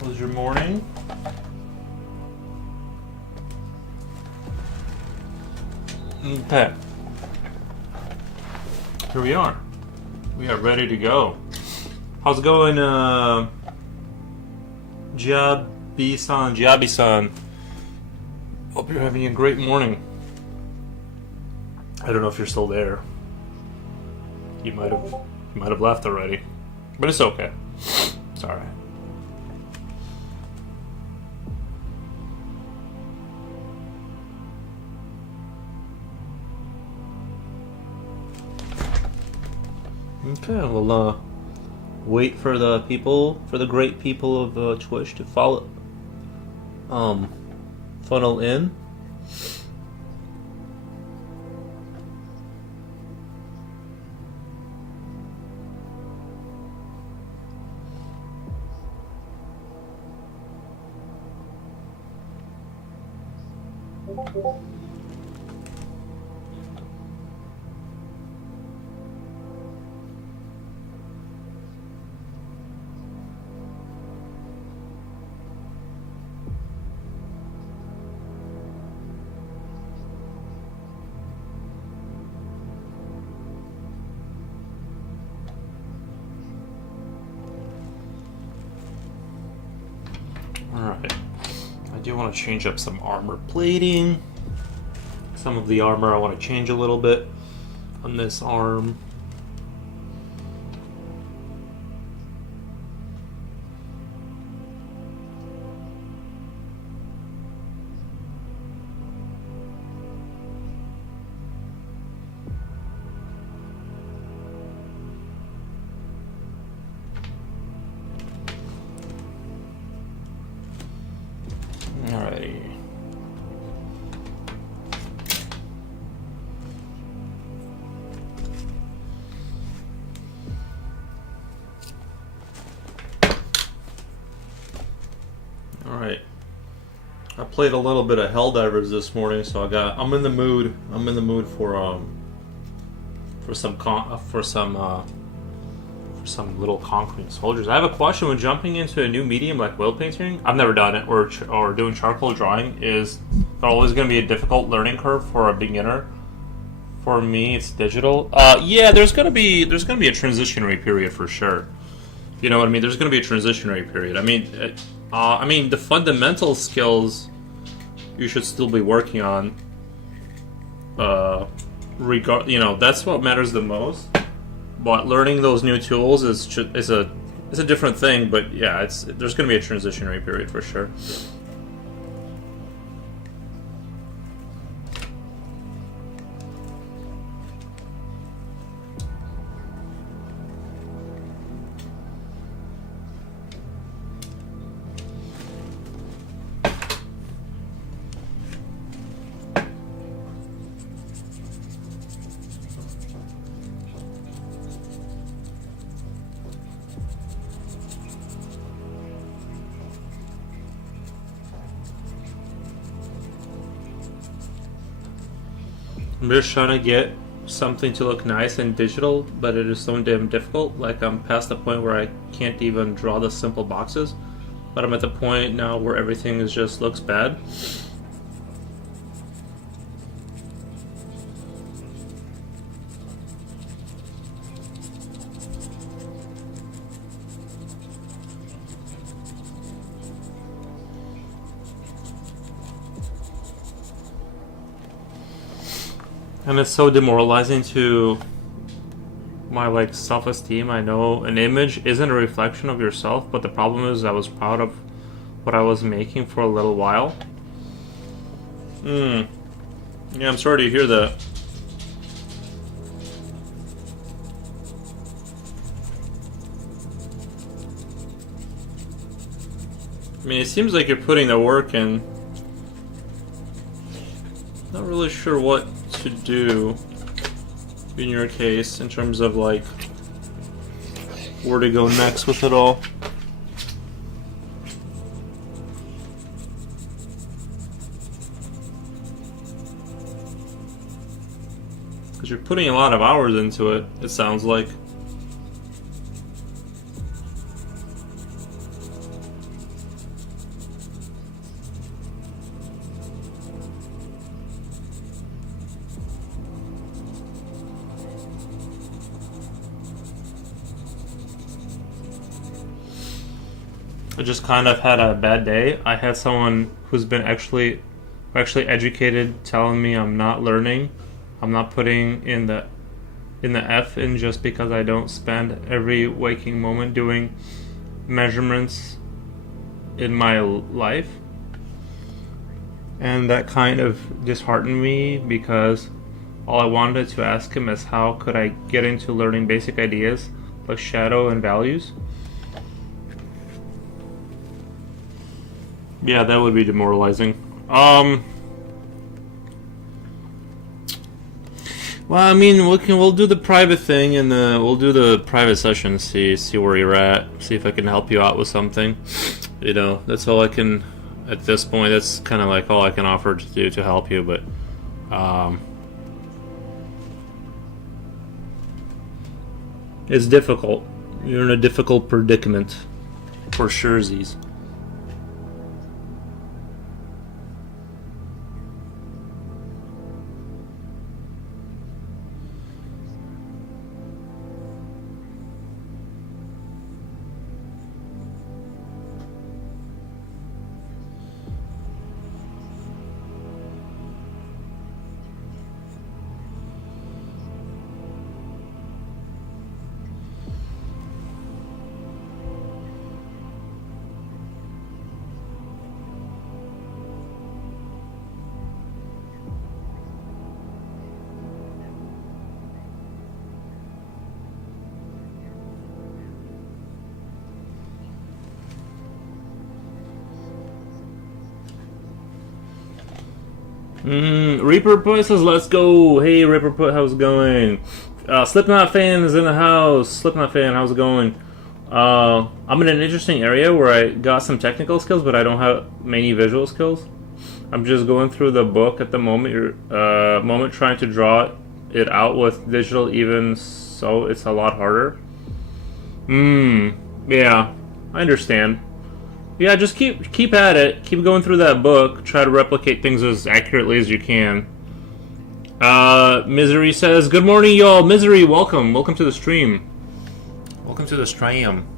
How was your morning? Okay. Here we are. We are ready to go. How's it going, Jiabi-san? Hope you're having a great morning. I don't know if you're still there. You might have left already. But it's okay. It's alright. Okay, we'll wait for the great people of Twitch to follow, funnel in. Alright. I do want to change up some armor plating. Some of the armor I want to change a little bit on this arm. Alrighty. Alright. I played a little bit of Helldivers this morning, so I'm in the mood. I'm in the mood for some little conquering soldiers. I have a question. When jumping into a new medium like whale painting, I've never done it, or doing charcoal drawing, is there always going to be a difficult learning curve for a beginner? For me, it's digital. Yeah, there's going to be a transitionary period for sure. You know what I mean? There's going to be a transitionary period. I mean, the fundamental skills you should still be working on. That's what matters the most. But learning those new tools is a different thing. But yeah, there's going to be a transitionary period for sure. I'm just trying to get something to look nice and digital, but it is so damn difficult. Like, I'm past the point where I can't even draw the simple boxes, but I'm at the point now where everything just looks bad. And it's so demoralizing to my self-esteem. I know an image isn't a reflection of yourself, but the problem is I was proud of what I was making for a little while. Yeah, I'm sorry to hear that. I mean, it seems like you're putting the work in. Not really sure what to do in your case in terms of where to go next with it all. Because you're putting a lot of hours into it, it sounds like. I just kind of had a bad day. I had someone who's been actually educated telling me I'm not learning. I'm not putting in the F in just because I don't spend every waking moment doing measurements in my life. And that kind of disheartened me because all I wanted to ask him is how could I get into learning basic ideas like shadow and values. Yeah, that would be demoralizing. Well, I mean, we'll do the private thing and we'll do the private session. See where you're at. See if I can help you out with something. You know, that's all I can at this point. That's kind of like all I can offer to do to help you. But it's difficult. You're in a difficult predicament, for surezies. Reaper Put says, let's go. Hey, Reaper Put, how's it going? Slipknot fan is in the house. Slipknot fan, how's it going? I'm in an interesting area where I got some technical skills, but I don't have many visual skills. I'm just going through the book at the moment, trying to draw it out with digital, even so it's a lot harder. Yeah, I understand. Yeah, just keep at it. Keep going through that book. Try to replicate things as accurately as you can. Misery says, good morning, y'all. Misery, welcome. Welcome to the stream. Welcome to the stream.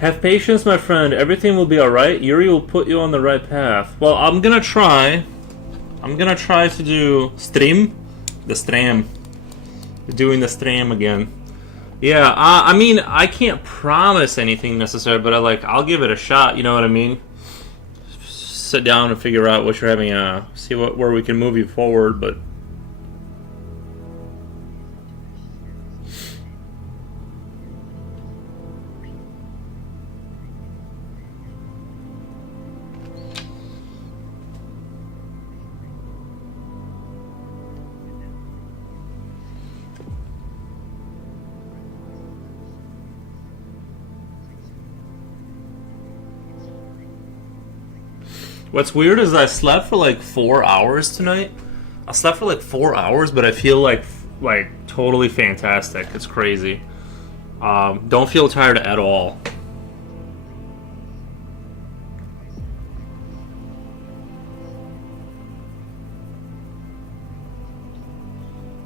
Have patience, my friend. Everything will be alright. Yuri will put you on the right path. Well, I'm gonna try. I'm gonna try to do stream. The stream. Doing the stream again. Yeah, I mean, I can't promise anything necessary, but I'll give it a shot, you know what I mean? Sit down and figure out what you're having, see where we can move you forward, but... What's weird is I slept for like 4 hours tonight. I slept for like 4 hours, but I feel like totally fantastic. It's crazy. Don't feel tired at all.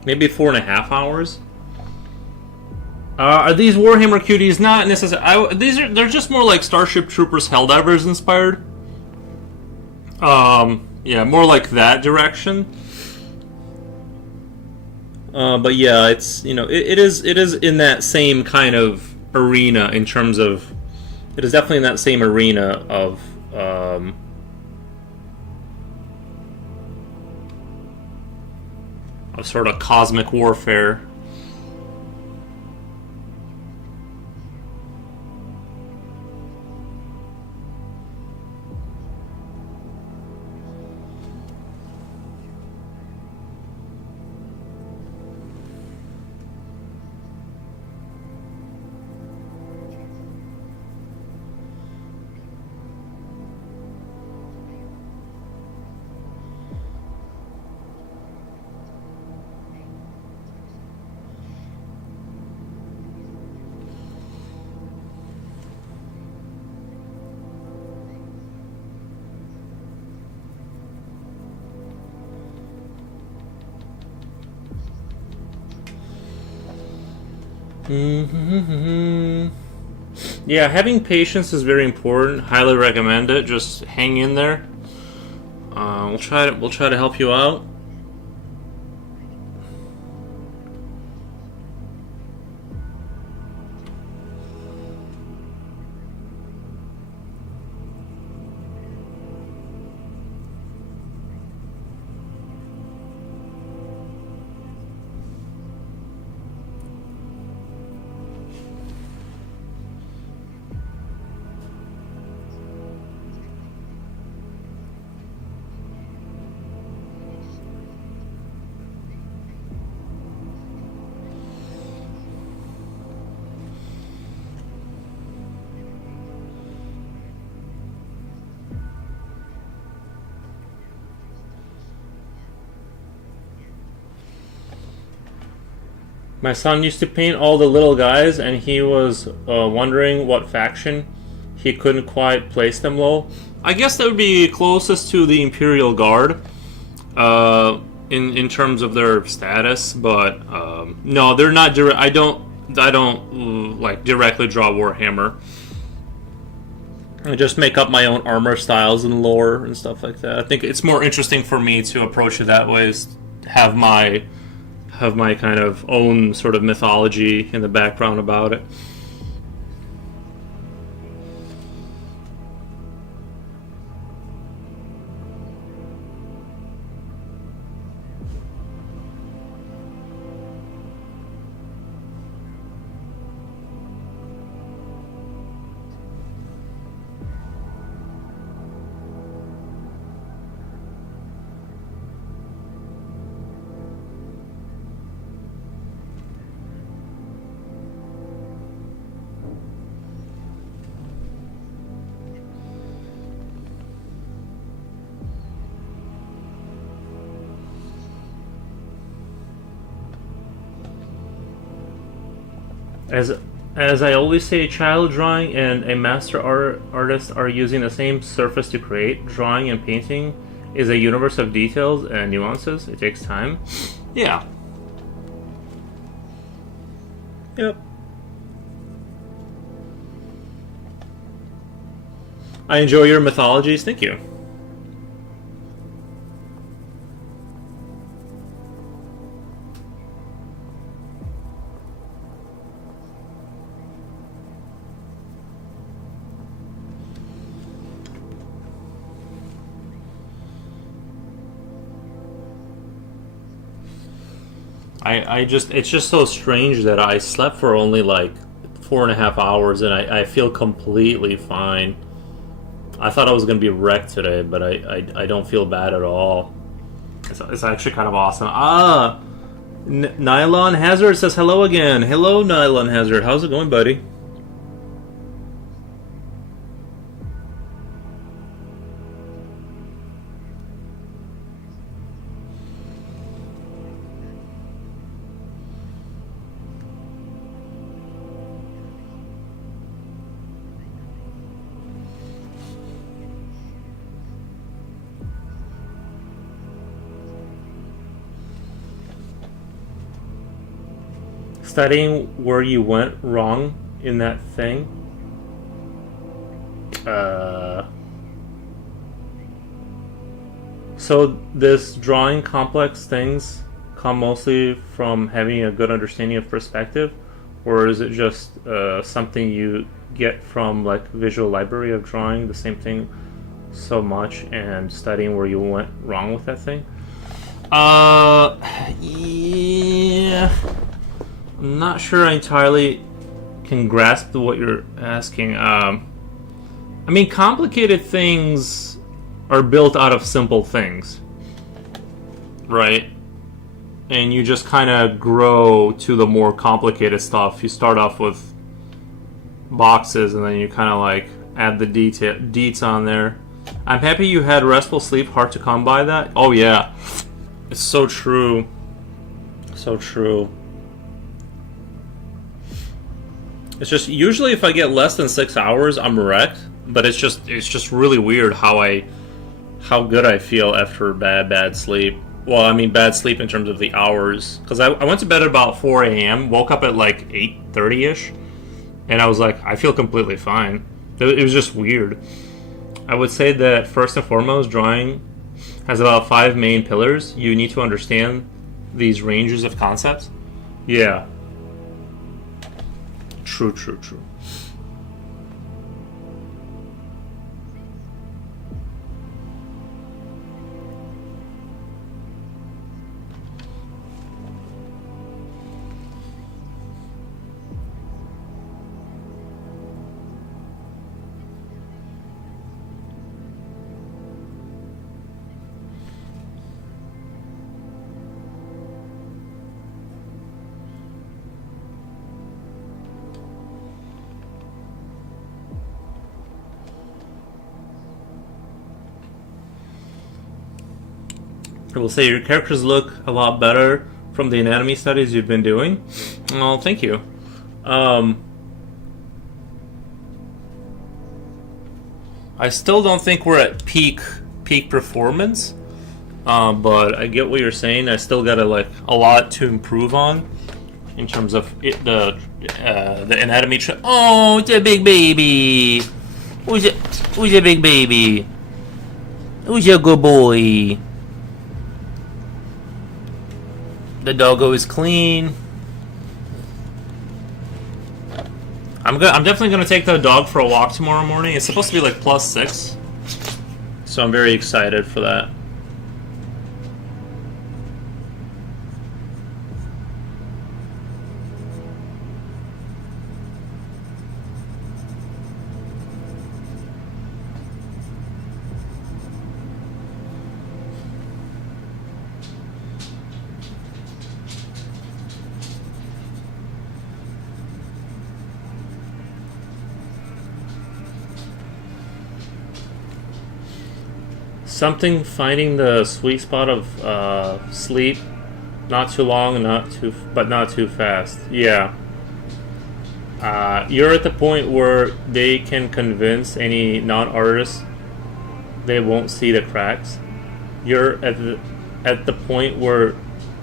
Maybe 4.5 hours. Are these Warhammer cuties? Not necessarily. They're just more like Starship Troopers Helldivers inspired. Yeah, more like that direction. But yeah, it's, you know, it is in that same kind of arena in terms of, it is definitely in that same arena of sort of cosmic warfare. Mm-hmm. Yeah, having patience is very important. Highly recommend it. Just hang in there. We'll try to help you out. My son used to paint all the little guys, and he was wondering what faction. He couldn't quite place them low. I guess that would be closest to the Imperial Guard in terms of their status, but no, they're not. I don't like directly draw Warhammer. I just make up my own armor styles and lore and stuff like that. I think it's more interesting for me to approach it that way. Is have my kind of own sort of mythology in the background about it. As I always say, child drawing and a master artist are using the same surface to create. Drawing and painting is a universe of details and nuances. It takes time. Yeah. Yep. I enjoy your mythologies. Thank you. It's just so strange that I slept for only like 4.5 hours and I feel completely fine. I thought I was going to be wrecked today, but I don't feel bad at all. It's actually kind of awesome. Nylon Hazard says hello again. Hello, Nylon Hazard. How's it going, buddy? Studying where you went wrong in that thing. So this drawing complex things come mostly from having a good understanding of perspective, or is it just something you get from like visual library of drawing the same thing so much and studying where you went wrong with that thing? Yeah. I'm not sure I entirely can grasp what you're asking. I mean, complicated things are built out of simple things, right? And you just kind of grow to the more complicated stuff. You start off with boxes, and then you kind of like add the deets on there. I'm happy you had restful sleep. Hard to come by that. Oh yeah, it's so true. So true. It's just usually if I get less than 6 hours, I'm wrecked. But it's just really weird how good I feel after bad sleep. Well, I mean, bad sleep in terms of the hours. Because I went to bed at about 4 a.m., woke up at like 8:30 ish, and I was like, I feel completely fine. It was just weird. I would say that first and foremost, drawing has about five main pillars. You need to understand these ranges of concepts. Yeah. True, true, true. I will say your characters look a lot better from the anatomy studies you've been doing. Well, thank you. Um, I still don't think we're at peak performance, but I get what you're saying. I still got a lot to improve on in terms of the anatomy. Oh, it's a big baby. Who's a big baby? Who's a good boy? The doggo is clean. I'm definitely gonna take the dog for a walk tomorrow morning. It's supposed to be like +6, so I'm very excited for that. Something finding the sweet spot of sleep, not too long, but not too fast. Yeah, you're at the point where they can convince any non-artist they won't see the cracks. You're at the point where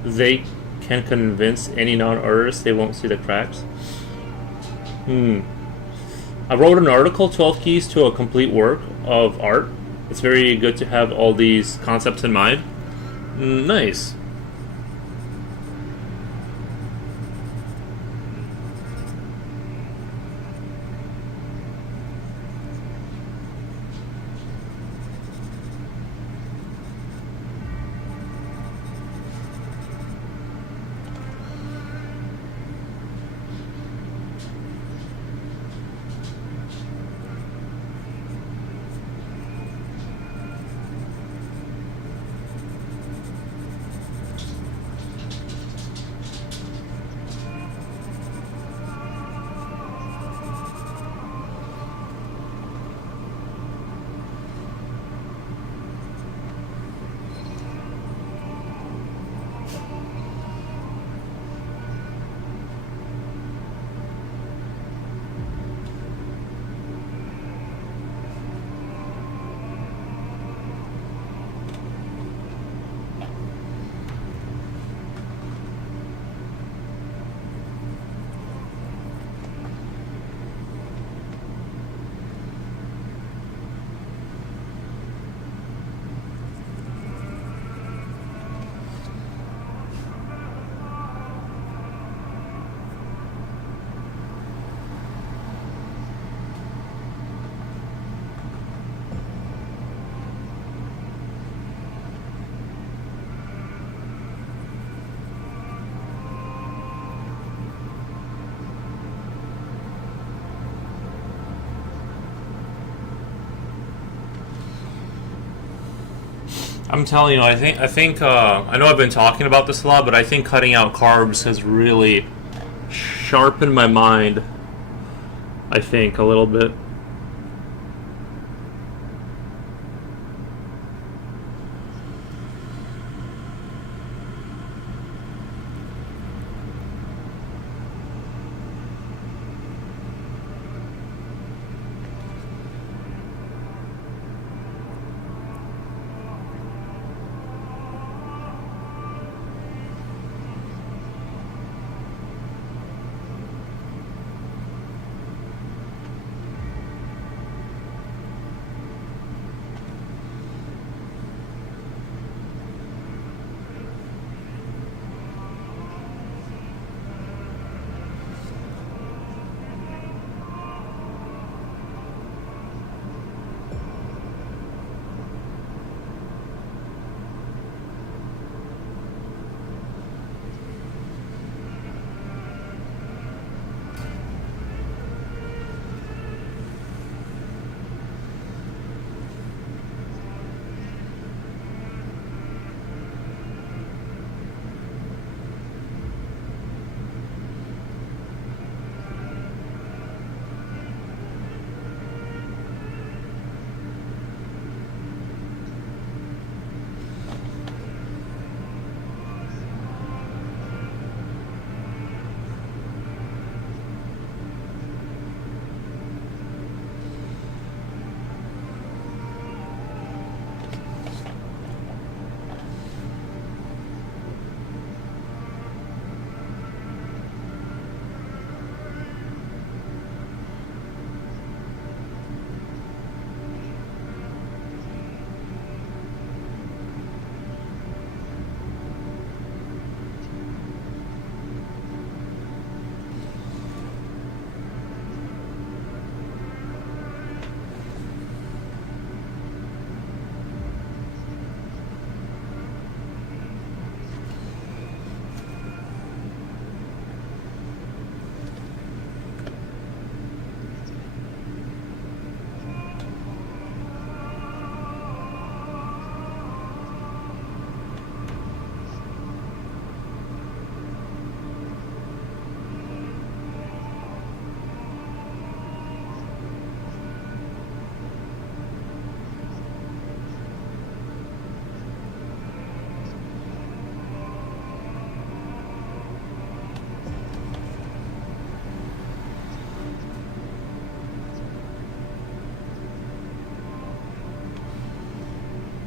they can convince any non-artist they won't see the cracks. I wrote an article, 12 Keys to a Complete Work of Art. It's very good to have all these concepts in mind. Nice. I'm telling you, I know I've been talking about this a lot, but I think cutting out carbs has really sharpened my mind. I think a little bit.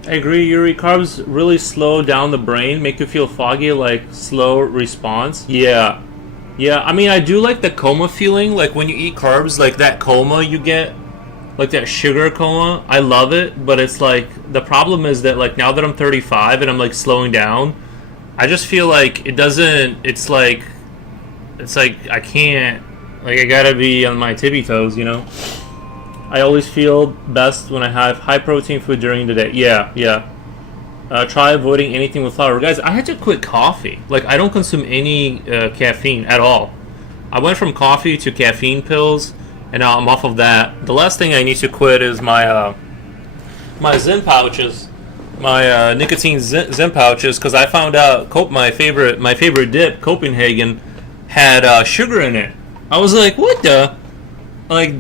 I agree, Yuri. Carbs really slow down the brain, make you feel foggy, like slow response. Yeah. Yeah, I mean, I do like the coma feeling, like when you eat carbs, like that coma you get, like that sugar coma. I love it, but it's like, the problem is that, like, now that I'm 35 and I'm, like, slowing down, I just feel like it doesn't, it's like, I can't, like, I gotta be on my tippy toes, you know? I always feel best when I have high protein food during the day. Yeah, yeah. Try avoiding anything with flour. Guys, I had to quit coffee. Like, I don't consume any caffeine at all. I went from coffee to caffeine pills, and now I'm off of that. The last thing I need to quit is my Zyn pouches, my nicotine Zyn pouches, because I found out my favorite dip, Copenhagen, had sugar in it. I was like, what the? Like,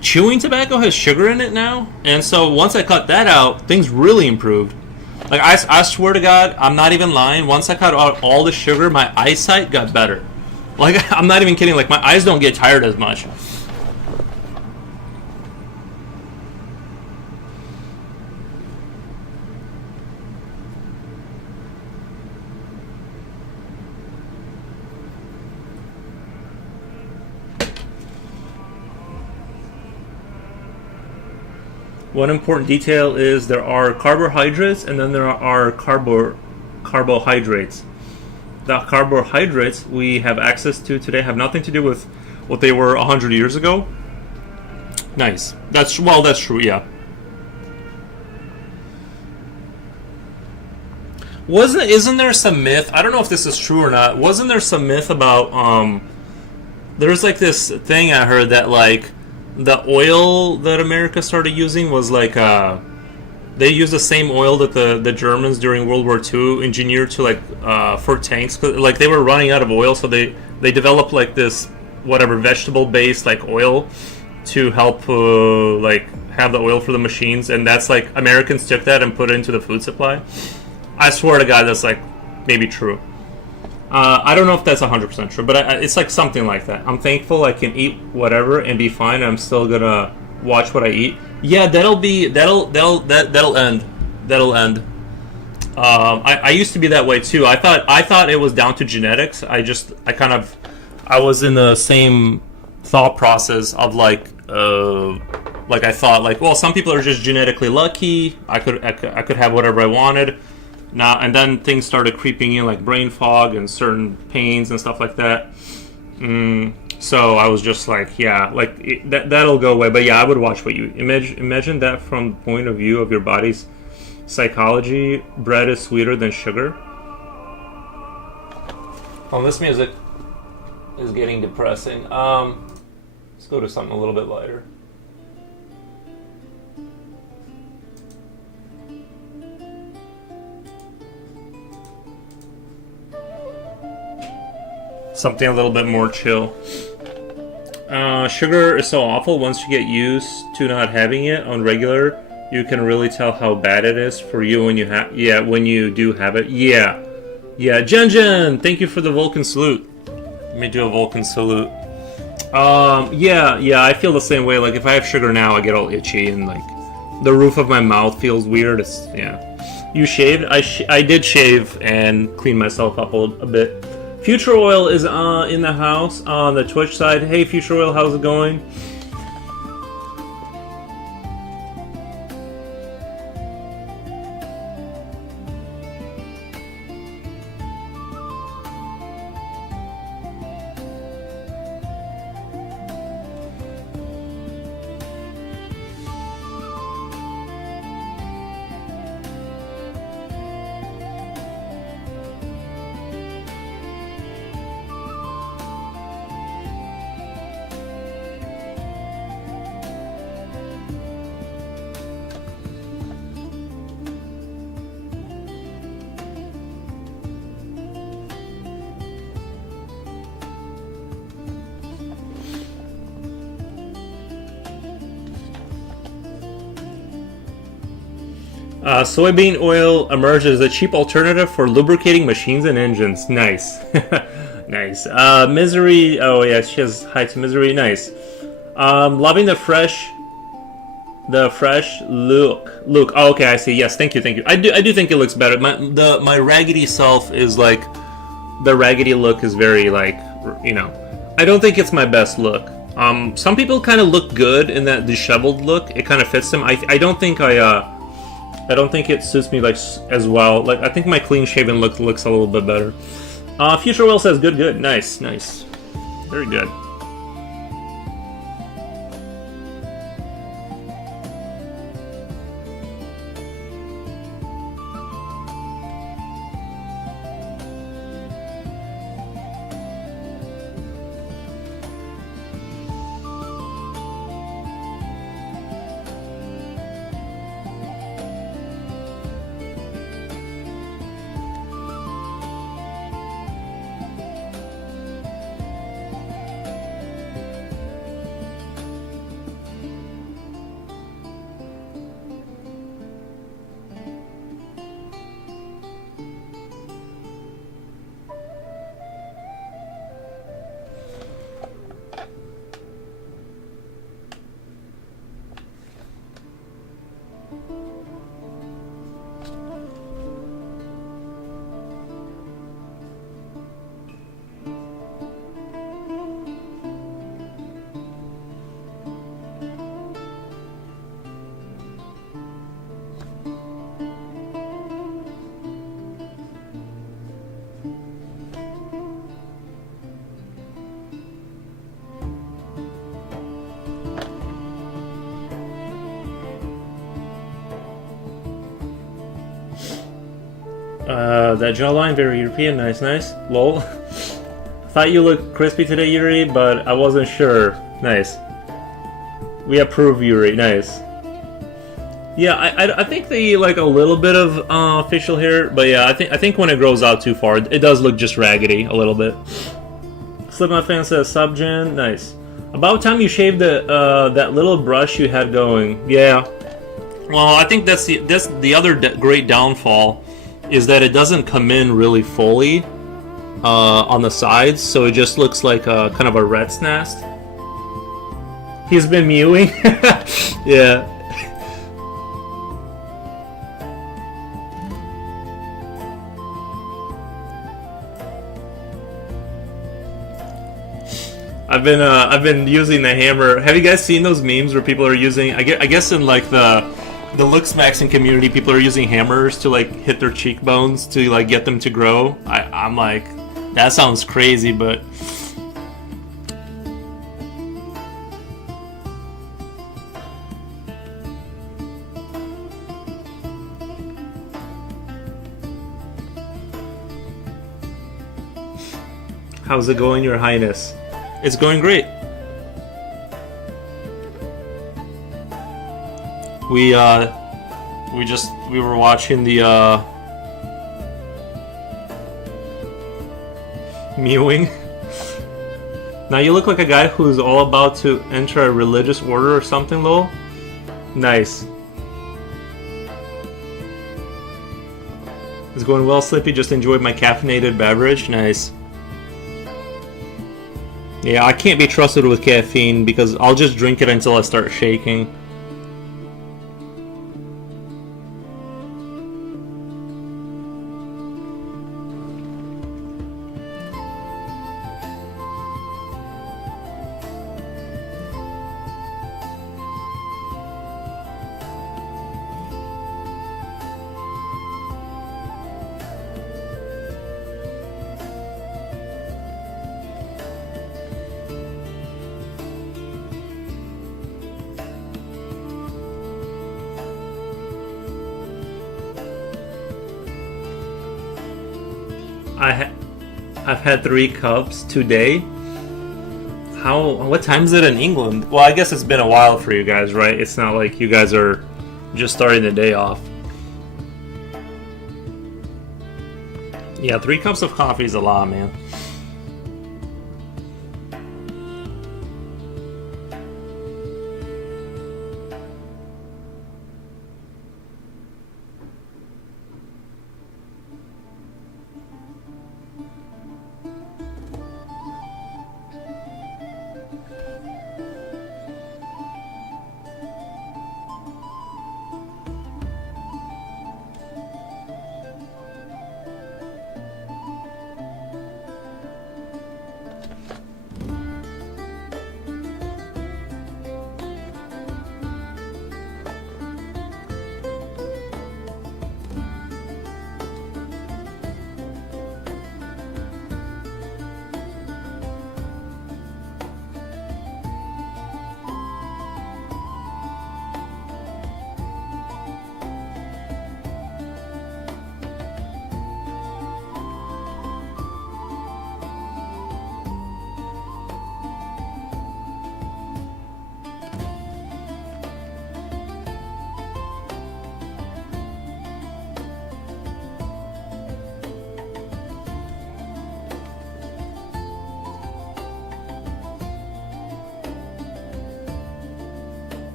chewing tobacco has sugar in it now? And so once I cut that out, things really improved. Like, I swear to God, I'm not even lying. Once I cut out all the sugar, my eyesight got better. Like, I'm not even kidding. Like, my eyes don't get tired as much. One important detail is there are carbohydrates and then there are carbohydrates. The carbohydrates we have access to today have nothing to do with what they were 100 years ago. Nice. That's true, yeah. Isn't there some myth? I don't know if this is true or not. Wasn't there some myth about there's like this thing I heard that, like, the oil that America started using was like they used the same oil that the Germans during World War II engineered to, like, for tanks. 'Cause, like, they were running out of oil, so they developed, like, this whatever vegetable based, like, oil to help like have the oil for the machines, and that's, like, Americans took that and put it into the food supply. I swear to God, that's, like, maybe true. I don't know if that's 100% true, but it's like something like that. I'm thankful I can eat whatever and be fine. I'm still gonna watch what I eat. Yeah, that'll end. That'll end. I used to be that way too. I thought it was down to genetics. I was in the same thought process of, like I thought, like, well, some people are just genetically lucky. I could have whatever I wanted. Now and then things started creeping in, like brain fog and certain pains and stuff like that. So I was just like, yeah, like that'll go away. But yeah, I would watch what you imagine that from the point of view of your body's psychology. Bread is sweeter than sugar. Oh, this music is getting depressing. Let's go to something a little bit lighter. Something a little bit more chill. Sugar is so awful. Once you get used to not having it on regular, you can really tell how bad it is for you when when you do have it. Yeah. Jen, thank you for the Vulcan salute. Let me do a Vulcan salute. I feel the same way. Like, if I have sugar now, I get all itchy and, like, the roof of my mouth feels weird. You shaved? I did shave and clean myself up a bit. Future Oil is in the house on the Twitch side. Hey, Future Oil, how's it going? Soybean oil emerges as a cheap alternative for lubricating machines and engines. Nice. Nice. Misery. Oh, yeah, she has hi to Misery. Nice. Loving the fresh The fresh look. Oh, okay, I see. Yes, thank you, thank you. I do think it looks better. My raggedy self is like the raggedy look is very like you know. I don't think it's my best look. Some people kind of look good in that disheveled look. It kind of fits them. I don't think I don't think it suits me like as well. Like I think my clean shaven look looks a little bit better. Future Will says good, good, nice, nice, very good. That jawline, very European, nice, nice. Lol. Thought you looked crispy today, Yuri, but I wasn't sure. Nice. We approve, Yuri, nice. Yeah, I think they like a little bit of facial hair, but yeah, I think when it grows out too far, it does look just raggedy a little bit. Slipknot fan says subgen, nice. About time you shaved that little brush you had going. Yeah. Well, I think that's the other great downfall is that it doesn't come in really fully on the sides, so it just looks like a kind of a rat's nest. He's been mewing. Yeah. I've been using the hammer. Have you guys seen those memes where people are using? I guess in like the looks maxing community, people are using hammers to like hit their cheekbones to like get them to grow. I'm like, that sounds crazy, but how's it going, Your Highness? It's going great. We were watching the mewing. Now you look like a guy who's all about to enter a religious order or something, lol. Nice. It's going well, Slippy. Just enjoyed my caffeinated beverage. Nice. Yeah, I can't be trusted with caffeine because I'll just drink it until I start shaking. I've had 3 cups today. What time is it in England? Well, I guess it's been a while for you guys, right? It's not like you guys are just starting the day off. Yeah, 3 cups of coffee is a lot, man.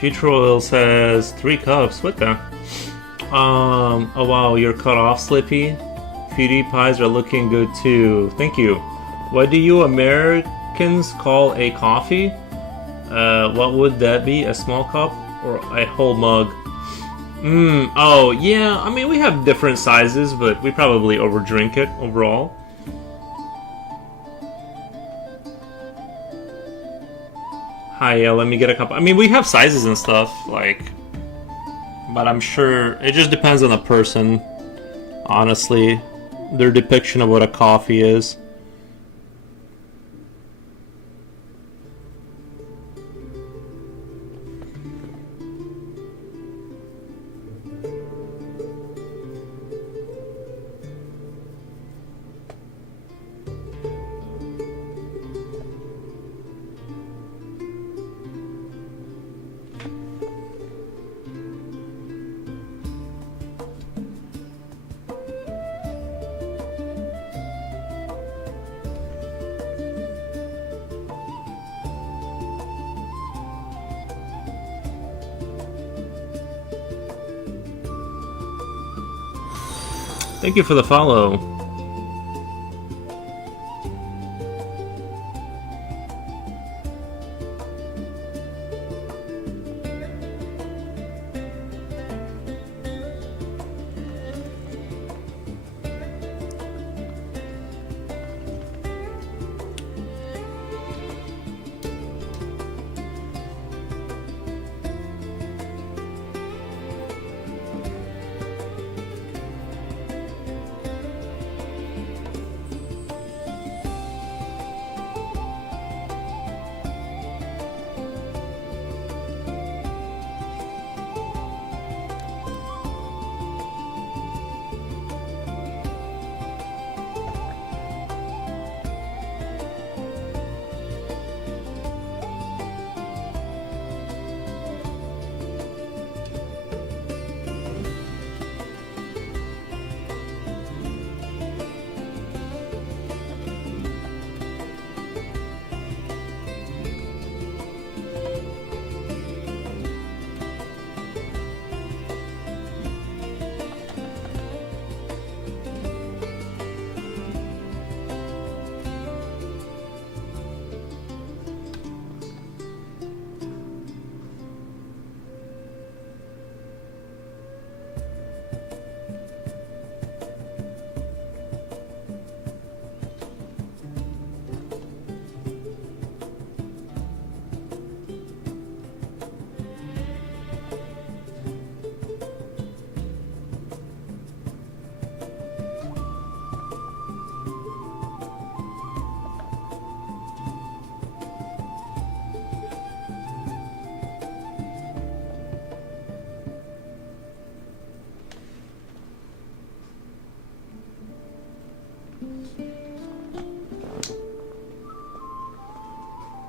Future Oil says 3 cups. What the? Oh wow, you're cut off, Slippy. Cutie pies are looking good too. Thank you. What do you Americans call a coffee? What would that be? A small cup or a whole mug? Oh yeah, I mean we have different sizes, but we probably overdrink it overall. Hi, yeah, let me get a cup. I mean we have sizes and stuff, like, but I'm sure it just depends on the person, honestly. Their depiction of what a coffee is. Thank you for the follow.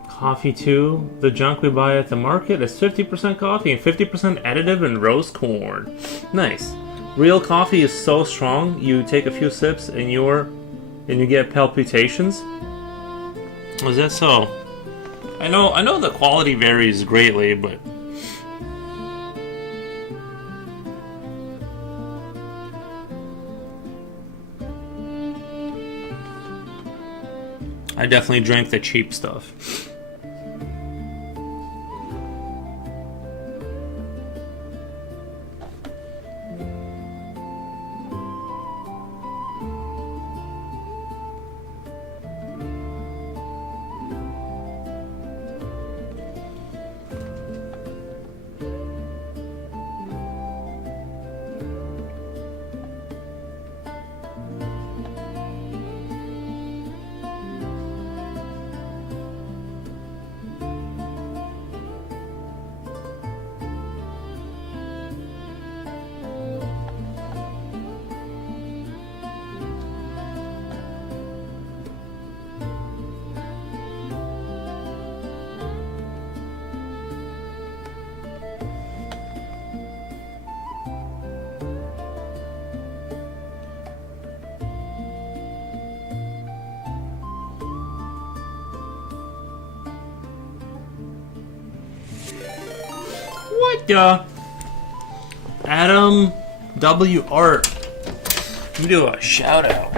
Coffee too. The junk we buy at the market is 50% coffee and 50% additive and roast corn. Nice. Real coffee is so strong. You take a few sips and you get palpitations. Is that so? I know the quality varies greatly, but I definitely drank the cheap stuff. ya. Adam W. Art. Let me do a shout out.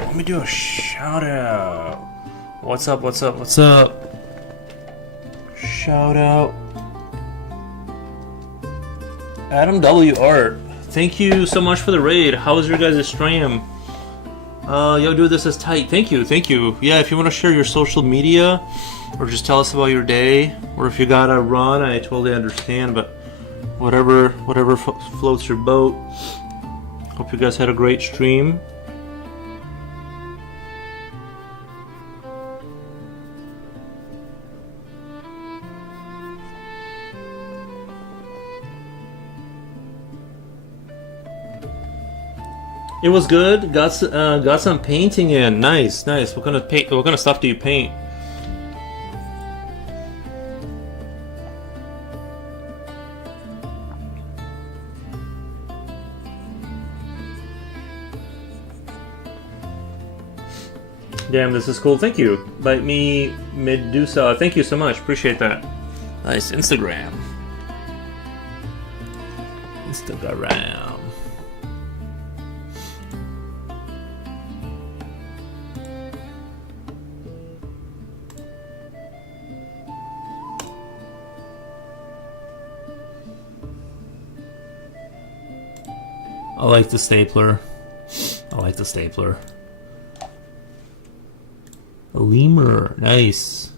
What's up? Shout out. Adam W. Art. Thank you so much for the raid. How was your guys' stream? Yo, dude, this is tight. Thank you. Yeah, if you want to share your social media, or just tell us about your day, or if you gotta run, I totally understand, but whatever floats your boat. Hope you guys had a great stream. It was good. Got some painting in. Nice. What kind of stuff do you paint? Damn, this is cool. Thank you. Bite me, Medusa. Thank you so much. Appreciate that. Nice. Instagram. I like the stapler. A lemur. Nice.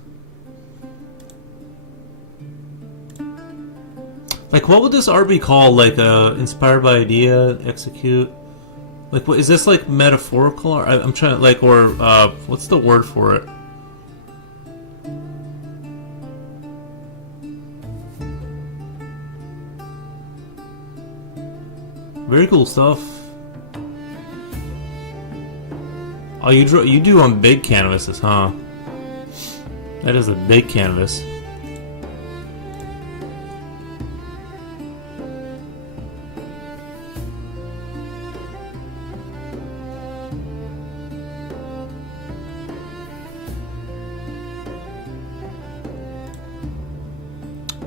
Like, what would this art be called? Like, inspired by idea, execute? Like, what is this, like, metaphorical? I'm trying to, like, or, what's the word for it? Very cool stuff. Oh, you do on big canvases, huh? That is a big canvas.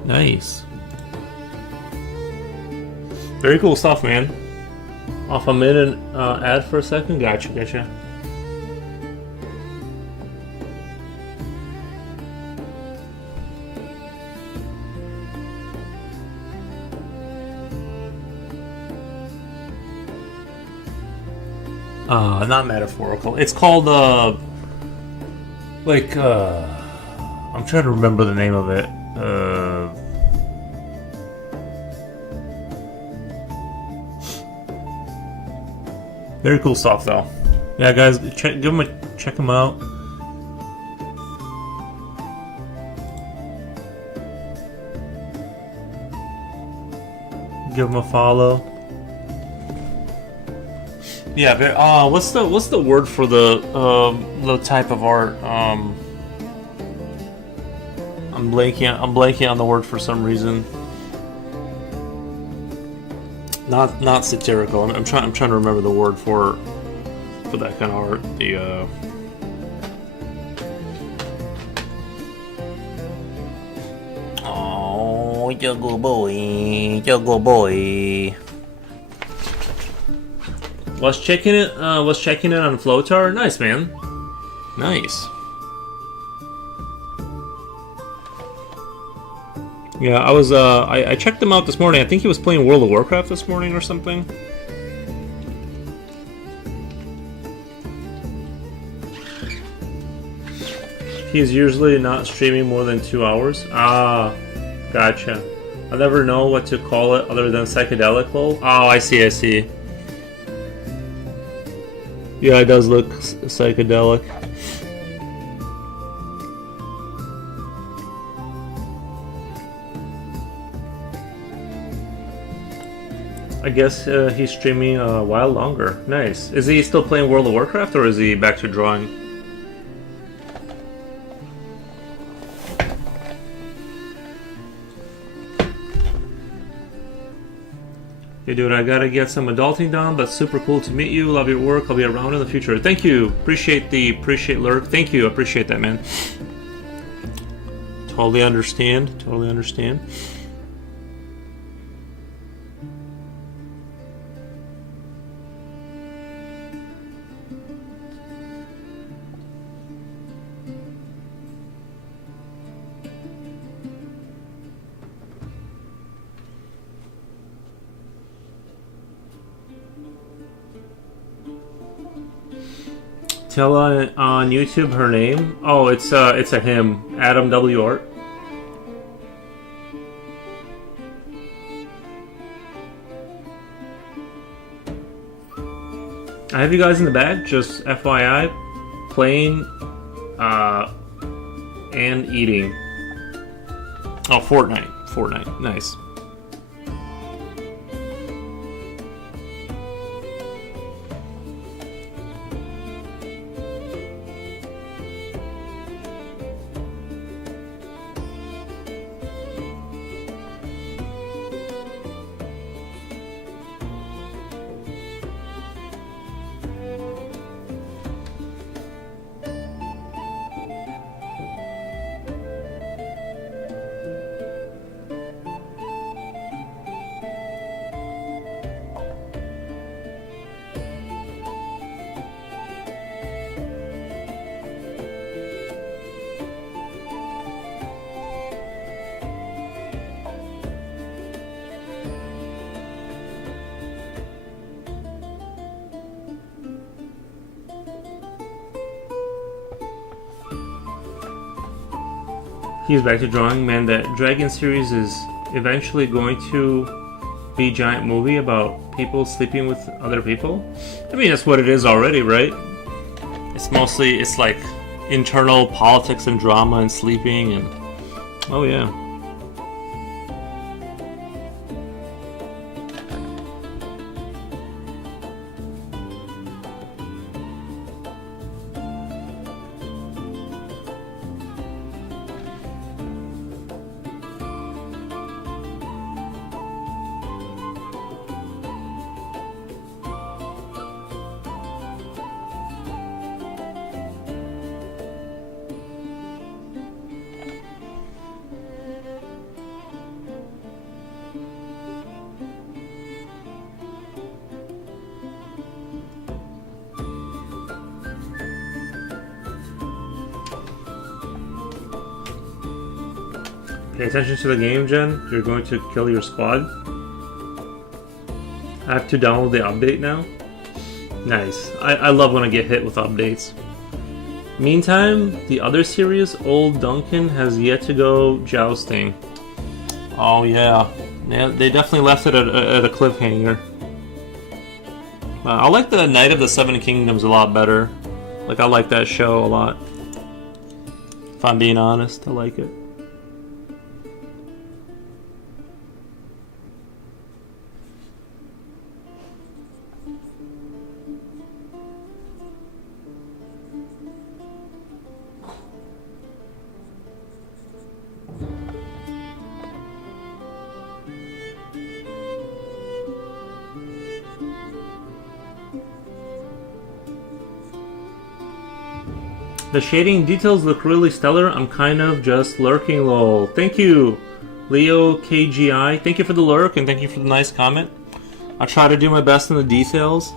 Nice. Very cool stuff, man. Off a minute ad for a second. Gotcha. Not metaphorical. It's called, I'm trying to remember the name of it. Very cool stuff, though. Yeah, guys, check them out. Give them a follow. Yeah, what's the word for the type of art? I'm blanking on the word for some reason. Not satirical. I'm trying to remember the word for that kind of art. Oh, you're good boy. Was checking it on Floatar. Nice, man. Nice. Yeah, I checked him out this morning. I think he was playing World of Warcraft this morning or something. He's usually not streaming more than 2 hours. Ah, gotcha. I never know what to call it other than psychedelic lol. Oh, I see. Yeah, it does look psychedelic. I guess he's streaming a while longer. Nice. Is he still playing World of Warcraft, or is he back to drawing? Hey, dude, I gotta get some adulting done, but super cool to meet you. Love your work. I'll be around in the future. Thank you. Appreciate lurk. Thank you. Appreciate that, man. Totally understand. Tell on YouTube her name. Oh, it's a him, Adam W. Art. I have you guys in the back, just FYI, playing and eating. Oh, Fortnite, nice. He's back to drawing. Man, that Dragon series is eventually going to be a giant movie about people sleeping with other people. I mean, that's what it is already, right? It's like internal politics and drama and sleeping and oh yeah. Pay attention to the game, Jen. You're going to kill your squad. I have to download the update now. Nice. I love when I get hit with updates. Meantime, the other series, Old Duncan, has yet to go jousting. Oh yeah. Yeah, they definitely left it at a cliffhanger. I like the Night of the Seven Kingdoms a lot better. Like, I like that show a lot. If I'm being honest, I like it. The shading details look really stellar. I'm kind of just lurking, lol. Thank you, Leo KGI. Thank you for the lurk and thank you for the nice comment. I'll try to do my best in the details.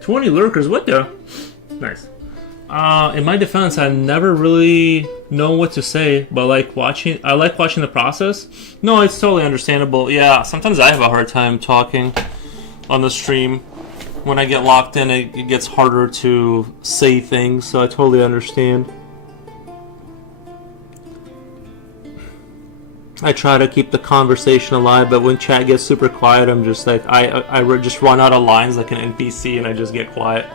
20 lurkers, what the? Nice. In my defense, I never really know what to say, but I like watching the process. No, it's totally understandable. Yeah, sometimes I have a hard time talking on the stream. When I get locked in, it gets harder to say things, so I totally understand. I try to keep the conversation alive, but when chat gets super quiet, I'm just like, I just run out of lines like an NPC and I just get quiet.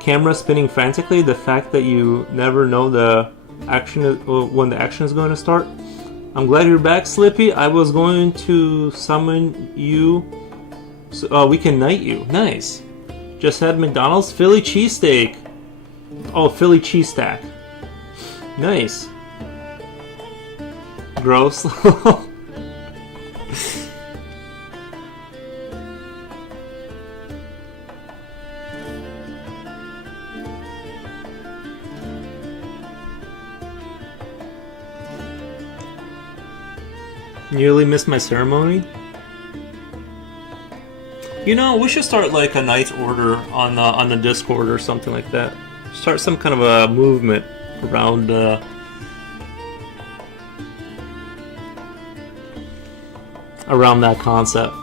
Camera spinning frantically, the fact that you never know the action when the action is going to start. I'm glad you're back, Slippy. I was going to summon you so we can knight you. Nice. Just had McDonald's Philly cheesesteak. Oh, Philly cheese stack. Nice. Gross. Nearly missed my ceremony. You know, we should start like a night order on the Discord or something like that. Start some kind of a movement around around that concept.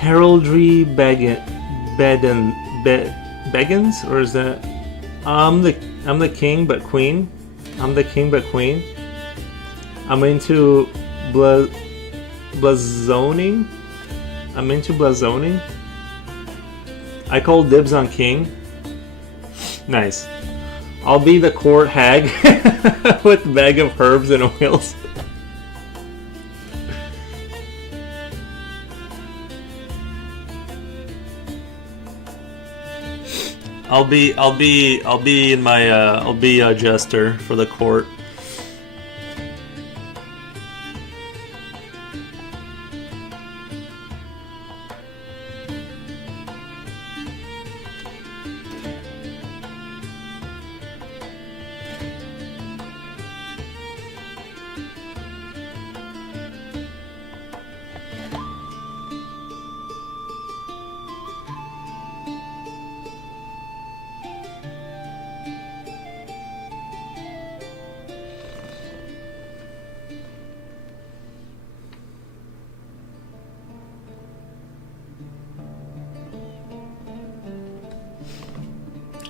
Heraldry Beggins, or is that I'm the king but queen? I'm the king but queen. I'm into blazoning. I'm into blazoning. I call dibs on king. Nice. I'll be the court hag with a bag of herbs and oils. I'll be in my I'll be a jester for the court.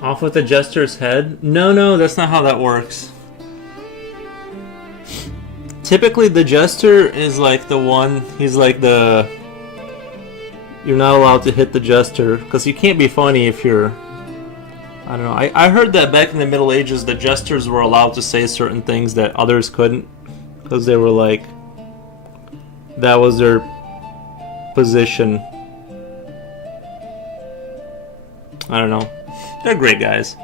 Off with the jester's head? No, that's not how that works. Typically the jester is like the one, he's like the... You're not allowed to hit the jester, because you can't be funny if you're... I don't know, I heard that back in the Middle Ages the jesters were allowed to say certain things that others couldn't, because they were like... That was their position. I don't know. They're great guys.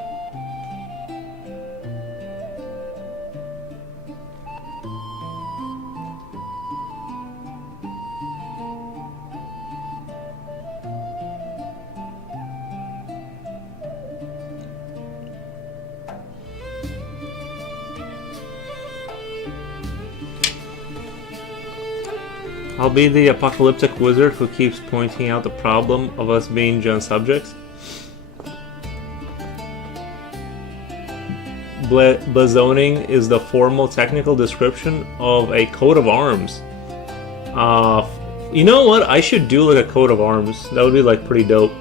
I'll be the apocalyptic wizard who keeps pointing out the problem of us being Gen subjects. blazoning is the formal technical description of a coat of arms. You know what? I should do like a coat of arms. That would be like pretty dope.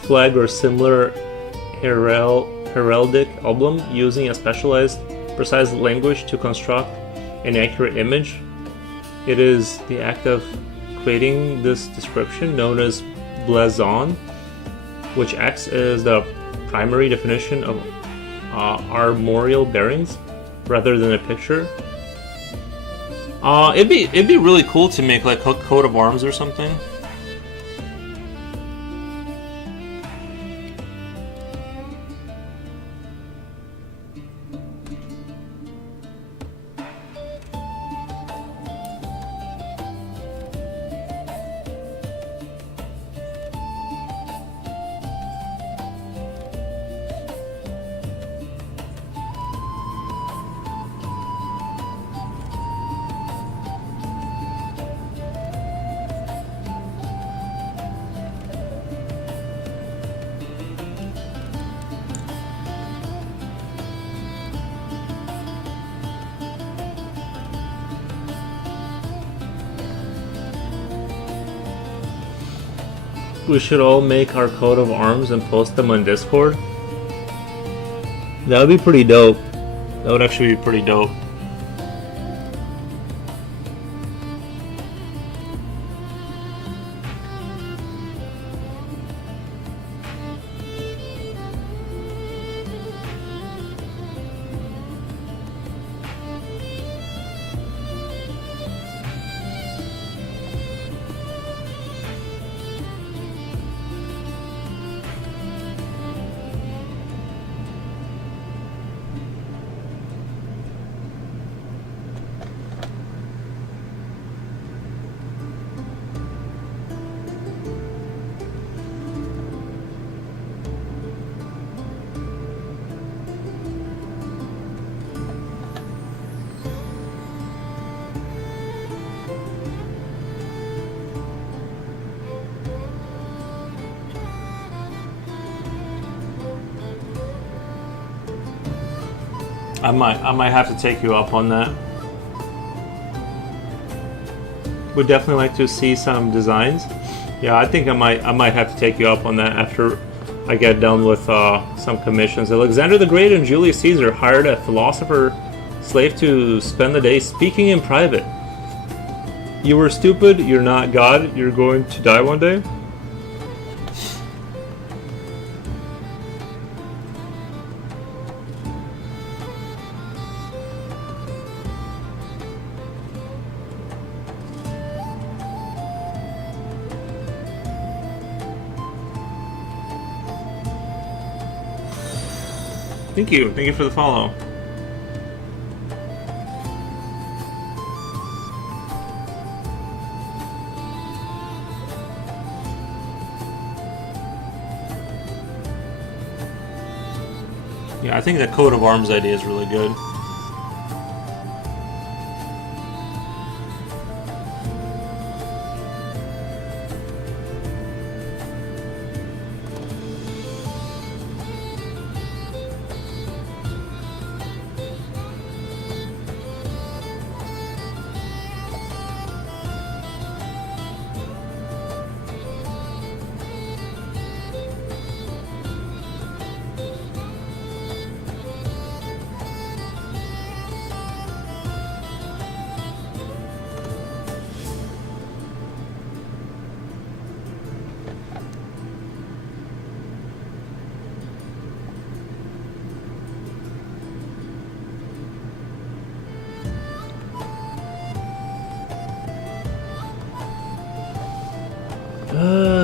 Flag or similar heraldic emblem using a specialized, precise language to construct an accurate image. It is the act of creating this description known as blazon, which acts as the primary definition of armorial bearings rather than a picture. It'd be really cool to make like a coat of arms or something. We should all make our coat of arms and post them on Discord. That would be pretty dope. That would actually be pretty dope. I might have to take you up on that. Would definitely like to see some designs. Yeah, I think I might have to take you up on that after I get done with some commissions. Alexander the Great and Julius Caesar hired a philosopher slave to spend the day speaking in private. You were stupid, you're not God, you're going to die one day. Thank you for the follow. Yeah, I think the coat of arms idea is really good.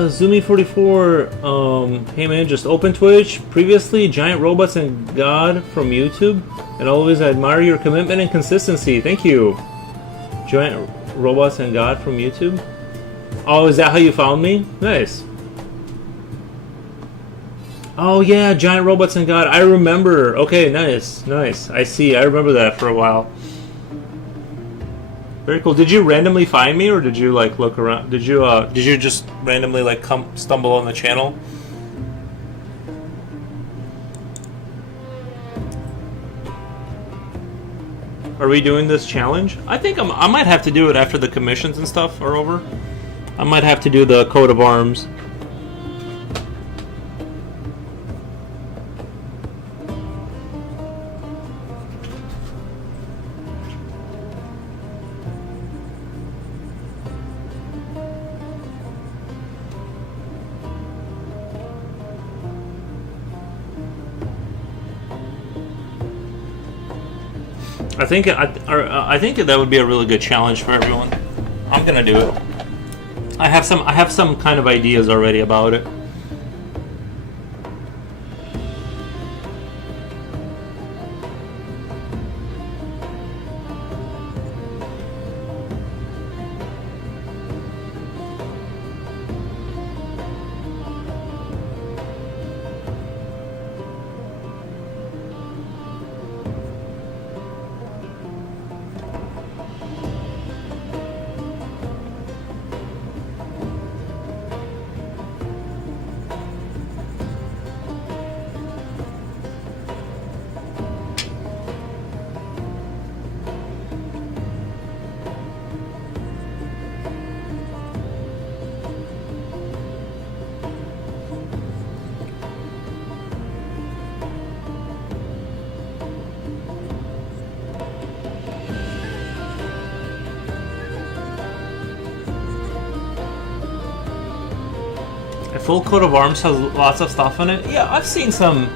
Zoomy44, hey man, just open Twitch. Previously, Giant Robots and God from YouTube, and always admire your commitment and consistency. Thank you. Giant Robots and God from YouTube. Oh, is that how you found me? Nice. Oh yeah, Giant Robots and God. I remember. Okay, nice, nice. I see. I remember that for a while. Very cool. Did you randomly find me, or did you like look around? Did you just randomly like stumble on the channel? Are we doing this challenge? I think I might have to do it after the commissions and stuff are over. I might have to do the coat of arms. I think that would be a really good challenge for everyone. I'm gonna do it. I have some kind of ideas already about it. A full coat of arms has lots of stuff in it. Yeah, I've seen some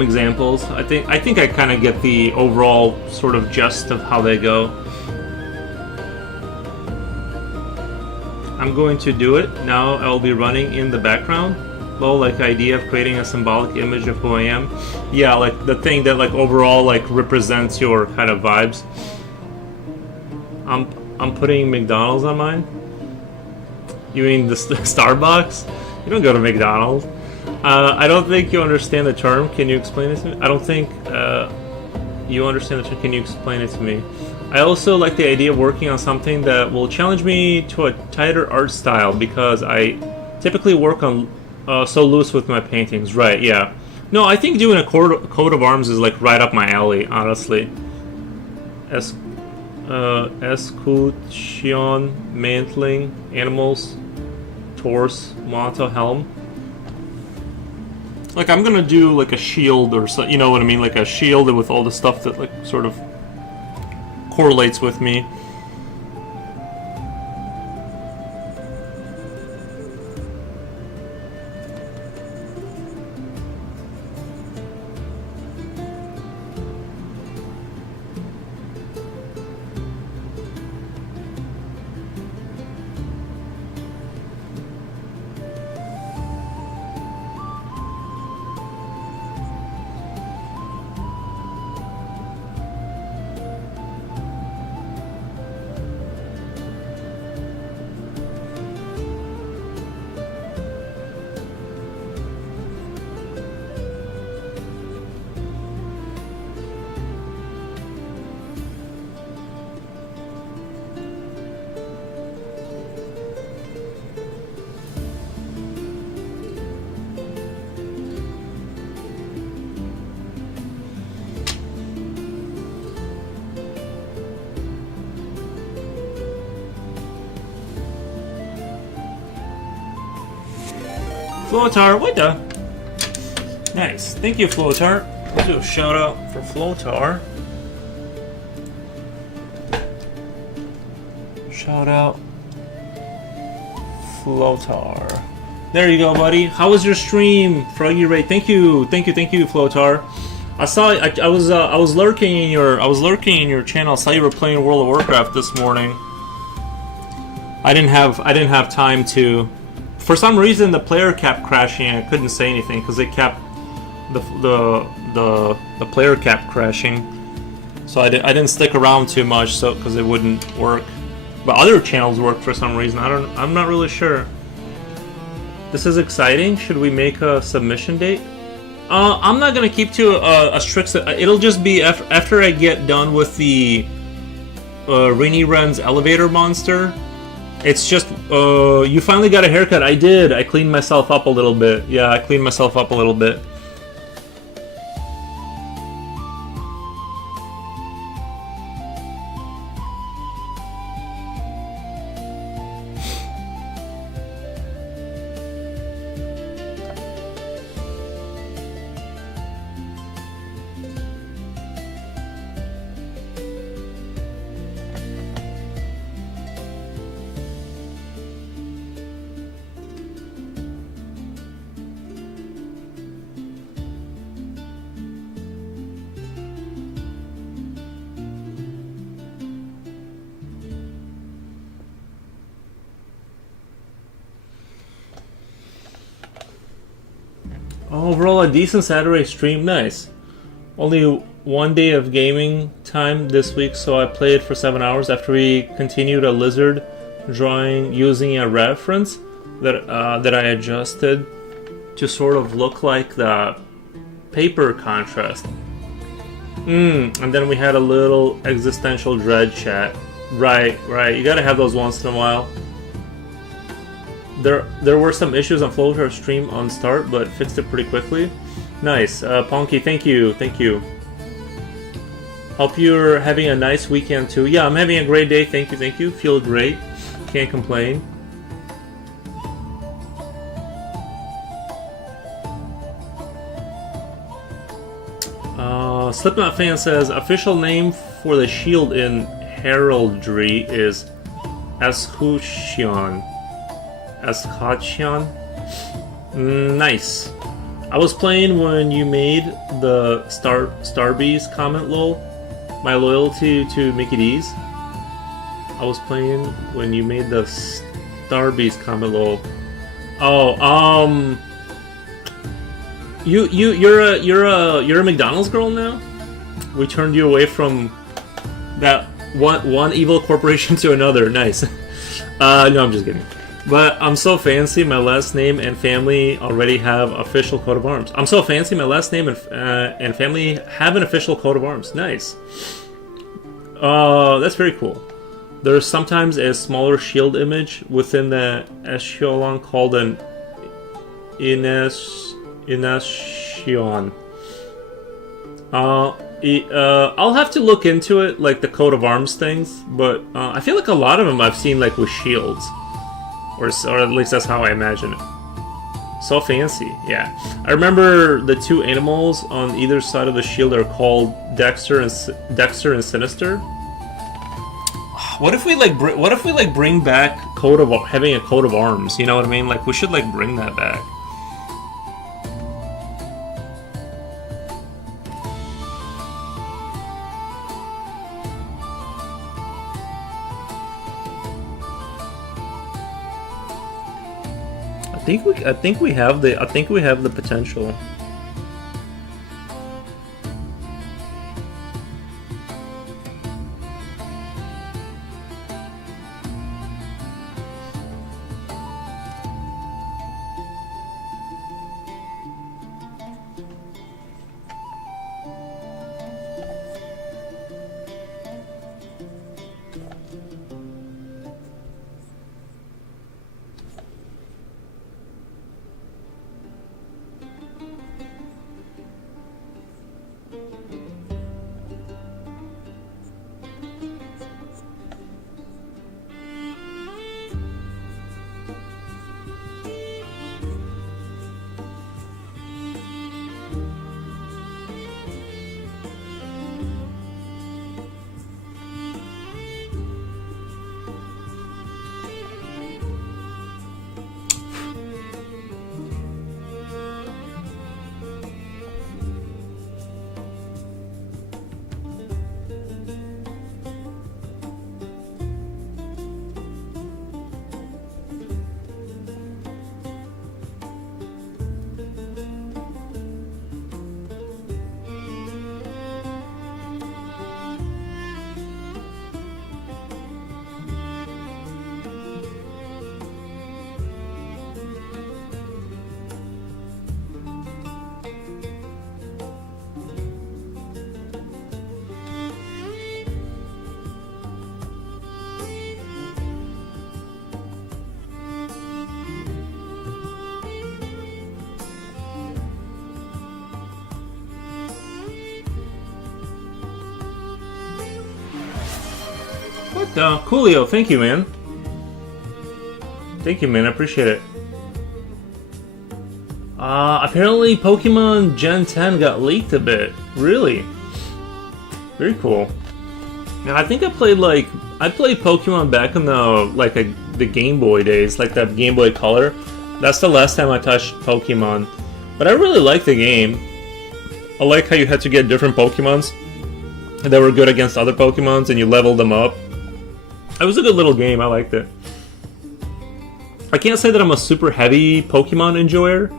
examples. I think I kind of get the overall sort of gist of how they go. I'm going to do it now. I'll be running in the background. Well, like idea of creating a symbolic image of who I am. Yeah, like the thing that like overall like represents your kind of vibes. I'm putting McDonald's on mine. You mean the Starbucks? You don't go to McDonald's. I don't think you understand the term. Can you explain it to me? I don't think you understand the term. Can you explain it to me? I also like the idea of working on something that will challenge me to a tighter art style because I typically work on so loose with my paintings. Right, yeah. No, I think doing a coat of arms is like right up my alley, honestly. Escutcheon, mantling, animals, torse, motto, helm. Like I'm gonna do like a shield or so, you know what I mean, like a shield with all the stuff that like sort of correlates with me. Floatar, what the? Nice. Thank you, Floatar. Let's do a shout out for Floatar. Shout out Floatar. There you go, buddy. How was your stream, Froggy Ray? Thank you, Floatar. I saw I was lurking in your channel. I saw you were playing World of Warcraft this morning. I didn't have time to. For some reason, the player kept crashing. And I couldn't say anything because it kept the player kept crashing. So I didn't stick around too much, so because it wouldn't work. But other channels worked for some reason. I'm not really sure. This is exciting. Should we make a submission date? I'm not gonna keep to a strict. It'll just be after I get done with the Rini Ren's elevator monster. It's just you finally got a haircut. I did. I cleaned myself up a little bit. Yeah, I cleaned myself up a little bit. Overall, a decent Saturday stream. Nice. Only one day of gaming time this week, so I played for 7 hours after we continued a lizard drawing using a reference that I adjusted to sort of look like the paper contrast. And then we had a little existential dread chat. Right. You gotta have those once in a while. There were some issues on Flow with our stream on start, but fixed it pretty quickly. Nice. Ponky, thank you. Hope you're having a nice weekend too. Yeah, I'm having a great day. Thank you. Feel great. Can't complain. Slipknot fan says official name for the shield in heraldry is Escutcheon. Nice. I was playing when you made the Starbees comment, lol. My loyalty to Mickey D's. I was playing when you made the Starbees comment, lol. Oh, you're a McDonald's girl now? We turned you away from that one evil corporation to another. Nice. No, I'm just kidding. But I'm so fancy, my last name and family already have official coat of arms. I'm so fancy, my last name and family have an official coat of arms. Nice. That's very cool. There's sometimes a smaller shield image within the echelon called an Initiation. I'll have to look into it, like the coat of arms things, but I feel like a lot of them I've seen like with shields. Or at least that's how I imagine it. So fancy, yeah. I remember the two animals on either side of the shield are called Dexter and Sinister. What if we bring back having a coat of arms? You know what I mean? Like we should like bring that back. I think we have the potential. Coolio, thank you, man. Thank you, man. I appreciate it. Apparently Pokemon Gen 10 got leaked a bit. Really? Very cool. Now, I think I played Pokemon back in the Game Boy days, like that Game Boy Color. That's the last time I touched Pokemon. But I really like the game. I like how you had to get different Pokemons that were good against other Pokemons and you leveled them up. It was a good little game, I liked it. I can't say that I'm a super heavy Pokemon enjoyer,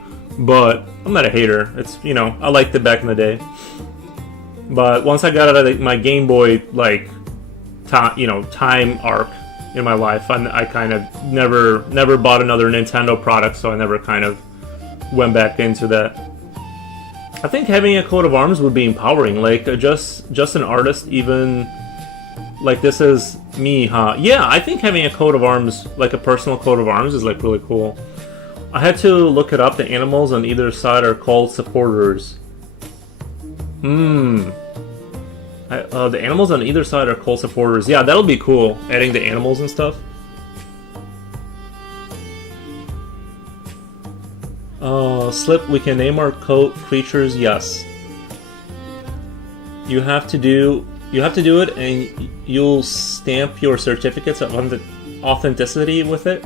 but I'm not a hater. It's, you know, I liked it back in the day. But once I got out of my Game Boy, like, time arc in my life, I kind of never bought another Nintendo product, so I never kind of went back into that. I think having a coat of arms would be empowering, like just an artist, even like this is me, huh? Yeah, I think having a coat of arms, like a personal coat of arms, is like really cool. I had to look it up. The animals on either side are called supporters. The animals on either side are called supporters. Yeah, that'll be cool, adding the animals and stuff. Slip, we can name our coat creatures, yes. You have to do it, and you'll stamp your certificates of authenticity with it.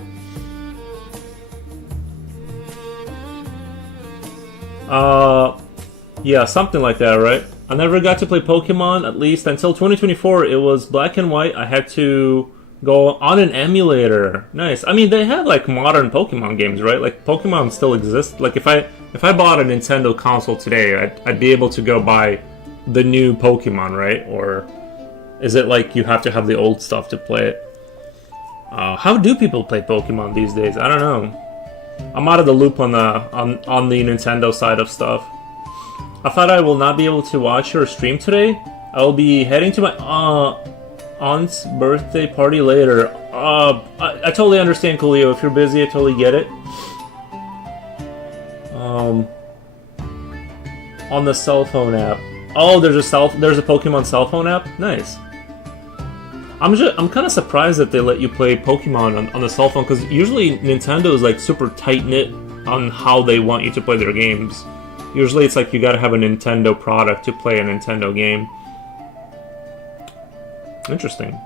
Yeah, something like that, right? I never got to play Pokemon, at least until 2024. It was black and white. I had to go on an emulator. Nice. I mean, they have like modern Pokemon games, right? Like Pokemon still exists. Like if I bought a Nintendo console today, I'd be able to go buy the new Pokemon, right? Or is it like you have to have the old stuff to play it? How do people play Pokemon these days? I don't know. I'm out of the loop on the Nintendo side of stuff. I thought I will not be able to watch your stream today. I will be heading to my aunt's birthday party later. I totally understand, Coolio. If you're busy, I totally get it. On the cell phone app. Oh, there's a Pokemon cell phone app? Nice. I'm kind of surprised that they let you play Pokemon on the cell phone, because usually Nintendo is like super tight-knit on how they want you to play their games. Usually it's like you gotta have a Nintendo product to play a Nintendo game. Interesting.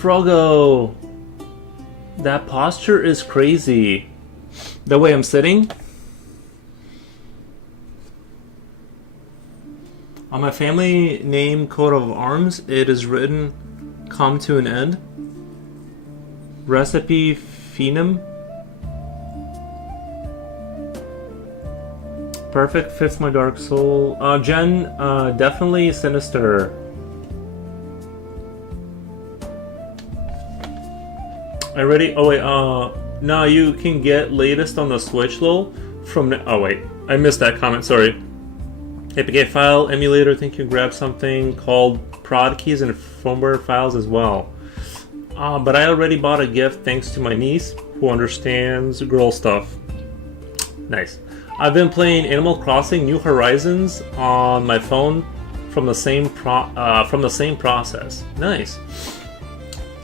Frogo! That posture is crazy. The way I'm sitting. On my family name coat of arms, it is written, come to an end. Recipe Phenom. Perfect fits my dark soul. Jen, definitely Sinister. I already. Oh wait. Now you can get latest on the Switch, lol. From. Oh wait, I missed that comment. Sorry. APK file emulator. Think you grab something called prod keys and firmware files as well. But I already bought a gift thanks to my niece who understands girl stuff. Nice. I've been playing Animal Crossing New Horizons on my phone from the same process. Nice.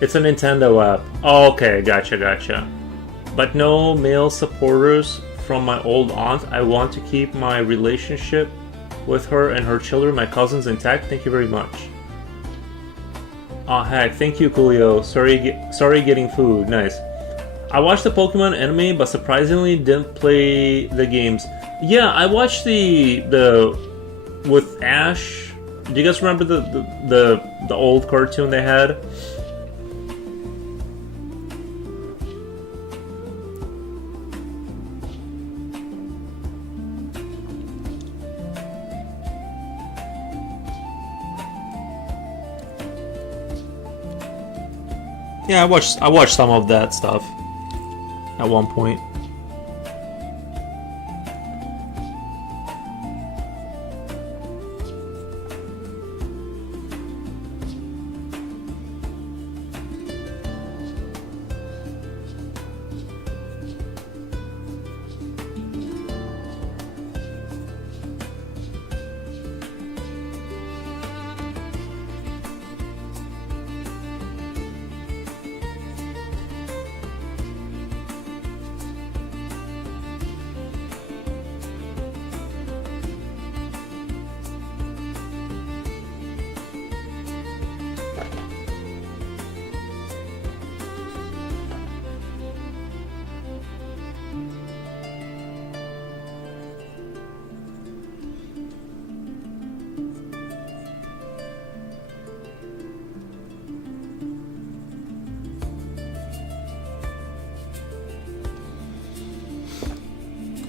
It's a Nintendo app. Oh, okay, gotcha. But no male supporters from my old aunt. I want to keep my relationship with her and her children, my cousins, intact. Thank you very much. Oh heck, thank you, Coolio. Sorry getting food. Nice. I watched the Pokemon anime, but surprisingly didn't play the games. Yeah, I watched the with Ash. Do you guys remember the old cartoon they had? Yeah, I watched some of that stuff at one point.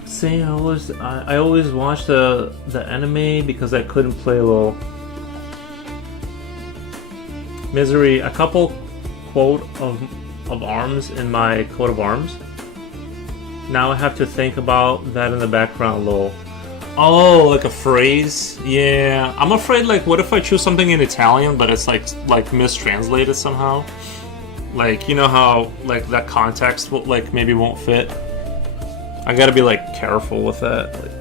See, I always watched the anime because I couldn't play LOL. Misery, a couple quote of arms in my coat of arms. Now I have to think about that in the background, lol. Oh, like a phrase? Yeah, I'm afraid, like, what if I choose something in Italian, but it's like mistranslated somehow? Like, you know how, like, that context will, like, maybe won't fit? I gotta be, like, careful with that. Like,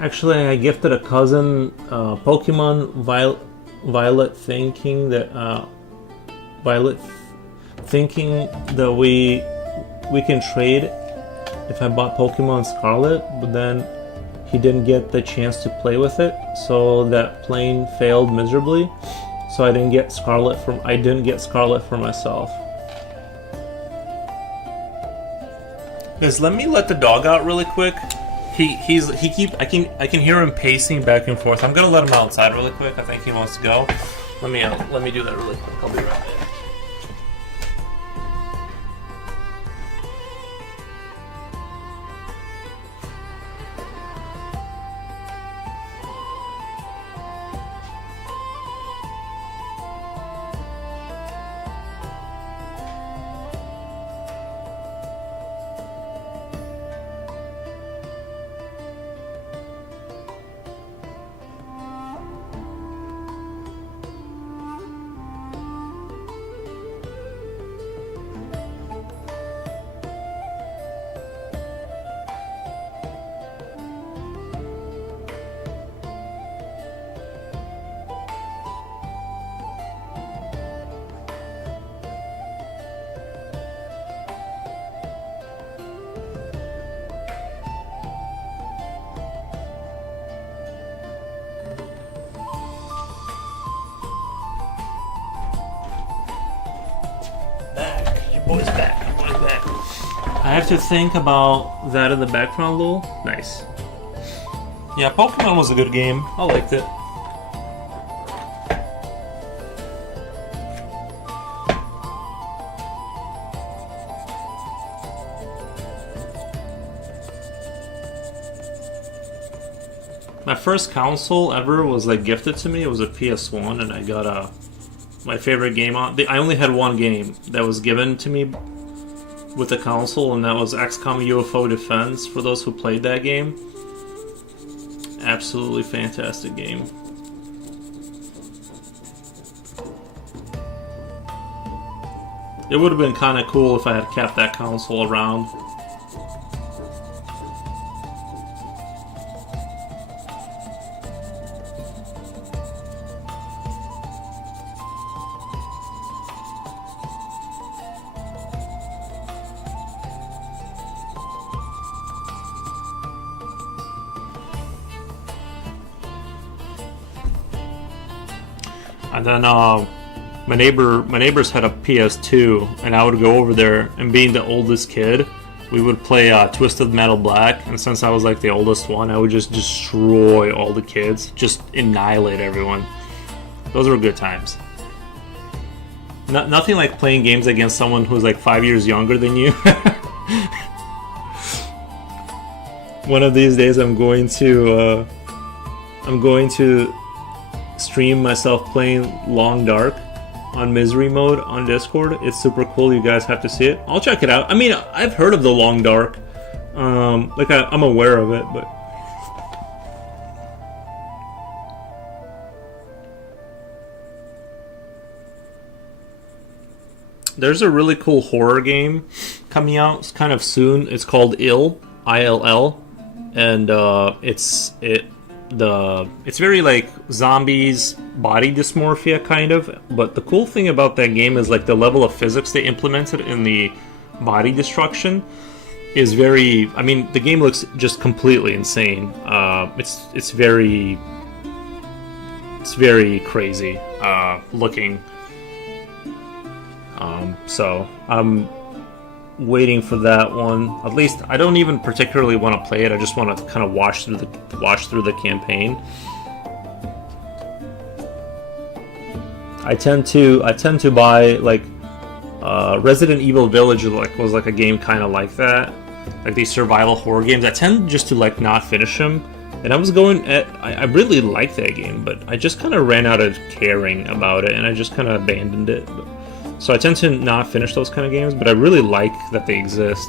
Actually, I gifted a cousin Pokemon Violet, Violet thinking that we can trade if I bought Pokemon Scarlet, but then he didn't get the chance to play with it, so that plane failed miserably. So I didn't get Scarlet for myself. Guys, let me let the dog out really quick. I can hear him pacing back and forth. I'm gonna let him outside really quick. I think he wants to go. Let me do that really quick. I'll be right back. Boy's back. I have to think about that in the background a little. Nice. Yeah, Pokemon was a good game. I liked it. My first console ever was like gifted to me. It was a PS1, and I got my favorite game on. I only had one game that was given to me with the console, and that was XCOM UFO Defense. For those who played that game, absolutely fantastic game. It would have been kind of cool if I had kept that console around. And then my neighbors had a PS2, and I would go over there, and being the oldest kid, we would play Twisted Metal Black, and since I was like the oldest one, I would just destroy all the kids, just annihilate everyone. Those were good times. Nothing like playing games against someone who's like 5 years younger than you. One of these days I'm going to stream myself playing Long Dark on Misery mode on Discord. It's super cool. You guys have to see it. I'll check it out. I mean, I've heard of the Long Dark. I'm aware of it, but there's a really cool horror game coming out kind of soon. It's called Ill, ILL, and it's very like zombies, body dysmorphia kind of, but the cool thing about that game is like the level of physics they implemented in the body destruction is very, I mean, the game looks just completely insane. It's very crazy looking. So I'm waiting for that one. At least I don't even particularly want to play it. I just want to kind of watch through the campaign. I tend to buy like Resident Evil Village was like a game kind of like that, like these survival horror games. I tend just to like not finish them. And I really liked that game, but I just kind of ran out of caring about it, and I just kind of abandoned it. So I tend to not finish those kind of games, but I really like that they exist.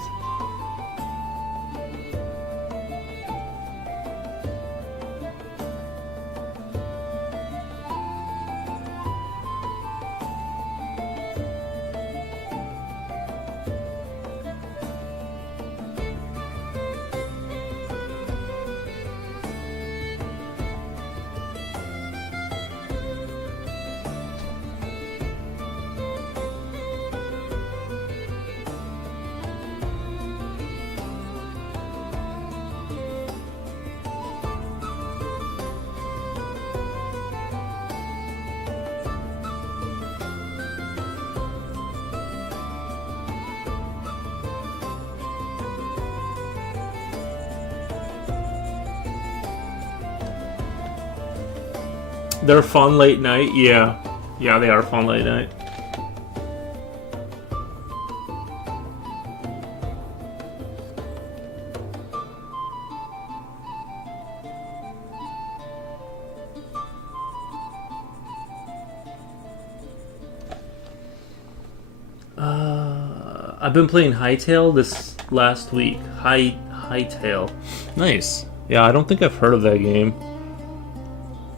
They're fun late night. Yeah, yeah, they are fun late night. I've been playing Hytale this last week. Hytale. Nice. Yeah, I don't think I've heard of that game.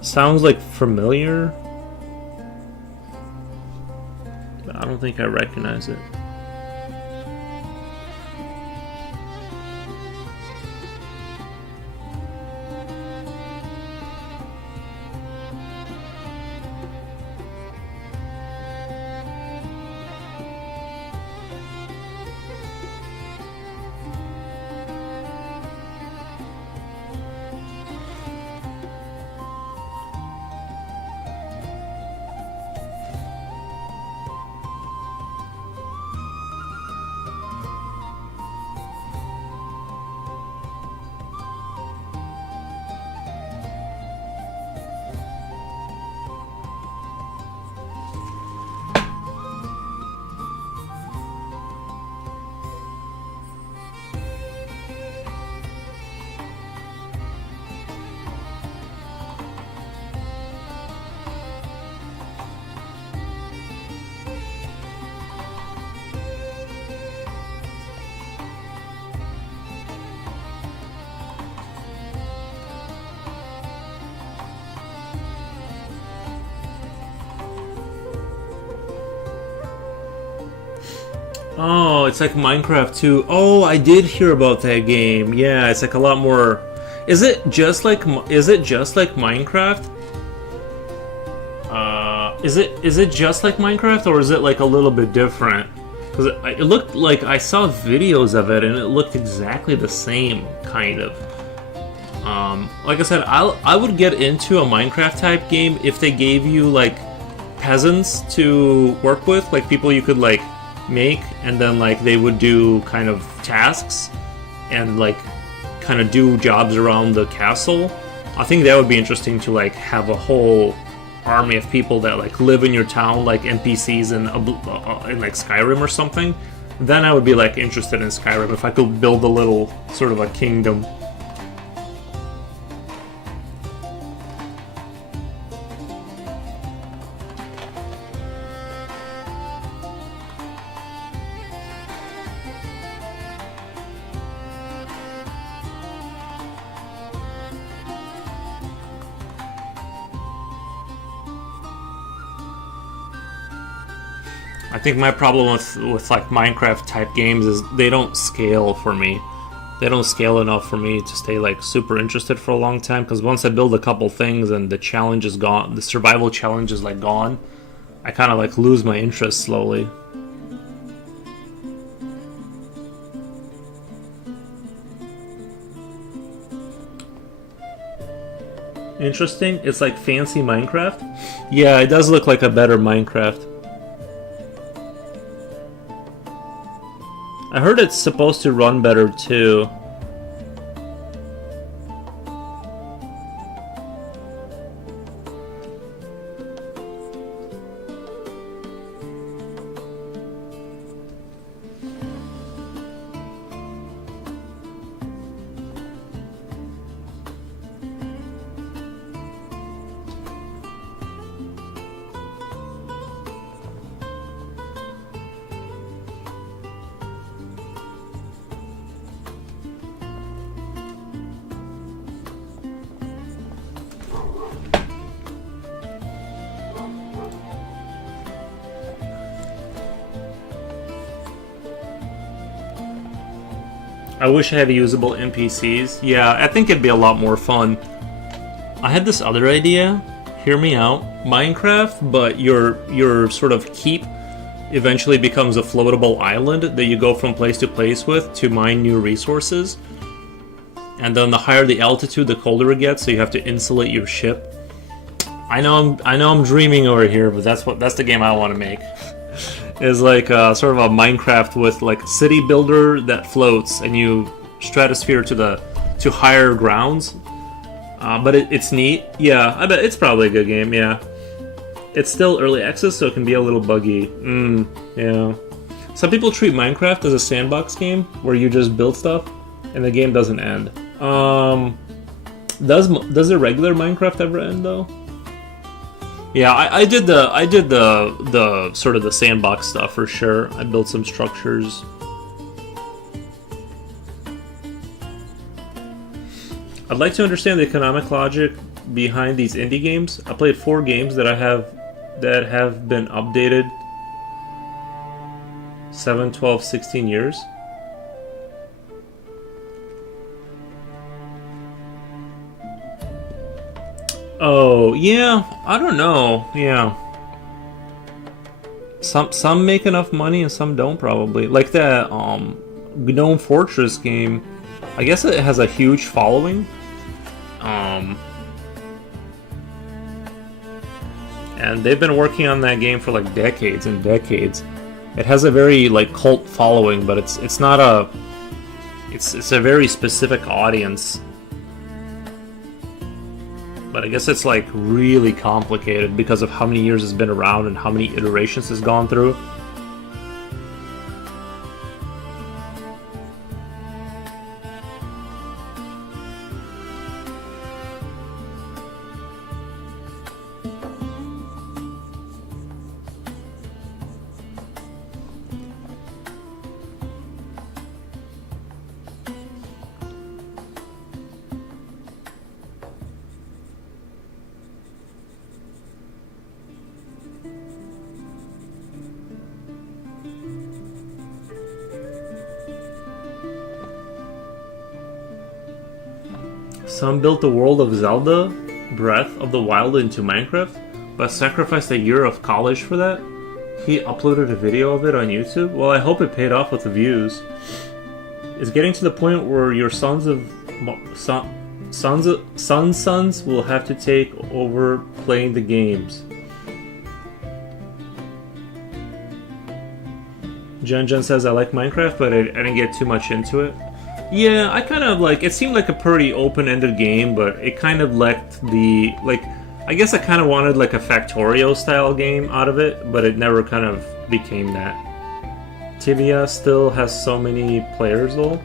Sounds like familiar, but I don't think I recognize it. Oh, it's like Minecraft too. Oh, I did hear about that game. Yeah, it's like a lot more. Is it just like Minecraft? Is it just like Minecraft, or is it like a little bit different? Because it looked like I saw videos of it and it looked exactly the same, kind of. Like I said, I would get into a Minecraft type game if they gave you like peasants to work with, like people you could like make, and then like they would do kind of tasks and like kind of do jobs around the castle. I think that would be interesting to like have a whole army of people that like live in your town, like NPCs in like Skyrim or something. Then I would be like interested in Skyrim if I could build a little sort of a kingdom. I think my problem with like Minecraft type games is they don't scale for me. They don't scale enough for me to stay like super interested for a long time, because once I build a couple things and the challenge is gone, the survival challenge is like gone, I kind of like lose my interest slowly. Interesting. It's like fancy Minecraft. Yeah, it does look like a better Minecraft. I heard it's supposed to run better too. I wish I had usable NPCs. Yeah, I think it'd be a lot more fun. I had this other idea. Hear me out. Minecraft, but your sort of keep eventually becomes a floatable island that you go from place to place with to mine new resources. And then the higher the altitude, the colder it gets, so you have to insulate your ship. I know I'm dreaming over here, but that's the game I want to make. Is like sort of a Minecraft with like city builder that floats, and you stratosphere to higher grounds. But it's neat. Yeah, I bet it's probably a good game. Yeah, it's still early access, so it can be a little buggy. Yeah. Some people treat Minecraft as a sandbox game where you just build stuff and the game doesn't end. Does a regular Minecraft ever end though? Yeah, I did the sort of the sandbox stuff for sure. I built some structures. I'd like to understand the economic logic behind these indie games. I played 4 games that have been updated 7, 12, 16 years. Oh, yeah, I don't know. Yeah. Some make enough money and some don't probably. Like that Gnome Fortress game. I guess it has a huge following. And they've been working on that game for like decades and decades. It has a very like cult following, but it's not a it's a very specific audience. But I guess it's like really complicated because of how many years it's been around and how many iterations it's gone through. Some built the world of Zelda Breath of the Wild into Minecraft, but sacrificed a year of college for that. He uploaded a video of it on YouTube. Well, I hope it paid off with the views. It's getting to the point where your sons will have to take over playing the games. Jen says, I like Minecraft, but I didn't get too much into it. Yeah, I kind of like, it seemed like a pretty open-ended game, but it kind of lacked the, like, I guess I kind of wanted like a Factorio style game out of it, but it never kind of became that. Tibia still has so many players though.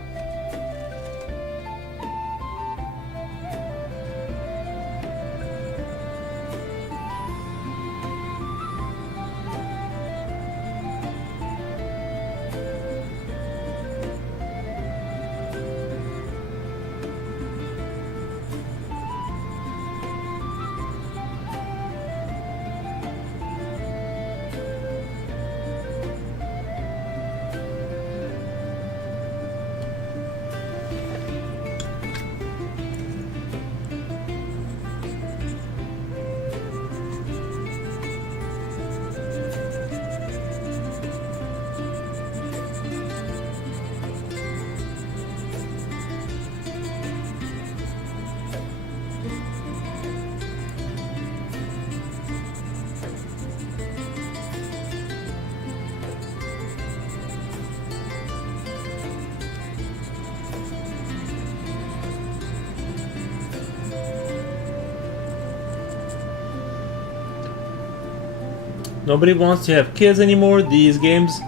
Nobody wants to have kids anymore. These games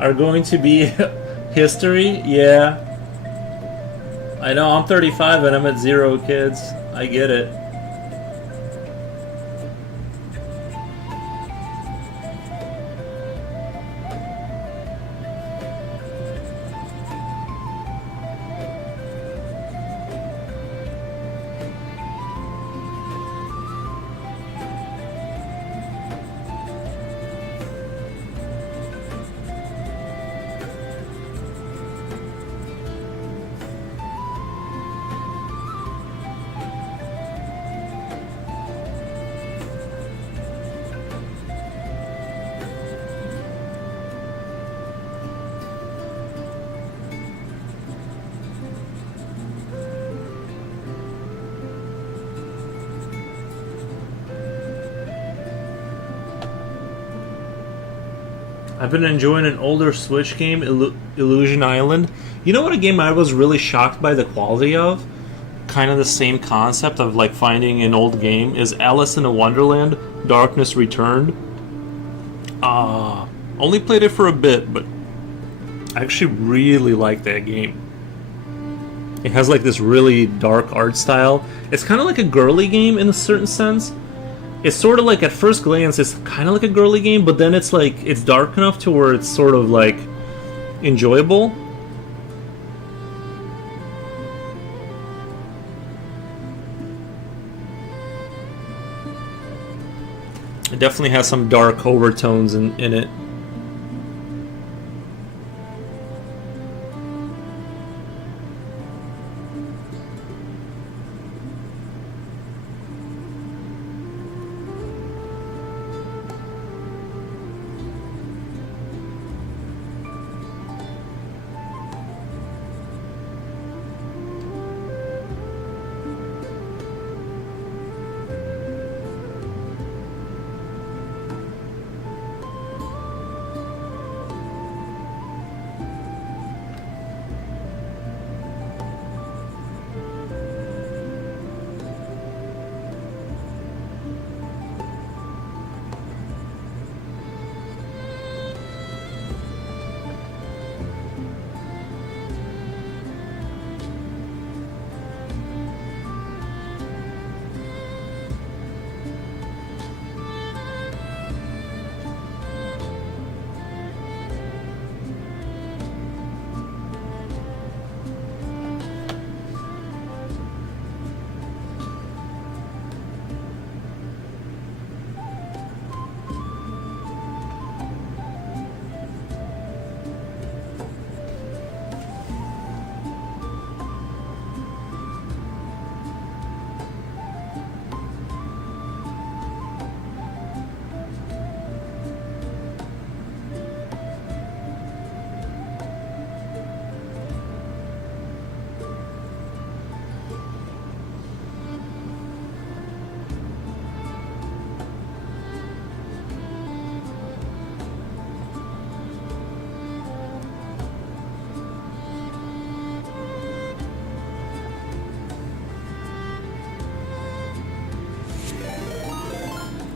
are going to be history. Yeah. I know, I'm 35 and I'm at 0 kids. I get it. I've been enjoying an older Switch game, Illusion Island. You know what a game I was really shocked by the quality of? kind of the same concept of like finding an old game is Alice in a Wonderland, Darkness Returned. Only played it for a bit, but I actually really like that game. It has like this really dark art style. It's kind of like a girly game in a certain sense. It's sort of like at first glance it's kind of like a girly game, but then it's like it's dark enough to where it's sort of like enjoyable. It definitely has some dark overtones in it.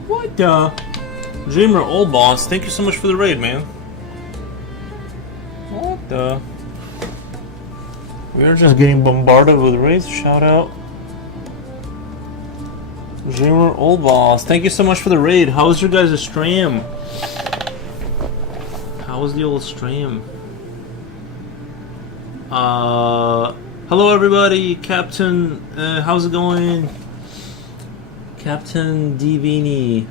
What the? Dreamer Old Boss, thank you so much for the raid, man. What the? We are just getting bombarded with raids. Shout out. Dreamer Old Boss, thank you so much for the raid. How was your guys' stream? How was the old stream? Hello everybody, Captain, how's it going? Captain Divini.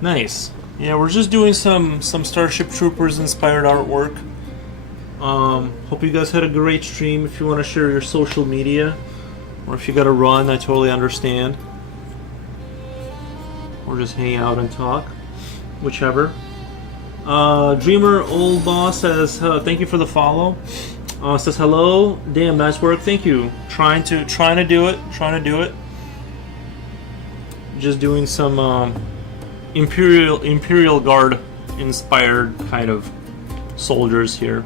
Nice. Yeah, we're just doing some Starship Troopers inspired artwork. Hope you guys had a great stream. If you want to share your social media, or if you gotta run, I totally understand. Or just hang out and talk, whichever. Dreamer Old Boss says, thank you for the follow. Says hello. Damn, nice work. Thank you. Trying to do it. Just doing some Imperial Guard inspired kind of soldiers here.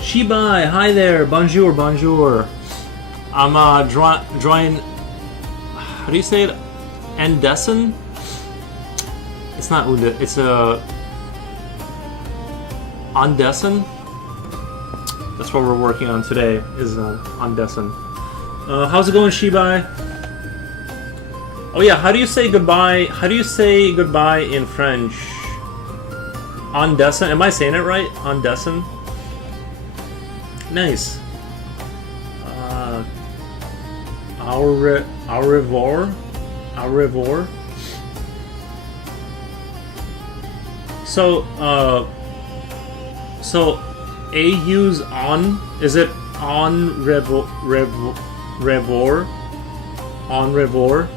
Shibai, hi there, bonjour, bonjour. I'm drawing. How do you say it? Andesen? It's not Unda. It's Andesen. That's what we're working on today. Is Andesen. How's it going, Shibai? Oh yeah, how do you say goodbye? How do you say goodbye in French? Andesen. Am I saying it right? Andesen. Nice. Au revoir. Au revoir. So AU's on. Is it on revoir? On revoir?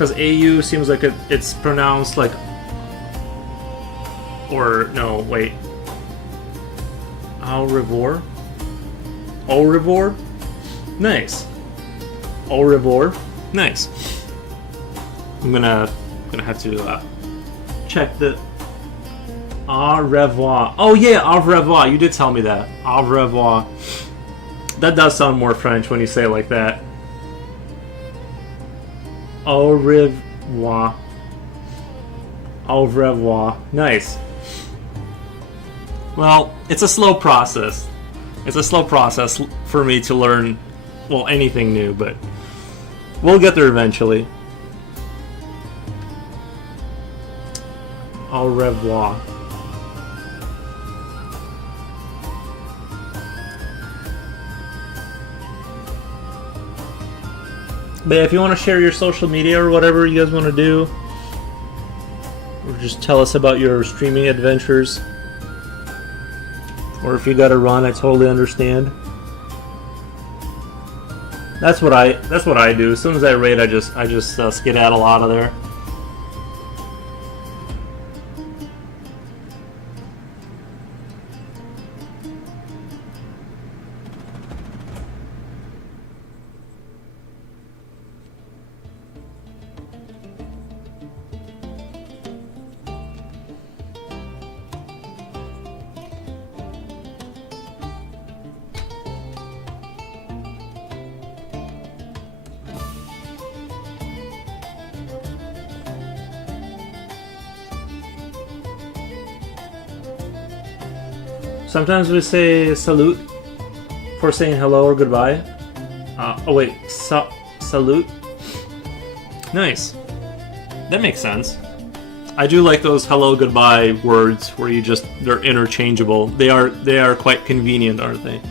Because AU seems like it's pronounced like... Or, no, wait. Au revoir? Au revoir? Nice. Au revoir? Nice. I'm gonna have to check the... Au revoir. Oh yeah, au revoir. You did tell me that. Au revoir. That does sound more French when you say it like that. Au revoir. Au revoir. Nice. Well, it's a slow process. It's a slow process for me to learn, well, anything new, but we'll get there eventually. Au revoir. But if you want to share your social media or whatever you guys want to do, or just tell us about your streaming adventures, or if you gotta run, I totally understand. That's what I do. As soon as I raid, I just skedaddle out of there. Sometimes we say salute for saying hello or goodbye. Oh wait, salute. Nice. That makes sense. I do like those hello goodbye words where they're interchangeable. They are quite convenient, aren't they?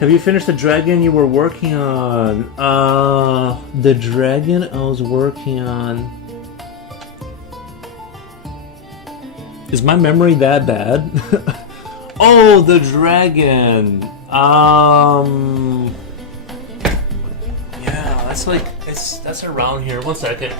Have you finished the dragon you were working on? The dragon I was working on... Is my memory that bad? Oh, the dragon! Yeah, that's around here. 1 second.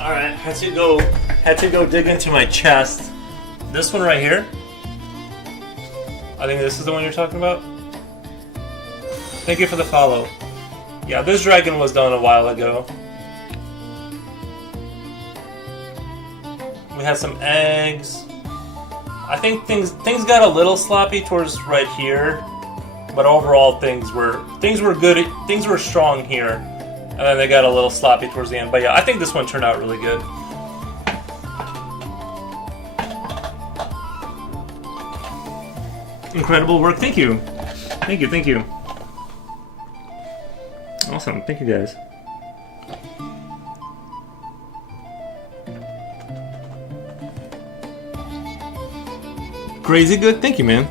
Alright, had to go dig into my chest. This one right here. I think this is the one you're talking about. Thank you for the follow. Yeah, this dragon was done a while ago. We had some eggs. I think things got a little sloppy towards right here, but overall things were good. Things were strong here. And then they got a little sloppy towards the end. But yeah, I think this one turned out really good. Incredible work. Thank you. Thank you, thank you. Awesome. Thank you, guys. Crazy good. Thank you, man.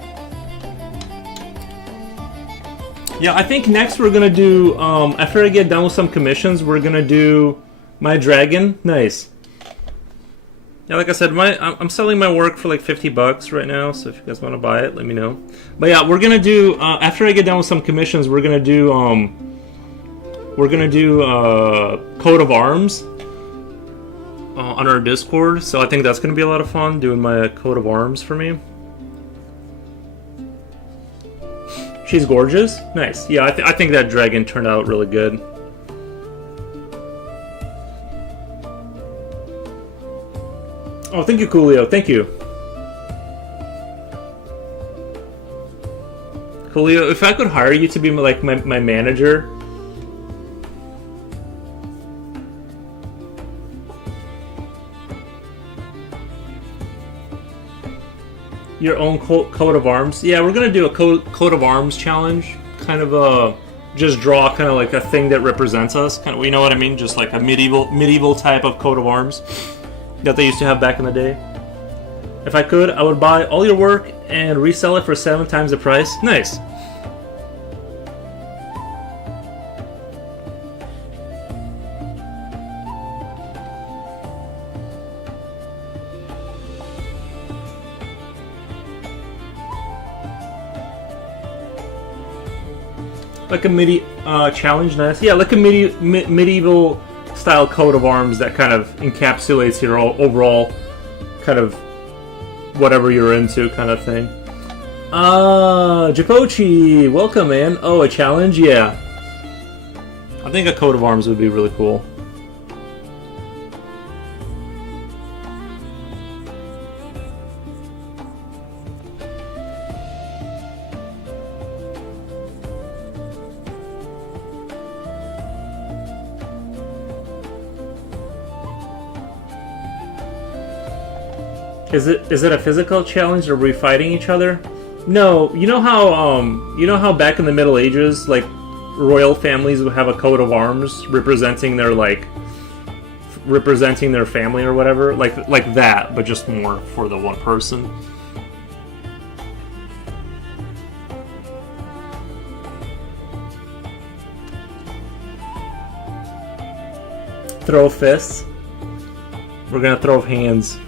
Yeah, I think next we're gonna do, after I get done with some commissions, we're gonna do my dragon. Nice. Yeah, like I said, I'm selling my work for like $50 right now, so if you guys want to buy it, let me know. But yeah, we're gonna do, after I get done with some commissions, we're gonna do Coat of Arms on our Discord, so I think that's gonna be a lot of fun, doing my Coat of Arms for me. She's gorgeous. Nice. Yeah, I think that dragon turned out really good. Oh, thank you, Coolio. Thank you. Coolio, if I could hire you to be like my manager. Your own coat of arms. Yeah, we're gonna do a coat of arms challenge. Kind of just draw kind of like a thing that represents us. Kind of, you know what I mean? Just like a medieval type of coat of arms that they used to have back in the day. If I could, I would buy all your work and resell it for 7 times the price. Nice. Like a challenge, nice. Yeah, like a medieval style coat of arms that kind of encapsulates your overall kind of whatever you're into kind of thing. Japochi, welcome, man. Oh, a challenge? Yeah. I think a coat of arms would be really cool. Is it a physical challenge? Are we fighting each other? No. You know how back in the Middle Ages, like royal families would have a coat of arms representing their family or whatever, like that, but just more for the one person. Throw fists. We're gonna throw hands.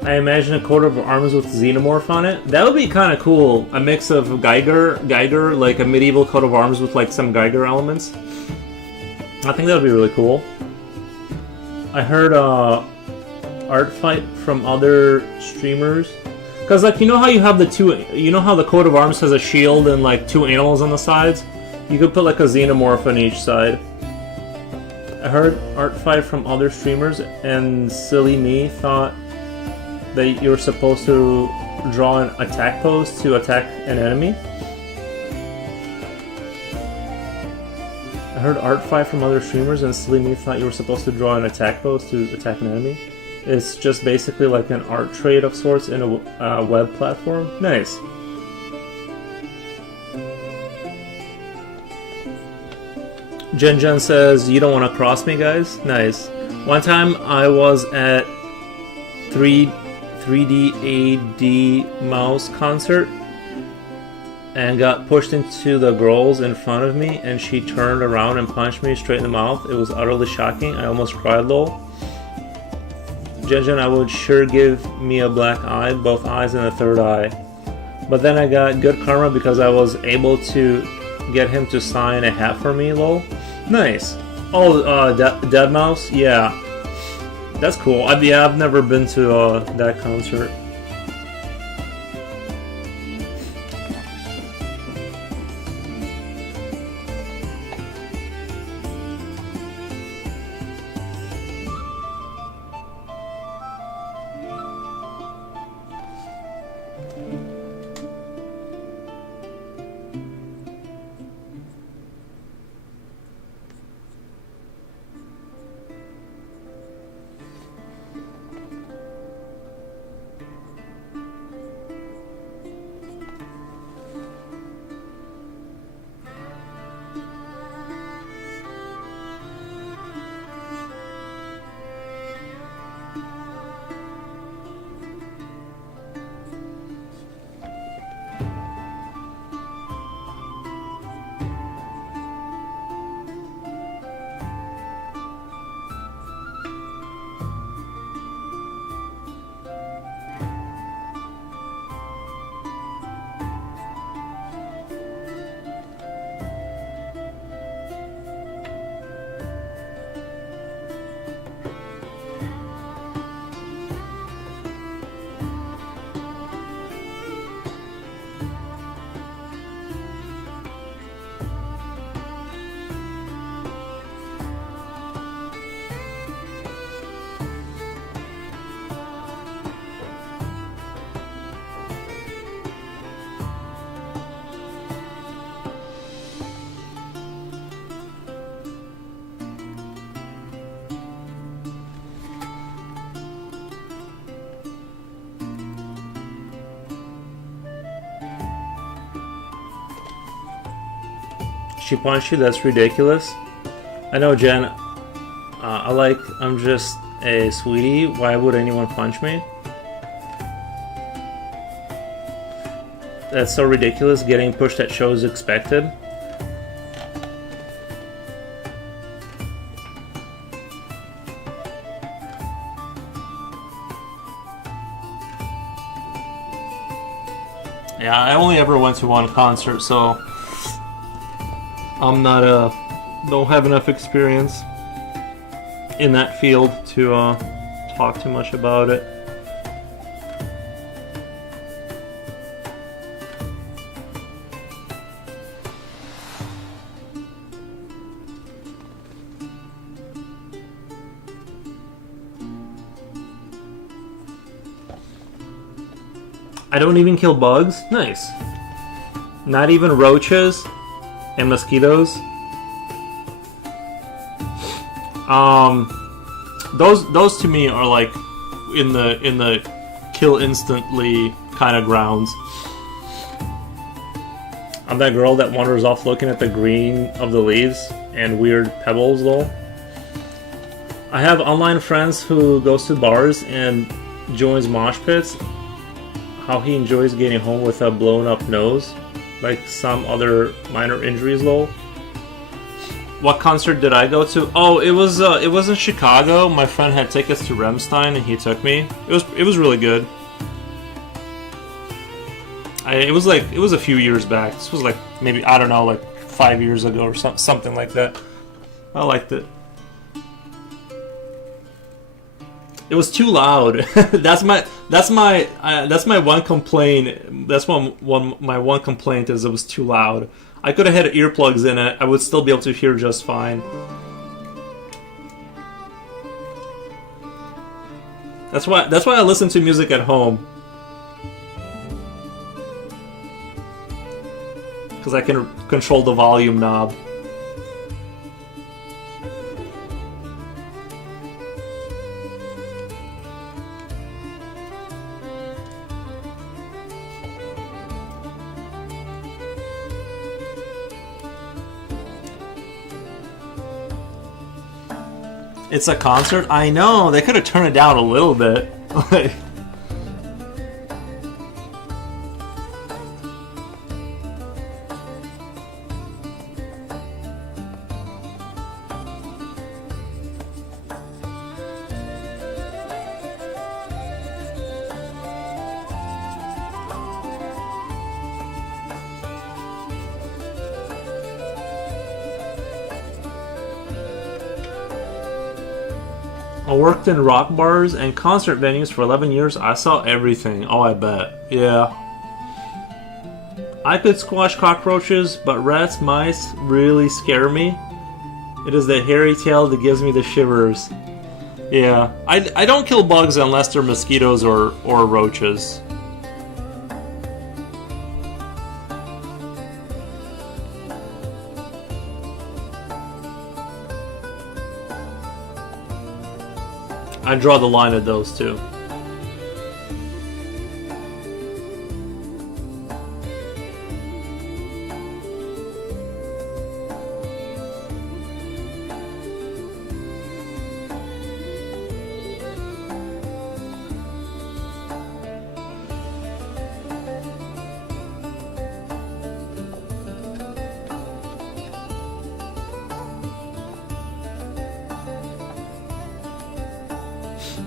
I imagine a coat of arms with Xenomorph on it. That would be kind of cool. A mix of Geiger, like a medieval coat of arms with like some Geiger elements. I think that would be really cool. I heard art fight from other streamers. Cause like you know how you have the coat of arms has a shield and like 2 animals on the sides? You could put like a Xenomorph on each side. I heard art fight from other streamers and silly me thought that you're supposed to draw an attack pose to attack an enemy. I heard art fight from other streamers and silly me thought you were supposed to draw an attack pose to attack an enemy. It's just basically like an art trade of sorts in a web platform. Nice. Jen says, you don't want to cross me, guys? Nice. One time I was at 3D Mouse concert and got pushed into the girls in front of me and she turned around and punched me straight in the mouth. It was utterly shocking. I almost cried, lol. Jen, I would sure give me a black eye, both eyes and a third eye. But then I got good karma because I was able to get him to sign a hat for me, lol. Nice. Oh, Deadmau5? Yeah. That's cool. I've never been to that concert. She punched you? That's ridiculous. I know, Jen. I'm just a sweetie. Why would anyone punch me? That's so ridiculous. Getting pushed at shows expected. Yeah, I only ever went to one concert, so I'm not don't have enough experience in that field to talk too much about it. I don't even kill bugs? Nice. Not even roaches and mosquitoes? Those to me are like in the kill instantly kind of grounds. I'm that girl that wanders off looking at the green of the leaves and weird pebbles though. I have online friends who goes to bars and joins mosh pits. How he enjoys getting home with a blown up nose, like some other minor injuries though. What concert did I go to? Oh, it was in Chicago. My friend had tickets to Rammstein and he took me. It was really good. It was a few years back. This was like maybe, I don't know, like 5 years ago or something like that. I liked it. It was too loud. that's my one complaint. That's my one complaint is it was too loud. I could have had earplugs in it. I would still be able to hear just fine. That's why I listen to music at home. Because I can control the volume knob. It's a concert? I know, they could have turned it down a little bit. I worked in rock bars and concert venues for 11 years. I saw everything. Oh, I bet. Yeah. I could squash cockroaches, but rats, mice really scare me. It is the hairy tail that gives me the shivers. Yeah. I don't kill bugs unless they're mosquitoes or roaches. I draw the line at those two.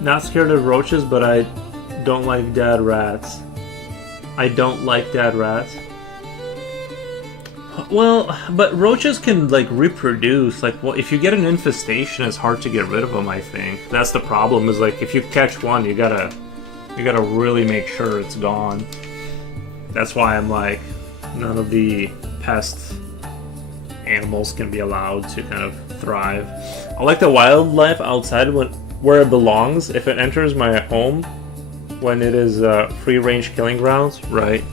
Not scared of roaches, but I don't like dead rats. I don't like dead rats. Well, but roaches can like reproduce. Like, well, if you get an infestation, it's hard to get rid of them. I think that's the problem. Is like if you catch one, you gotta really make sure it's gone. That's why I'm like, none of the pest animals can be allowed to kind of thrive. I like the wildlife outside where it belongs. If it enters my home when it is free-range killing grounds, right?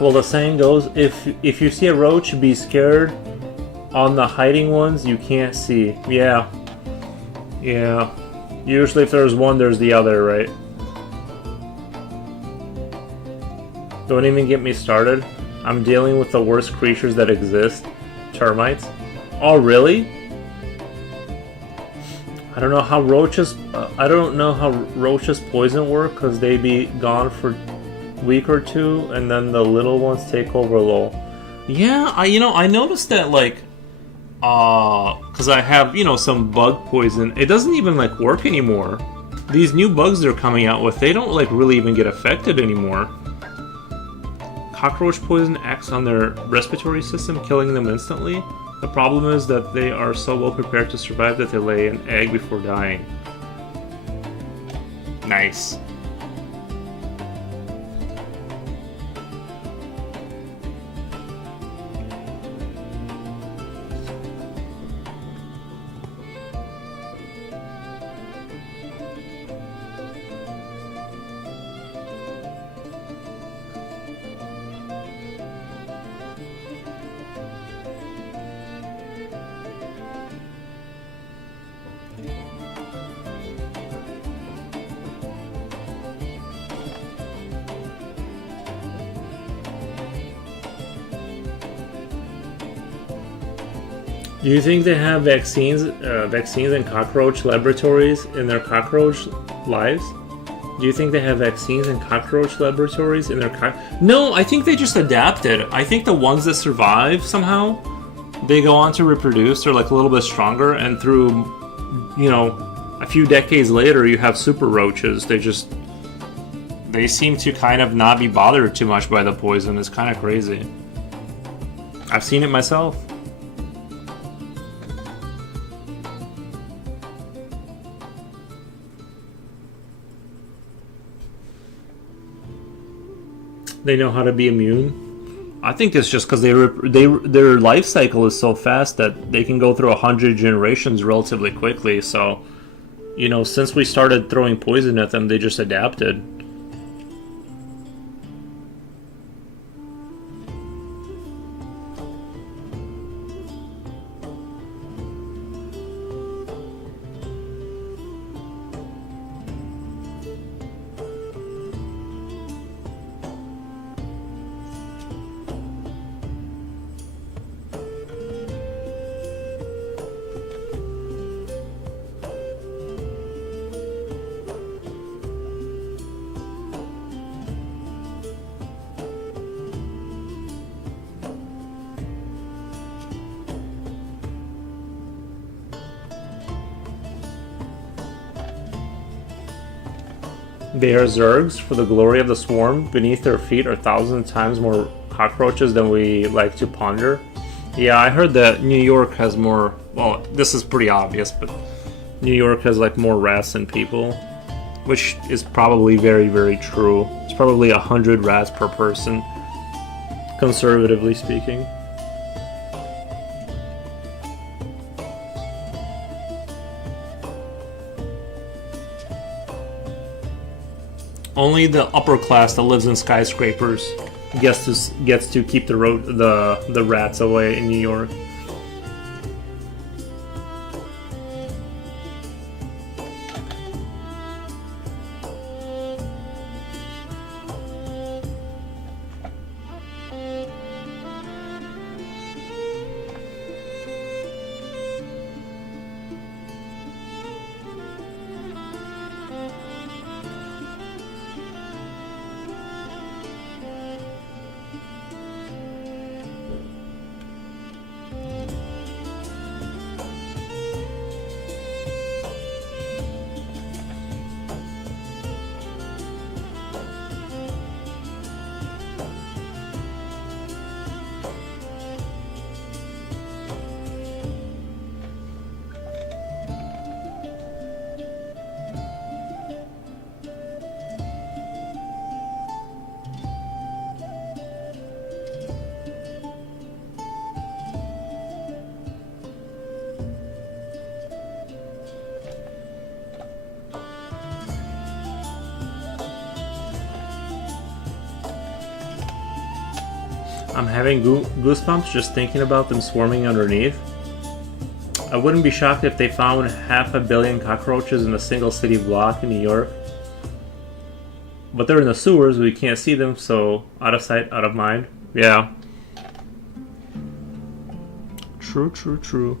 Well, the saying goes, if you see a roach, be scared. On the hiding ones, you can't see. Yeah. Yeah. Usually if there's one, there's the other, right? Don't even get me started. I'm dealing with the worst creatures that exist. Termites. Oh, really? I don't know how roaches... I don't know how roaches poison work, because they be gone for a week or two, and then the little ones take over lol. Yeah, I noticed that, like... because I have, some bug poison. It doesn't even, like, work anymore. These new bugs they're coming out with, they don't, like, really even get affected anymore. Cockroach poison acts on their respiratory system, killing them instantly. The problem is that they are so well prepared to survive that they lay an egg before dying. Nice. Do you think they have vaccines in cockroach laboratories in their cockroach lives? Do you think they have vaccines in cockroach laboratories in their No, I think they just adapted. I think the ones that survive somehow, they go on to reproduce. They're like a little bit stronger, and through, a few decades later, you have super roaches. They seem to kind of not be bothered too much by the poison. It's kind of crazy. I've seen it myself. They know how to be immune. I think it's just because their life cycle is so fast that they can go through 100 generations relatively quickly. So, since we started throwing poison at them, they just adapted. They are zergs for the glory of the swarm. Beneath their feet are thousands of times more cockroaches than we like to ponder. Yeah, I heard that New York has more... Well, this is pretty obvious, but New York has like more rats than people, which is probably very, very true. It's probably 100 rats per person, conservatively speaking. Only the upper class that lives in skyscrapers gets to keep the rats away in New York. I'm having goosebumps just thinking about them swarming underneath. I wouldn't be shocked if they found 500 million cockroaches in a single city block in New York. But they're in the sewers, we can't see them, so out of sight, out of mind. Yeah. True, true, true.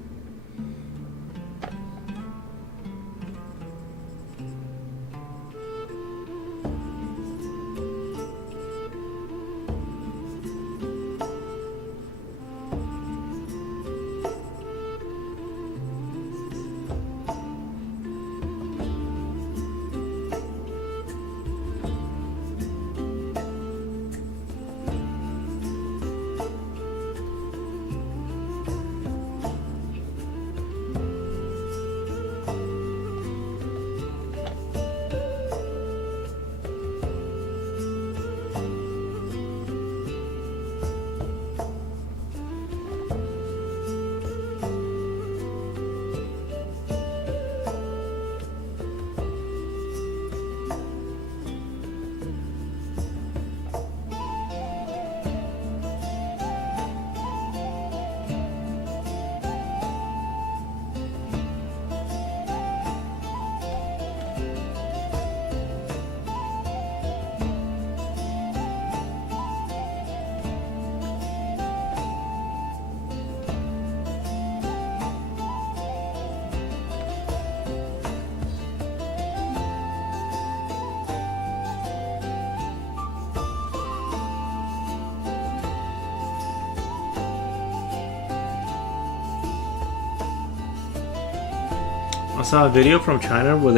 I saw a video from China where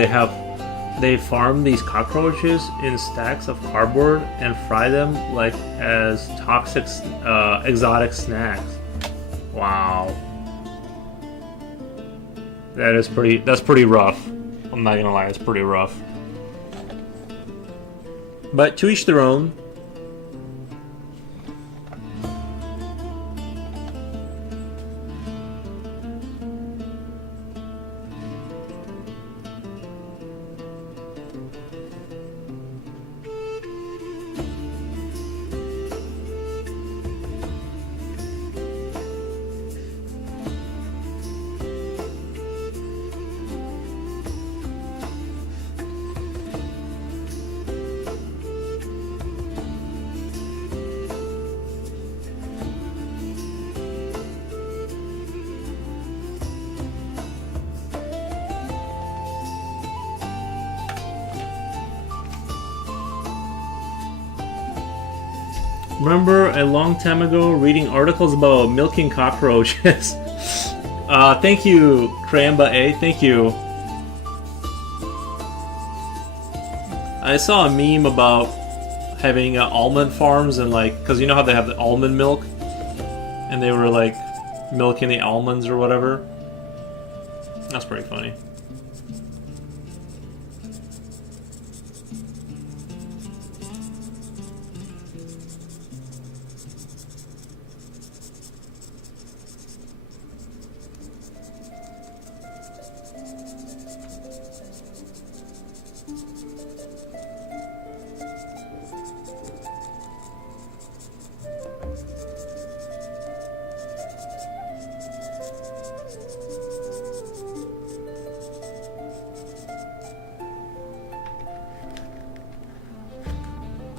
they farm these cockroaches in stacks of cardboard and fry them like as toxic exotic snacks. Wow. That's pretty rough. I'm not gonna lie, it's pretty rough. But to each their own. Remember a long time ago reading articles about milking cockroaches. Thank you, Cramba A. Thank you. I saw a meme about having almond farms and like, because you know how they have the almond milk? And they were like milking the almonds or whatever. That's pretty funny.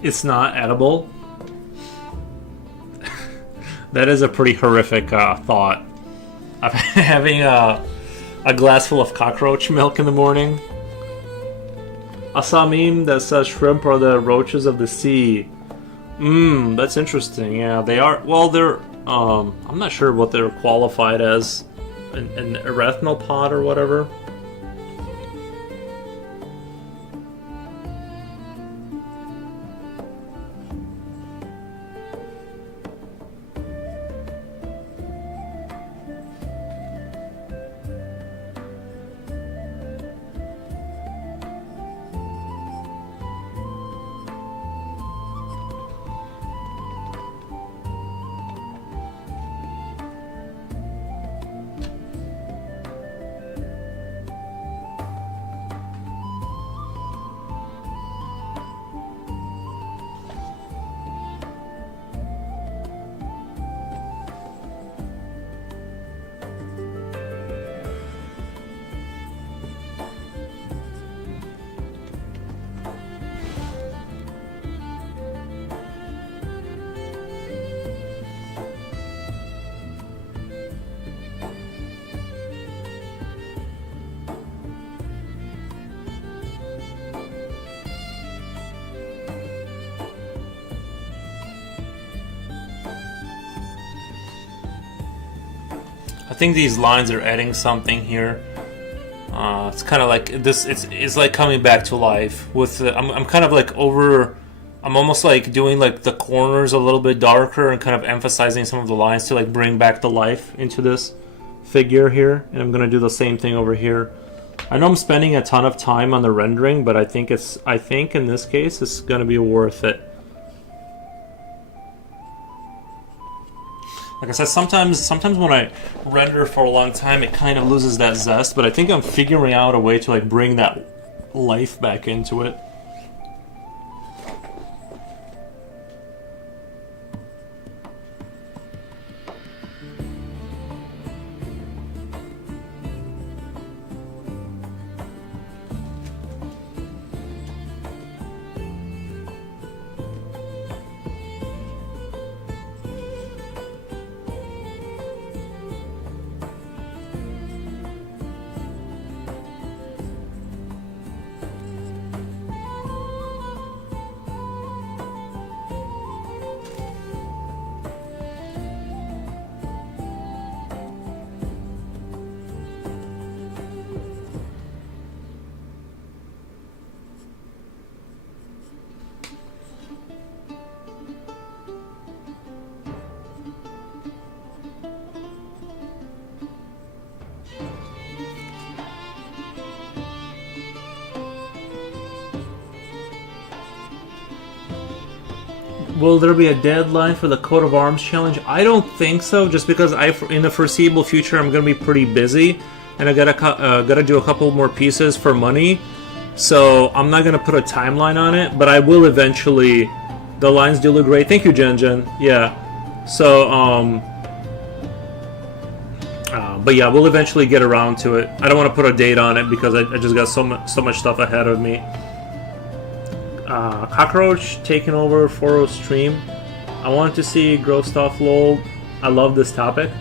It's not edible. That is a pretty horrific thought. Of having a glass full of cockroach milk in the morning. I saw a meme that says shrimp are the roaches of the sea. That's interesting. Yeah, they are. Well, they're. I'm not sure what they're qualified as, an arachnopod or whatever. I think these lines are adding something here. It's kind of like this. It's like coming back to life. With I'm kind of like over. I'm almost like doing like the corners a little bit darker and kind of emphasizing some of the lines to like bring back the life into this figure here. And I'm gonna do the same thing over here. I know I'm spending a ton of time on the rendering, but I think in this case it's gonna be worth it. Like I said, sometimes when I render for a long time, it kind of loses that zest. But I think I'm figuring out a way to like bring that life back into it. Will there be a deadline for the Coat of Arms challenge? I don't think so, just because in the foreseeable future I'm going to be pretty busy, and I gotta do a couple more pieces for money, so I'm not going to put a timeline on it, but I will eventually. The lines do look great. Thank you, Jen. Yeah. So, but yeah, we'll eventually get around to it. I don't want to put a date on it because I just got so much stuff ahead of me. Cockroach taking over 4.0 stream. I wanted to see gross stuff, lol. I love this topic.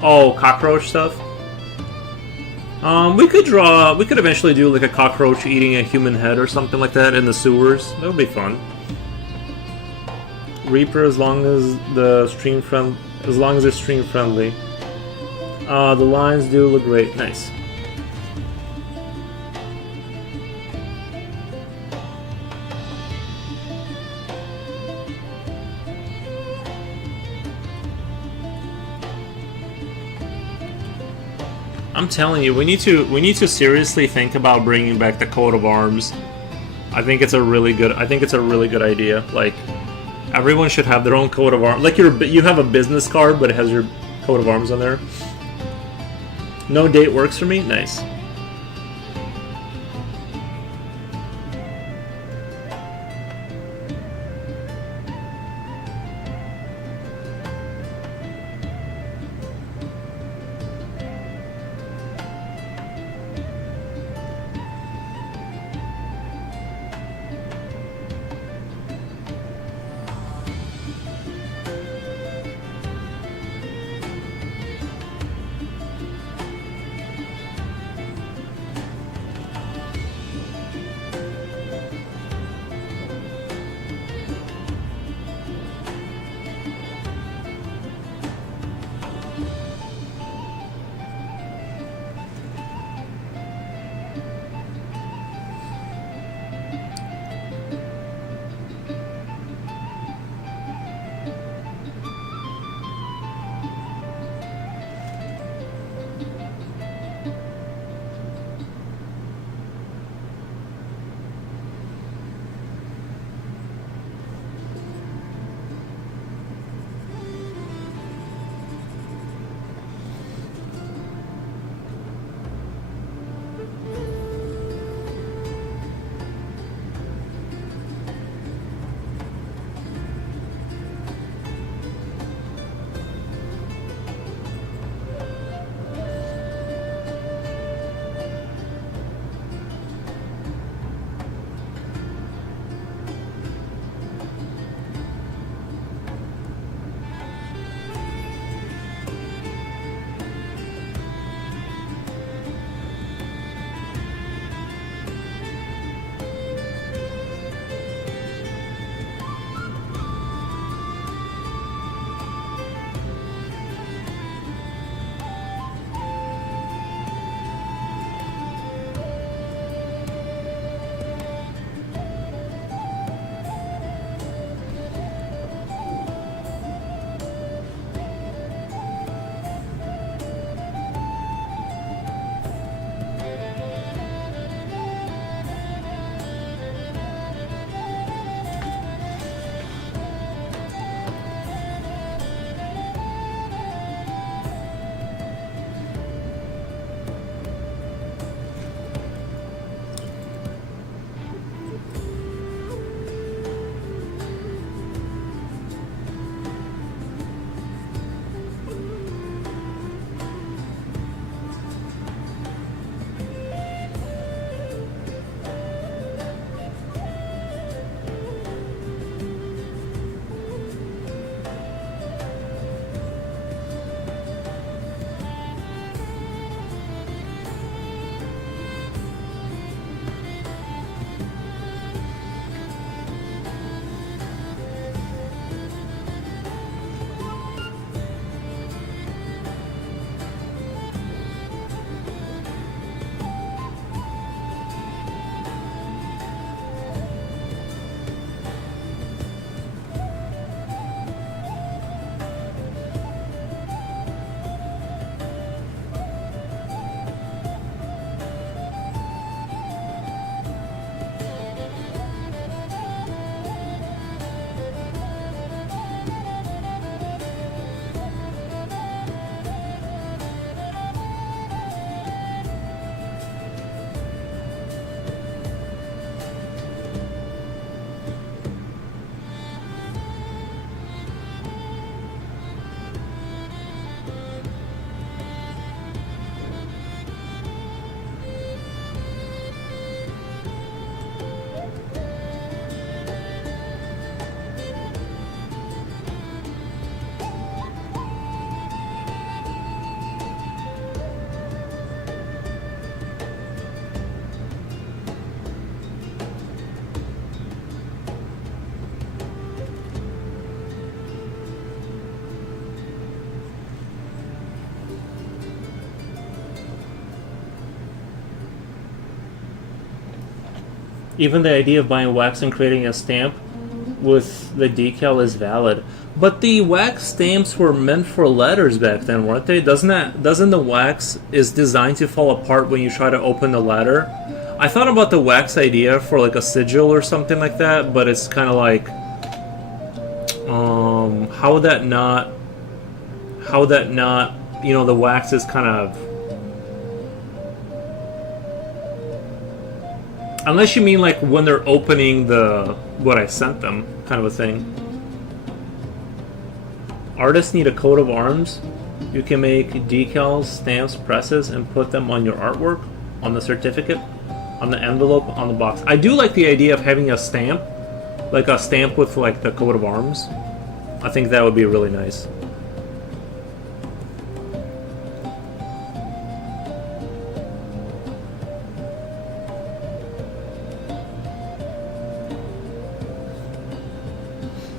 Oh, cockroach stuff. We could eventually do like a cockroach eating a human head or something like that in the sewers. That would be fun. Reaper, as long as it's stream friendly. The lines do look great. Nice. I'm telling you, we need to seriously think about bringing back the Coat of Arms. I think it's a really good idea. Like, everyone should have their own Coat of Arms. Like you have a business card, but it has your Coat of Arms on there. No date works for me. Nice. Even the idea of buying wax and creating a stamp with the decal is valid. But the wax stamps were meant for letters back then, weren't they? Doesn't the wax is designed to fall apart when you try to open the letter? I thought about the wax idea for like a sigil or something like that, but it's kind of like, how would that not, you know, the wax is kind of, unless you mean like when they're opening the, what I sent them, kind of a thing. Artists need a coat of arms. You can make decals, stamps, presses, and put them on your artwork, on the certificate, on the envelope, on the box. I do like the idea of having a stamp, like a stamp with like the coat of arms. I think that would be really nice.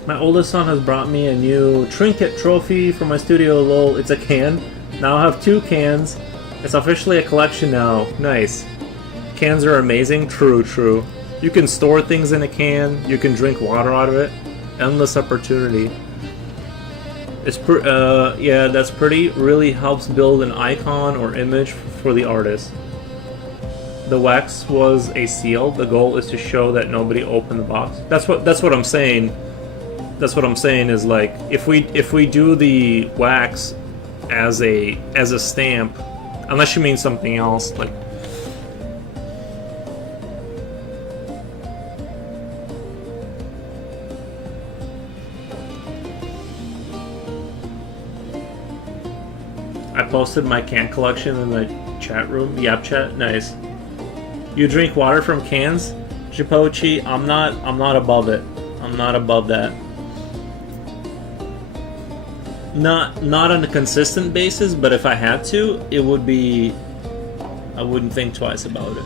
My oldest son has brought me a new trinket trophy for my studio. Lol, it's a can. Now I have 2 cans. It's officially a collection now. Nice. Cans are amazing. True. You can store things in a can. You can drink water out of it. Endless opportunity. It's yeah, that's pretty. Really helps build an icon or image for the artist. The wax was a seal. The goal is to show that nobody opened the box. That's what I'm saying. That's what I'm saying is like if we do the wax as a stamp, unless you mean something else, like I posted my can collection in the chat room, Yap Chat. Nice. You drink water from cans, Jipochi? I'm not above it. I'm not above that. Not on a consistent basis, but if I had to, it would be, I wouldn't think twice about it.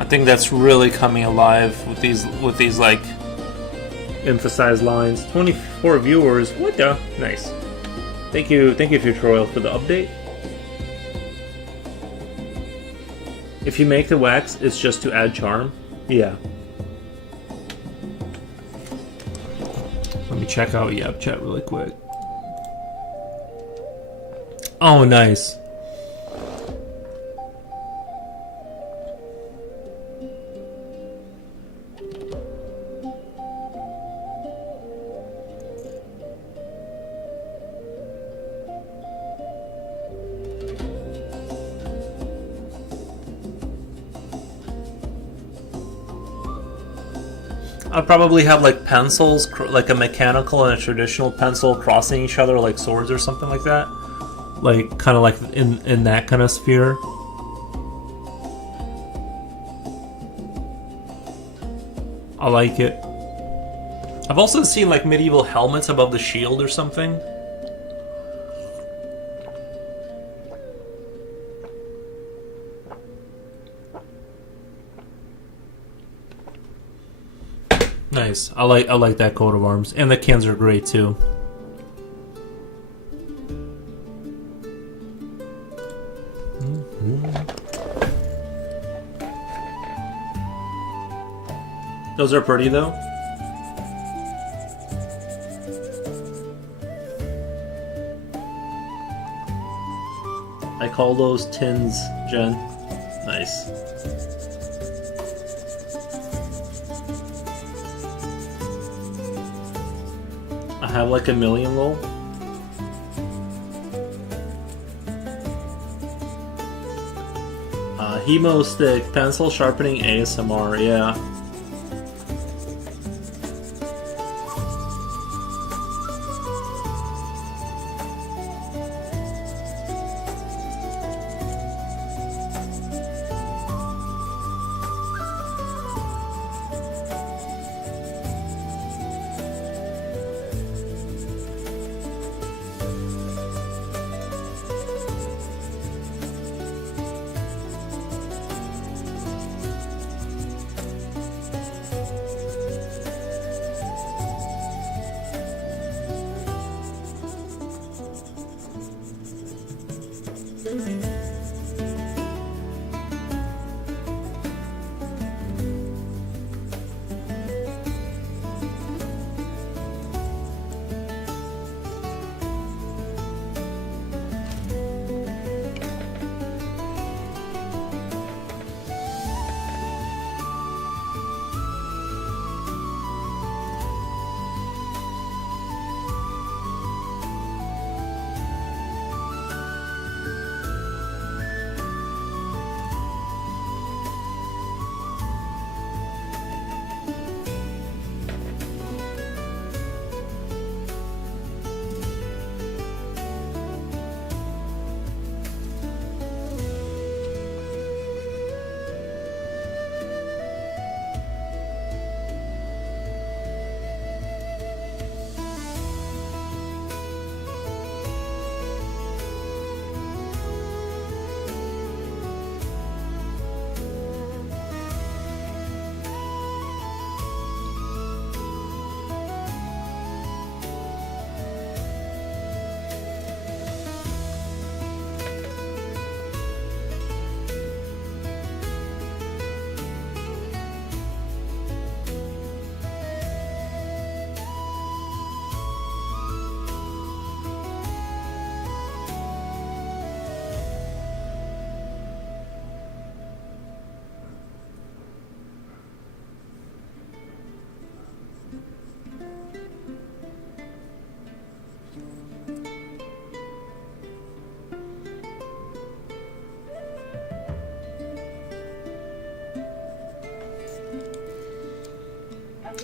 I think that's really coming alive with these like emphasized lines. 24 viewers. What the? Nice. Thank you, Futuroil, for the update. If you make the wax, it's just to add charm. Yeah. Let me check out Yap Chat really quick. Oh, nice. I'd probably have like pencils, like a mechanical and a traditional pencil crossing each other like swords or something like that. Like, kind of like in that kind of sphere. I like it. I've also seen like medieval helmets above the shield or something. Nice. I like that coat of arms, and the cans are great too. Those are pretty though. I call those tins, Jen. Nice. I have like a million lol. Hemo stick, pencil sharpening ASMR, yeah.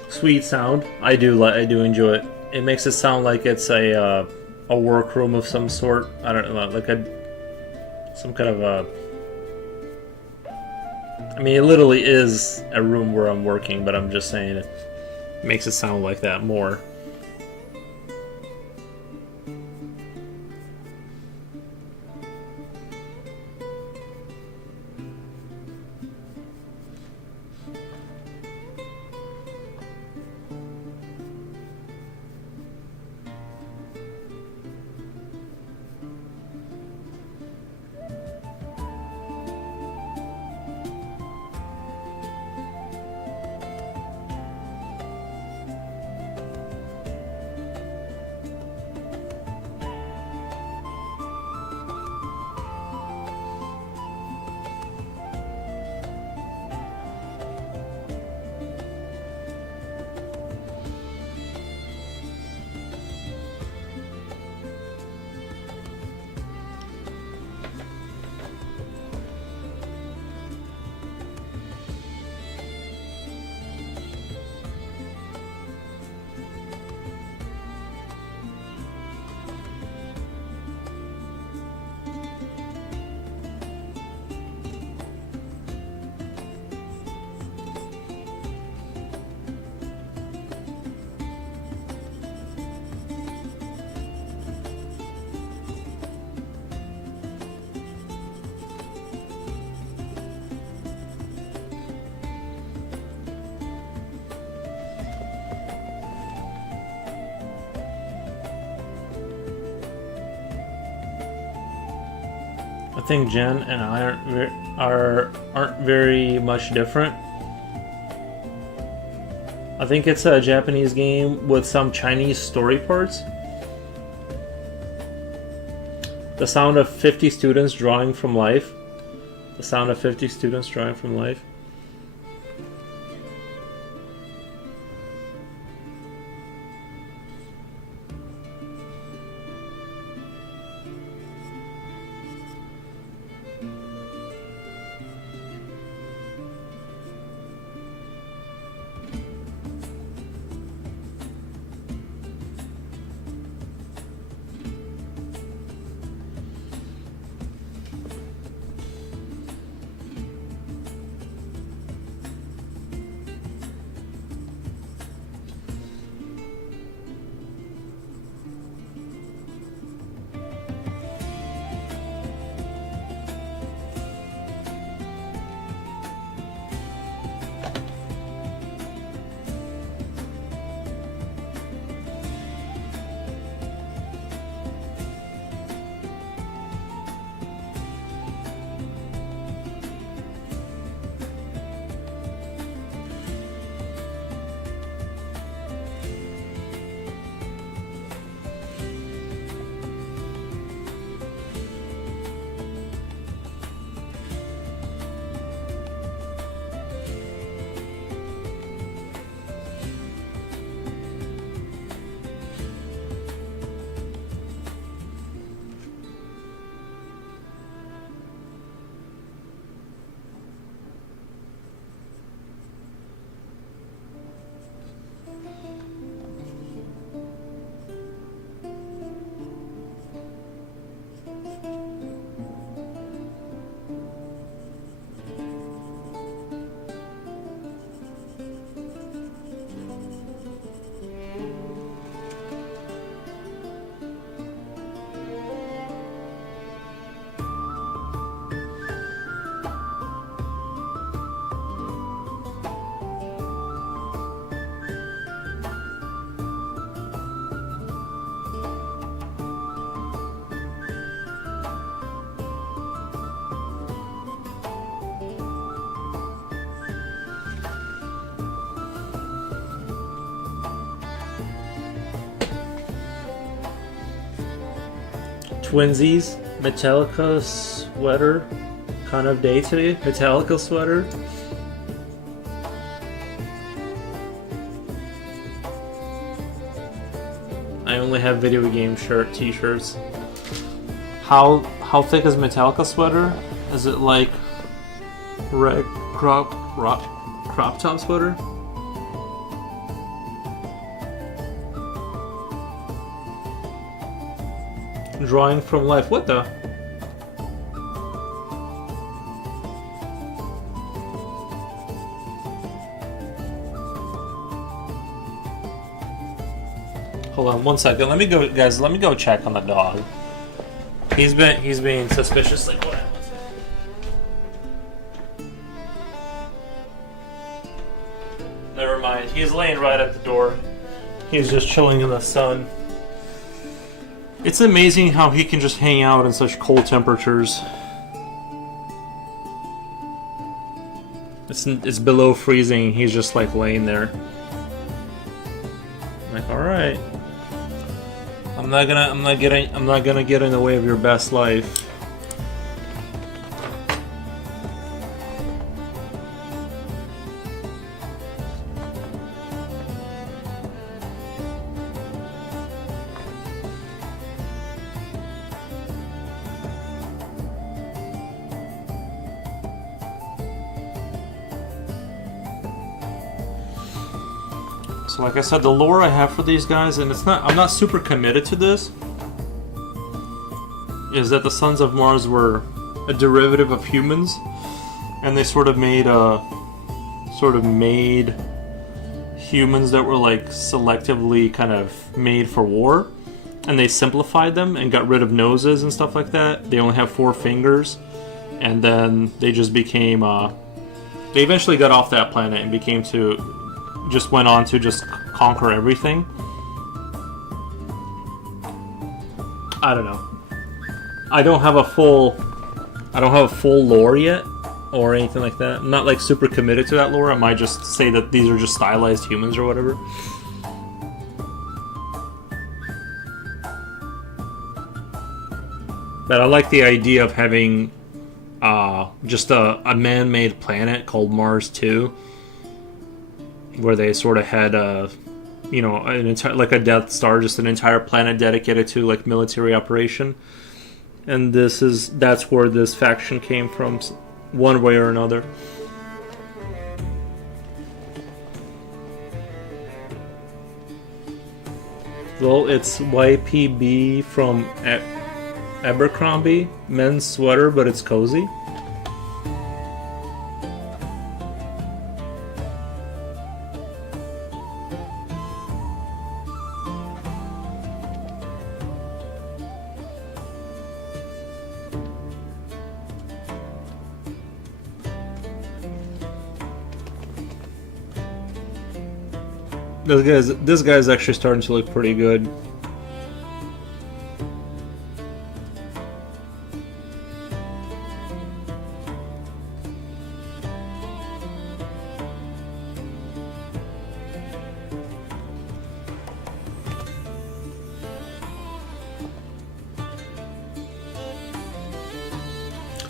Sweet sound. I do enjoy it. It makes it sound like it's a workroom of some sort. I don't know, like some kind of a. I mean, it literally is a room where I'm working, but I'm just saying it makes it sound like that more. I think Jen and I aren't very much different. I think it's a Japanese game with some Chinese story parts. The sound of 50 students drawing from life. The sound of 50 students drawing from life. Twinsies, Metallica sweater kind of day today. Metallica sweater. I only have video game t-shirts. How thick is Metallica sweater? Is it like red crop top sweater? Drawing from life. What the? Hold on 1 second. Let me go, guys. Let me go check on the dog. He's being suspiciously quiet. Never mind. He's laying right at the door. He's just chilling in the sun. It's amazing how he can just hang out in such cold temperatures. It's below freezing. He's just like laying there. I'm like, all right. I'm not gonna get in the way of your best life. So like I said, the lore I have for these guys, and I'm not super committed to this, is that the Sons of Mars were a derivative of humans, and they sort of made humans that were like selectively kind of made for war, and they simplified them and got rid of noses and stuff like that. They only have 4 fingers, and then they just became they eventually got off that planet and went on to just conquer everything. I don't know. I don't have a full lore yet or anything like that. I'm not like super committed to that lore. I might just say that these are just stylized humans or whatever. But I like the idea of having just a man-made planet called Mars 2, where they sort of had an entire, like a Death Star, just an entire planet dedicated to like military operation. And that's where this faction came from, one way or another. Well, it's YPB from Abercrombie, men's sweater, but it's cozy. This guy's actually starting to look pretty good.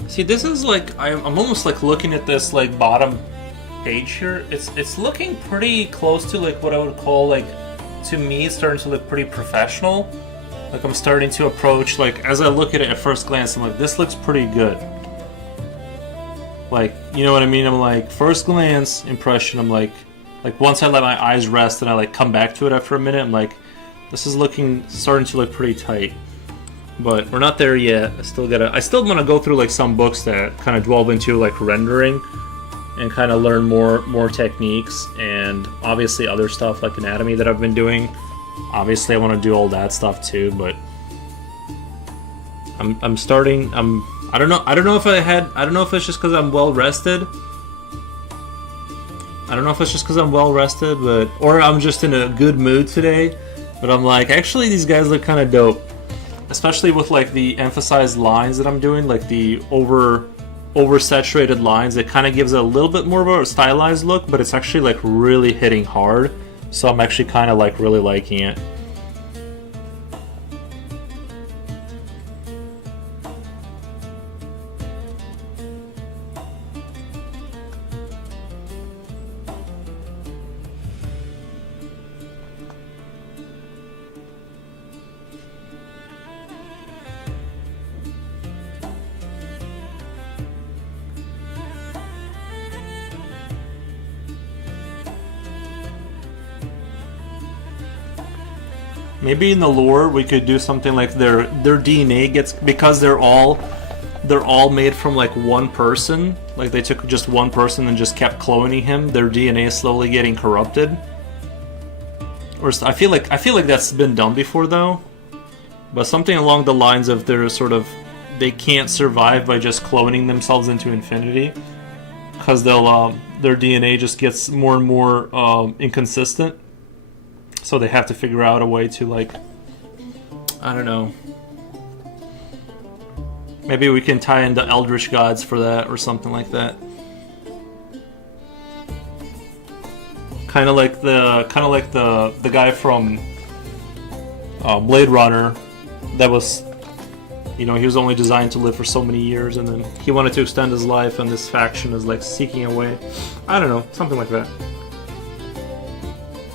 See, this is like I'm almost like looking at this like bottom page here. It's looking pretty close to like what I would call, like, to me, it's starting to look pretty professional. Like I'm starting to approach, like, as I look at it at first glance, I'm like, this looks pretty good. Like, you know what I mean? I'm like, first glance impression, I'm like once I let my eyes rest and I like come back to it after a minute, I'm like, this is starting to look pretty tight. But we're not there yet. I still want to go through like some books that kind of delve into like rendering and kind of learn more techniques, and obviously other stuff like anatomy that I've been doing. Obviously I want to do all that stuff too, but I don't know if it's just because I'm well rested. I don't know if it's just because I'm well rested, or I'm just in a good mood today. But I'm like, actually these guys look kind of dope. Especially with like the emphasized lines that I'm doing, like the oversaturated lines. It kind of gives it a little bit more of a stylized look, but it's actually like really hitting hard. So I'm actually kind of like really liking it. Maybe in the lore we could do something like their DNA gets, because they're all made from like one person. Like they took just one person and just kept cloning him. Their DNA is slowly getting corrupted. Or I feel like that's been done before though. But something along the lines of they can't survive by just cloning themselves into infinity, because their DNA just gets more and more inconsistent. So they have to figure out a way to, like, I don't know. Maybe we can tie in the Eldritch Gods for that or something like that. Kind of like the guy from Blade Runner, that was, you know, he was only designed to live for so many years, and then he wanted to extend his life, and this faction is like seeking a way. I don't know, something like that.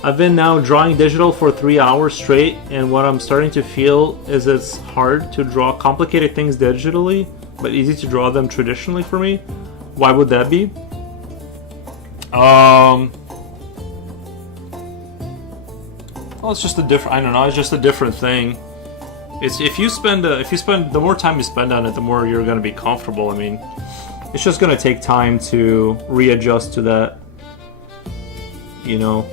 I've been now drawing digital for 3 hours straight, and what I'm starting to feel is it's hard to draw complicated things digitally, but easy to draw them traditionally for me. Why would that be? Well, it's just a different. I don't know. It's just a different thing. It's if you spend the more time you spend on it, the more you're going to be comfortable. I mean, it's just going to take time to readjust to that. You know.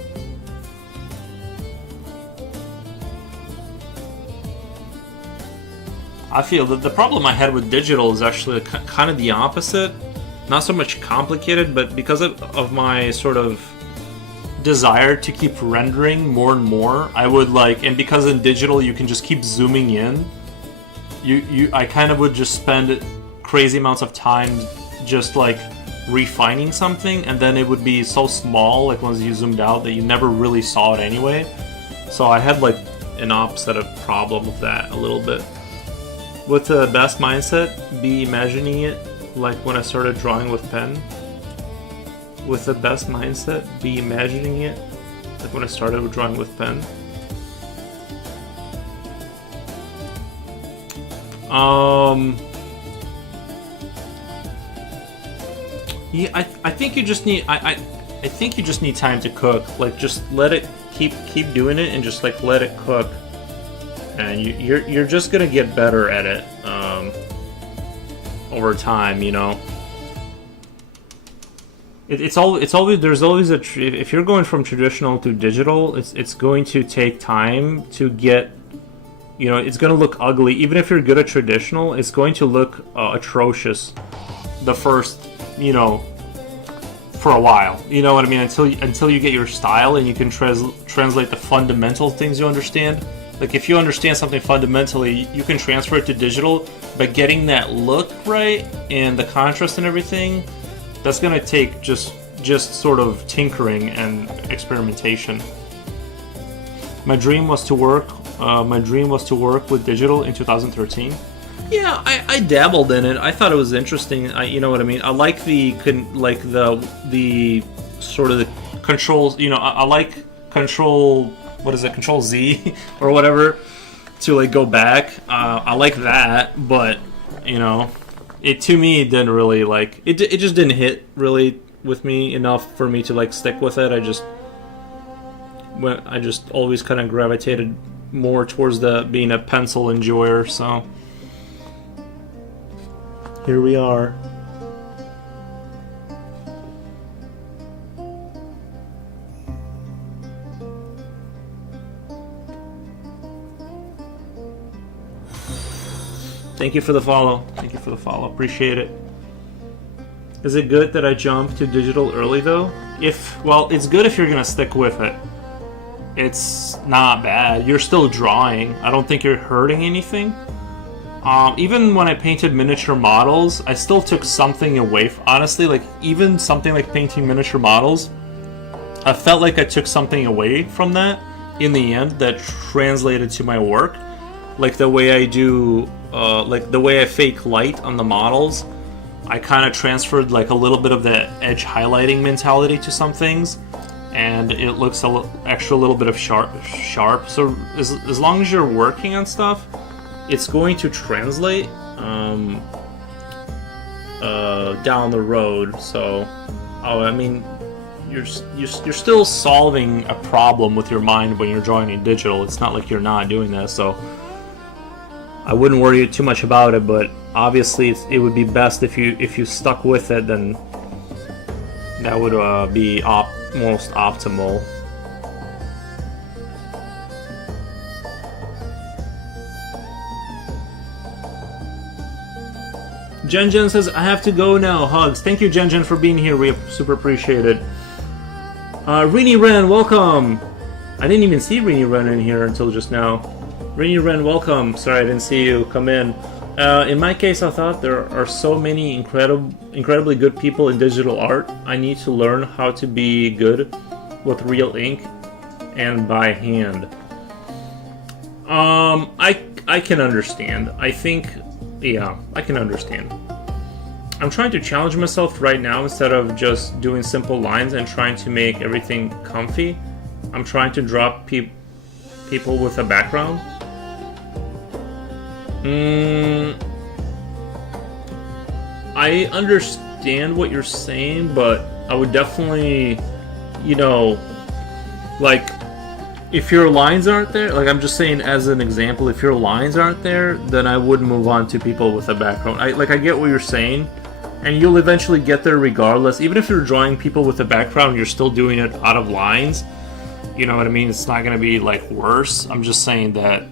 I feel that the problem I had with digital is actually kind of the opposite. Not so much complicated, but because of my sort of desire to keep rendering more and more, I would like, and because in digital you can just keep zooming in, I kind of would just spend crazy amounts of time just like refining something, and then it would be so small, like once you zoomed out, that you never really saw it anyway. So I had like an opposite of problem with that a little bit. With the best mindset, be imagining it like when I started drawing with pen. With the best mindset, be imagining it like when I started with drawing with pen. Yeah, I think you just need I think you just need time to cook. Like just let it keep doing it and just like let it cook. And you're just gonna get better at it over time, you know. It's always there's always if you're going from traditional to digital, it's going to take time to get, you know, it's going to look ugly. Even if you're good at traditional, it's going to look atrocious the first, you know, for a while. You know what I mean? Until you get your style and you can translate the fundamental things you understand. Like if you understand something fundamentally, you can transfer it to digital, but getting that look right and the contrast and everything, that's gonna take just sort of tinkering and experimentation. My dream was to work with digital in 2013. Yeah, I dabbled in it. I thought it was interesting. You know what I mean. I like the sort of the controls. You know, I like control. What is it? Control Z or whatever to like go back. I like that, but you know, it to me didn't really like it. It just didn't hit really with me enough for me to like stick with it. I just always kind of gravitated more towards being a pencil enjoyer. So here we are. Thank you for the follow. Thank you for the follow. Appreciate it. Is it good that I jumped to digital early though? Well, it's good if you're gonna stick with it. It's not bad. You're still drawing. I don't think you're hurting anything. Even when I painted miniature models, I still took something away. Honestly, like even something like painting miniature models, I felt like I took something away from that in the end that translated to my work. Like the way I do, like the way I fake light on the models, I kind of transferred like a little bit of the edge highlighting mentality to some things, and it looks extra little bit of sharp. So as long as you're working on stuff, it's going to translate down the road. So, I mean, you're still solving a problem with your mind when you're drawing in digital. It's not like you're not doing that, so I wouldn't worry too much about it. But obviously, it would be best if you stuck with it. Then that would be most optimal. Jen says, I have to go now. Hugs. Thank you, Jen, for being here. We super appreciate it. Rini Ren, welcome. I didn't even see Rini Ren in here until just now. Rini Ren, welcome. Sorry, I didn't see you come in. In my case, I thought there are so many incredibly good people in digital art. I need to learn how to be good with real ink and by hand. I can understand. I think, yeah, I can understand. I'm trying to challenge myself right now instead of just doing simple lines and trying to make everything comfy. I'm trying to draw people with a background. I understand what you're saying, but I would definitely, like, if your lines aren't there, like I'm just saying as an example, if your lines aren't there, then I would move on to people with a background. I get what you're saying, and you'll eventually get there regardless. Even if you're drawing people with a background, you're still doing it out of lines. You know what I mean? It's not going to be like worse. I'm just saying that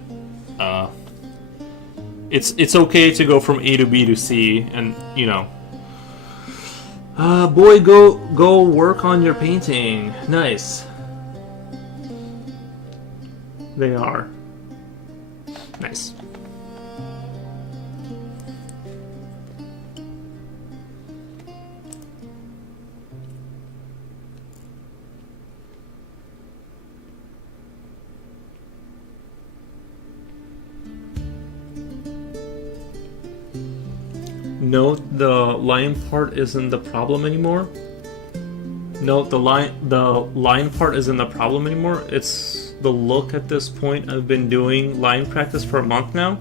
it's okay to go from A to B to C, and boy, go work on your painting. Nice. They are. Nice. Note the line part isn't the problem anymore. Note the line part isn't the problem anymore. It's the look at this point. I've been doing line practice for a month now.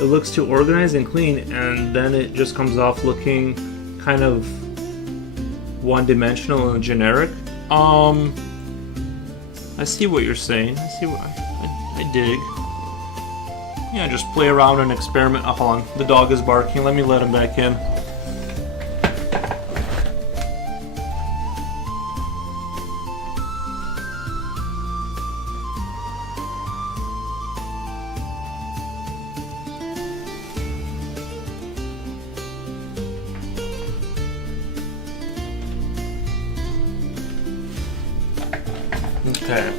It looks too organized and clean, and then it just comes off looking kind of one-dimensional and generic. I see what you're saying. I see what I dig. Yeah, just play around and experiment. Oh, hold on, the dog is barking. Let me let him back in. Okay.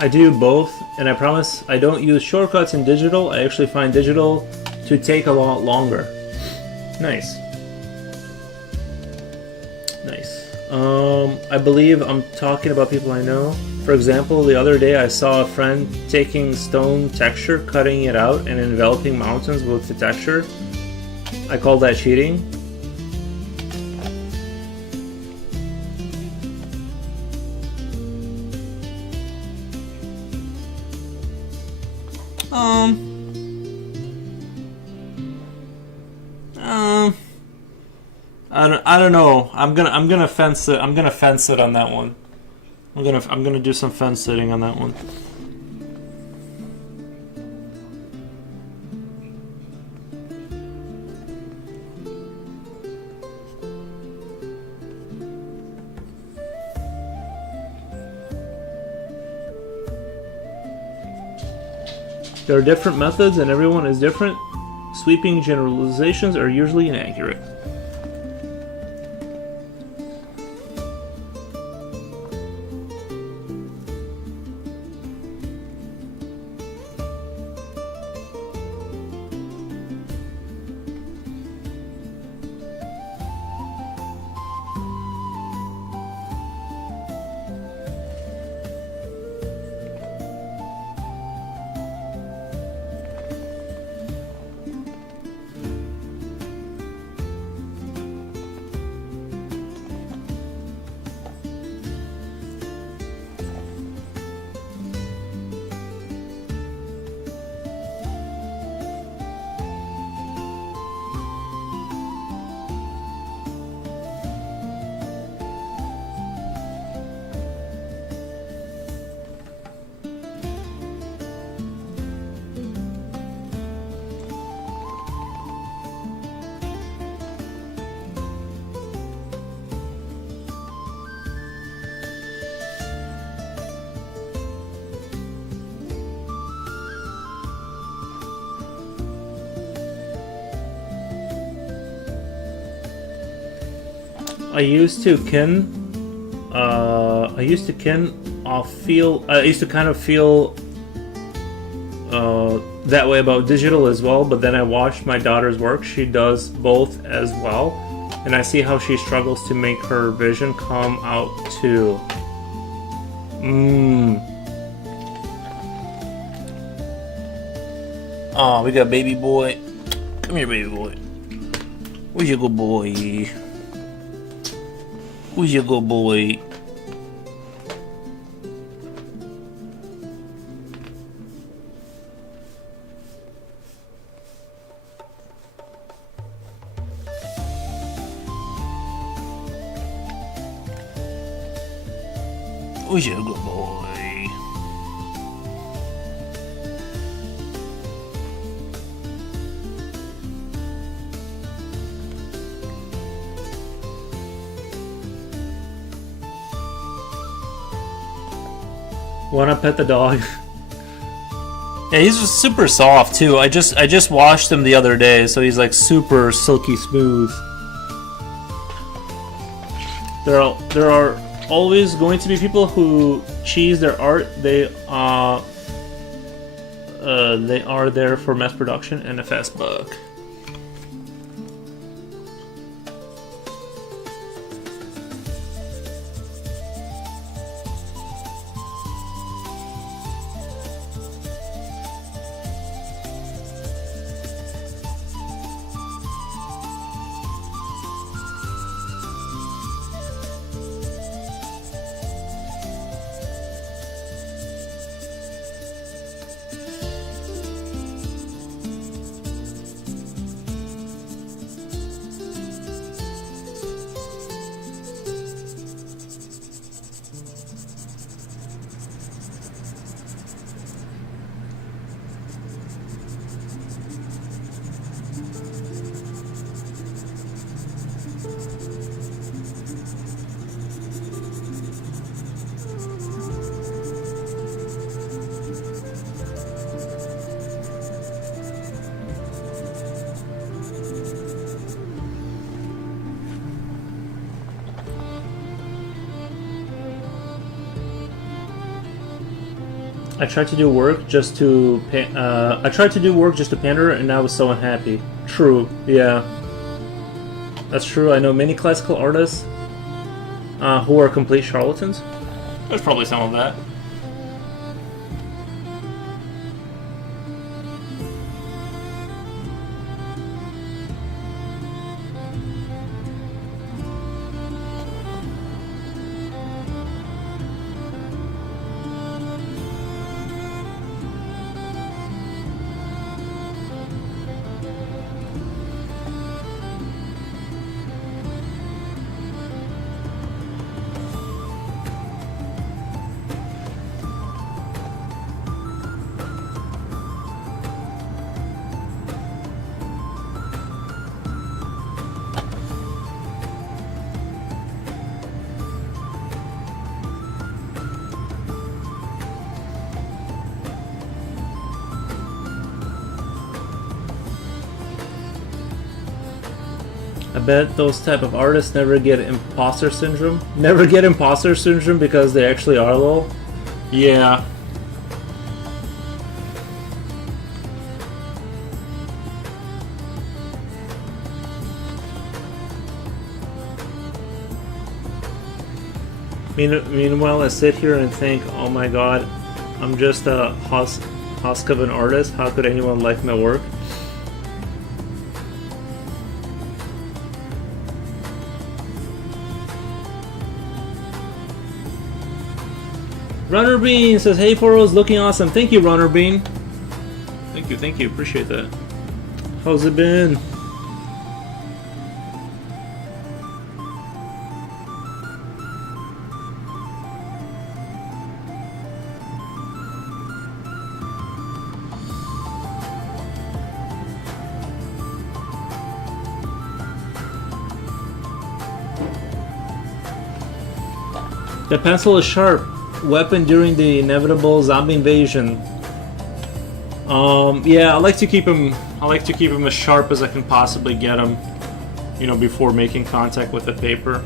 I do both, and I promise I don't use shortcuts in digital. I actually find digital to take a lot longer. Nice. Nice. I believe I'm talking about people I know. For example, the other day I saw a friend taking stone texture, cutting it out, and enveloping mountains with the texture. I call that cheating. I don't know. I'm gonna fence it. I'm gonna fence it on that one. I'm gonna do some fence sitting on that one. There are different methods and everyone is different. Sweeping generalizations are usually inaccurate. I used to kind of feel that way about digital as well, but then I watched my daughter's work. She does both as well, and I see how she struggles to make her vision come out too. Oh, we got baby boy. Come here, baby boy. Where's your good boy? Who's your good boy? Who's your good boy? Wanna pet the dog? Yeah, he's just super soft too. I just washed him the other day, so he's like super silky smooth. There are always going to be people who cheese their art. They are there for mass production and a fast buck. I tried to do work just to pander, and I was so unhappy. True, yeah, that's true. I know many classical artists who are complete charlatans. There's probably some of that. I bet those type of artists never get imposter syndrome. Never get imposter syndrome because they actually are low. Yeah. Meanwhile, I sit here and think, oh my god, I'm just a husk of an artist. How could anyone like my work? Runner Bean says, hey, Foro's looking awesome. Thank you, Runner Bean. Thank you. Appreciate that. How's it been? The pencil is sharp. Weapon during the inevitable zombie invasion. Yeah, I like to keep him as sharp as I can possibly get him. You know, before making contact with the paper.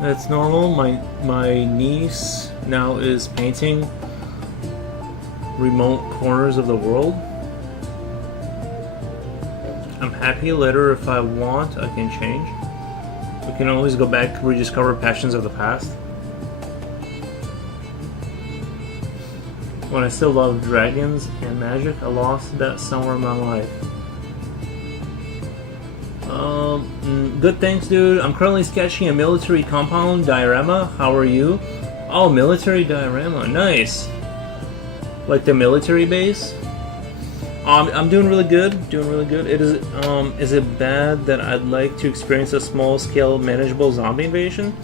That's normal. My niece now is painting remote corners of the world. I'm happy later if I want, I can change. We can always go back, rediscover passions of the past. When I still love dragons and magic, I lost that somewhere in my life. Good, thanks, dude. I'm currently sketching a military compound diorama. How are you? Oh, military diorama, nice. Like the military base. I'm doing really good. Doing really good. Is it bad that I'd like to experience a small-scale, manageable zombie invasion?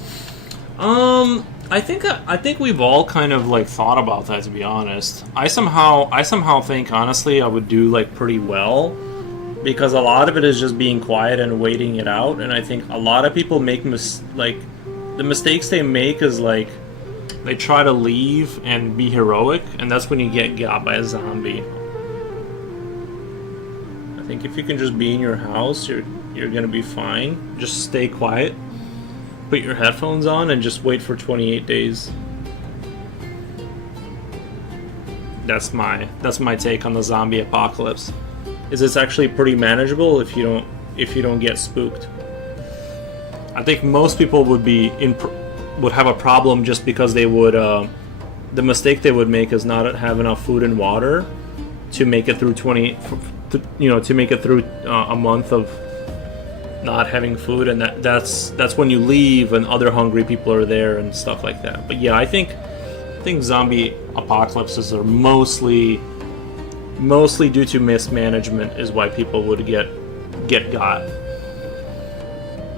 I think we've all kind of like thought about that. To be honest, I somehow think honestly I would do like pretty well because a lot of it is just being quiet and waiting it out. And I think a lot of people make like the mistakes they make is like they try to leave and be heroic, and that's when you get got by a zombie. I think if you can just be in your house, you're gonna be fine. Just stay quiet, put your headphones on, and just wait for 28 days. That's my take on the zombie apocalypse. Is it's actually pretty manageable if you don't get spooked. I think most people would have a problem just because they would the mistake they would make is not have enough food and water to make it through to make it through a month of not having food, and that's when you leave and other hungry people are there and stuff like that. But yeah, I think zombie apocalypses are mostly due to mismanagement is why people would get got.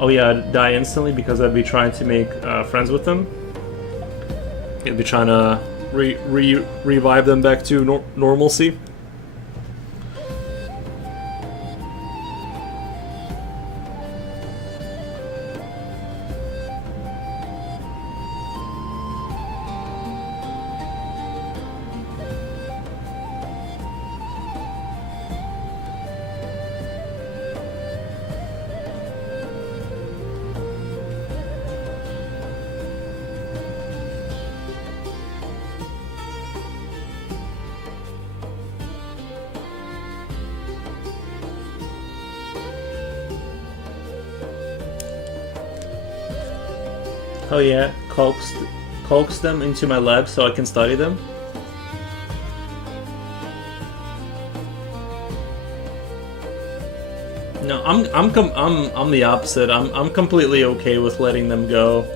Oh yeah, I'd die instantly because I'd be trying to make friends with them. I'd be trying to revive them back to normalcy. Oh yeah, coax them into my lab so I can study them. No, I'm the opposite. I'm completely okay with letting them go.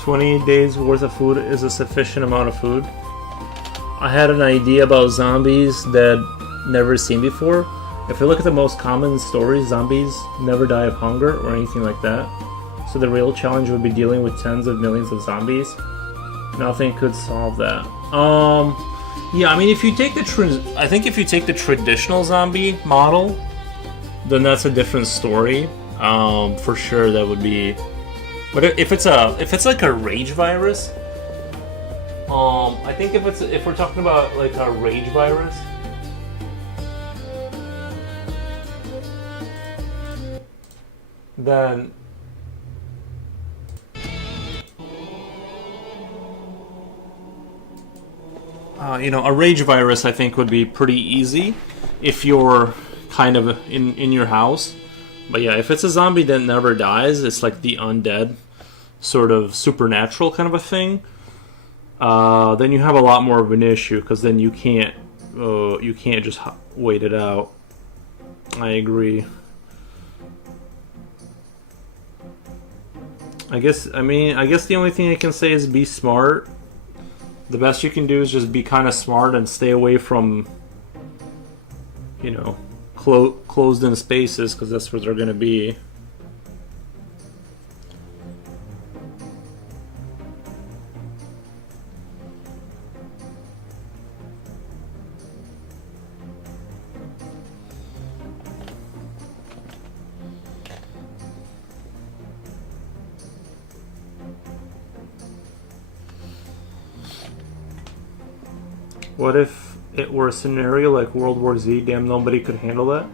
"20 days worth of food is a sufficient amount of food." I had an idea about zombies that never seen before. If you look at the most common stories, zombies never die of hunger or anything like that. So the real challenge would be dealing with tens of millions of zombies. Nothing could solve that. Yeah, I mean, if you take I think if you take the traditional zombie model, then that's a different story. For sure, that would be. But if it's like a rage virus, I think if we're talking about like a rage virus, then a rage virus I think would be pretty easy if you're kind of in your house. But yeah, if it's a zombie that never dies, it's like the undead sort of supernatural kind of a thing. Then you have a lot more of an issue because then you can't just wait it out. I agree. I guess the only thing I can say is be smart. The best you can do is just be kind of smart and stay away from, closed in spaces because that's where they're going to be. What if it were a scenario like World War Z? Damn, nobody could handle that.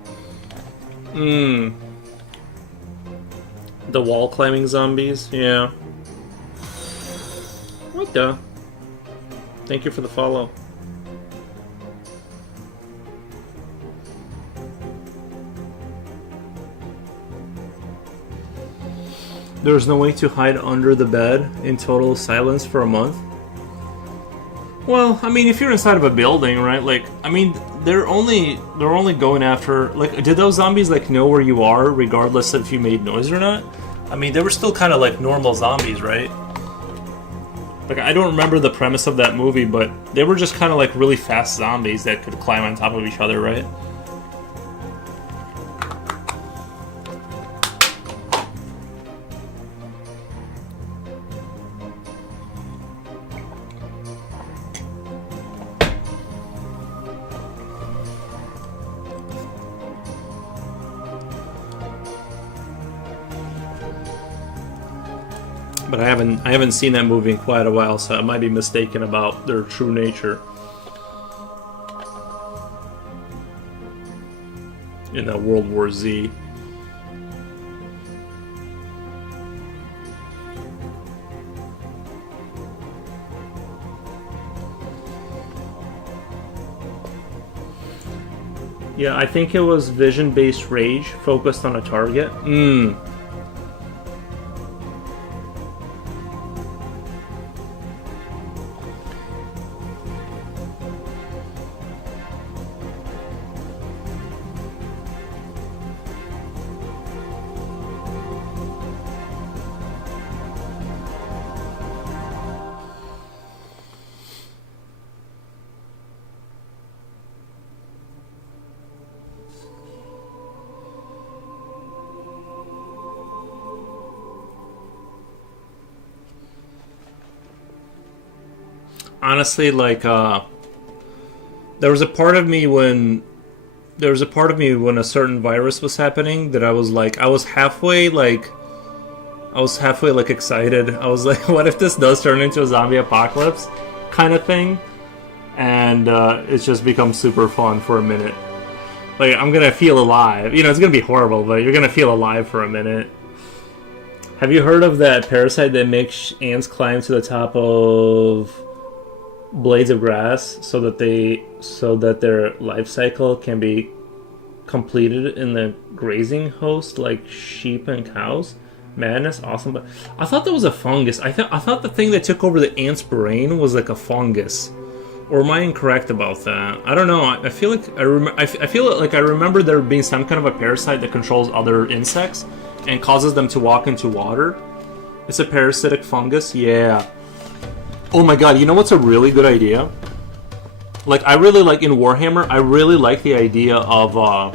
The wall climbing zombies, yeah. What the? Thank you for the follow. There's no way to hide under the bed in total silence for a month. Well, I mean, if you're inside of a building, right? Like, I mean, they're only going after, like, did those zombies like know where you are, regardless if you made noise or not? I mean, they were still kind of like normal zombies, right? Like, I don't remember the premise of that movie, but they were just kind of like really fast zombies that could climb on top of each other, right? But I haven't seen that movie in quite a while, so I might be mistaken about their true nature. In that World War Z. Yeah, I think it was vision-based rage focused on a target. Honestly, like, there was a part of me when a certain virus was happening that I was halfway excited. I was like, what if this does turn into a zombie apocalypse kind of thing? And it's just become super fun for a minute. Like, I'm gonna feel alive. You know, it's gonna be horrible, but you're gonna feel alive for a minute. Have you heard of that parasite that makes ants climb to the top of blades of grass so that their life cycle can be completed in the grazing host, like sheep and cows? Madness, awesome. But I thought that was a fungus. I thought the thing that took over the ant's brain was like a fungus. Or am I incorrect about that? I don't know. I feel like I feel like I remember there being some kind of a parasite that controls other insects and causes them to walk into water. It's a parasitic fungus. Yeah. Oh my god, you know what's a really good idea? Like, I really like in Warhammer, I really like the idea of like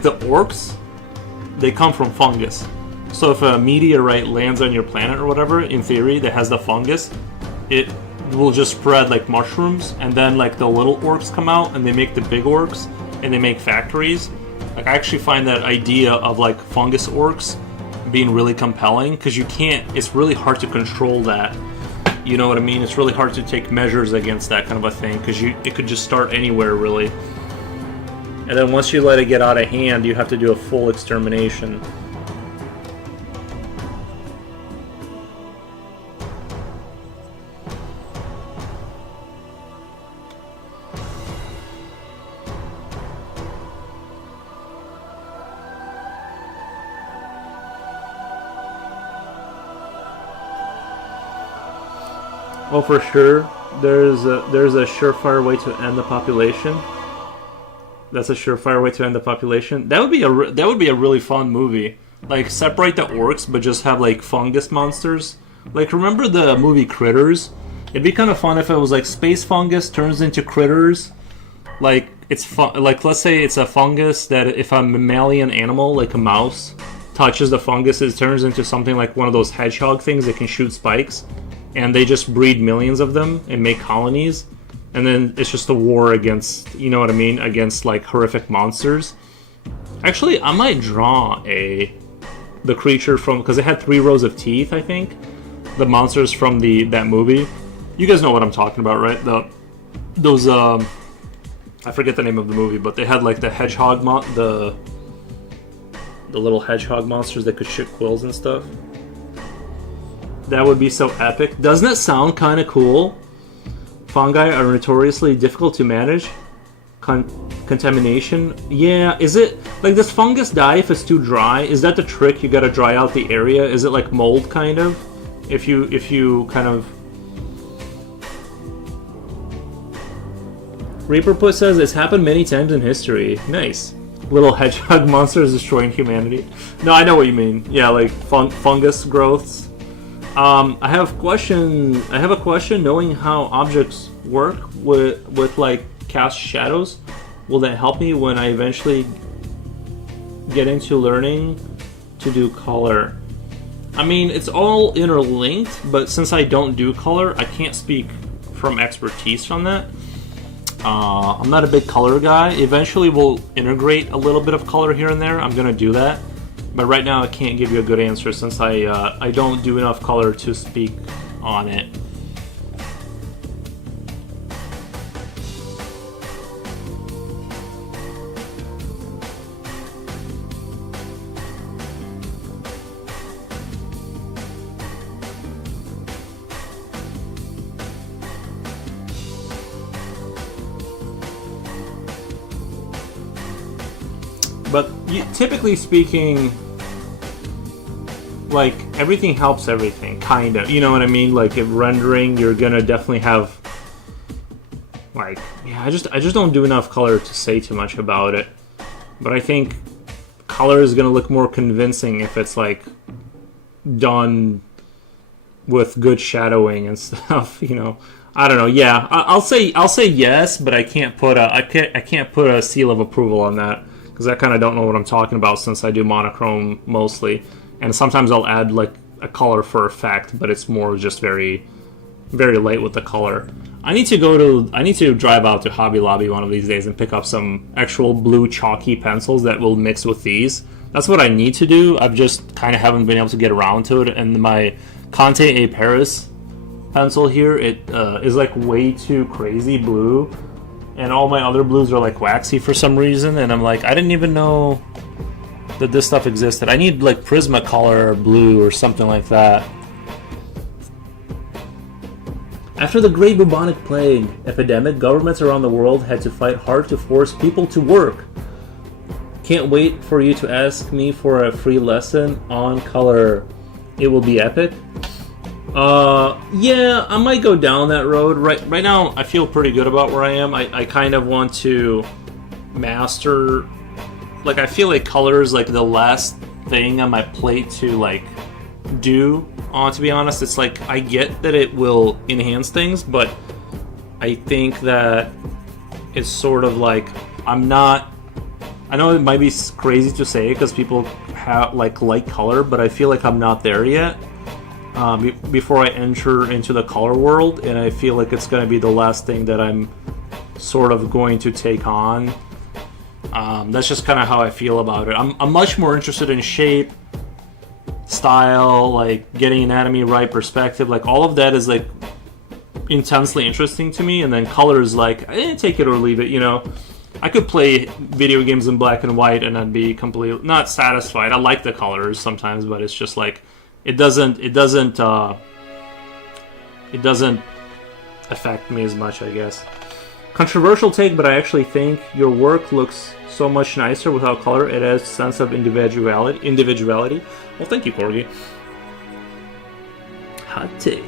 the orcs. They come from fungus. So if a meteorite lands on your planet or whatever, in theory, that has the fungus, it will just spread like mushrooms, and then like the little orcs come out and they make the big orcs, and they make factories. Like, I actually find that idea of like fungus orcs being really compelling, because it's really hard to control that. You know what I mean? It's really hard to take measures against that kind of a thing, because it could just start anywhere, really. And then once you let it get out of hand, you have to do a full extermination. Oh, for sure. There's a surefire way to end the population. That's a surefire way to end the population. That would be a really fun movie. Like, separate the orcs, but just have like fungus monsters. Like, remember the movie Critters? It'd be kind of fun if it was like space fungus turns into critters. Like, like, let's say it's a fungus that if a mammalian animal, like a mouse, touches the fungus, it turns into something like one of those hedgehog things that can shoot spikes. And they just breed millions of them and make colonies. And then it's just a war against, you know what I mean? Against like horrific monsters. Actually, I might draw the creature from, because it had 3 rows of teeth, I think. The monsters from that movie. You guys know what I'm talking about, right? Those I forget the name of the movie, but they had like the hedgehog the little hedgehog monsters that could shit quills and stuff. That would be so epic. Doesn't it sound kind of cool? Fungi are notoriously difficult to manage. Contamination. Yeah, is it like, does fungus die if it's too dry? Is that the trick? You gotta dry out the area? Is it like mold kind of? If you kind of. Reaperput says it's happened many times in history. Nice. Little hedgehog monsters destroying humanity. No, I know what you mean. Yeah, like fungus growths. I have a question. Knowing how objects work with like cast shadows, will that help me when I eventually get into learning to do color? I mean, it's all interlinked, but since I don't do color, I can't speak from expertise on that. I'm not a big color guy. Eventually we'll integrate a little bit of color here and there. I'm gonna do that. But right now I can't give you a good answer since I don't do enough color to speak on it. But typically speaking, like, everything helps everything, kind of. You know what I mean? Like, if rendering, you're gonna definitely have, like, yeah, I just don't do enough color to say too much about it. But I think color is gonna look more convincing if it's, like, done with good shadowing and stuff, you know. I don't know. Yeah, I'll say yes, but I can't put a seal of approval on that, because I kind of don't know what I'm talking about since I do monochrome mostly. And sometimes I'll add like a color for effect, but it's more just very, very light with the color. I need to drive out to Hobby Lobby one of these days and pick up some actual blue chalky pencils that will mix with these. That's what I need to do. I've just kind of haven't been able to get around to it. And my Conte A Paris pencil here, it is like way too crazy blue. And all my other blues are like waxy for some reason, and I'm like, I didn't even know that this stuff existed. I need like Prismacolor blue or something like that. After the Great Bubonic Plague epidemic, governments around the world had to fight hard to force people to work. Can't wait for you to ask me for a free lesson on color. It will be epic. Yeah, I might go down that road. Right now, I feel pretty good about where I am. I kind of want to master, like, I feel like color is like the last thing on my plate to like do. To be honest, it's like I get that it will enhance things, but I think that it's sort of like I know it might be crazy to say because people have like color, but I feel like I'm not there yet. Before I enter into the color world, and I feel like it's going to be the last thing that I'm sort of going to take on. That's just kind of how I feel about it. I'm much more interested in shape, style, like getting anatomy right, perspective, like all of that is like intensely interesting to me, and then color is like, take it or leave it, you know. I could play video games in black and white and I'd be completely not satisfied. I like the colors sometimes, but it's just like it doesn't affect me as much, I guess. Controversial take, but I actually think your work looks so much nicer without color. It has a sense of individuality. Well, thank you, Corgi. Hot take.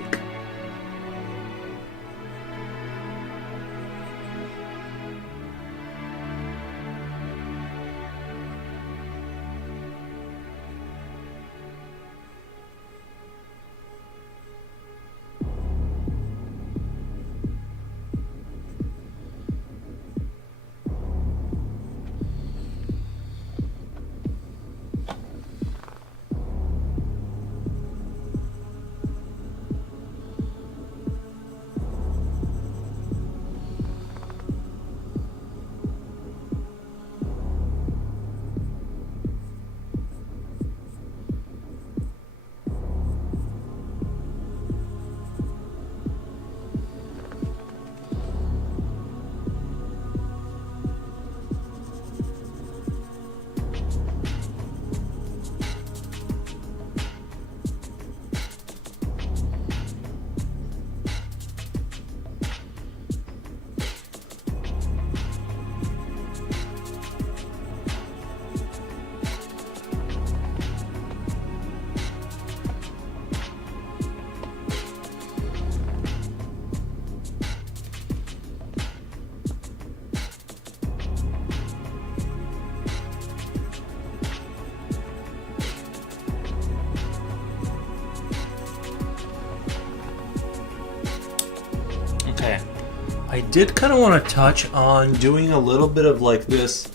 did kind of want to touch on doing a little bit of like this.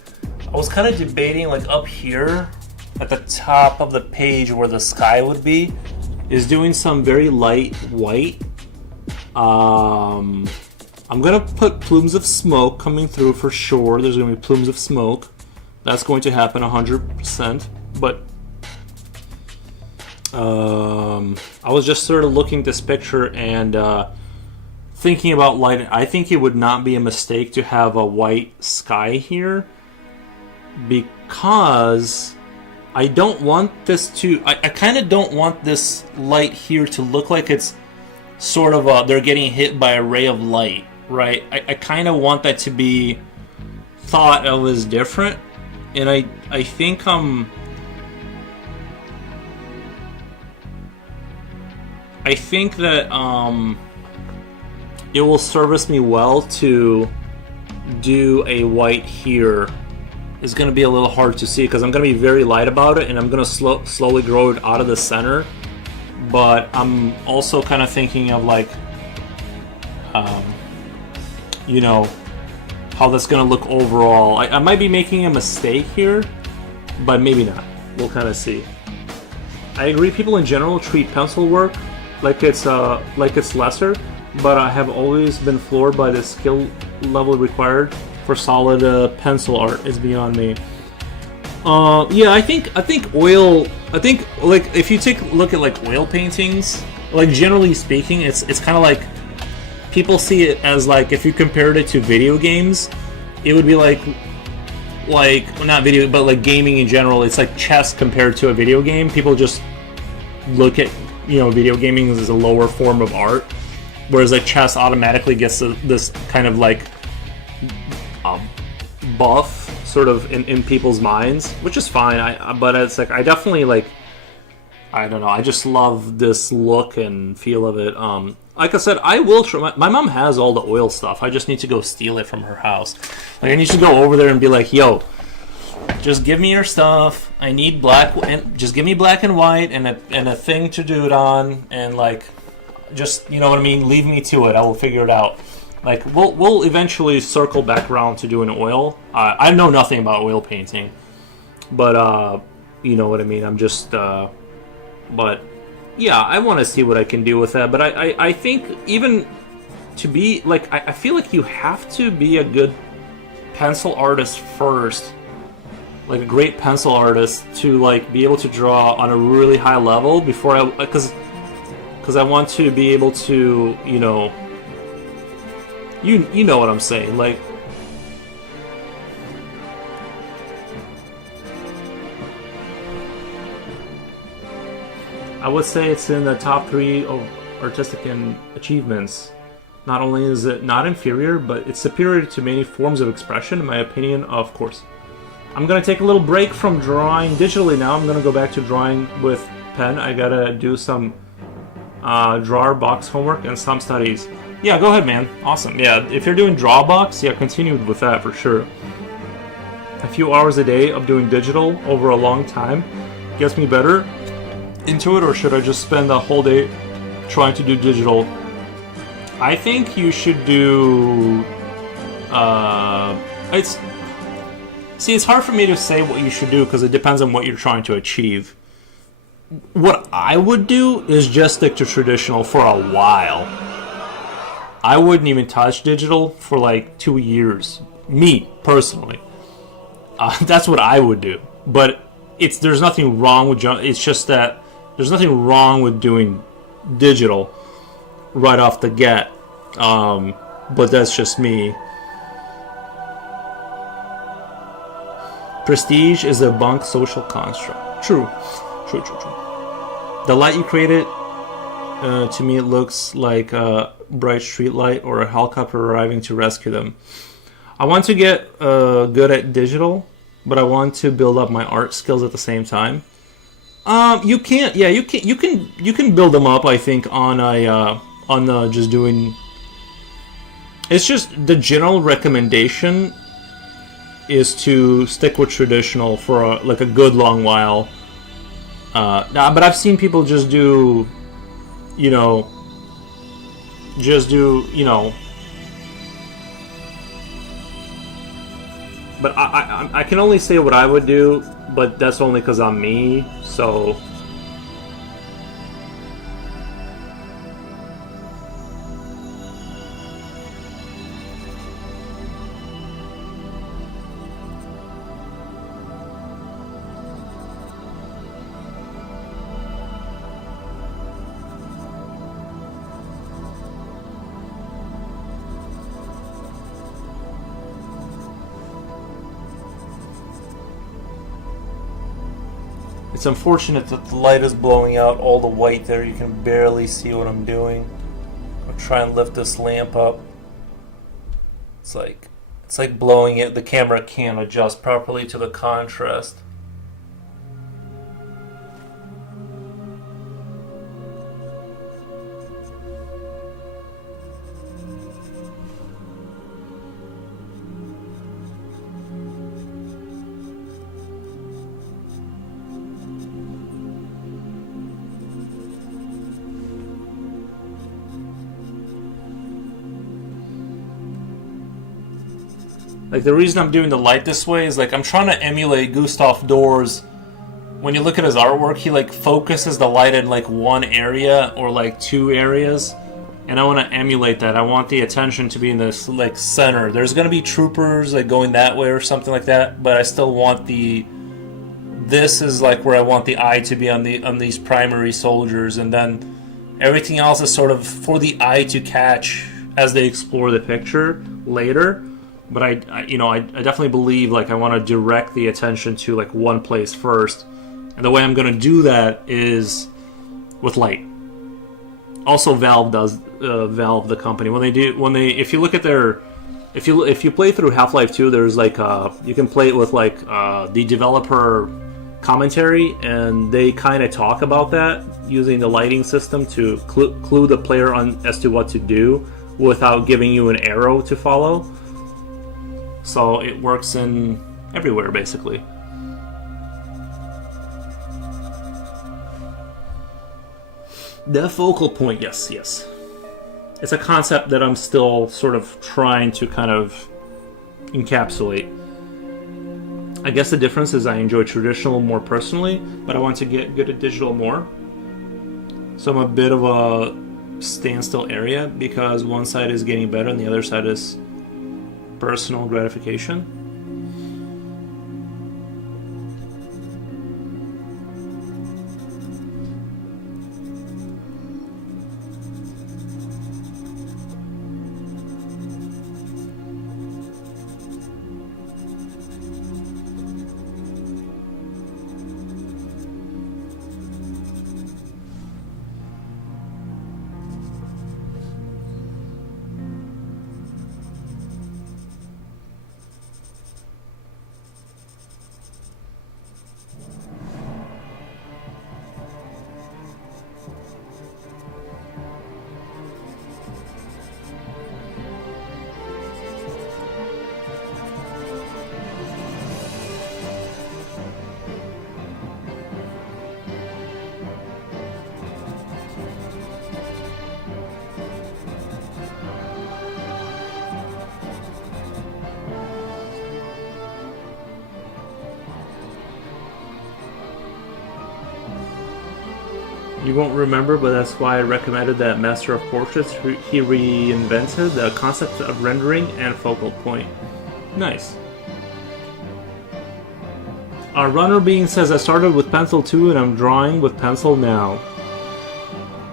I was kind of debating like up here at the top of the page where the sky would be, is doing some very light white. I'm gonna put plumes of smoke coming through for sure. There's gonna be plumes of smoke. That's going to happen 100%. But I was just sort of looking at this picture and thinking about lighting. I think it would not be a mistake to have a white sky here, because I don't want this to... I kind of don't want this light here to look like it's sort of they're getting hit by a ray of light, right? I kind of want that to be thought of as different, and I think I think that it will service me well to do a white here. It's going to be a little hard to see because I'm going to be very light about it, and I'm going to slowly grow it out of the center. But I'm also kind of thinking of like, you know, how that's going to look overall. I might be making a mistake here, but maybe not. We'll kind of see. I agree. People in general treat pencil work like it's lesser, but I have always been floored by the skill level required for solid pencil art. Is beyond me. Yeah, I think oil. I think like if you take a look at like oil paintings, like generally speaking, it's kind of like people see it as like if you compared it to video games, it would be like well, not video, but like gaming in general. It's like chess compared to a video game. People just look at video gaming as a lower form of art, whereas like chess automatically gets this kind of like buff sort of in people's minds, which is fine. But it's like I definitely like, I don't know, I just love this look and feel of it. Like I said, I will try. My mom has all the oil stuff. I just need to go steal it from her house. Like I need to go over there and be like, yo, just give me your stuff. I need black, and just give me black and white and a thing to do it on, and like, just, you know what I mean. Leave me to it. I will figure it out. Like we'll eventually circle back around to doing oil. I know nothing about oil painting, but you know what I mean. I'm just, but yeah, I want to see what I can do with that. But I think even to be like, I feel like you have to be a good pencil artist first, like a great pencil artist, to like be able to draw on a really high level before because I want to be able to, you know. You know what I'm saying, like I would say it's in the top 3 of artistic achievements. Not only is it not inferior, but it's superior to many forms of expression, in my opinion, of course. I'm gonna take a little break from drawing digitally now. I'm gonna go back to drawing with pen. I gotta do some drawer box homework and some studies. Yeah, go ahead, man. Awesome. Yeah, if you're doing Drawbox, yeah, continue with that for sure. A few hours a day of doing digital over a long time gets me better into it, or should I just spend the whole day trying to do digital? I think you should do... it's hard for me to say what you should do because it depends on what you're trying to achieve. What I would do is just stick to traditional for a while. I wouldn't even touch digital for like 2 years. Me, personally. That's what I would do. But there's nothing wrong with... It's just that there's nothing wrong with doing digital right off the get. But that's just me. Prestige is a bunk social construct. True. The light you created, to me it looks like a bright street light or a helicopter arriving to rescue them. I want to get good at digital, but I want to build up my art skills at the same time. You can build them up, I think, on just doing... It's just the general recommendation is to stick with traditional for a good long while. But I've seen people just do, But I can only say what I would do, but that's only because I'm me. So it's unfortunate that the light is blowing out all the white there. You can barely see what I'm doing. I'll try and lift this lamp up. It's like blowing it. The camera can't adjust properly to the contrast. Like, the reason I'm doing the light this way is, like, I'm trying to emulate Gustave Dor's. When you look at his artwork, he, like, focuses the light in, like, one area or, like, two areas. And I want to emulate that. I want the attention to be in this, like, center. There's going to be troopers, like, going that way or something like that. But I still want the... This is, like, where I want the eye to be on these primary soldiers. And then everything else is sort of for the eye to catch as they explore the picture later. But I definitely believe, like, I want to direct the attention to, like, one place first, and the way I'm going to do that is with light. Also, Valve does Valve, the company, if you look at their, if you play through Half-Life 2, there's like you can play it with like the developer commentary, and they kind of talk about that using the lighting system to clue the player on as to what to do without giving you an arrow to follow. So it works in everywhere, basically. The focal point, yes. It's a concept that I'm still sort of trying to kind of encapsulate. I guess the difference is I enjoy traditional more personally, but I want to get good at digital more. So I'm a bit of a standstill area because one side is getting better and the other side is personal gratification. You won't remember, but that's why I recommended that Master of Portraits. He reinvented the concept of rendering and focal point. Nice. Our runner being says, I started with pencil too and I'm drawing with pencil now.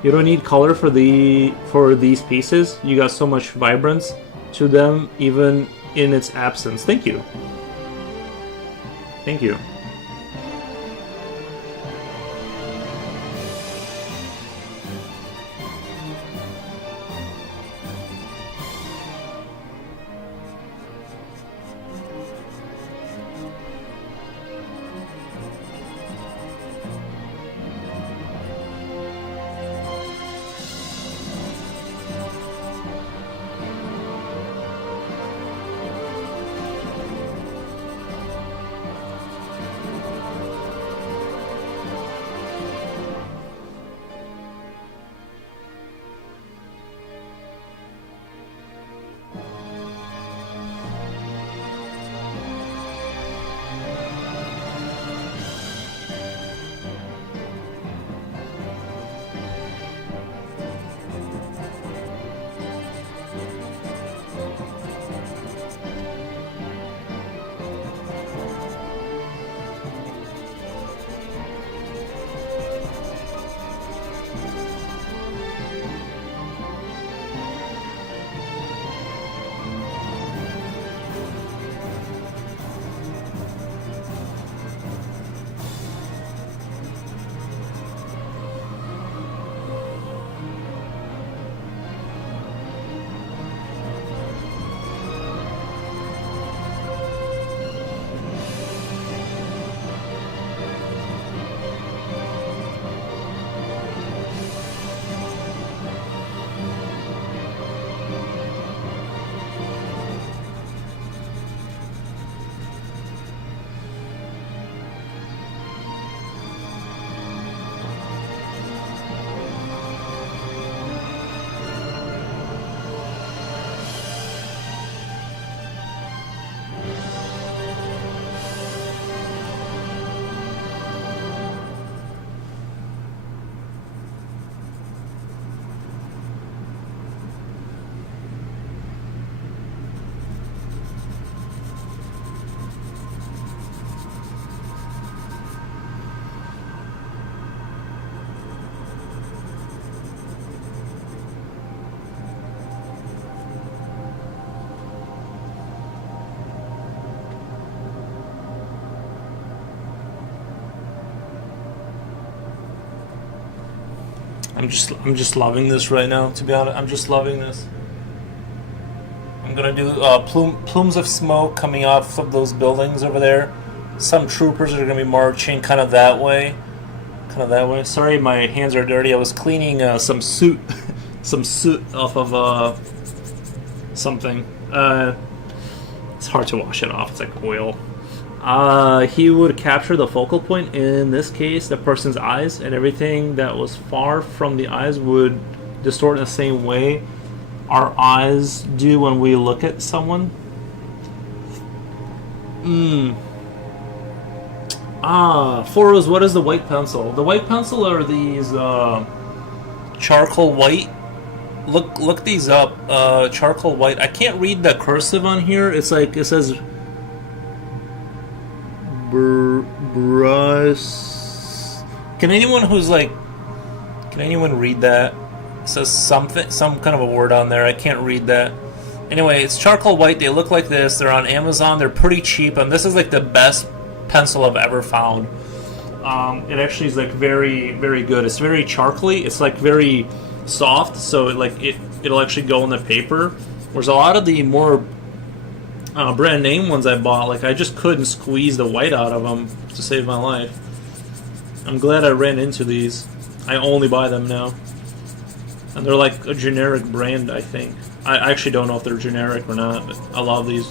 You don't need color for these pieces. You got so much vibrance to them even in its absence. Thank you. Thank you. I'm just loving this right now. To be honest, I'm just loving this. I'm gonna do plumes of smoke coming off of those buildings over there. Some troopers are gonna be marching kind of that way. Kind of that way. Sorry, my hands are dirty. I was cleaning some soot, some soot off of something. It's hard to wash it off. It's like oil. He would capture the focal point, in this case, the person's eyes, and everything that was far from the eyes would distort in the same way our eyes do when we look at someone. Foros, what is the white pencil? The white pencil are these charcoal white. Look these up. Charcoal white. I can't read the cursive on here. It's like it says brush. Can anyone read that? It says something, some kind of a word on there. I can't read that. Anyway, it's charcoal white. They look like this. They're on Amazon. They're pretty cheap, and this is like the best pencil I've ever found. It actually is like very, very good. It's very charcoaly. It's like very soft, so it'll actually go in the paper. Whereas a lot of the more brand name ones I bought, like I just couldn't squeeze the white out of them to save my life. I'm glad I ran into these. I only buy them now, and they're like a generic brand. I think I actually don't know if they're generic or not, but I love these.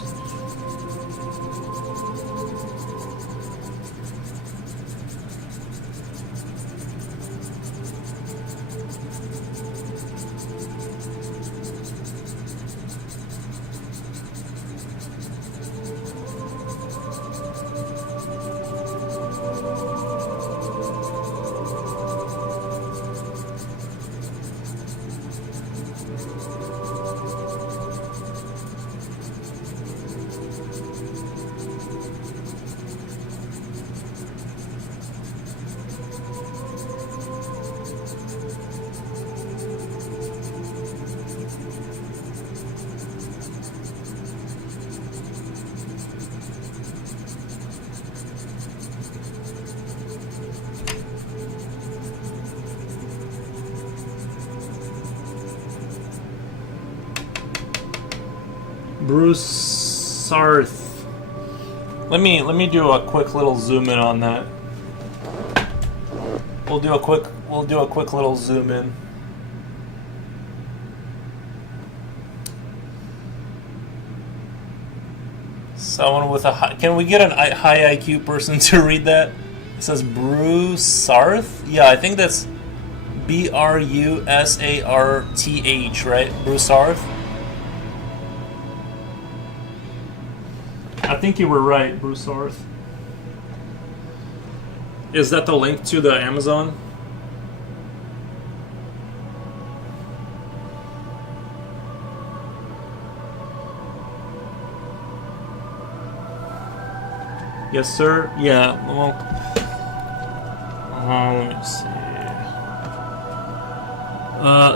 Bruce Sarth. Let me do a quick little zoom in on that. We'll do a quick little zoom in. Someone with a high, can we get a high IQ person to read that? It says Bruce Sarth. Yeah, I think that's Brusarth, right? Bruce Sarth. I think you were right, Bruce Sarth. Is that the link to the Amazon? Yes, sir. Yeah. Well, let me see.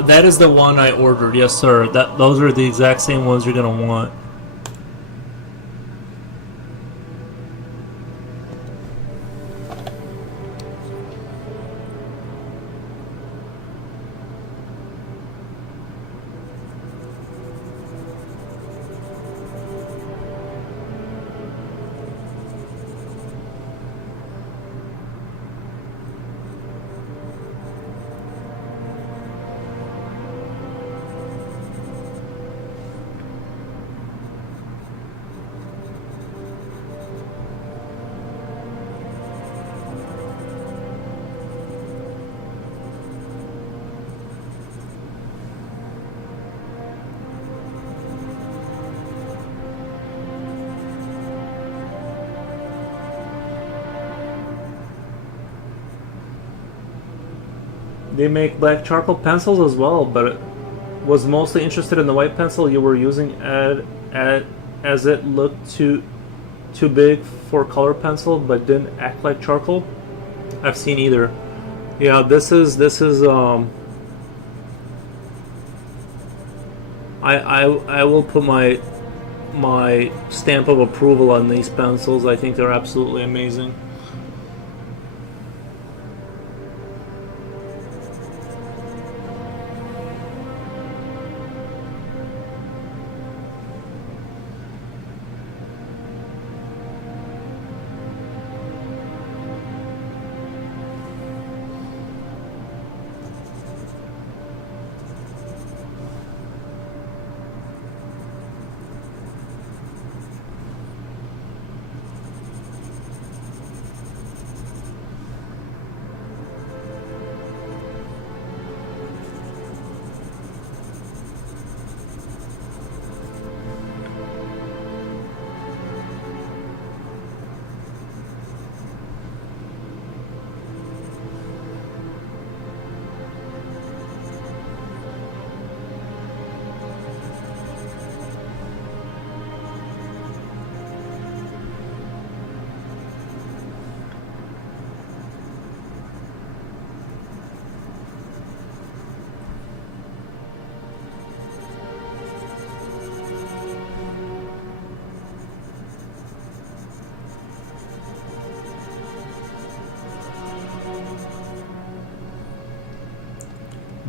That is the one I ordered. Yes, sir. Those are the exact same ones you're gonna want. They make black charcoal pencils as well, but was mostly interested in the white pencil you were using as it looked too big for color pencil but didn't act like charcoal. I've seen either. Yeah, this is I will put my stamp of approval on these pencils. I think they're absolutely amazing.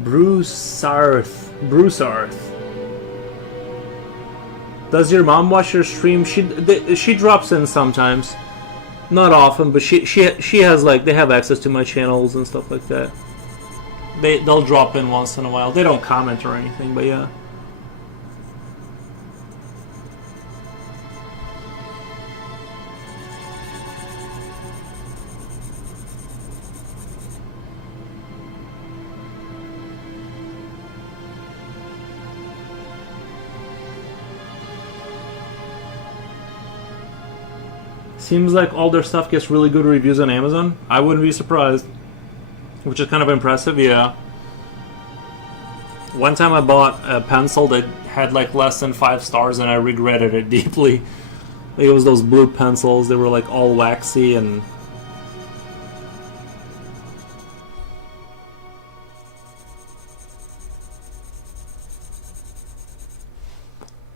Bruce Arth. Does your mom watch your stream? She drops in sometimes, not often, but she has like they have access to my channels and stuff like that. They'll drop in once in a while. They don't comment or anything, but yeah. Seems like all their stuff gets really good reviews on Amazon. I wouldn't be surprised. Which is kind of impressive, yeah. One time I bought a pencil that had like less than 5 stars and I regretted it deeply. Like, it was those blue pencils, they were like all waxy and...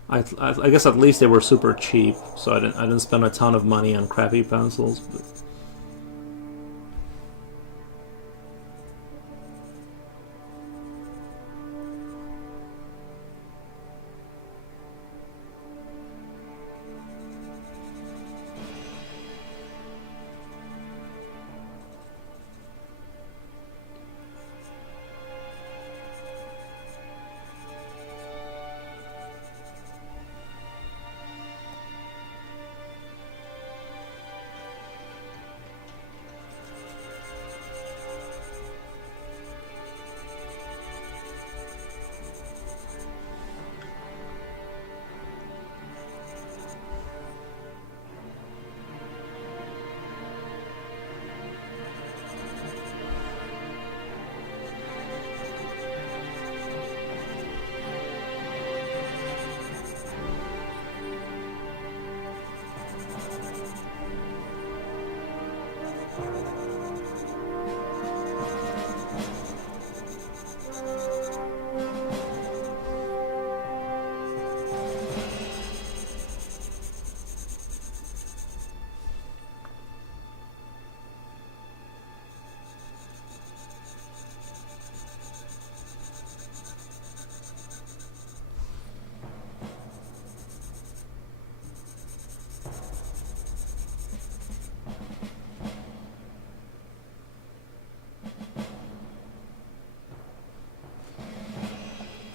I guess at least they were super cheap, so I didn't spend a ton of money on crappy pencils. But...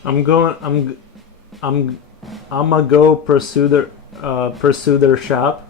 I'm gonna go pursue their shop.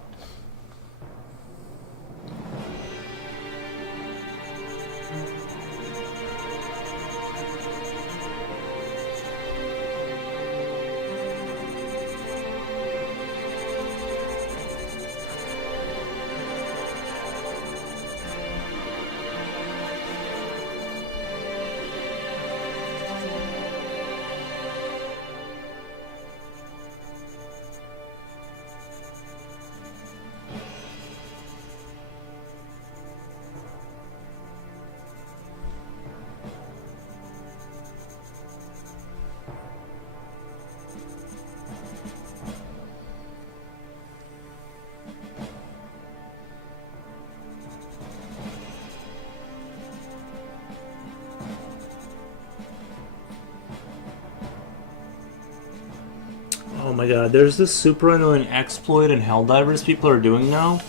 Oh my god, there's this super annoying exploit in Helldivers people are doing now.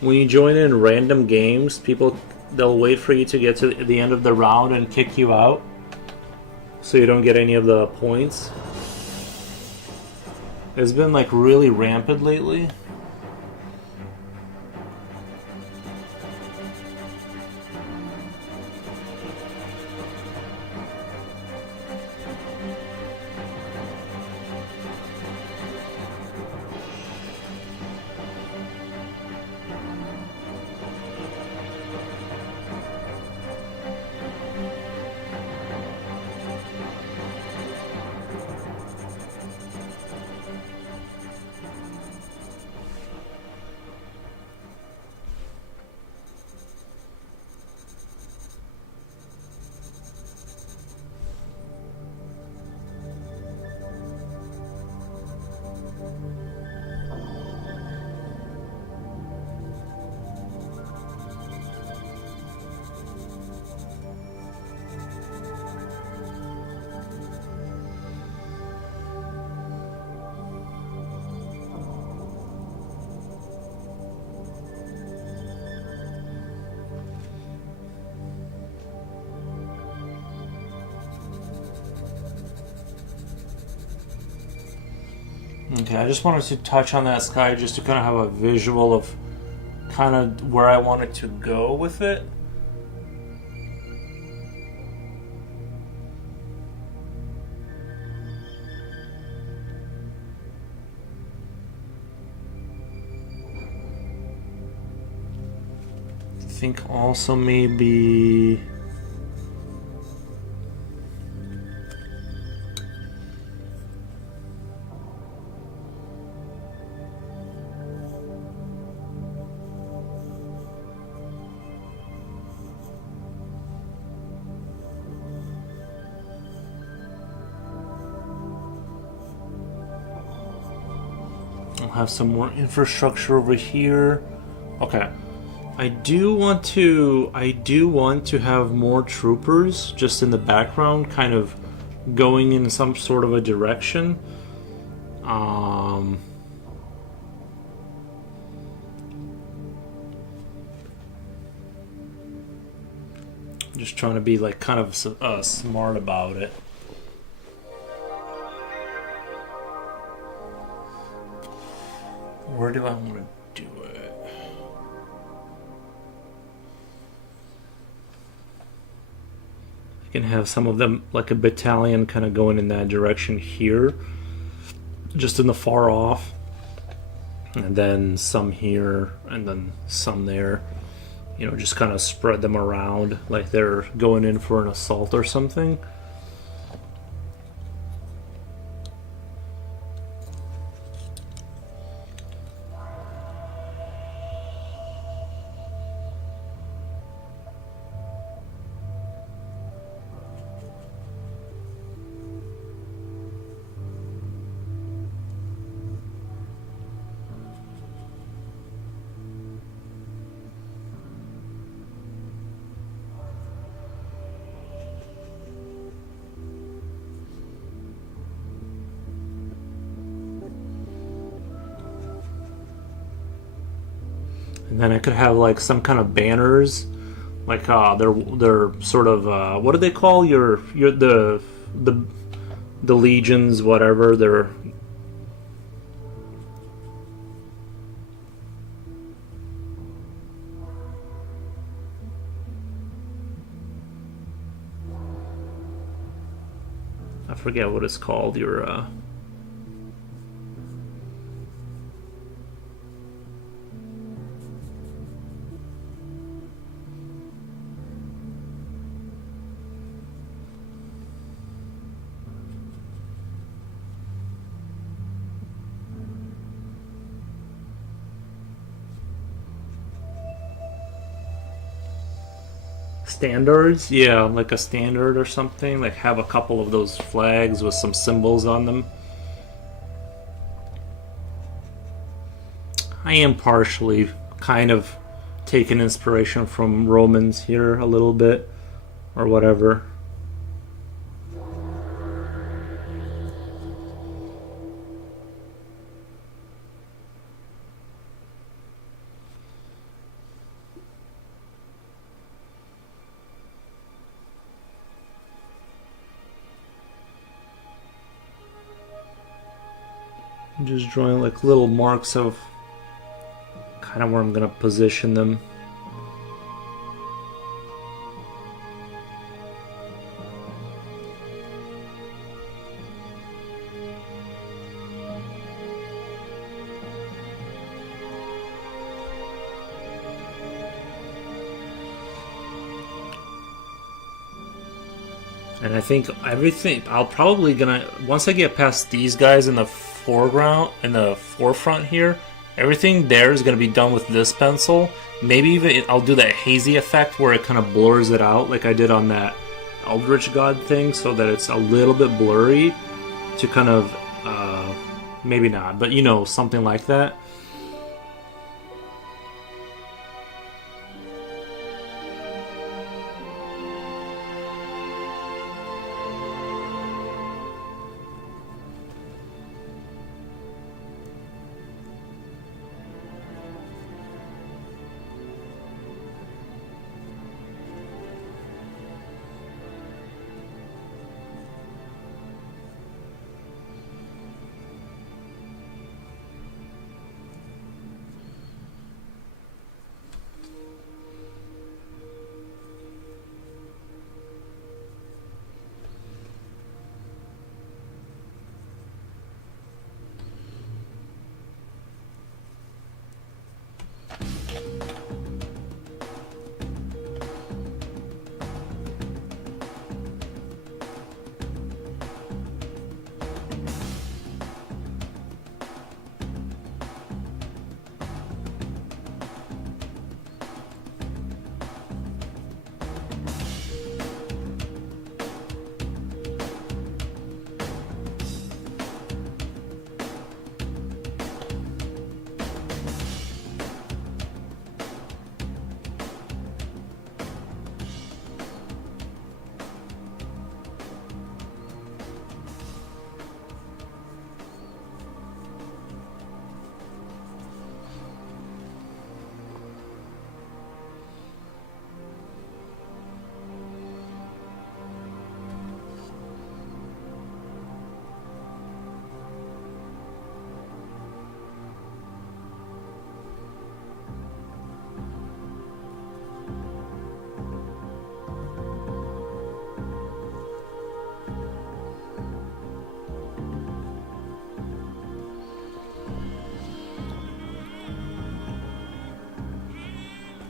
When you join in random games, they'll wait for you to get to the end of the round and kick you out, so you don't get any of the points. It's been like really rampant lately. Okay, I just wanted to touch on that sky just to kind of have a visual of kind of where I wanted to go with it. I think also maybe I'll have some more infrastructure over here. Okay. I do want to have more troopers just in the background, kind of going in some sort of a direction. Just trying to be like kind of smart about it. Where do I want to do it? I can have some of them, like a battalion, kind of going in that direction here, just in the far off, and then some here, and then some there. You know, just kind of spread them around like they're going in for an assault or something. And then I could have like some kind of banners, like they're sort of what do they call your the legions, whatever they're. I forget what it's called. Your standards, yeah, like a standard or something. Like have a couple of those flags with some symbols on them. I am partially kind of taking inspiration from Romans here a little bit, or whatever. I'm just drawing like little marks of kind of where I'm gonna position them. And I think everything I'll probably gonna once I get past these guys in the foreground in the forefront here, everything there is gonna be done with this pencil. Maybe even I'll do that hazy effect where it kind of blurs it out like I did on that Eldritch God thing, so that it's a little bit blurry to kind of maybe not, but you know, something like that.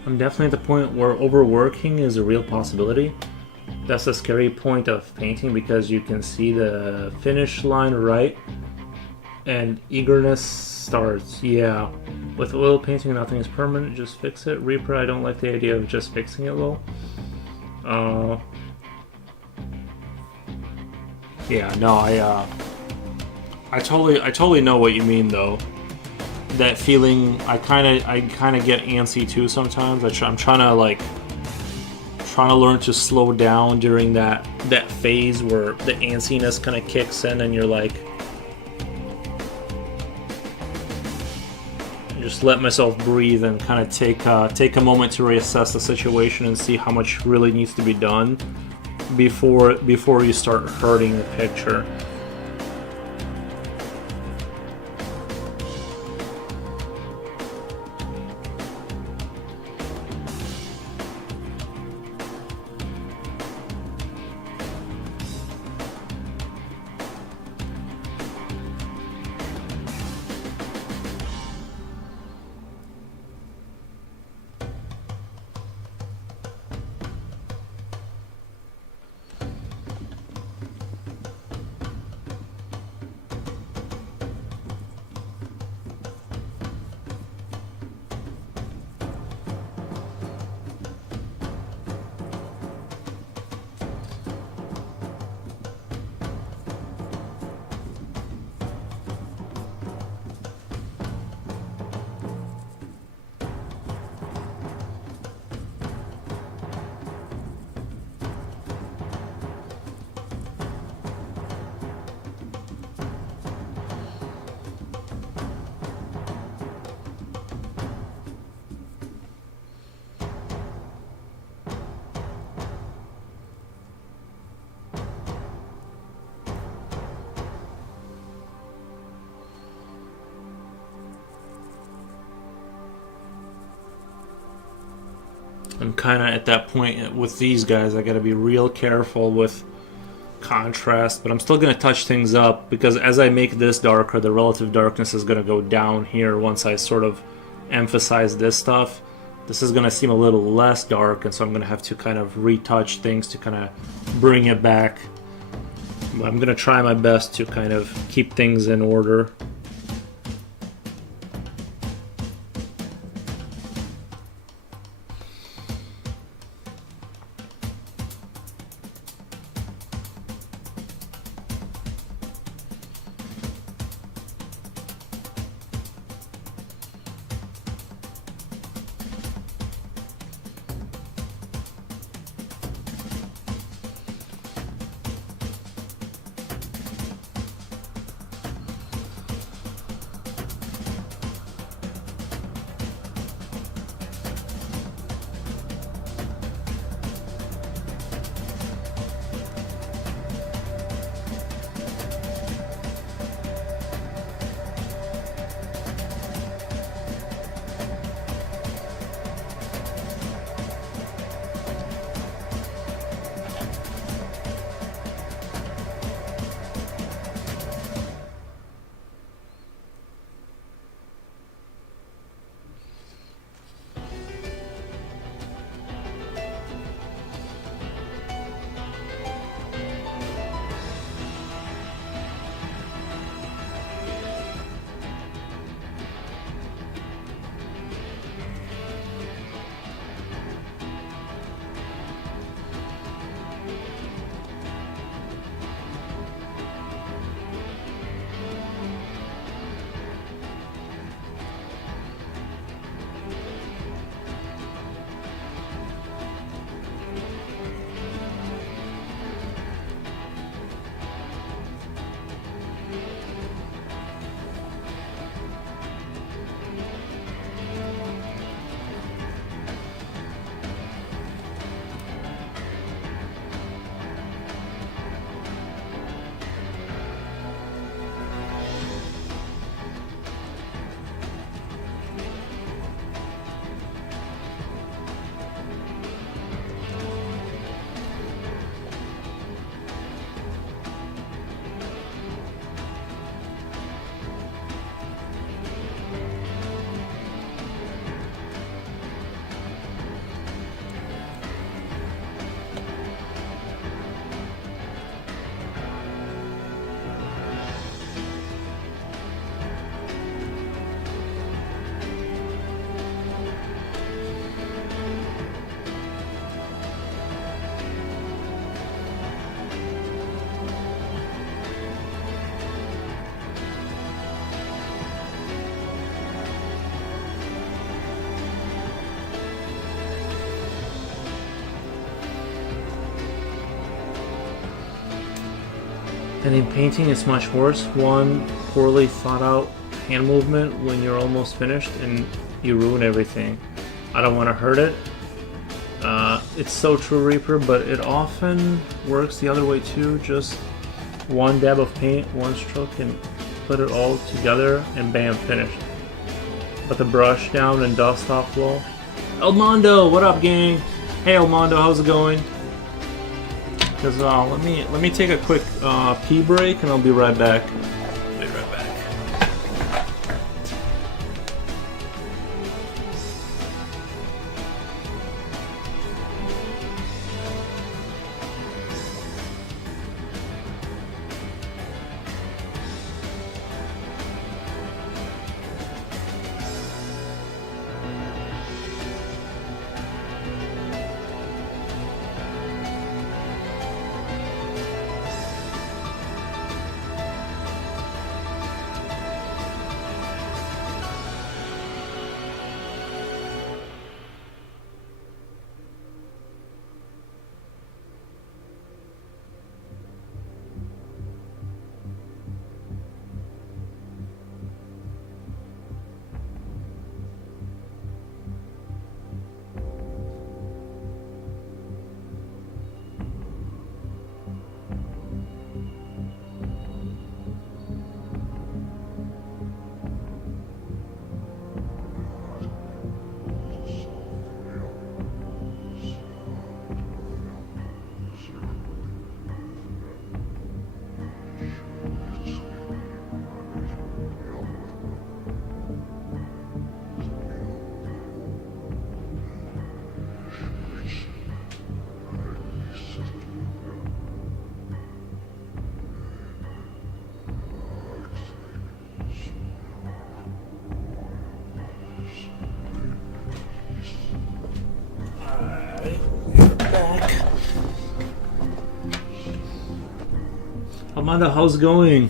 I'm definitely at the point where overworking is a real possibility. That's the scary point of painting because you can see the finish line right and eagerness starts. Yeah, with oil painting nothing is permanent, just fix it. Reaper, I don't like the idea of just fixing it though. Yeah, no, I totally know what you mean though. That feeling, I kind of get antsy too sometimes. I'm trying to learn to slow down during that phase where the antsiness kind of kicks in, and you're like, just let myself breathe and kind of take a moment to reassess the situation and see how much really needs to be done before you start hurting the picture. I'm kind of at that point with these guys. I got to be real careful with contrast, but I'm still going to touch things up because as I make this darker, the relative darkness is going to go down here once I sort of emphasize this stuff. This is going to seem a little less dark, and so I'm going to have to kind of retouch things to kind of bring it back. But I'm going to try my best to kind of keep things in order. And in painting, it's much worse. One poorly thought out hand movement when you're almost finished and you ruin everything. I don't want to hurt it. It's so true, Reaper, but it often works the other way too. Just one dab of paint, one stroke, and put it all together, and bam, finished. Put the brush down and dust off flow. Elmondo, what up, gang? Hey, Elmondo, how's it going? Cause let me take a quick pee break, and I'll be right back. Be right back. Amanda, how's it going?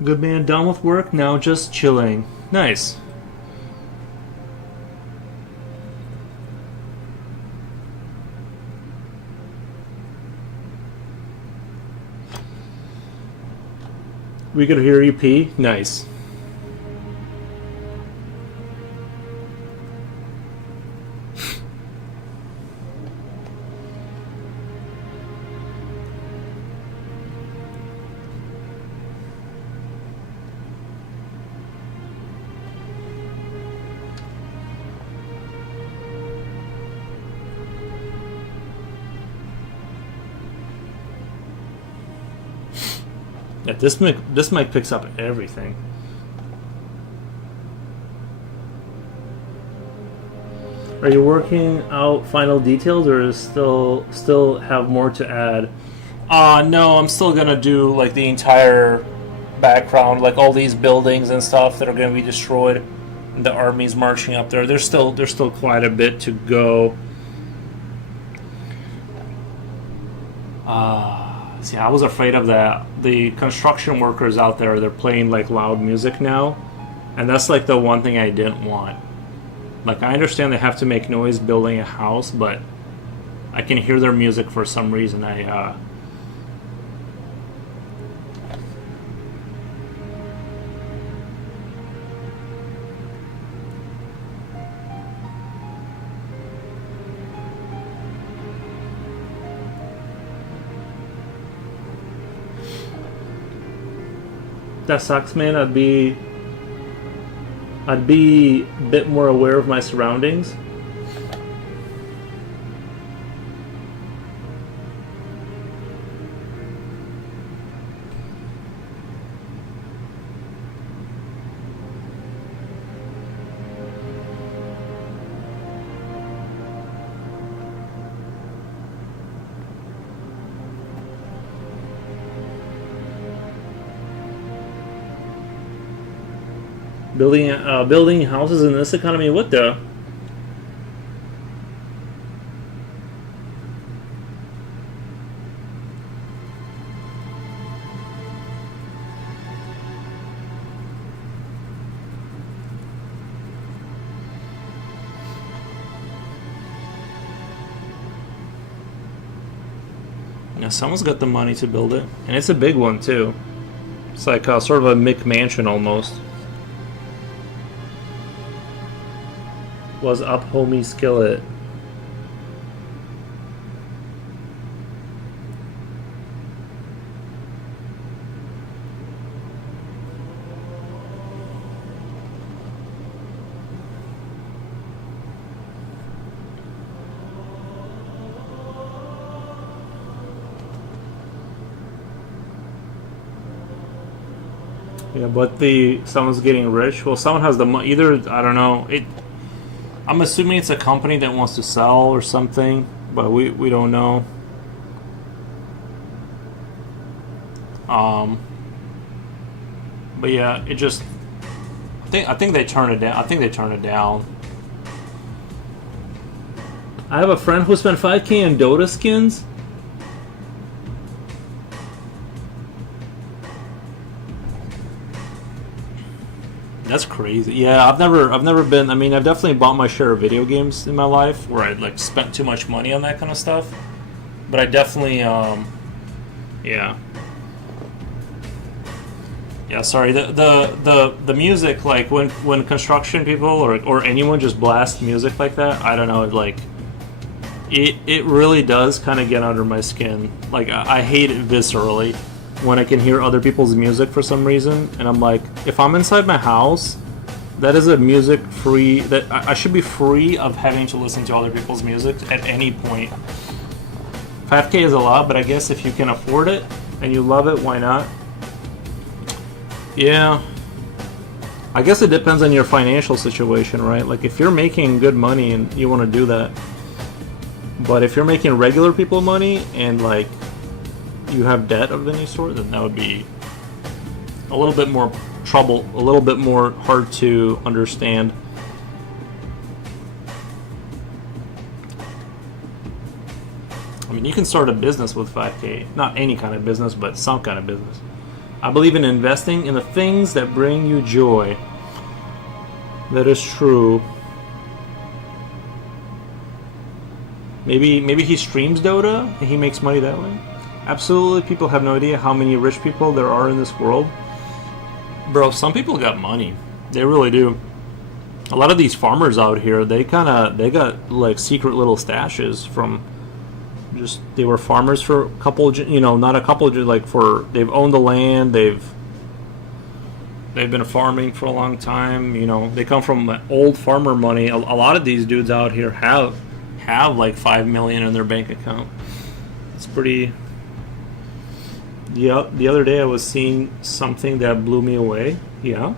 Good man, done with work, now just chilling. Nice. We could hear you pee? Nice. Yeah, this mic picks up everything. Are you working out final details, or is still have more to add? No, I'm still gonna do like the entire background, like all these buildings and stuff that are gonna be destroyed. The army's marching up there. There's still quite a bit to go. See, I was afraid of that. The construction workers out there, they're playing like loud music now, and that's like the one thing I didn't want. Like, I understand they have to make noise building a house, but I can hear their music for some reason. That sucks, man. I'd be a bit more aware of my surroundings. Building houses in this economy, what the? Yeah, someone's got the money to build it, and it's a big one too. It's like sort of a McMansion almost. Was up, homie skillet. Yeah, but someone's getting rich. Well, someone has the money. Either I don't know. I'm assuming it's a company that wants to sell or something, but we don't know. But yeah, it just. I think they turned it down. I think they turned it down. I have a friend who spent 5K in Dota skins. That's crazy. Yeah, I've never been. I mean, I've definitely bought my share of video games in my life where I like spent too much money on that kind of stuff. But I definitely, yeah. Yeah, sorry. The music, like when construction people or anyone just blast music like that, I don't know. It really does kind of get under my skin. Like I hate it viscerally when I can hear other people's music for some reason, and I'm like, if I'm inside my house, that is a music free. That I should be free of having to listen to other people's music at any point. 5K is a lot, but I guess if you can afford it and you love it, why not? Yeah. I guess it depends on your financial situation, right? Like if you're making good money and you want to do that, but if you're making regular people money and like you have debt of any sort, then that would be a little bit more trouble, a little bit more hard to understand. I mean, you can start a business with 5K. Not any kind of business, but some kind of business. I believe in investing in the things that bring you joy. That is true. Maybe he streams Dota and he makes money that way. Absolutely, people have no idea how many rich people there are in this world. Bro, some people got money. They really do. A lot of these farmers out here, they got like secret little stashes from just, they were farmers for a couple, not a couple, like they've owned the land, they've been farming for a long time, they come from old farmer money. A lot of these dudes out here have like 5 million in their bank account. It's pretty. Yeah, the other day I was seeing something that blew me away. Yeah.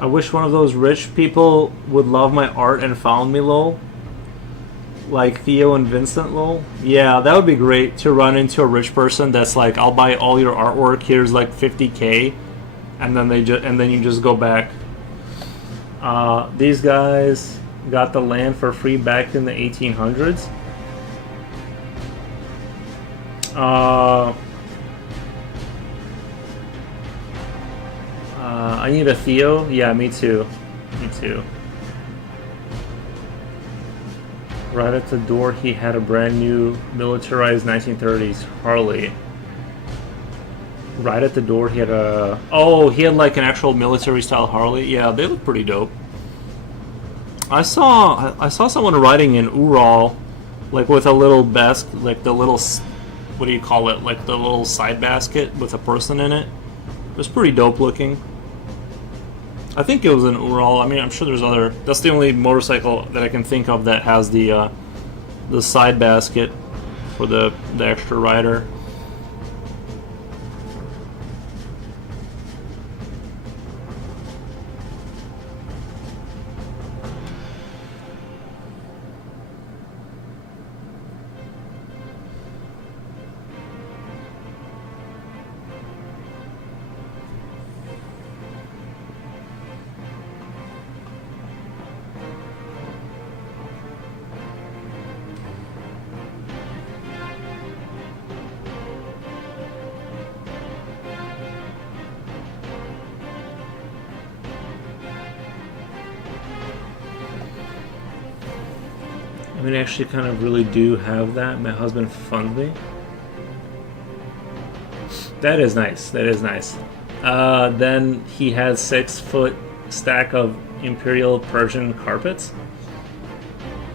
I wish one of those rich people would love my art and found me, lol. Like Theo and Vincent, lol. Yeah, that would be great to run into a rich person that's like, I'll buy all your artwork, here's like 50K, and then you just go back. These guys got the land for free back in the 1800s. I need a Theo. Yeah, me too. Me too. Right at the door, he had a brand new militarized 1930s Harley. Right at the door, he had a... Oh, he had like an actual military style Harley. Yeah, they look pretty dope. I saw someone riding in Ural, like with a little basket, like the little... What do you call it? Like the little side basket with a person in it. was pretty dope looking. I think it was an Ural. I mean, I'm sure there's other. That's the only motorcycle that I can think of that has the side basket for the extra rider. I mean, I actually kind of really do have that. My husband funds me. That is nice. That is nice. Then he has 6-foot stack of Imperial Persian carpets.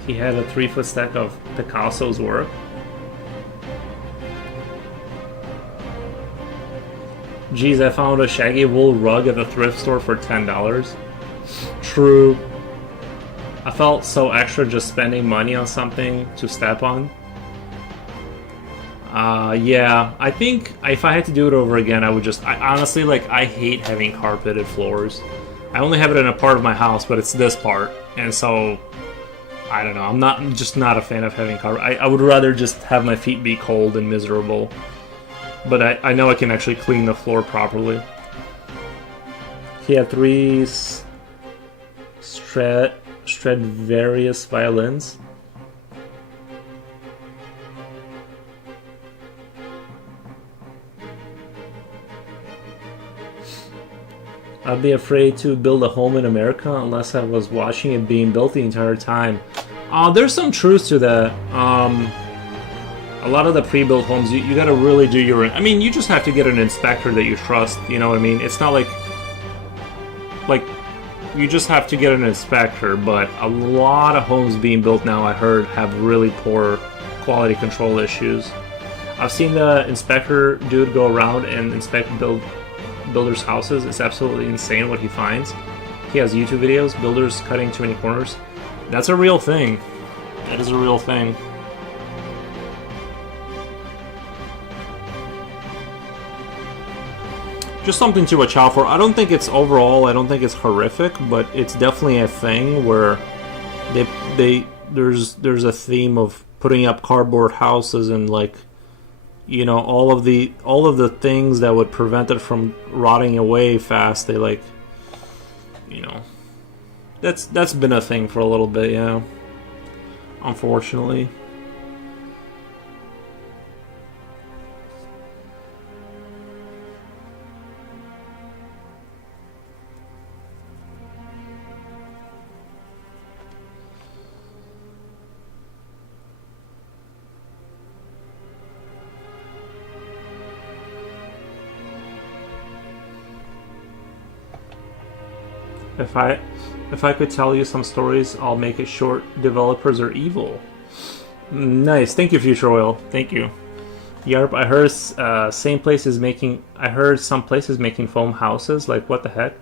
He had a 3-foot stack of Picasso's work. Geez, I found a shaggy wool rug at the thrift store for $10. True. I felt so extra just spending money on something to step on. Yeah, I think if I had to do it over again, I would just... I honestly, like, I hate having carpeted floors. I only have it in a part of my house, but it's this part. And so, I don't know, I'm just not a fan of having carpet. I would rather just have my feet be cold and miserable. But I know I can actually clean the floor properly. He had 3 Stradivarius violins. I'd be afraid to build a home in America unless I was watching it being built the entire time. There's some truth to that. A lot of the pre-built homes, you gotta really do your... I mean, you just have to get an inspector that you trust, you know what I mean? It's not like... you just have to get an inspector, but a lot of homes being built now, I heard, have really poor quality control issues. I've seen the inspector dude go around and inspect builders' houses. It's absolutely insane what he finds. He has YouTube videos, builders cutting too many corners. That's a real thing. That is a real thing. Just something to watch out for. I don't think it's overall, I don't think it's horrific, but it's definitely a thing where there's a theme of putting up cardboard houses and, like, you know, all of the things that would prevent it from rotting away fast. They, like, you know, that's been a thing for a little bit, yeah. Unfortunately. If I could tell you some stories, I'll make it short. Developers are evil. Nice. Thank you, Future Oil. Thank you. Yarp, I heard I heard some places making foam houses. Like, what the heck?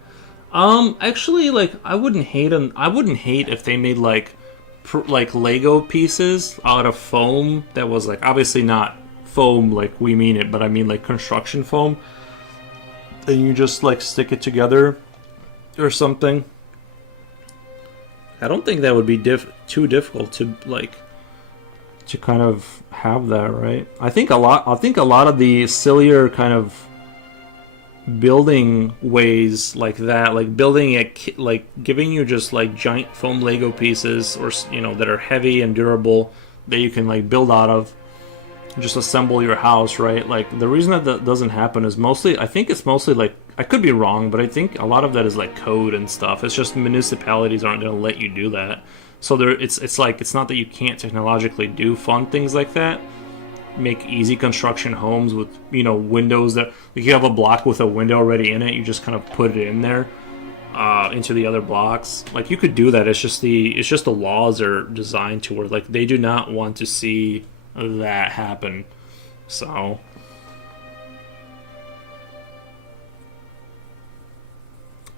Actually, like, I wouldn't hate if they made like Lego pieces out of foam that was, like, obviously not foam like we mean it, but I mean like construction foam. And you just, like, stick it together or something. I don't think that would be too difficult to, like, to kind of have that, right? I think a lot of the sillier kind of building ways like that, like building like giving you just like giant foam Lego pieces, or, you know, that are heavy and durable that you can, like, build out of, just assemble your house, right? Like, the reason that doesn't happen is I think it's mostly like, I could be wrong, but I think a lot of that is like code and stuff. It's just municipalities aren't going to let you do that. So it's like, it's not that you can't technologically do fun things like that. Make easy construction homes with, you know, windows that, like, you have a block with a window already in it, you just kind of put it in there into the other blocks. Like, you could do that. It's just the laws are designed to where, like, they do not want to see that happen. So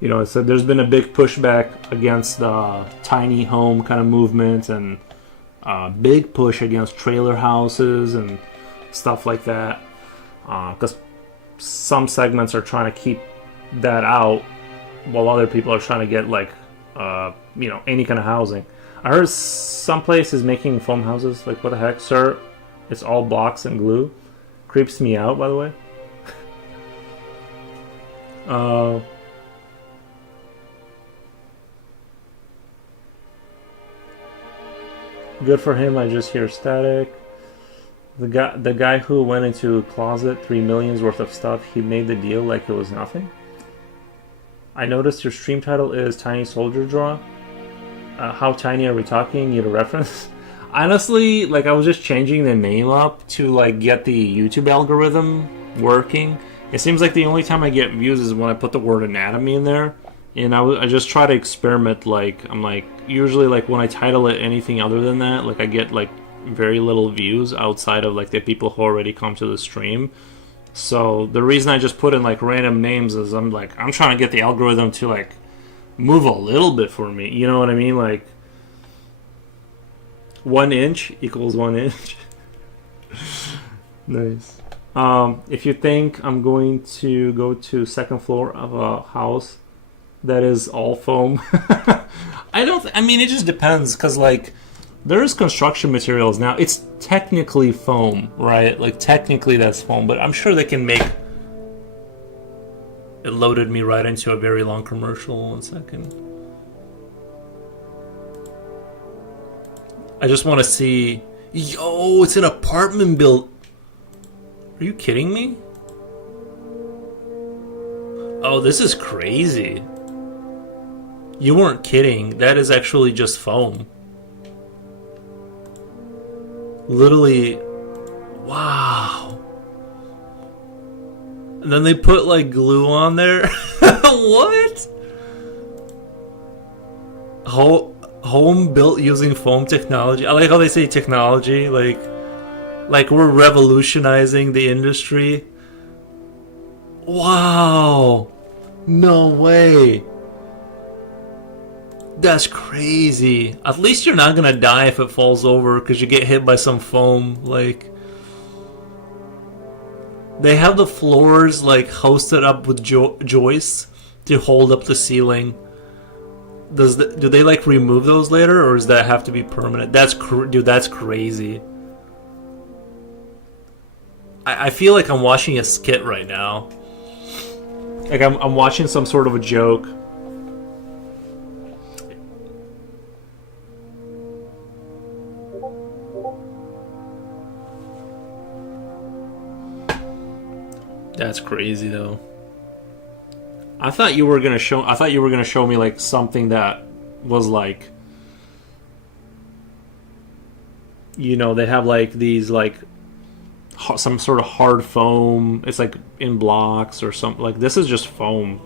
So there's been a big pushback against the tiny home kind of movement, and a big push against trailer houses and stuff like that, because some segments are trying to keep that out, while other people are trying to get like any kind of housing. I heard some places making foam houses. Like, what the heck, sir? It's all blocks and glue. Creeps me out, by the way. Good for him. I just hear static. The guy who went into a closet, 3 million's worth of stuff, he made the deal like it was nothing. I noticed your stream title is Tiny Soldier Draw. How tiny are we talking? Need a reference? Honestly, like, I was just changing the name up to like get the YouTube algorithm working. It seems like the only time I get views is when I put the word anatomy in there, and I just try to experiment. Like, I'm like, usually like when I title it anything other than that, like I get like very little views outside of like the people who already come to the stream. So the reason I just put in like random names is I'm trying to get the algorithm to like move a little bit for me. You know what I mean? Like 1 inch equals 1 inch. Nice. If you think I'm going to go to second floor of a house that is all foam, I mean, it just depends, because like there's construction materials now. It's technically foam, right? Like technically that's foam, but I'm sure they can make. It loaded me right into a very long commercial. 1 second. I just want to see. Yo, it's an apartment build. Are you kidding me? Oh, this is crazy. You weren't kidding. That is actually just foam. Literally. Wow. And then they put like glue on there. What? Home built using foam technology. I like how they say technology, like we're revolutionizing the industry. Wow. No way. That's crazy. At least you're not gonna die if it falls over because you get hit by some foam. Like, they have the floors like hosted up with joists to hold up the ceiling. Do they like remove those later, or does that have to be permanent? Dude, that's crazy. I feel like I'm watching a skit right now. Like I'm watching some sort of a joke. That's crazy though. I thought you were gonna show me like something that was like, they have like these like some sort of hard foam. It's like in blocks or something. Like, this is just foam.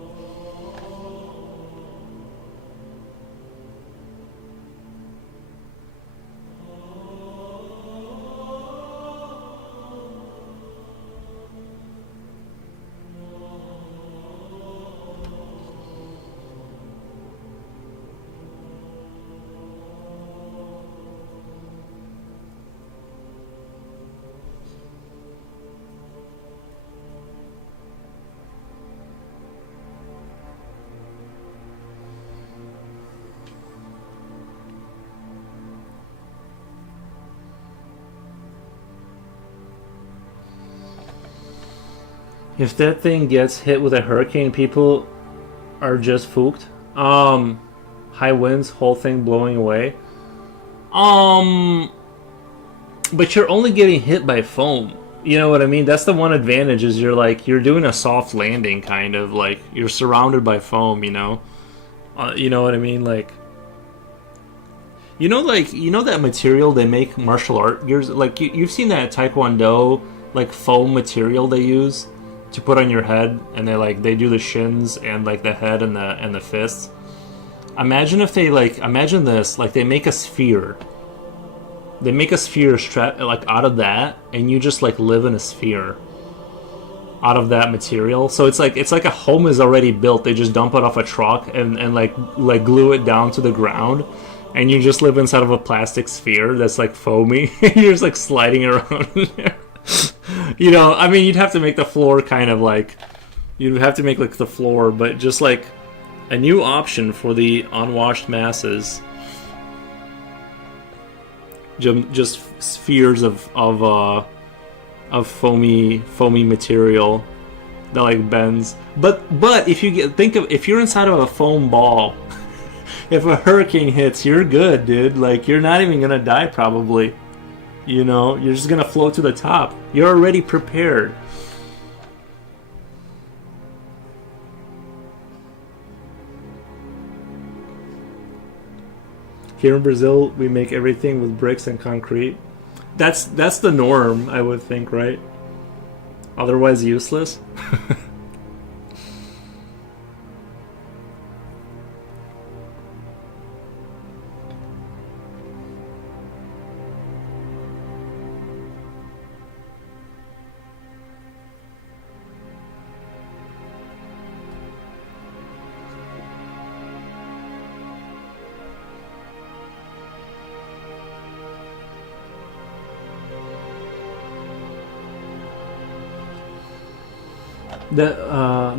If that thing gets hit with a hurricane, people are just fooked. High winds, whole thing blowing away. But you're only getting hit by foam. You know what I mean? That's the one advantage, is you're doing a soft landing, kind of like you're surrounded by foam. You know what I mean? Like, that material they make martial art gears. Like you've seen that Taekwondo, like foam material they use to put on your head, and they do the shins and like the head and the fists. Imagine if imagine this, like they make a sphere. They make a sphere strap like out of that, and you just like live in a sphere. out of that material. So it's like a home is already built. They just dump it off a truck and like glue it down to the ground, and you just live inside of a plastic sphere that's like foamy. You're just like sliding around in there. You know, I mean, you'd have to make the floor kind of like, you'd have to make like the floor, but just like a new option for the unwashed masses. Just spheres of foamy material that like bends. But if you if you're inside of a foam ball, if a hurricane hits, you're good, dude. Like, you're not even gonna die probably. You know, you're just gonna float to the top. You're already prepared. Here in Brazil, we make everything with bricks and concrete. That's the norm, I would think, right? Otherwise useless.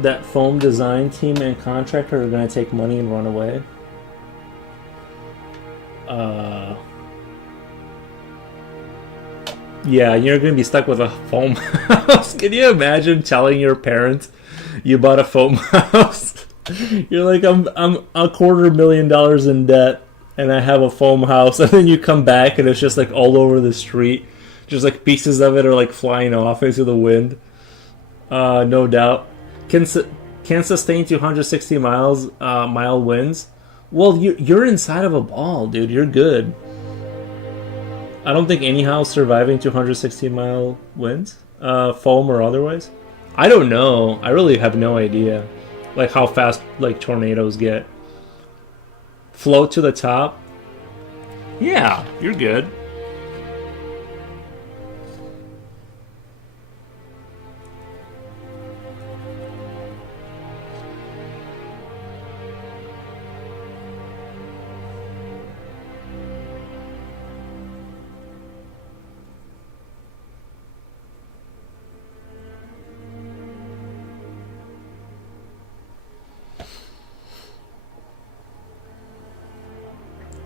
That foam design team and contractor are going to take money and run away. Yeah, you're going to be stuck with a foam house. Can you imagine telling your parents you bought a foam house? You're like, I'm $250,000 in debt, and I have a foam house, and then you come back and it's just like all over the street, just like pieces of it are like flying off into the wind. No doubt. Can sustain 260 mile winds. Well, you're inside of a ball, dude. You're good. I don't think any house surviving 260 mile winds, foam or otherwise. I don't know. I really have no idea, like how fast like tornadoes get. Float to the top. Yeah, you're good.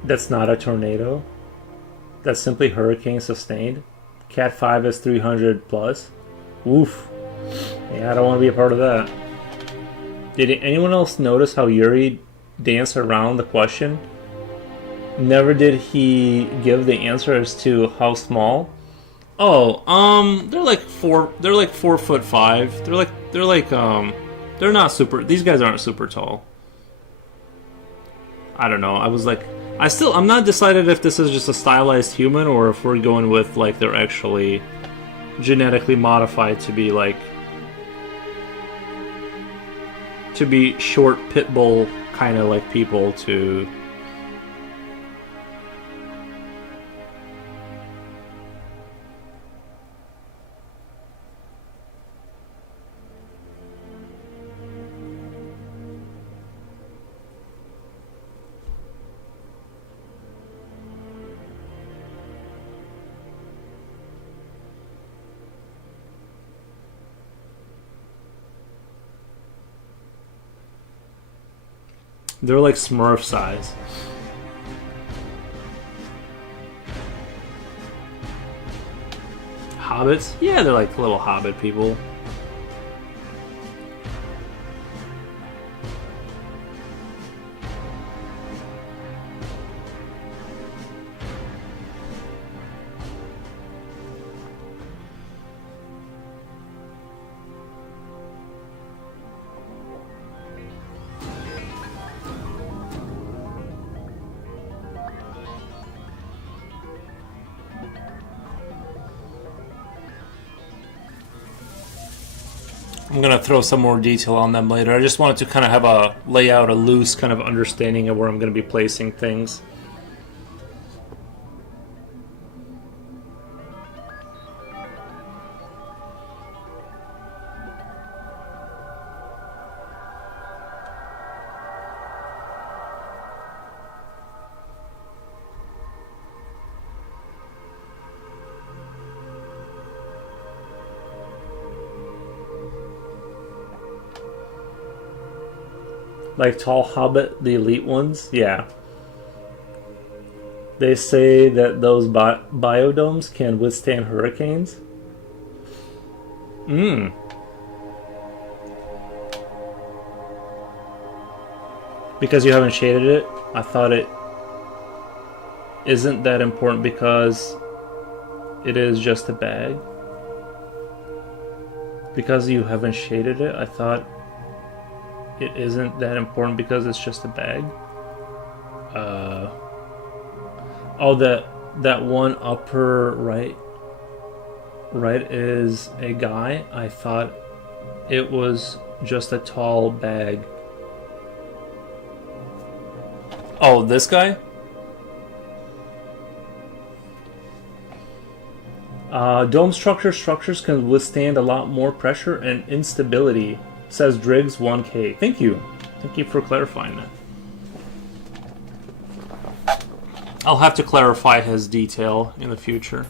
That's not a tornado. That's simply hurricane sustained. Cat 5 is 300 plus. Oof. Yeah, I don't want to be a part of that. Did anyone else notice how Yuri danced around the question? Never did he give the answer as to how small. Oh, they're like 4'5". They're not super. These guys aren't super tall. I don't know. I was like, I'm not decided if this is just a stylized human or if we're going with like they're actually genetically modified to be short pit bull kind of like people to. They're like Smurf size. Hobbits? Yeah, they're like little hobbit people. I'm going to throw some more detail on them later. I just wanted to kind of have lay out a loose kind of understanding of where I'm going to be placing things. Like Tall Hobbit, the elite ones? Yeah. They say that those biodomes can withstand hurricanes. Because you haven't shaded it, I thought it isn't that important because it is just a bag. Because you haven't shaded it, I thought it isn't that important because it's just a bag. Oh, that one upper right is a guy. I thought it was just a tall bag. Oh, this guy? Dome structures can withstand a lot more pressure and instability, says Driggs 1K. Thank you for clarifying that. I'll have to clarify his detail in the future.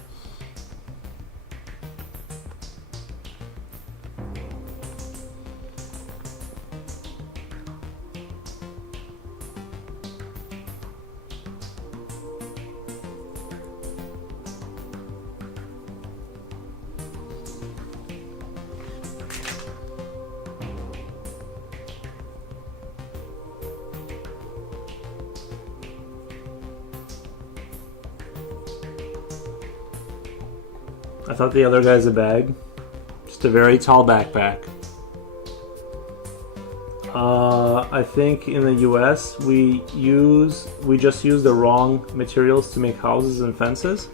I thought the other guy's a bag. Just a very tall backpack. I think in the US we just use the wrong materials to make houses and fences.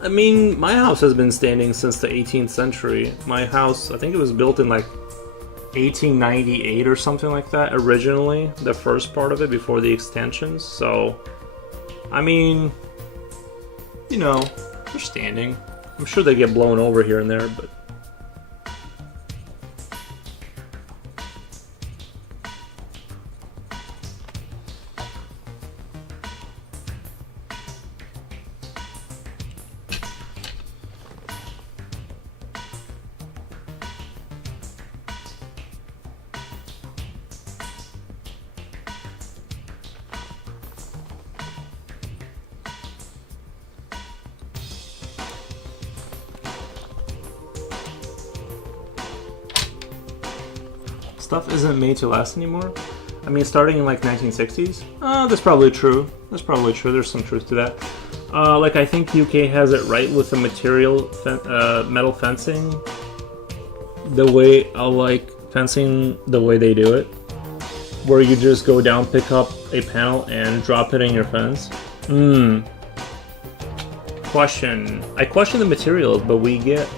I mean, my house has been standing since the 18th century. My house, I think it was built in like 1898 or something like that originally, the first part of it before the extensions. So, I mean, you know, they're standing. I'm sure they get blown over here and there, but stuff isn't made to last anymore. I mean, starting in like 1960s. That's probably true. There's some truth to that. Like I think UK has it right with the metal fencing. The way I like fencing, the way they do it, where you just go down, pick up a panel, and drop it in your fence. Question. I question the materials, but we get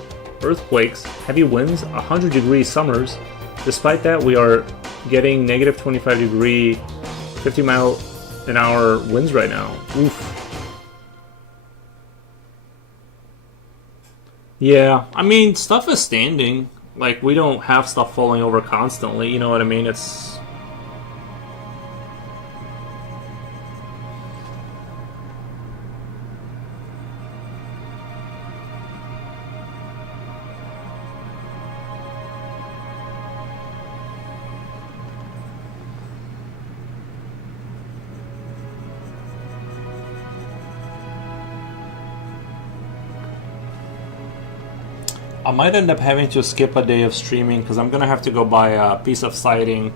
earthquakes, heavy winds, 100-degree summers. Despite that, we are getting negative 25-degree, 50-mile-an-hour winds right now. Oof. Yeah, I mean, stuff is standing. Like, we don't have stuff falling over constantly, you know what I mean? It's... I might end up having to skip a day of streaming because I'm gonna have to go buy a piece of siding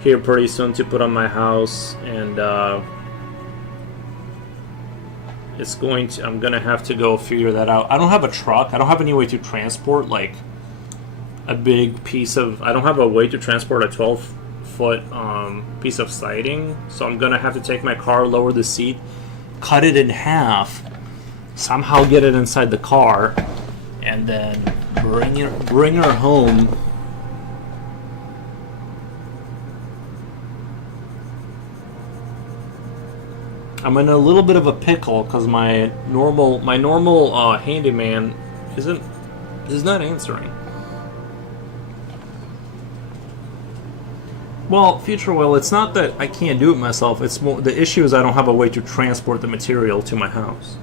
here pretty soon to put on my house, and I'm gonna have to go figure that out. I don't have a truck. I don't have any way to transport like a big piece of. I don't have a way to transport a 12-foot piece of siding, so I'm gonna have to take my car, lower the seat, cut it in half, somehow get it inside the car, and then bring her home. I'm in a little bit of a pickle because my normal handyman is not answering. Well, Future Will, it's not that I can't do it myself. It's more the issue is I don't have a way to transport the material to my house.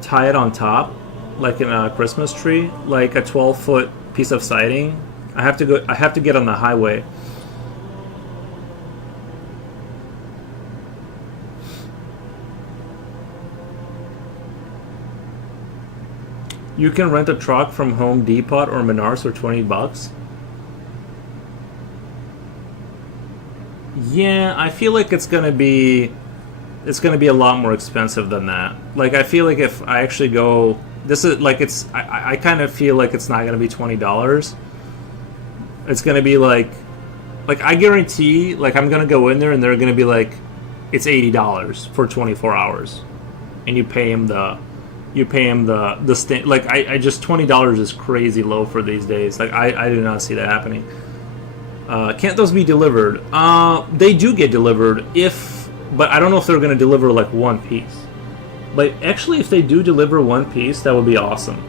Tie it on top, like in a Christmas tree, like a 12-foot piece of siding. I have to go. I have to get on the highway. You can rent a truck from Home Depot or Menards for $20. Yeah, I feel like it's gonna be a lot more expensive than that. Like, I feel like if I actually go, this is like I kind of feel like it's not gonna be $20. It's gonna be like I guarantee, like, I'm gonna go in there and they're gonna be like, it's $80 for 24 hours, and you pay him the like, I just, $20 is crazy low for these days. Like, I do not see that happening. Can't those be delivered? They do get delivered but I don't know if they're going to deliver like one piece. But actually, if they do deliver one piece, that would be awesome.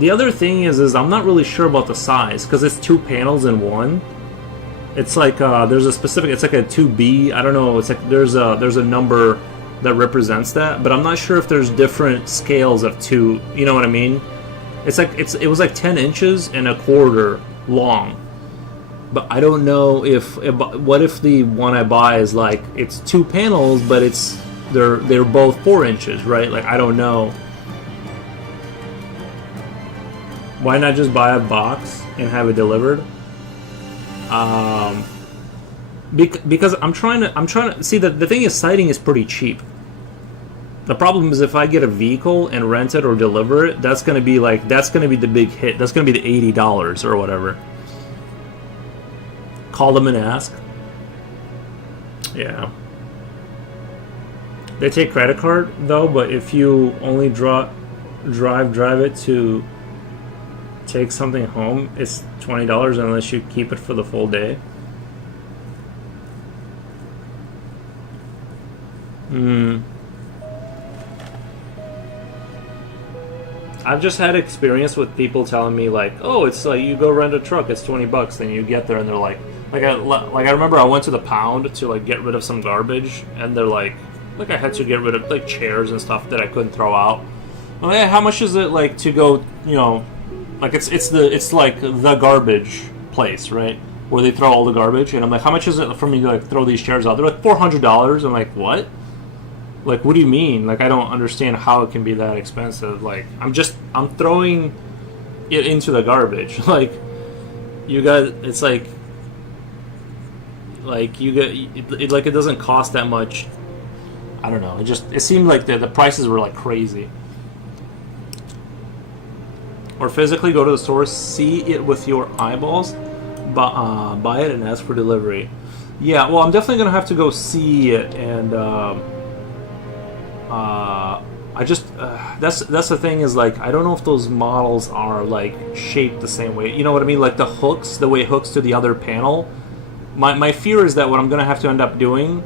The other thing is I'm not really sure about the size, because it's 2 panels in one. It's like there's a specific. It's like a 2B. I don't know. It's like there's a number that represents that, but I'm not sure if there's different scales of 2. You know what I mean? It's like it was like 10 inches and a quarter long. But I don't know what if the one I buy is like, it's 2 panels, but they're both 4 inches, right? Like, I don't know. Why not just buy a box and have it delivered? Because I'm trying to see that the thing is, siding is pretty cheap. The problem is, if I get a vehicle and rent it or deliver it, that's gonna be the big hit. That's gonna be the $80 or whatever. Call them and ask. Yeah. They take credit card though, but if you only drive it to take something home, it's $20 unless you keep it for the full day. I've just had experience with people telling me like, oh, it's like, you go rent a truck, it's $20, then you get there and they're like I remember I went to the pound to like get rid of some garbage, and they're like I had to get rid of like chairs and stuff that I couldn't throw out. I'm like, hey, how much is it like to go, like it's like the garbage place, right, where they throw all the garbage, and I'm like, how much is it for me to like throw these chairs out? They're like $400. I'm like, what? Like, what do you mean? Like, I don't understand how it can be that expensive. Like, I'm throwing it into the garbage. Like, you guys, it's like you get it, like, it doesn't cost that much. I don't know. It seemed like the prices were like crazy. Or physically go to the store, see it with your eyeballs, buy it and ask for delivery. Yeah, well, I'm definitely gonna have to go see it, and that's the thing, is like, I don't know if those models are like shaped the same way. You know what I mean? Like the hooks, the way it hooks to the other panel. My fear is that what I'm gonna have to end up doing,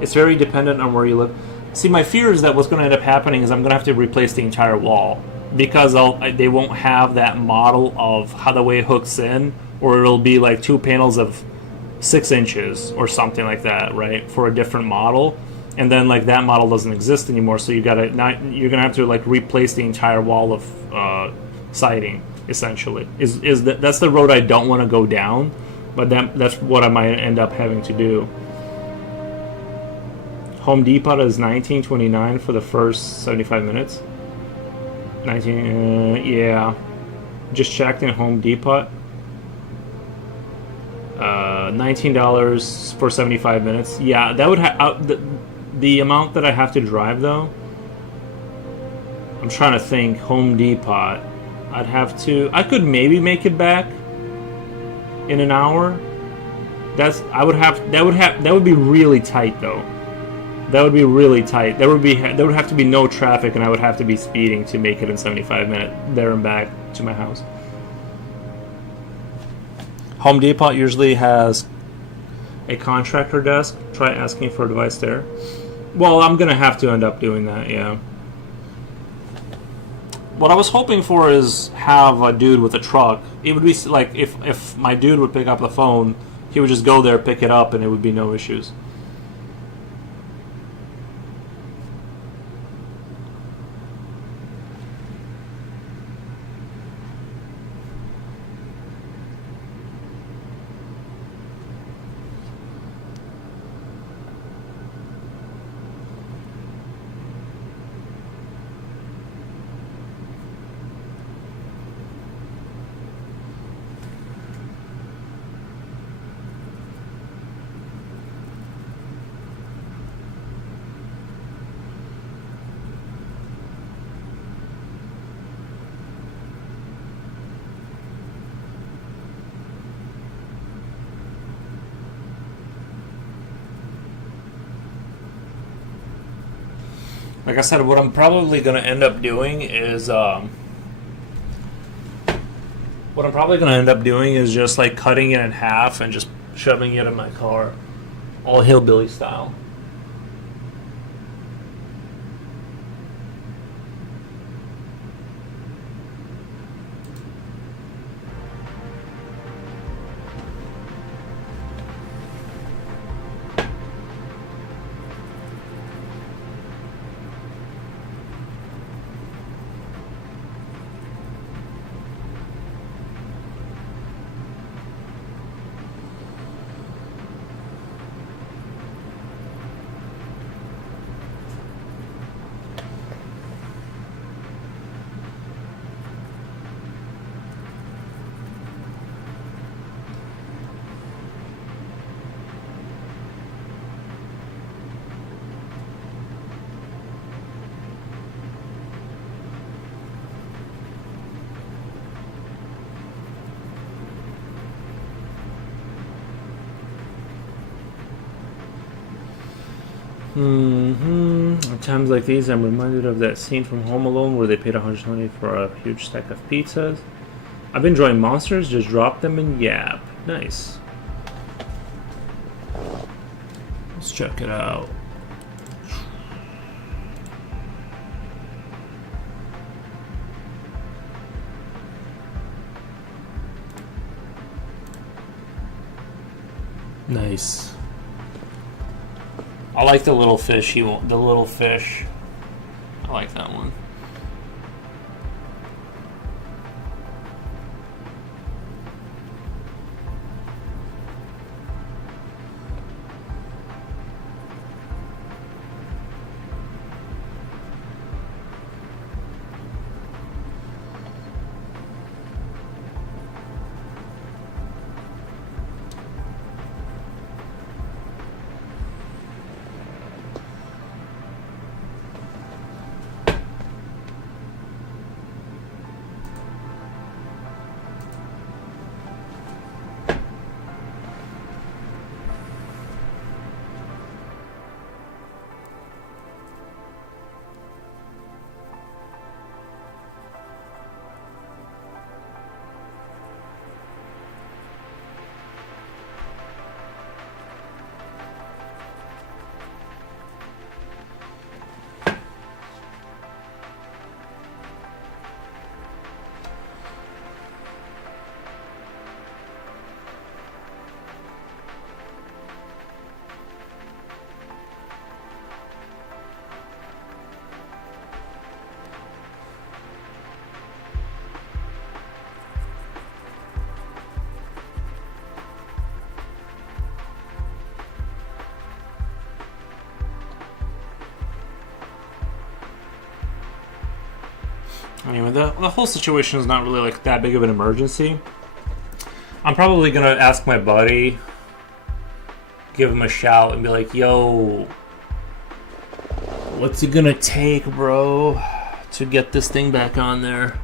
it's very dependent on where you live. See, my fear is that what's going to end up happening is I'm going to have to replace the entire wall, because they won't have that model of how the way it hooks in, or it'll be like 2 panels of 6 inches or something like that, right, for a different model, and then like that model doesn't exist anymore, so you're gonna have to like replace the entire wall of siding, essentially. That's the road I don't want to go down, but that's what I might end up having to do. Home Depot is $19.29 for the first 75 minutes. Yeah. Just checked in Home Depot. $19 for 75 minutes. Yeah, that would have the amount that I have to drive though. I'm trying to think. Home Depot. I could maybe make it back in an hour. That would be really tight though. That would be really tight. There would have to be no traffic, and I would have to be speeding to make it in 75 minutes there and back to my house. Home Depot usually has a contractor desk. Try asking for advice there. Well, I'm gonna have to end up doing that, yeah. What I was hoping for is have a dude with a truck. It would be like if my dude would pick up the phone, he would just go there, pick it up, and it would be no issues. Like I said, what I'm probably gonna end up doing is just like cutting it in half and just shoving it in my car, all hillbilly style. At times like these, I'm reminded of that scene from Home Alone where they paid $120 for a huge stack of pizzas. I've been enjoying Monsters, just drop them in Yap. Nice. Let's check it out. Nice. I like the little fish. The little fish. I like that one. Anyway, the whole situation is not really like that big of an emergency. I'm probably gonna ask my buddy, give him a shout, and be like, "Yo, what's it gonna take, bro, to get this thing back on there?"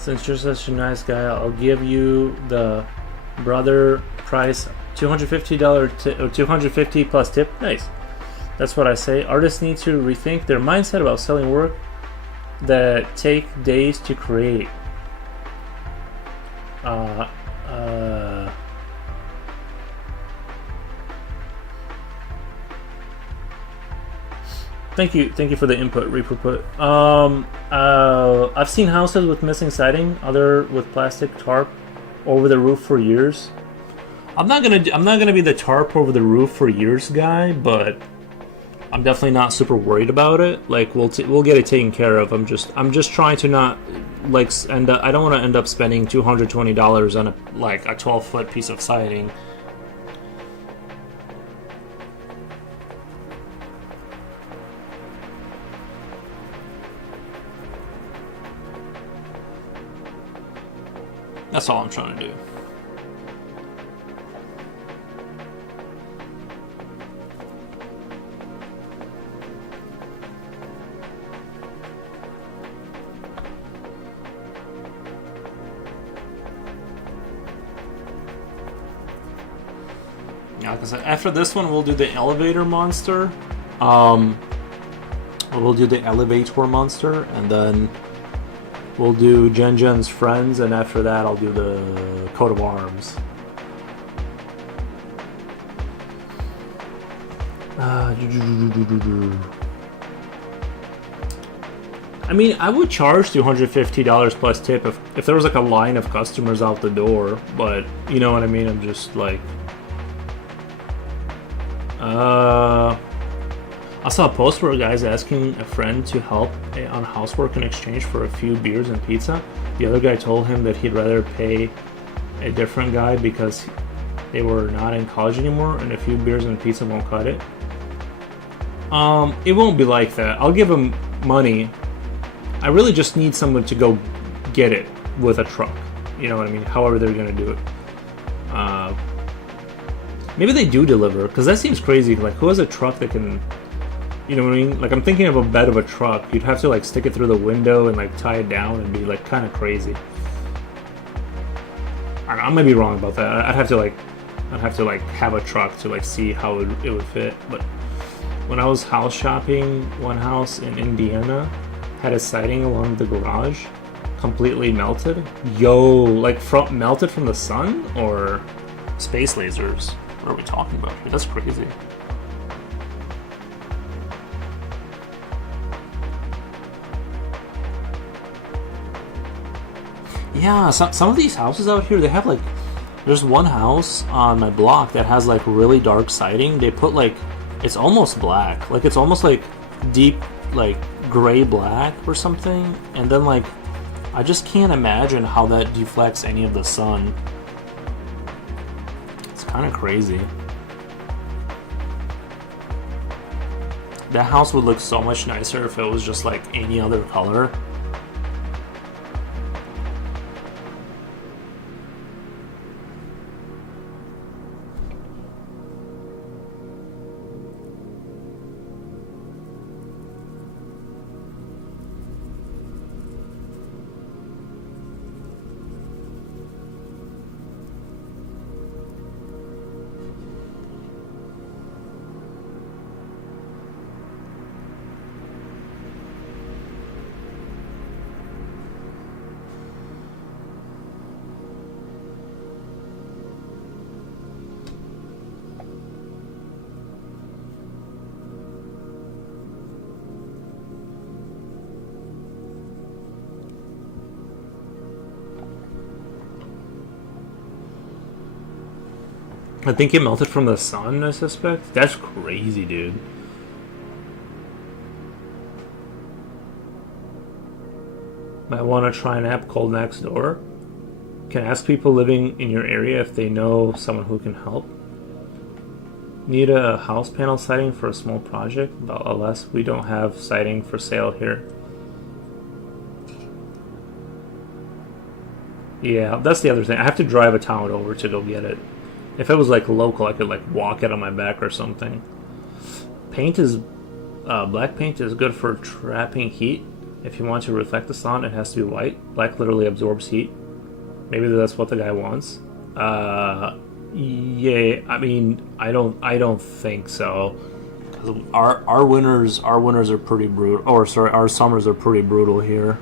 Since you're such a nice guy, I'll give you the brother price, $250 or 250 plus tip. Nice. That's what I say. Artists need to rethink their mindset about selling work that take days to create. Thank you for the input, Reproput. I've seen houses with missing siding, other with plastic tarp over the roof for years. I'm not gonna be the tarp over the roof for years guy, but I'm definitely not super worried about it. Like we'll get it taken care of. I'm just trying to not like end up. I don't want to end up spending $220 on a 12-foot piece of siding. That's all I'm trying to do. Yeah, like I said, after this one, we'll do the elevator monster. We'll do the elevator monster, and then we'll do Jen's friends, and after that, I'll do the coat of arms. I mean, I would charge $250 plus tip if there was like a line of customers out the door, but you know what I mean? I'm just like... I saw a post where a guy's asking a friend to help on housework in exchange for a few beers and pizza. The other guy told him that he'd rather pay a different guy because they were not in college anymore and a few beers and pizza won't cut it. It won't be like that. I'll give him money. I really just need someone to go get it with a truck. You know what I mean? However they're gonna do it. Maybe they do deliver, because that seems crazy. Like, who has a truck that can... You know what I mean? Like, I'm thinking of a bed of a truck. You'd have to, like, stick it through the window and, like, tie it down and be, like, kind of crazy. I may be wrong about that. I'd have to, like, have a truck to, like, see how it would fit. But when I was house shopping, one house in Indiana had a siding along the garage completely melted. Yo, like, melted from the sun? Or space lasers? What are we talking about here? That's crazy. Yeah, some of these houses out here, they have like... There's one house on my block that has like really dark siding. They put like... It's almost black. Like it's almost like deep like gray black or something. And then like... I just can't imagine how that deflects any of the sun. It's kind of crazy. That house would look so much nicer if it was just like any other color. I think it melted from the sun, I suspect. That's crazy, dude. Might want to try an app called Nextdoor. Can ask people living in your area if they know someone who can help. Need a house panel siding for a small project? But alas, we don't have siding for sale here. Yeah, that's the other thing. I have to drive a town over to go get it. If it was like local, I could like walk it on my back or something. Paint is black paint is good for trapping heat. If you want to reflect the sun, it has to be white. Black literally absorbs heat. Maybe that's what the guy wants. Yeah, I mean, I don't think so. 'Cause our winters are pretty brutal. Or sorry, our summers are pretty brutal here.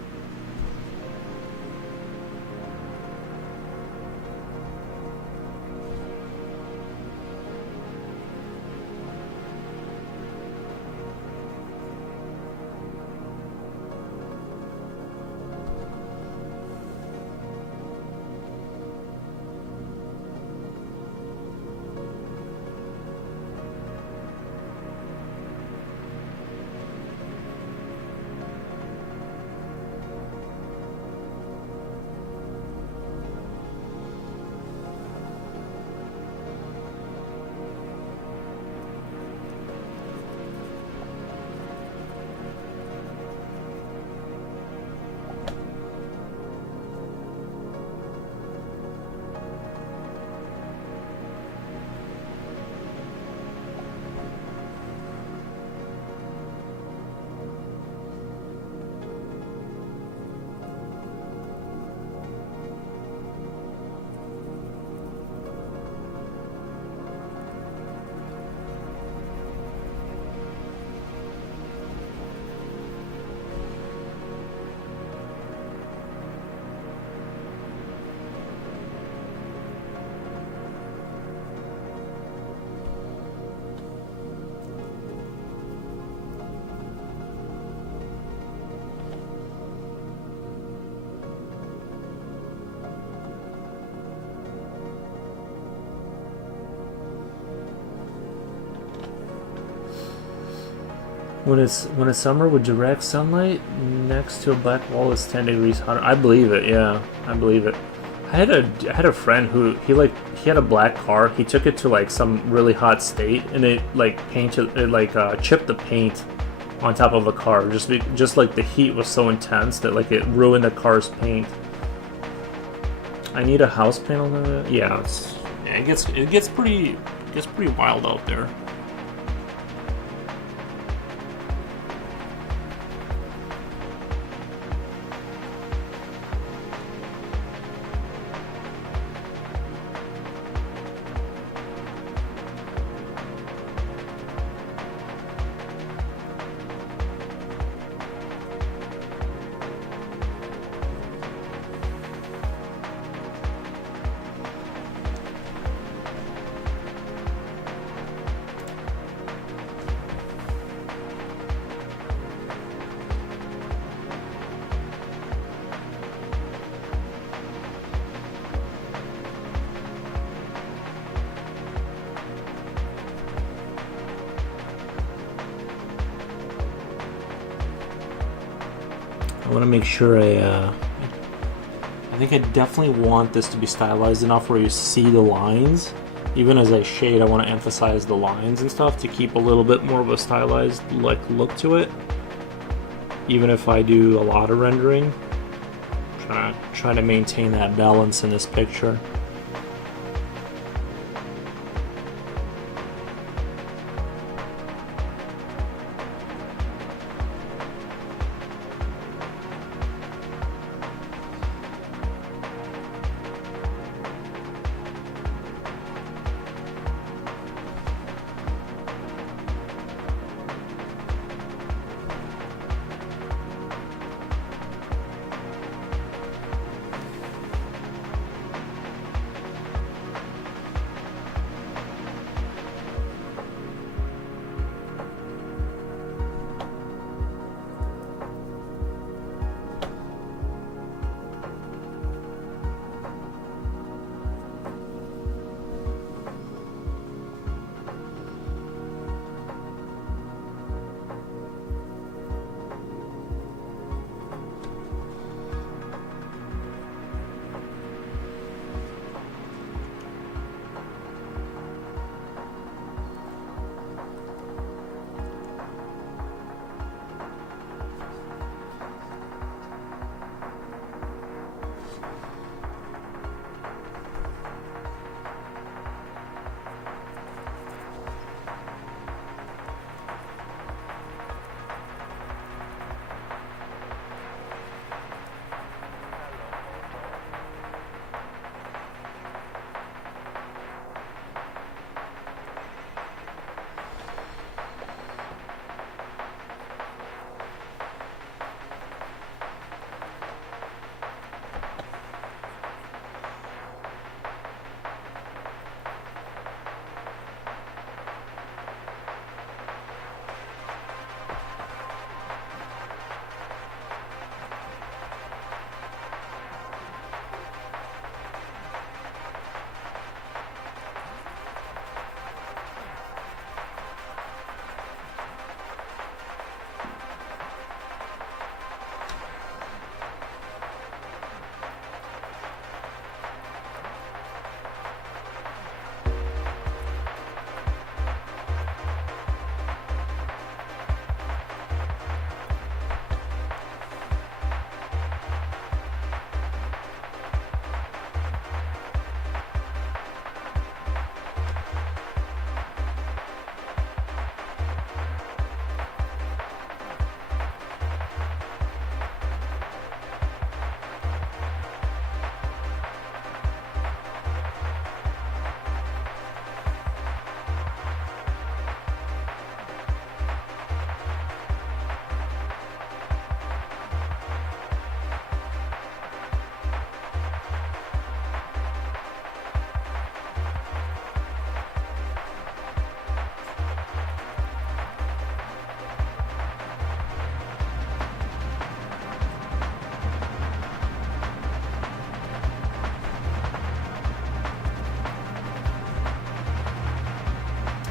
When it's summer with direct sunlight next to a black wall is 10 degrees hotter. I believe it. Yeah, I believe it. I had a friend who he had a black car. He took it to like some really hot state, and it like chipped the paint on top of the car. Just like the heat was so intense that like it ruined the car's paint. I need a house panel. Yeah, it gets pretty wild out there. I want to make sure I think I definitely want this to be stylized enough where you see the lines. Even as I shade, I want to emphasize the lines and stuff to keep a little bit more of a stylized like look to it. Even if I do a lot of rendering, trying to maintain that balance in this picture.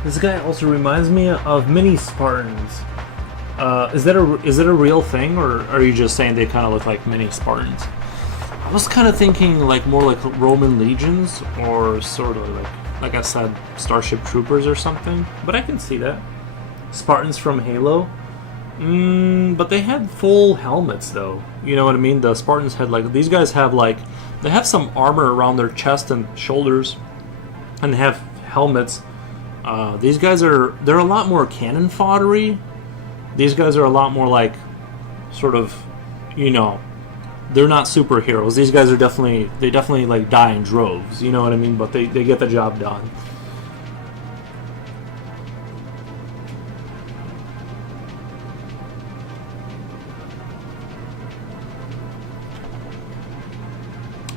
This guy also reminds me of mini Spartans. Is that a real thing, or are you just saying they kind of look like mini Spartans? I was kind of thinking like more like Roman legions, or sort of like I said, Starship Troopers or something. But I can see that. Spartans from Halo. But they had full helmets though. You know what I mean? The Spartans had like, these guys have like, they have some armor around their chest and shoulders, and they have helmets. These guys they're a lot more cannon foddery. These guys are a lot more like, sort of, you know, they're not superheroes. These guys are definitely like die in droves. You know what I mean? But they get the job done.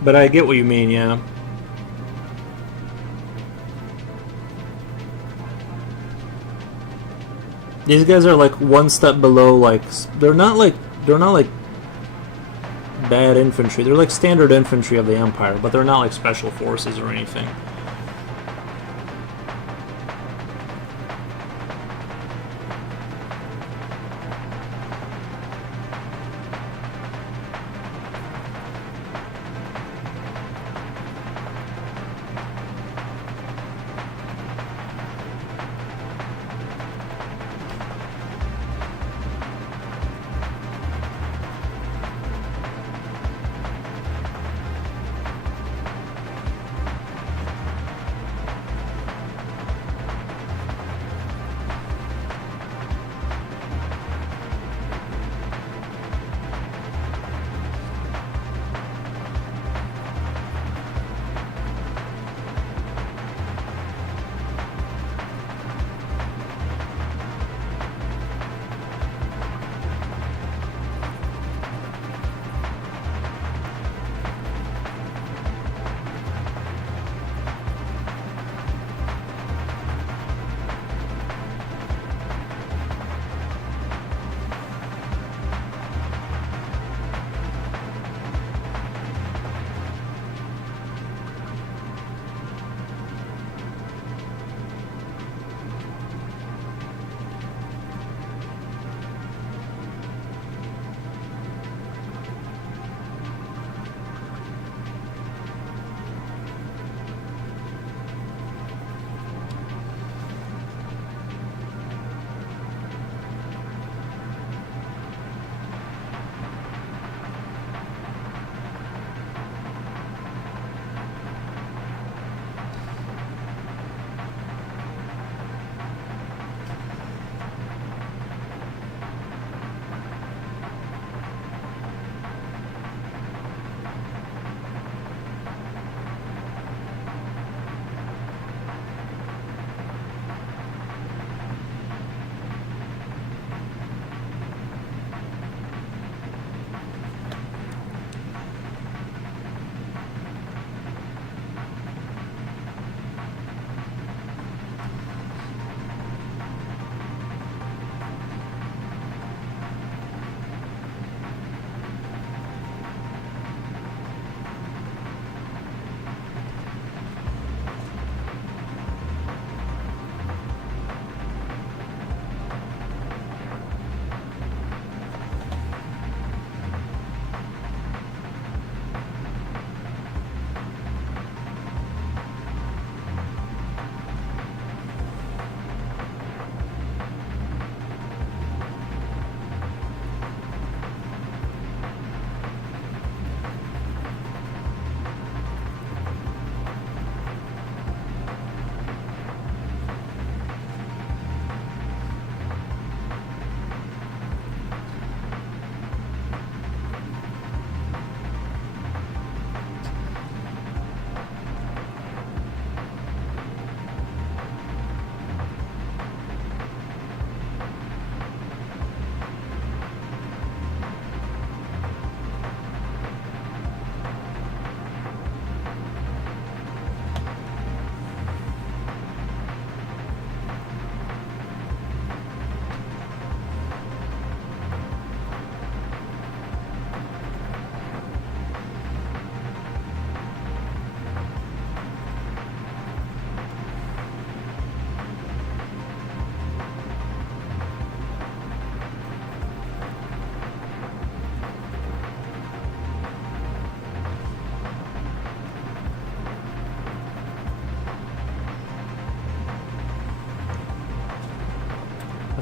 But I get what you mean, yeah. These guys are like one step below, like they're not like bad infantry. They're like standard infantry of the Empire, but they're not like special forces or anything.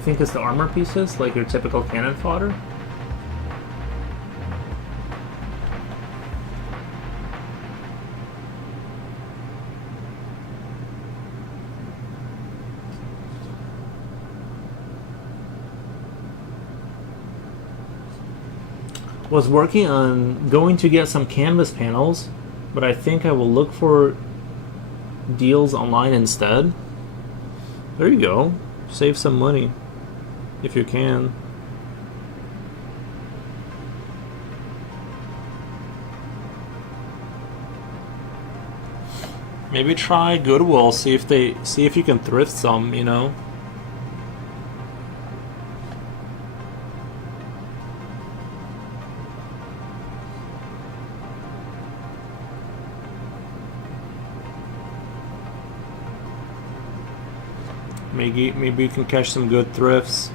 think it's the armor pieces, like your typical cannon fodder. Was working on going to get some canvas panels, but I think I will look for deals online instead. There you go. Save some money if you can. Maybe try Goodwill, see if you can thrift some, you know. Maybe you can catch some good thrifts.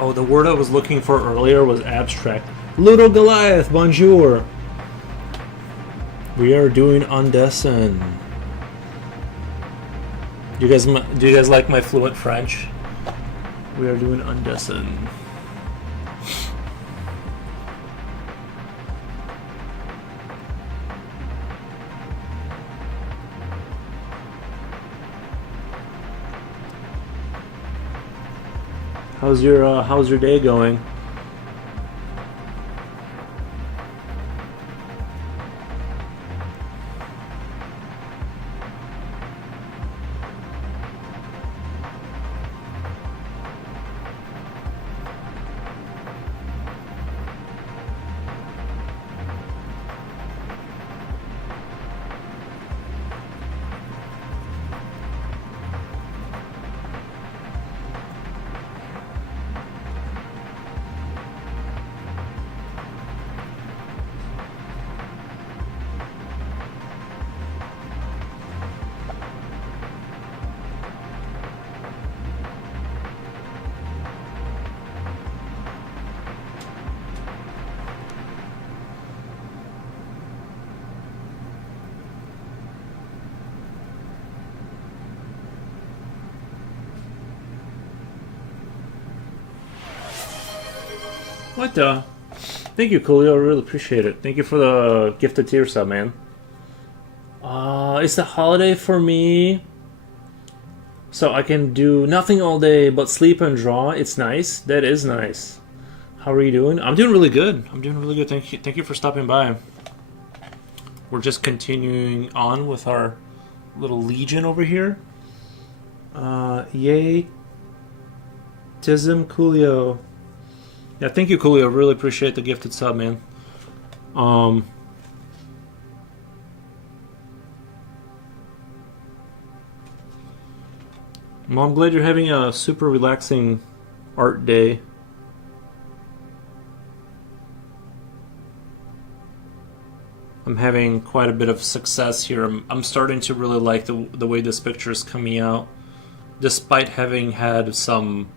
Oh, the word I was looking for earlier was abstract. Ludo Goliath, bonjour. We are doing Undesen. Do you guys like my fluent French? We are doing Undesen. How's your day going? What the? Thank you, Coolio. I really appreciate it. Thank you for the gifted tier sub, man. It's the holiday for me, so I can do nothing all day but sleep and draw. It's nice. That is nice. How are you doing? I'm doing really good. Thank you for stopping by. We're just continuing on with our little legion over here. Yay, Tism Coolio. Yeah, thank you, Coolio. Really appreciate the gifted sub, man. Well, I'm glad you're having a super relaxing art day. I'm having quite a bit of success here. I'm starting to really like the way this picture is coming out, despite having had some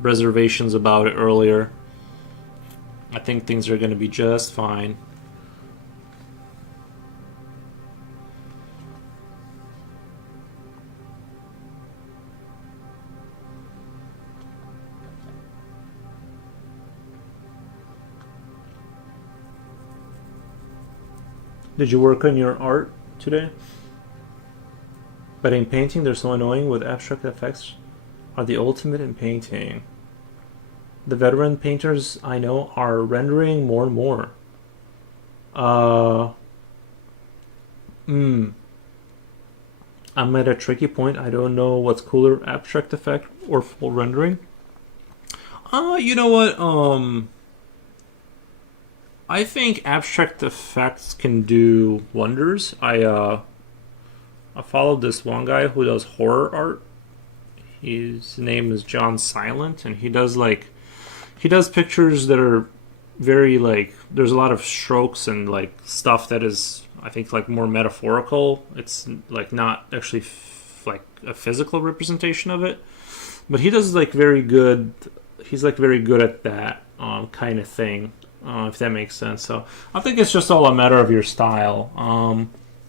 reservations about it earlier. I think things are going to be just fine. Did you work on your art today? But in painting, they're so annoying with abstract effects. Are the ultimate in painting. The veteran painters I know are rendering more and more. I'm at a tricky point. I don't know what's cooler, abstract effect or full rendering. You know what? I think abstract effects can do wonders. I followed this one guy who does horror art. His name is John Silent, and he does pictures that are very like, there's a lot of strokes and like stuff that is, I think, like more metaphorical. It's like not actually like a physical representation of it, but he does like very good. He's like very good at that kind of thing, if that makes sense. So I think it's just all a matter of your style.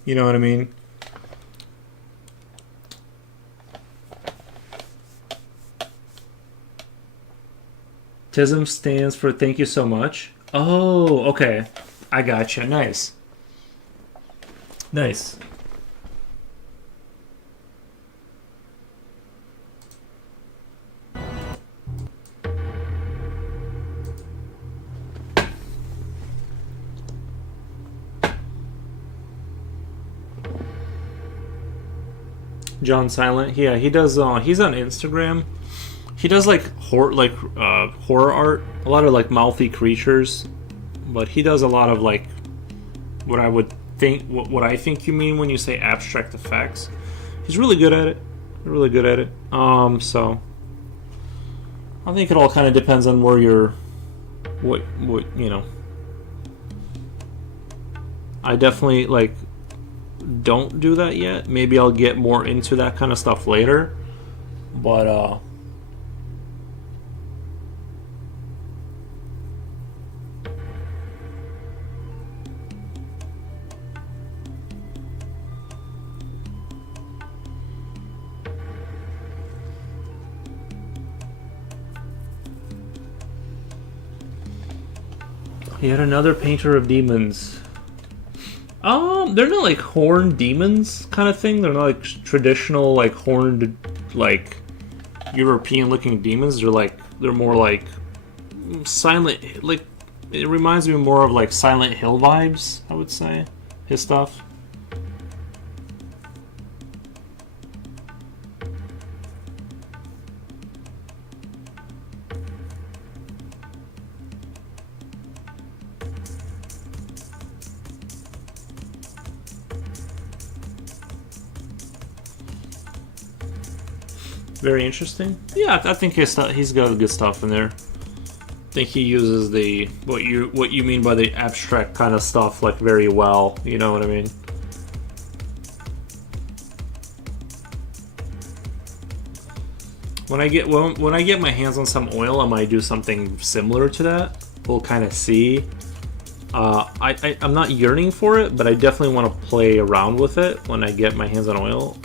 You know what I mean? TISM stands for thank you so much. Oh, okay. I gotcha. Nice. Nice. John Silent. Yeah, he does. He's on Instagram. He does like horror art, a lot of like mouthy creatures, but he does a lot of like what I would think, what I think you mean when you say abstract effects. He's really good at it. Really good at it. So I think it all kind of depends on where you're, what you know. I definitely like don't do that yet. Maybe I'll get more into that kind of stuff later, but yet another painter of demons. They're not like horned demons kind of thing. They're not like traditional like horned like European looking demons. They're more like silent, like it reminds me more of like Silent Hill vibes, I would say, his stuff. Very interesting. Yeah, I think he's got good stuff in there. I think he uses the what you mean by the abstract kind of stuff like very well. You know what I mean? When I get my hands on some oil, I might do something similar to that. We'll kind of see. I'm not yearning for it, but I definitely want to play around with it when I get my hands on oil.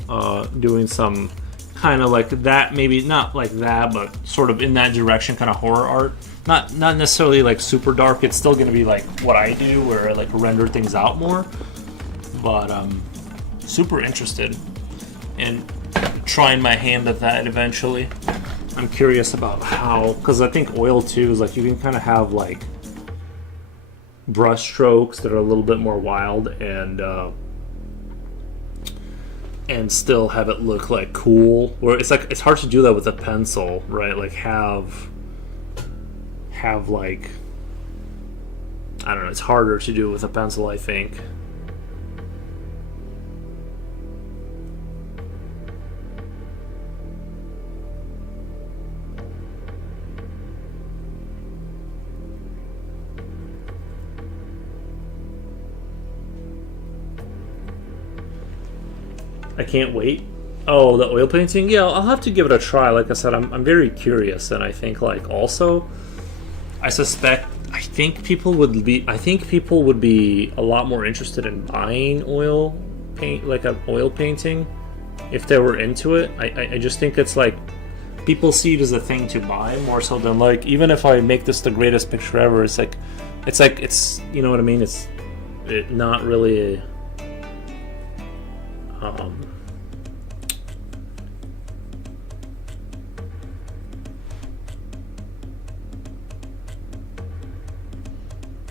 Doing some kind of like that, maybe not like that, but sort of in that direction, kind of horror art. Not necessarily like super dark. It's still going to be like what I do, where I like render things out more. But super interested in trying my hand at that eventually. I'm curious about how, because I think oil too is like you can kind of have like brush strokes that are a little bit more wild and still have it look like cool. Where it's like it's hard to do that with a pencil, right? Like have like, I don't know, it's harder to do with a pencil, I think. I can't wait. Oh, the oil painting? Yeah, I'll have to give it a try. Like I said, I'm very curious, and I think like also, I think people would be a lot more interested in buying oil paint, like an oil painting, if they were into it. I just think it's like people see it as a thing to buy more so than like even if I make this the greatest picture ever, it's you know what I mean. Not really.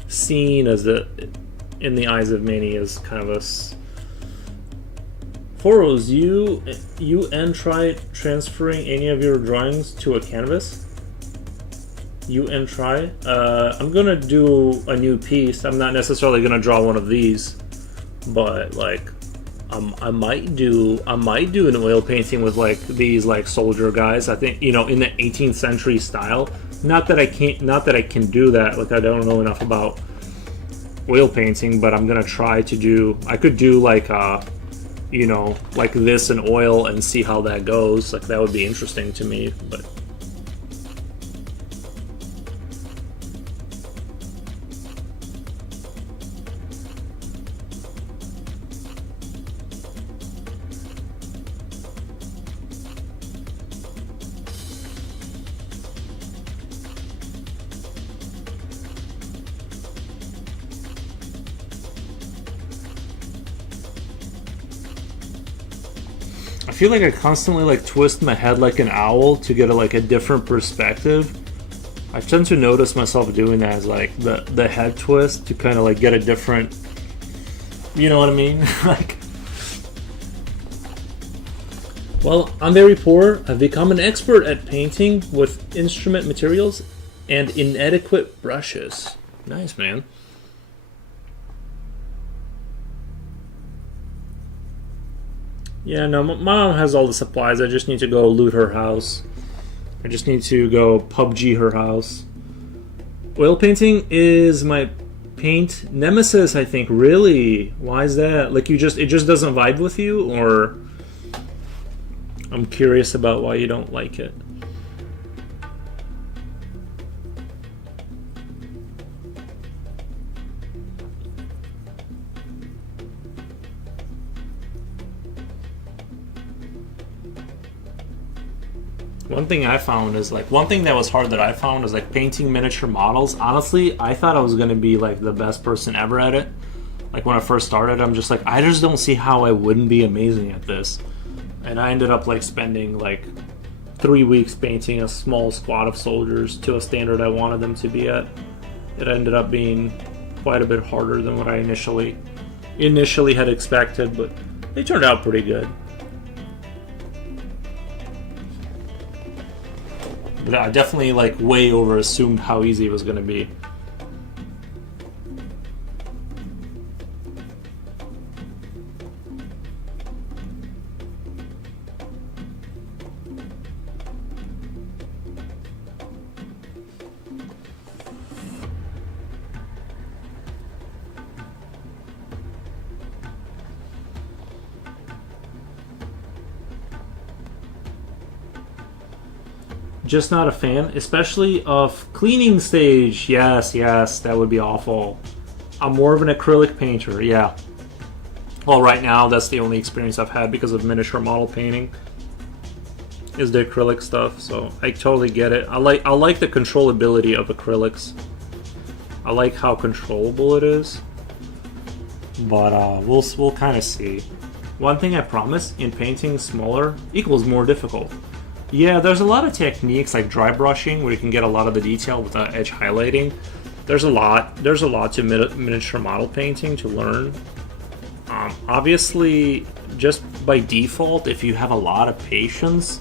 Seen as in the eyes of many as kind of Foros, you and try transferring any of your drawings to a canvas? You and try? I'm gonna do a new piece. I'm not necessarily gonna draw one of these, but like I might do an oil painting with like these like soldier guys. I think, you know, in the 18th century style. Not that I can do that. Like I don't know enough about oil painting, but I'm gonna try to do. I could do like you know, like this in oil and see how that goes. Like that would be interesting to me, but. I feel like I constantly like twist my head like an owl to get a different perspective. I tend to notice myself doing that as like the head twist to kind of like get a different, you know what I mean? Like, well, I'm very poor. I've become an expert at painting with instrument materials and inadequate brushes. Nice, man. Yeah, no, my mom has all the supplies. I just need to go loot her house. I just need to go PUBG her house. Oil painting is my paint nemesis, I think. Really? Why is that? Like it just doesn't vibe with you, or I'm curious about why you don't like it. One thing that was hard that I found is like painting miniature models. Honestly, I thought I was gonna be like the best person ever at it. Like when I first started, I'm just like, I just don't see how I wouldn't be amazing at this. And I ended up like spending like 3 weeks painting a small squad of soldiers to a standard I wanted them to be at. It ended up being quite a bit harder than what I initially had expected, but they turned out pretty good. But I definitely like way over assumed how easy it was going to be. Just not a fan, especially of cleaning stage. Yes, that would be awful. I'm more of an acrylic painter, yeah. Well, right now, that's the only experience I've had because of miniature model painting, is the acrylic stuff, so I totally get it. I like the controllability of acrylics. I like how controllable it is. But we'll kind of see. One thing I promise, in painting smaller equals more difficult. Yeah, there's a lot of techniques like dry brushing where you can get a lot of the detail without edge highlighting. There's a lot to miniature model painting to learn. Obviously, just by default, if you have a lot of patience,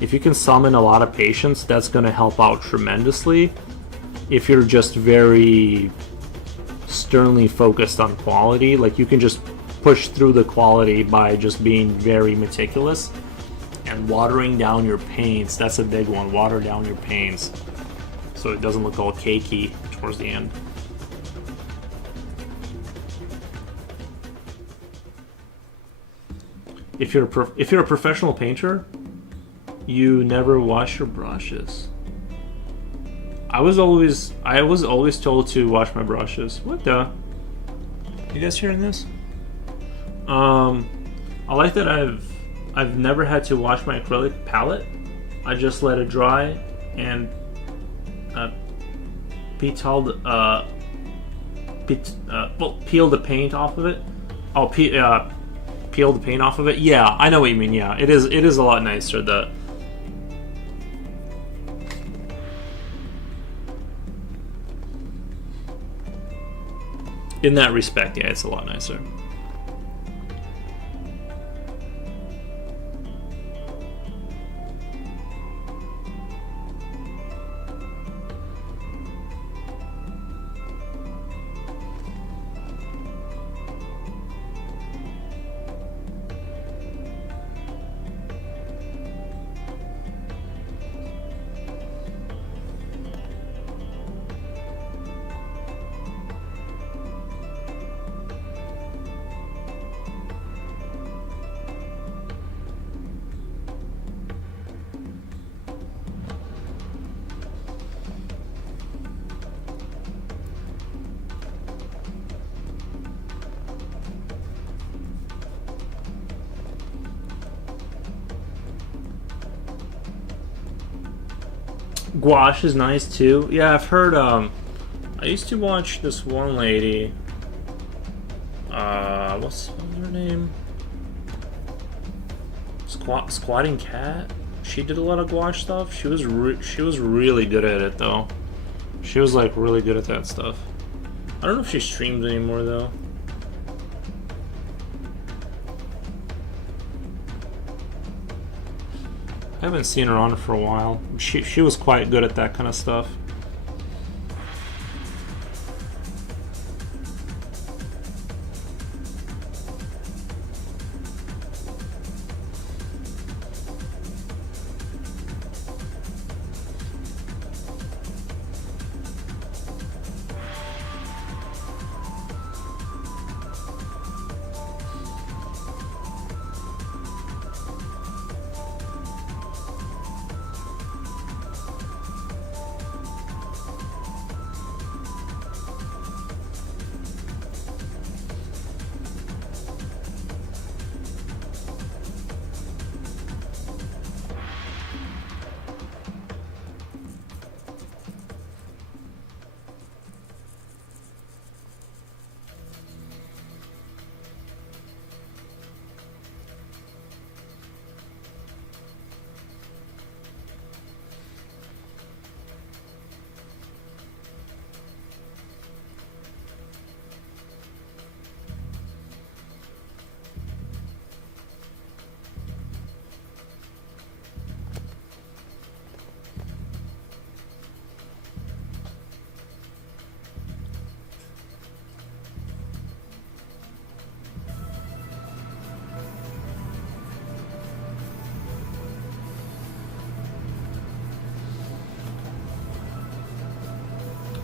if you can summon a lot of patience, that's going to help out tremendously. If you're just very sternly focused on quality, like you can just push through the quality by just being very meticulous. And watering down your paints, that's a big one. Water down your paints so it doesn't look all cakey towards the end. if you're a professional painter, you never wash your brushes. I was always told to wash my brushes. What the? You guys hearing this? I like that I've never had to wash my acrylic palette. I just let it dry and peel the paint off of it. Oh, peel the paint off of it. Yeah, I know what you mean. Yeah, it is a lot nicer. In that respect, yeah, it's a lot nicer. Gouache is nice too. Yeah, I've heard. I used to watch this one lady. What's her name? Squatting Cat. She did a lot of gouache stuff. She was really good at it though. She was like really good at that stuff. I don't know if she streams anymore though. I haven't seen her on for a while. She was quite good at that kind of stuff.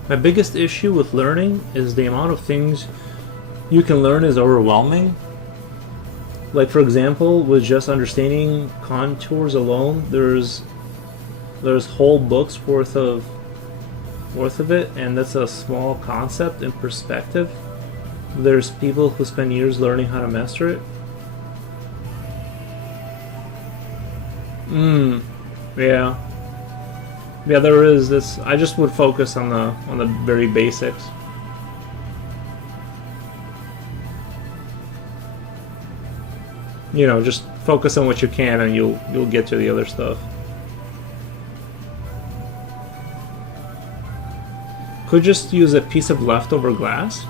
My biggest issue with learning is the amount of things you can learn is overwhelming. Like for example, with just understanding contours alone, there's whole books worth of it, and that's a small concept in perspective. There's people who spend years learning how to master it. Yeah. Yeah, there is this. I just would focus on the very basics. You know, just focus on what you can, and you'll get to the other stuff. Could just use a piece of leftover glass.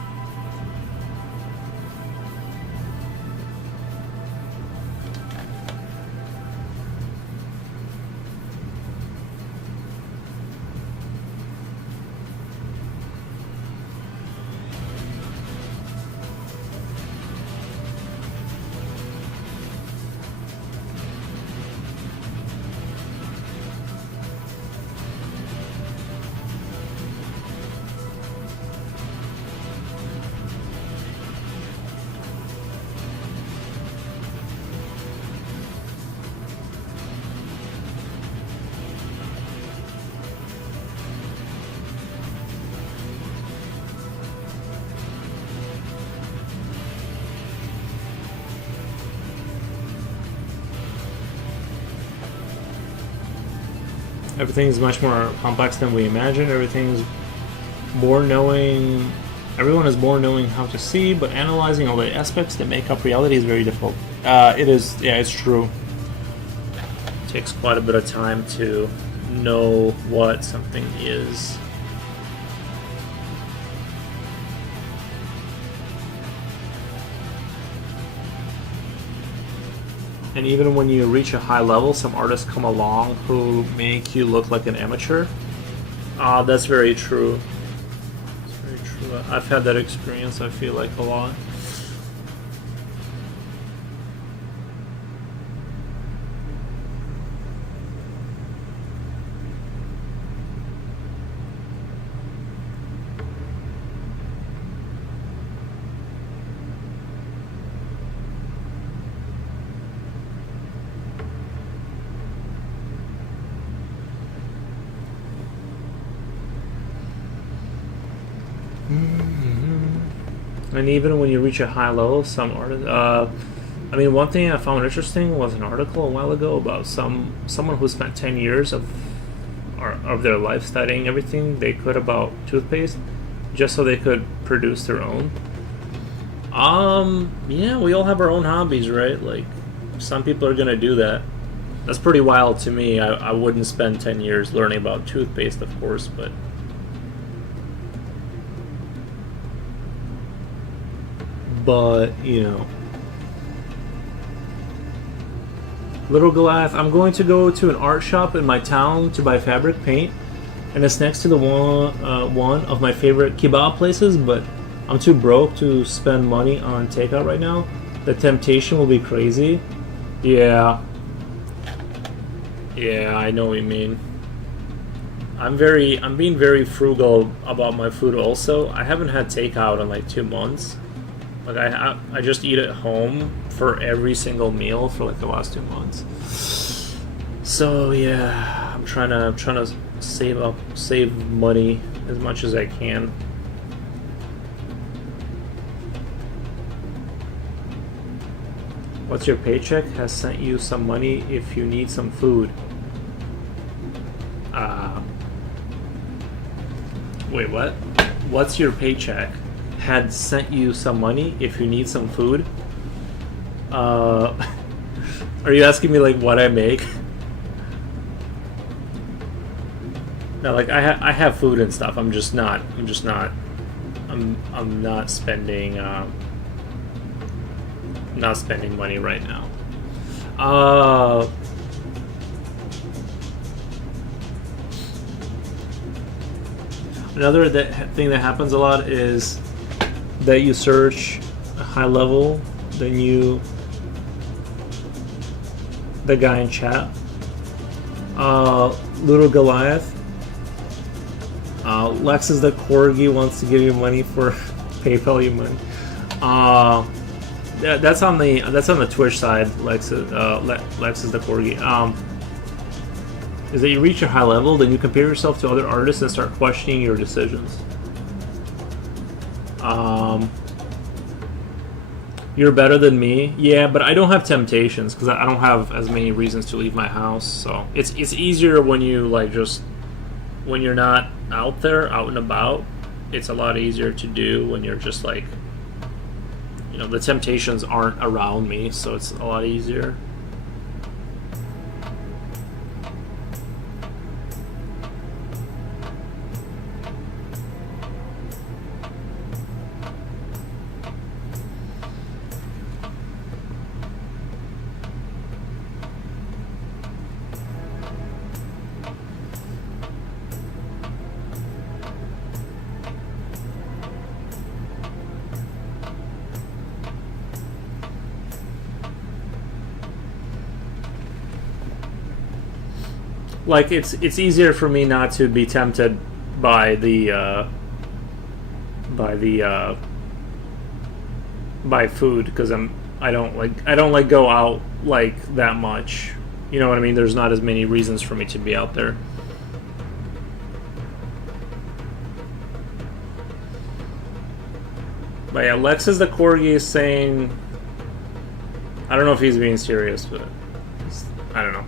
Everything's much more complex than we imagine. Everything's more knowing. Everyone is born knowing how to see, but analyzing all the aspects that make up reality is very difficult. It is, yeah, it's true. It takes quite a bit of time to know what something is. And even when you reach a high level, some artists come along who make you look like an amateur. That's very true. That's very true. I've had that experience, I feel like, a lot. And even when you reach a high level, some artists. I mean, one thing I found interesting was an article a while ago about someone who spent 10 years of their life studying everything they could about toothpaste, just so they could produce their own. Yeah, we all have our own hobbies, right? Like, some people are gonna do that. That's pretty wild to me. I wouldn't spend 10 years learning about toothpaste, of course, but. But, you know. Little Goliath, I'm going to go to an art shop in my town to buy fabric paint, and it's next to the one of my favorite kebab places, but I'm too broke to spend money on takeout right now. The temptation will be crazy. Yeah. Yeah, I know what you mean. I'm being very frugal about my food also. I haven't had takeout in like 2 months. Like I just eat at home for every single meal for like the last 2 months. So yeah, I'm trying to save money as much as I can. What's your paycheck has sent you some money if you need some food. Wait, what? What's your paycheck? Had sent you some money if you need some food? Are you asking me like what I make? No, like I have food and stuff. I'm not spending money right now. Another thing that happens a lot is that you search a high level, then the guy in chat, Little Goliath, Lex is the corgi wants to give you money for PayPal you money. That's on the Twitch side. Lex is the corgi. Is that you reach a high level, then you compare yourself to other artists and start questioning your decisions. You're better than me. Yeah, but I don't have temptations because I don't have as many reasons to leave my house. So it's easier when you when you're not out there, out and about. It's a lot easier to do when you're just like, the temptations aren't around me, so it's a lot easier. Like it's easier for me not to be tempted by by food because I don't go out like that much. You know what I mean? There's not as many reasons for me to be out there. But yeah, Lex is the corgi is saying, I don't know if he's being serious, but I don't know.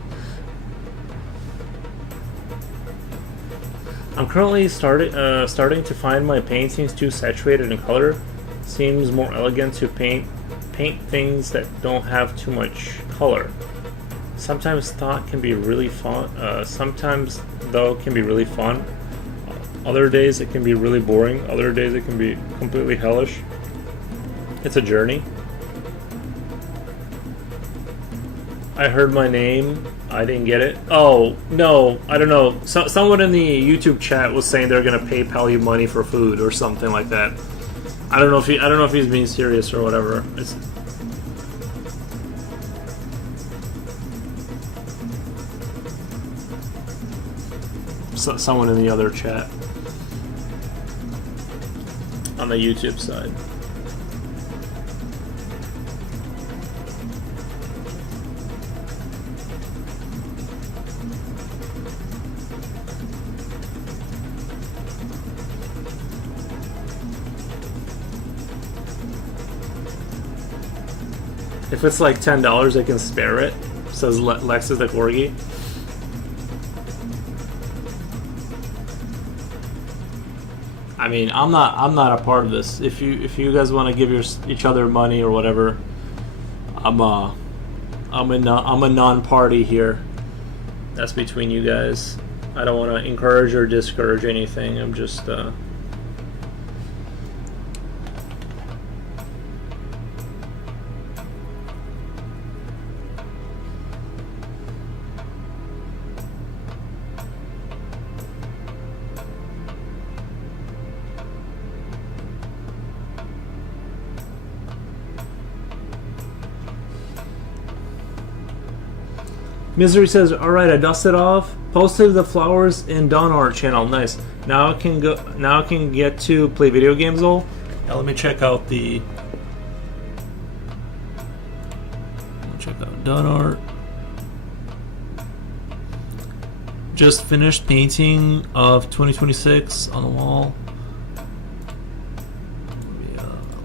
I'm currently starting to find my paintings too saturated in color. Seems more elegant to paint things that don't have too much color. Sometimes thought can be really fun. Sometimes though can be really fun. Other days it can be really boring. Other days it can be completely hellish. It's a journey. I heard my name. I didn't get it. Oh no, I don't know. Someone in the YouTube chat was saying they're gonna PayPal you money for food or something like that. I don't know if he's being serious or whatever. It's someone in the other chat on the YouTube side. If it's like $10, I can spare it. Says Lexus the Corgi. I mean, I'm not a part of this. If you guys want to give each other money or whatever, I'm a non-party here. That's between you guys. I don't want to encourage or discourage anything. I'm just Misery says, "Alright, I dusted off. Posted the flowers in Dawn Art channel. Nice. Now I can go. Now I can get to play video games. All. Now let me check out the. Check out Dawn Art. Just finished painting of 2026 on the wall.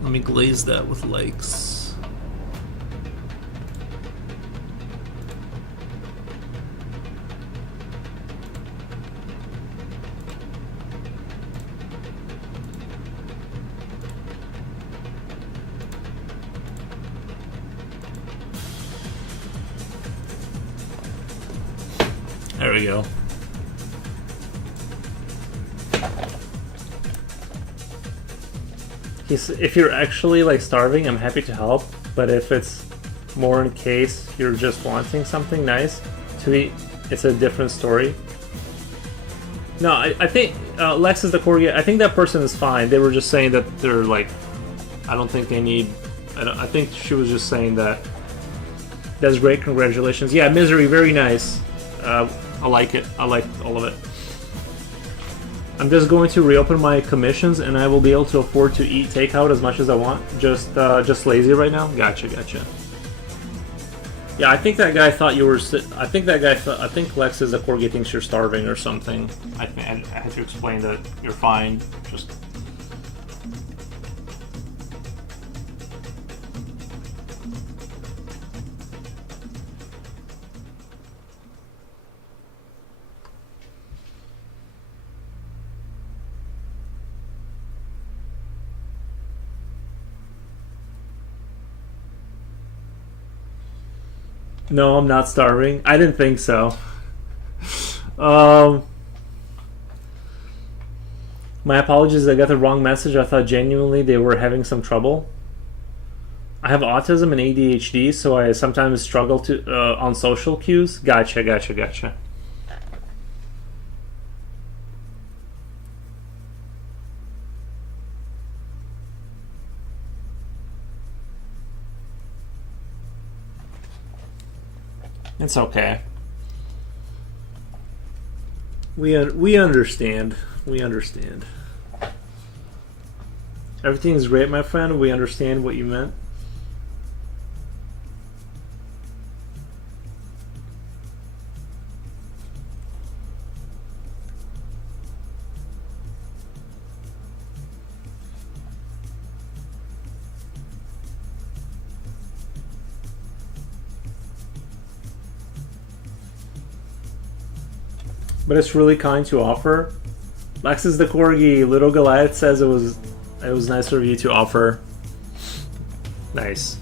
Let me glaze that with likes." There we go. If you're actually like starving, I'm happy to help. But if it's more in case you're just wanting something nice to eat, it's a different story. No, I think Lexus the Corgi, I think that person is fine. They were just saying that they're like, I don't think they need. I think she was just saying that. That's great. Congratulations. Yeah, Misery, very nice. I like it. I like all of it. I'm just going to reopen my commissions, and I will be able to afford to eat takeout as much as I want. Just lazy right now. Gotcha. Yeah, I think that guy thought you were. I think Lex is a Corgi thinks you're starving or something. I had to explain that you're fine. Just. No, I'm not starving. I didn't think so. My apologies, I got the wrong message. I thought genuinely they were having some trouble. I have autism and ADHD, so I sometimes struggle to on social cues. Gotcha. It's okay. We understand. We understand. Everything's great, my friend. We understand what you meant. But it's really kind to offer. Lex is the corgi. Little Goliath says it was nice of you to offer. Nice.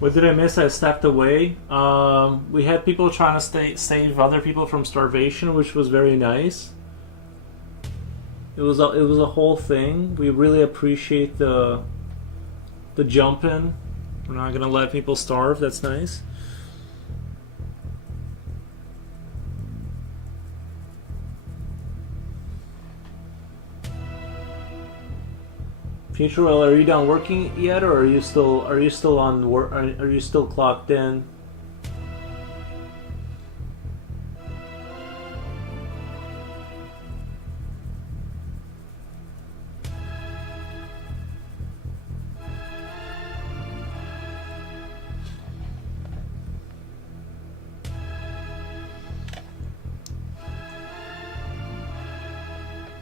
What did I miss? I stepped away. We had people trying to save other people from starvation, which was very nice. It was a whole thing. We really appreciate the jump in. We're not gonna let people starve. That's nice. Future Will, are you done working yet, or are you still on work? Are you still clocked in?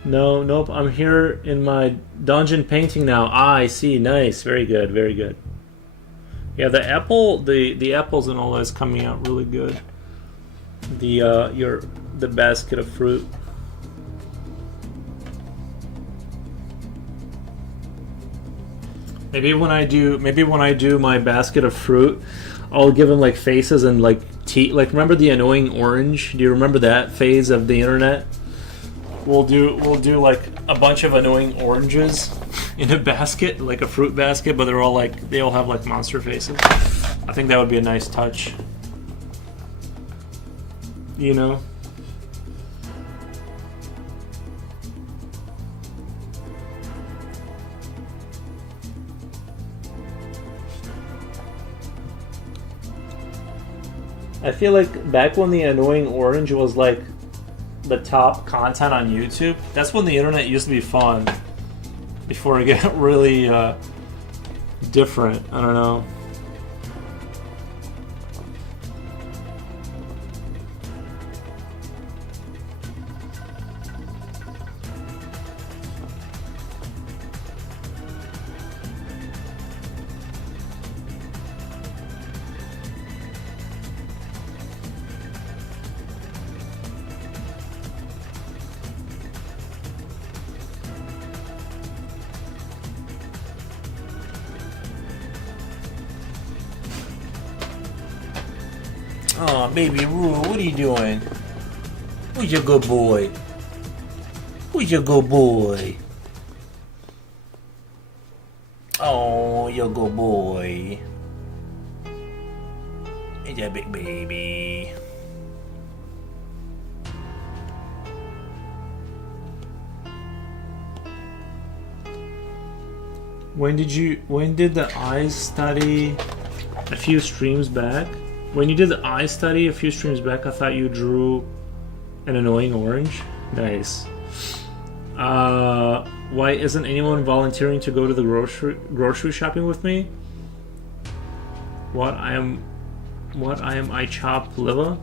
No, nope. I'm here in my dungeon painting now. Ah, I see. Nice. Very good. Very good. Yeah, the apples and all that is coming out really good. The basket of fruit. Maybe when I do my basket of fruit, I'll give them like faces and like teeth. Like, remember the annoying orange? Do you remember that phase of the internet? We'll do like a bunch of annoying oranges in a basket, like a fruit basket, but they all have like monster faces. I think that would be a nice touch. You know? I feel like back when the annoying orange was like the top content on YouTube, that's when the internet used to be fun. Before it got really different. I don't know. Oh, baby Rue, what are you doing? Who's your good boy? Who's your good boy? Oh, your good boy. Is that big baby? When did the eyes study a few streams back? When you did the eye study a few streams back, I thought you drew an annoying orange. Nice. Why isn't anyone volunteering to go to the grocery shopping with me? What I am I chop liver?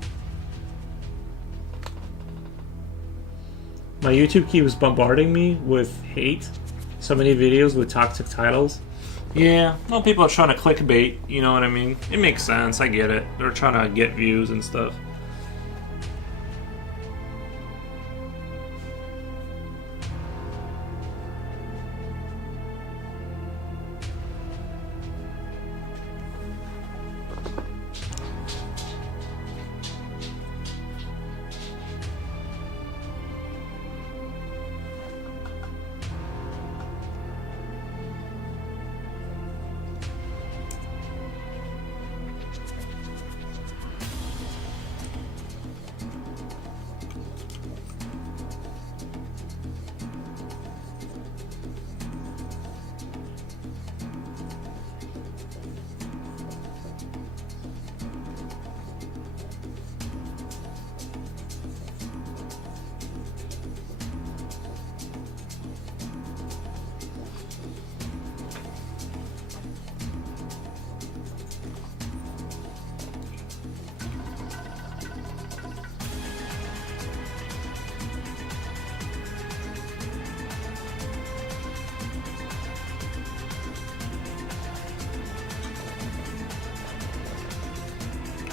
My YouTube keeps bombarding me with hate. So many videos with toxic titles. Yeah, well, people are trying to clickbait, you know what I mean? It makes sense, I get it. They're trying to get views and stuff.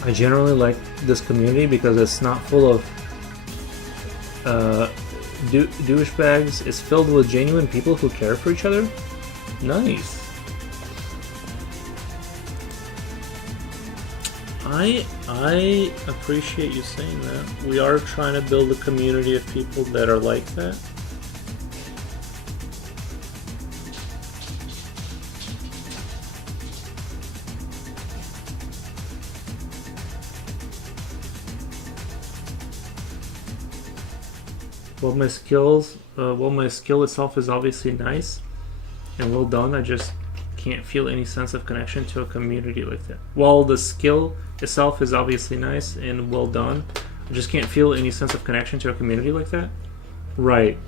I generally like this community because it's not full of douchebags. It's filled with genuine people who care for each other. Nice. I appreciate you saying that. We are trying to build a community of people that are like that. Well, my skill itself is obviously nice and well done. I just can't feel any sense of connection to a community like that. While the skill itself is obviously nice and well done, I just can't feel any sense of connection to a community like that. Right.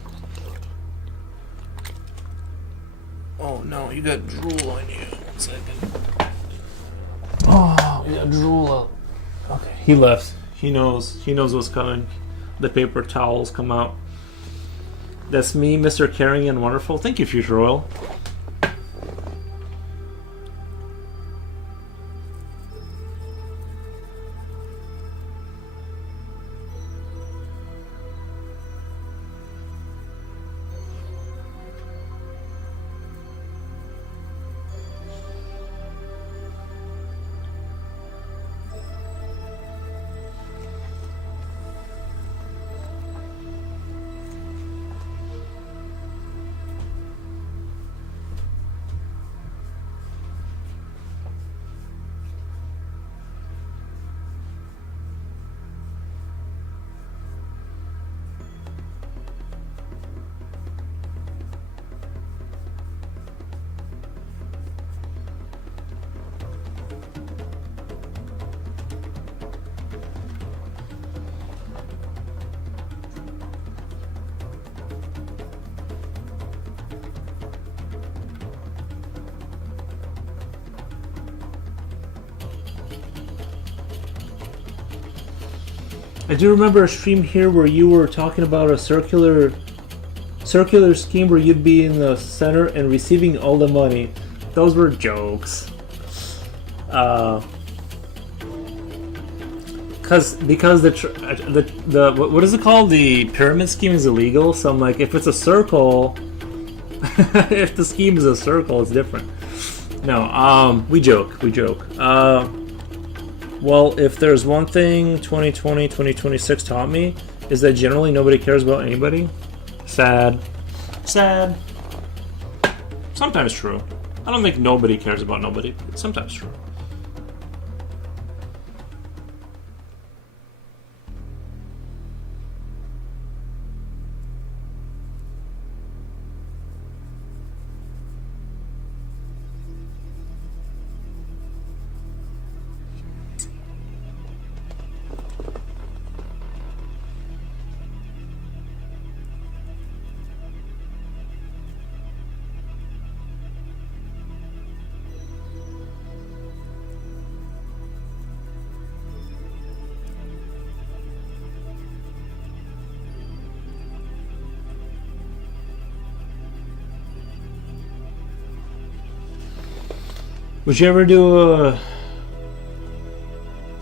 Oh no, you got drool on you. 1 second. Oh, you got drool. Okay, he left. He knows what's coming. The paper towels come out. That's me, Mr. Caring and Wonderful. Thank you, Future Oil. I do remember a stream here where you were talking about a circular scheme where you'd be in the center and receiving all the money. Those were jokes. Because the what is it called? The pyramid scheme is illegal. So I'm like, if it's a circle, if the scheme is a circle, it's different. No, we joke. Well, if there's one thing 2020, 2026 taught me, is that generally nobody cares about anybody. Sad. Sometimes true. I don't think nobody cares about nobody, but sometimes true. Would you ever do a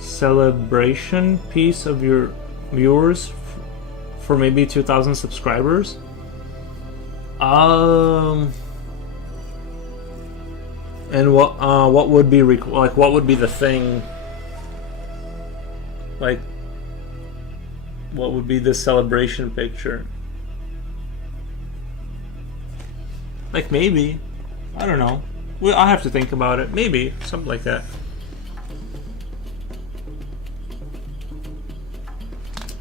celebration piece of your viewers for maybe 2,000 subscribers? And what would be like? What would be the thing? Like, what would be the celebration picture? Like maybe, I don't know. Well, I'll have to think about it. Maybe something like that.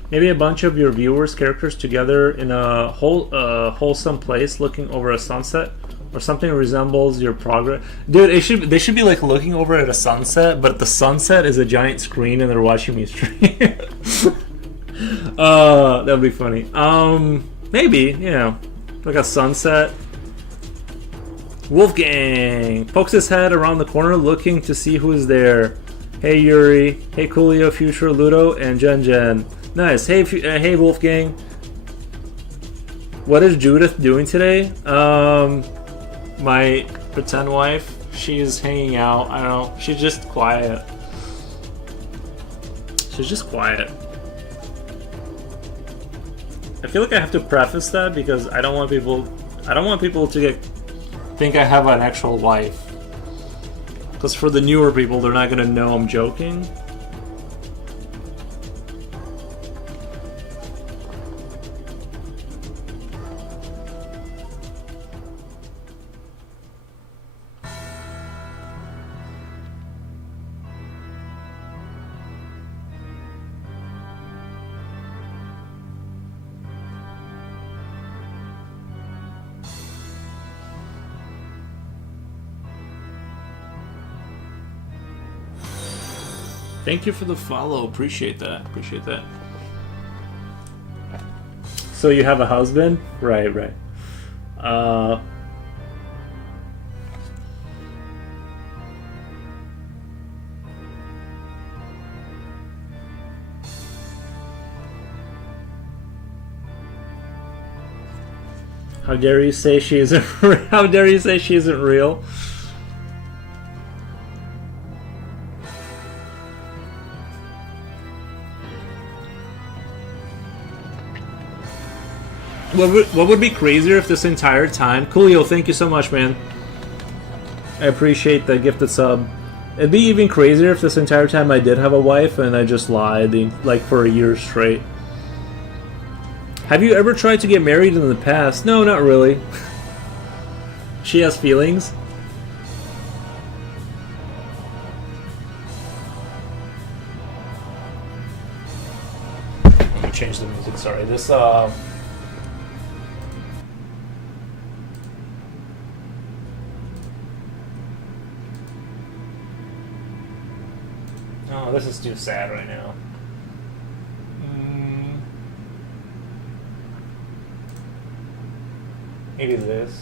Maybe a bunch of your viewers' characters together in a wholesome place, looking over a sunset, or something resembles your progress. Dude, they should be like looking over at a sunset, but the sunset is a giant screen, and they're watching me stream. That'd be funny. Maybe, you know, like a sunset. Wolfgang pokes his head around the corner, looking to see who's there. Hey Yuri, hey Coolio, Future, Ludo, and Jen. Nice. Hey Wolfgang. What is Judith doing today? My pretend wife. She's hanging out. I don't know. She's just quiet. She's just quiet. I feel like I have to preface that because I don't want people to think I have an actual wife. Because for the newer people, they're not gonna know I'm joking. Thank you for the follow. Appreciate that. Appreciate that. So you have a husband? Right. How dare you say she isn't? How dare you say she isn't real? What would be crazier if this entire time... Coolio, thank you so much, man. I appreciate the gifted sub. It'd be even crazier if this entire time I did have a wife and I just lied, like, for a year straight. Have you ever tried to get married in the past? No, not really. She has feelings. Let me change the music, sorry. This, Oh, this is too sad right now. Maybe this.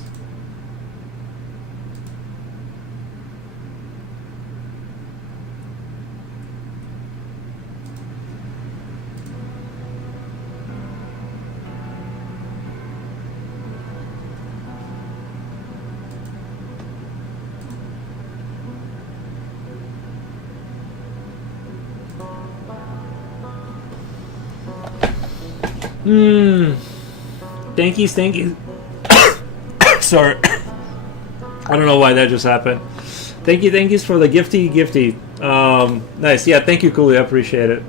Thank you. Sorry. I don't know why that just happened. Thank you for the gifty. Nice. Yeah, thank you, Cooley. I appreciate it.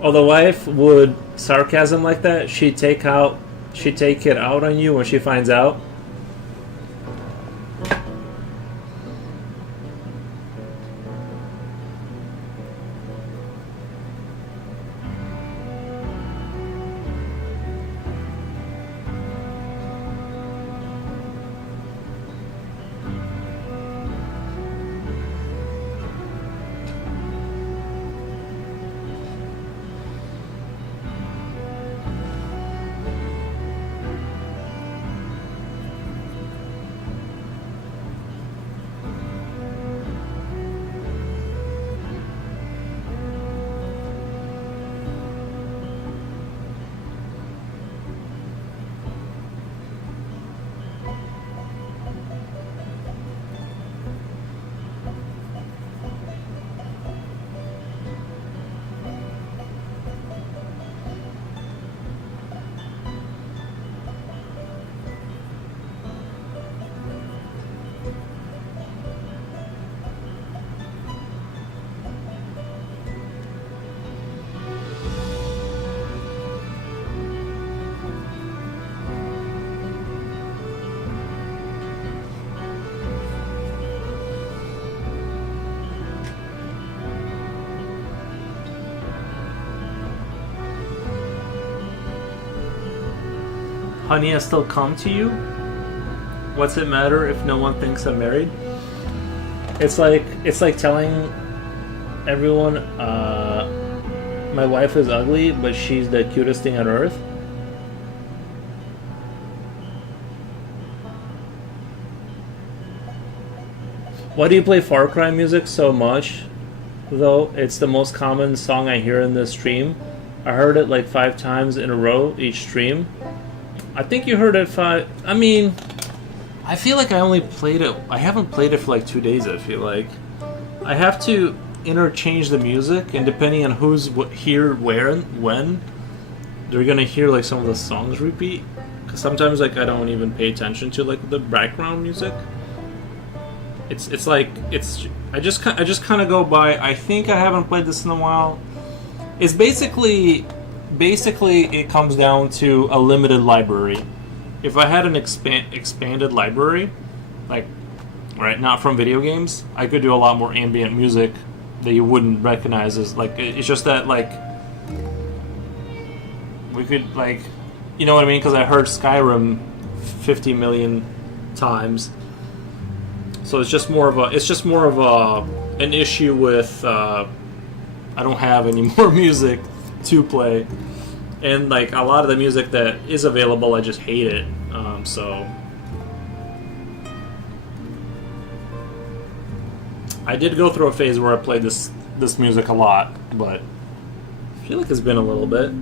Oh, the wife would sarcasm like that, she'd take it out on you when she finds out. Honey, I still come to you. What's it matter if no one thinks I'm married? It's like telling everyone my wife is ugly, but she's the cutest thing on earth. Why do you play Far Cry music so much? Though it's the most common song I hear in this stream. I heard it like 5 times in a row each stream. I think you heard it 5. I mean, I feel like I only played it. I haven't played it for like 2 days. I feel like I have to interchange the music, and depending on who's here, where, and when, they're gonna hear like some of the songs repeat. Cause sometimes like I don't even pay attention to like the background music. It's like I just kind of go by. I think I haven't played this in a while. It's basically it comes down to a limited library. If I had an expanded library, like right, not from video games, I could do a lot more ambient music that you wouldn't recognize as like. It's just that like we could like, you know what I mean? Because I heard Skyrim 50 million times. So it's just more of an issue with I don't have any more music to play, and like a lot of the music that is available, I just hate it. So I did go through a phase where I played this music a lot, but I feel like it's been a little bit.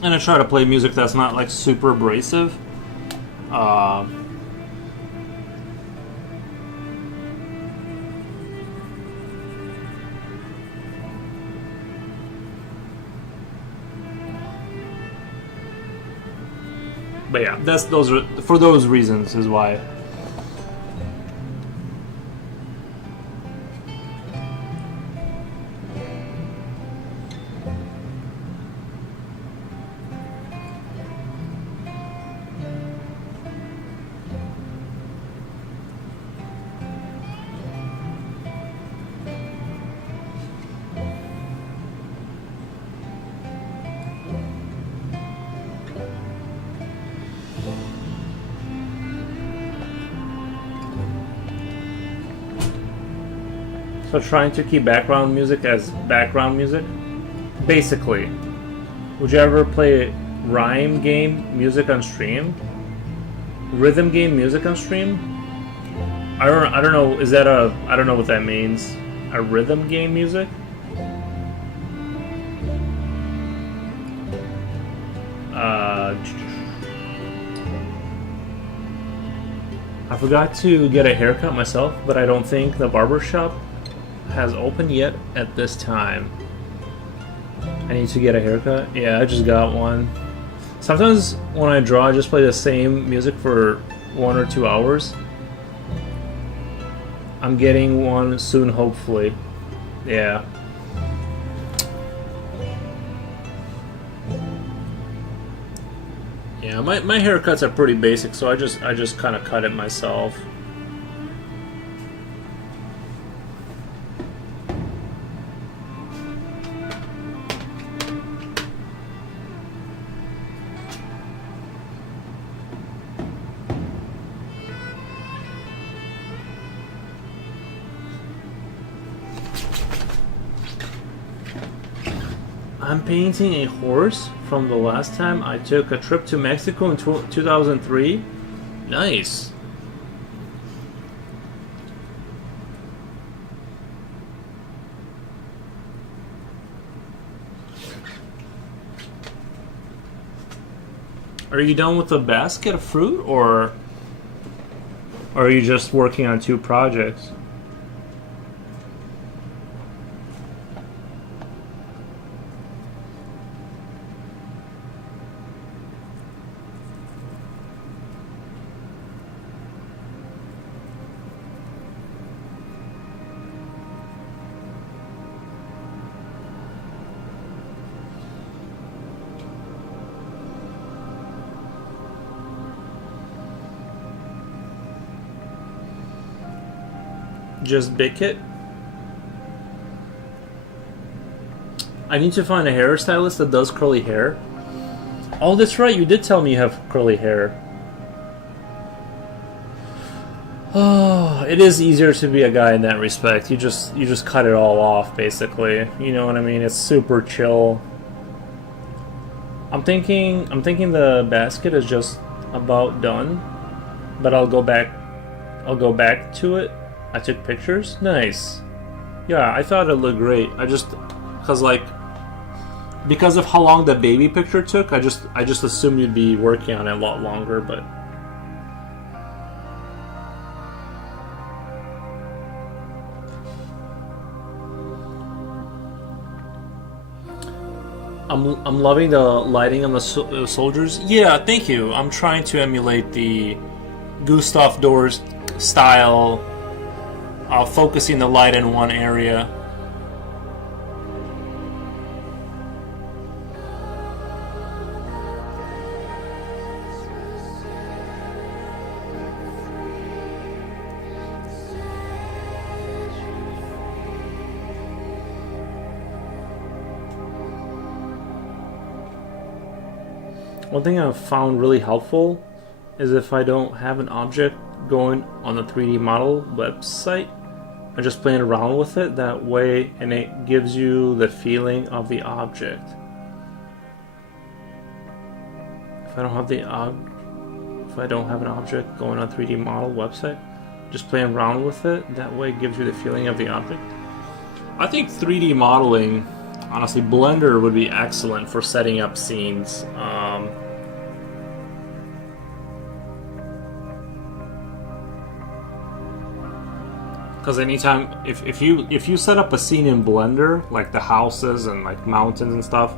And I try to play music that's not like super abrasive. But yeah, those are for those reasons is why. So trying to keep background music as background music. Basically, would you ever play rhyme game music on stream? Rhythm game music on stream? I don't know. Is that a? I don't know what that means. A rhythm game music? I forgot to get a haircut myself, but I don't think the barber shop has opened yet at this time. I need to get a haircut. Yeah, I just got one. Sometimes when I draw, I just play the same music for 1 or 2 hours. I'm getting one soon, hopefully. Yeah. Yeah, my haircuts are pretty basic, so I just kind of cut it myself. I'm painting a horse from the last time I took a trip to Mexico in 2003. Nice. Are you done with the basket of fruit, or are you just working on 2 projects? Just bake it. I need to find a hairstylist that does curly hair. Oh, that's right. You did tell me you have curly hair. Oh, it is easier to be a guy in that respect. You just cut it all off, basically. You know what I mean? It's super chill. I'm thinking the basket is just about done, but I'll go back to it. I took pictures. Nice. Yeah, I thought it looked great. Because of how long the baby picture took, I just assumed you'd be working on it a lot longer, but I'm loving the lighting on the soldiers. Yeah, thank you. I'm trying to emulate the Gustav Doors style, focusing the light in one area. One thing I've found really helpful is if I don't have an object going on the 3D model website, I just playing around with it that way, and it gives you the feeling of the object. If I don't have an object going on 3D model website, just playing around with it that way it gives you the feeling of the object. I think 3D modeling, honestly, Blender would be excellent for setting up scenes. Because anytime, if you set up a scene in Blender, like the houses and like mountains and stuff,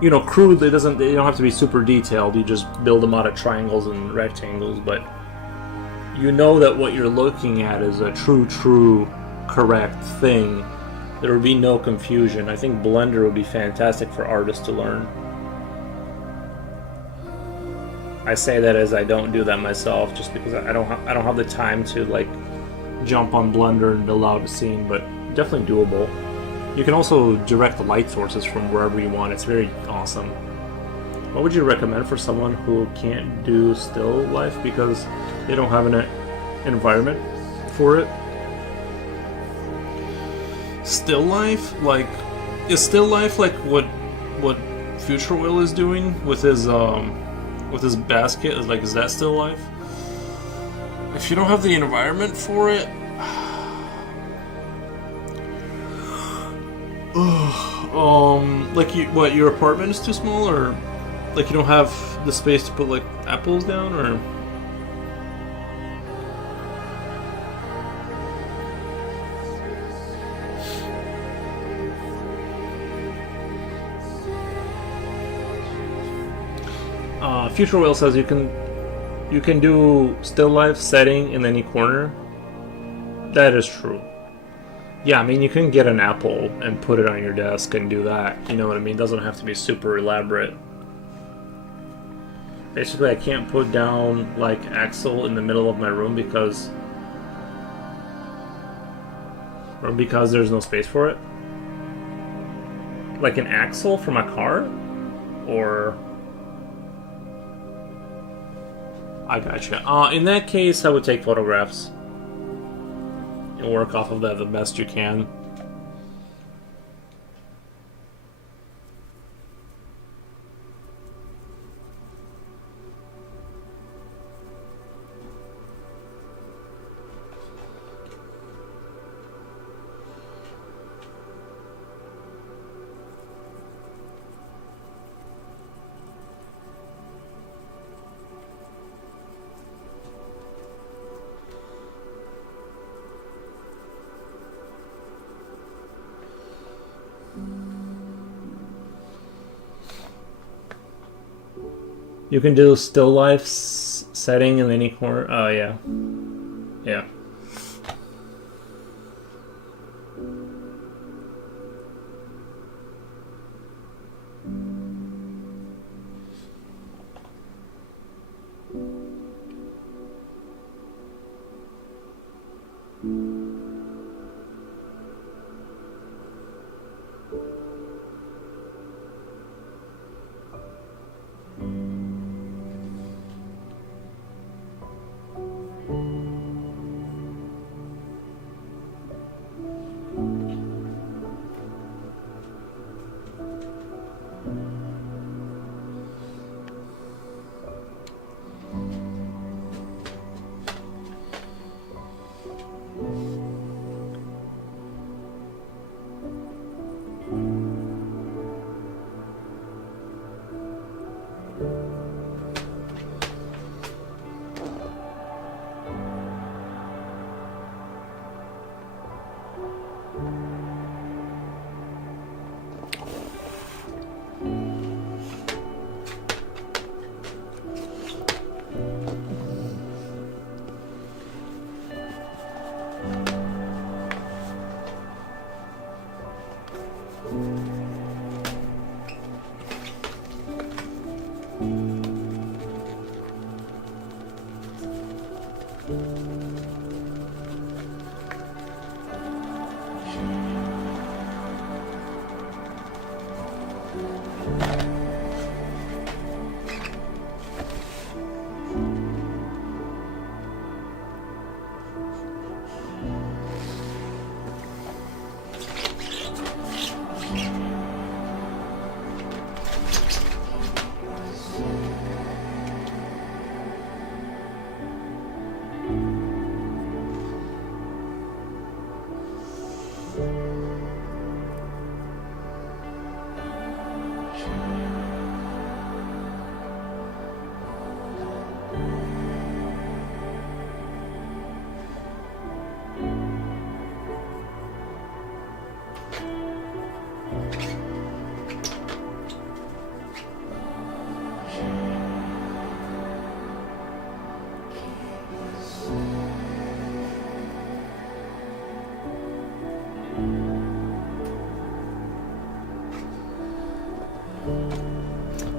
you know, crudely, they don't have to be super detailed. You just build them out of triangles and rectangles, but you know that what you're looking at is a true, correct thing. There would be no confusion. I think Blender would be fantastic for artists to learn. I say that as I don't do that myself, just because I don't have the time to like jump on Blender and build out a scene, but definitely doable. You can also direct the light sources from wherever you want. It's very awesome. What would you recommend for someone who can't do still life because they don't have an environment for it? Still life? Like, is still life like what Future Will is doing with his basket? Is that still life? If you don't have the environment for it, like your apartment is too small, or like you don't have the space to put like apples down, or Future Will says you can do still life setting in any corner. That is true. Yeah, I mean, you can get an apple and put it on your desk and do that. You know what I mean? It doesn't have to be super elaborate. Basically, I can't put down, like, Axel in the middle of my room because there's no space for it. Like an axle for my car? Or... I gotcha. In that case, I would take photographs and work off of that the best you can. You can do still life setting in any corner. Oh, yeah. Yeah.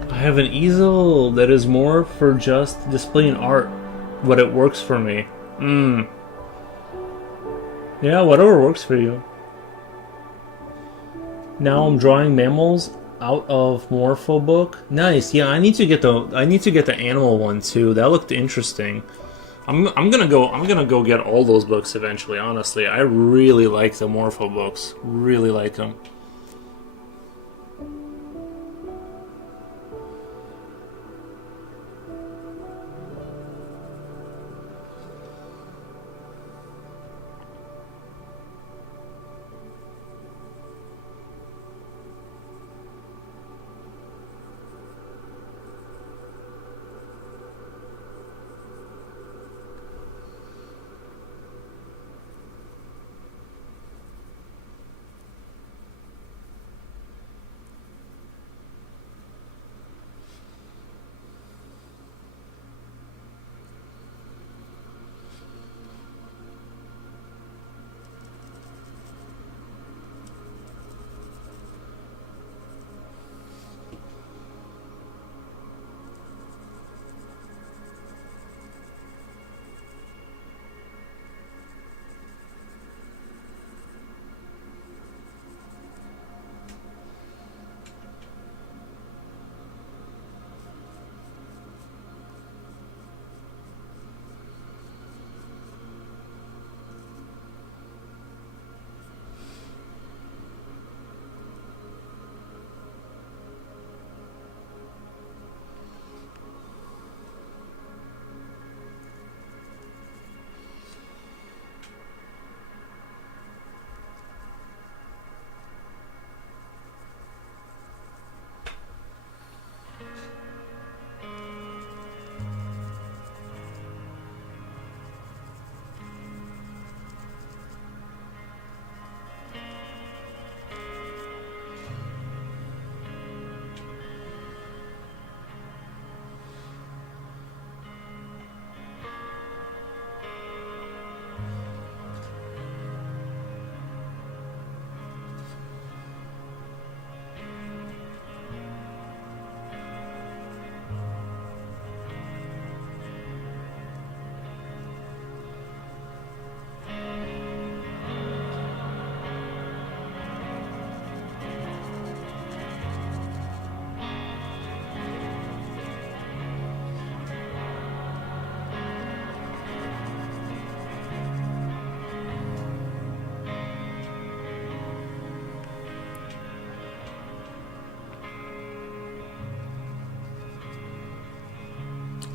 I have an easel that is more for just displaying art, but it works for me. Yeah, whatever works for you. Now I'm drawing mammals out of Morpho book. Nice. Yeah, I need to get the animal one too. That looked interesting. I'm gonna go get all those books eventually. Honestly, I really like the Morpho books. Really like them.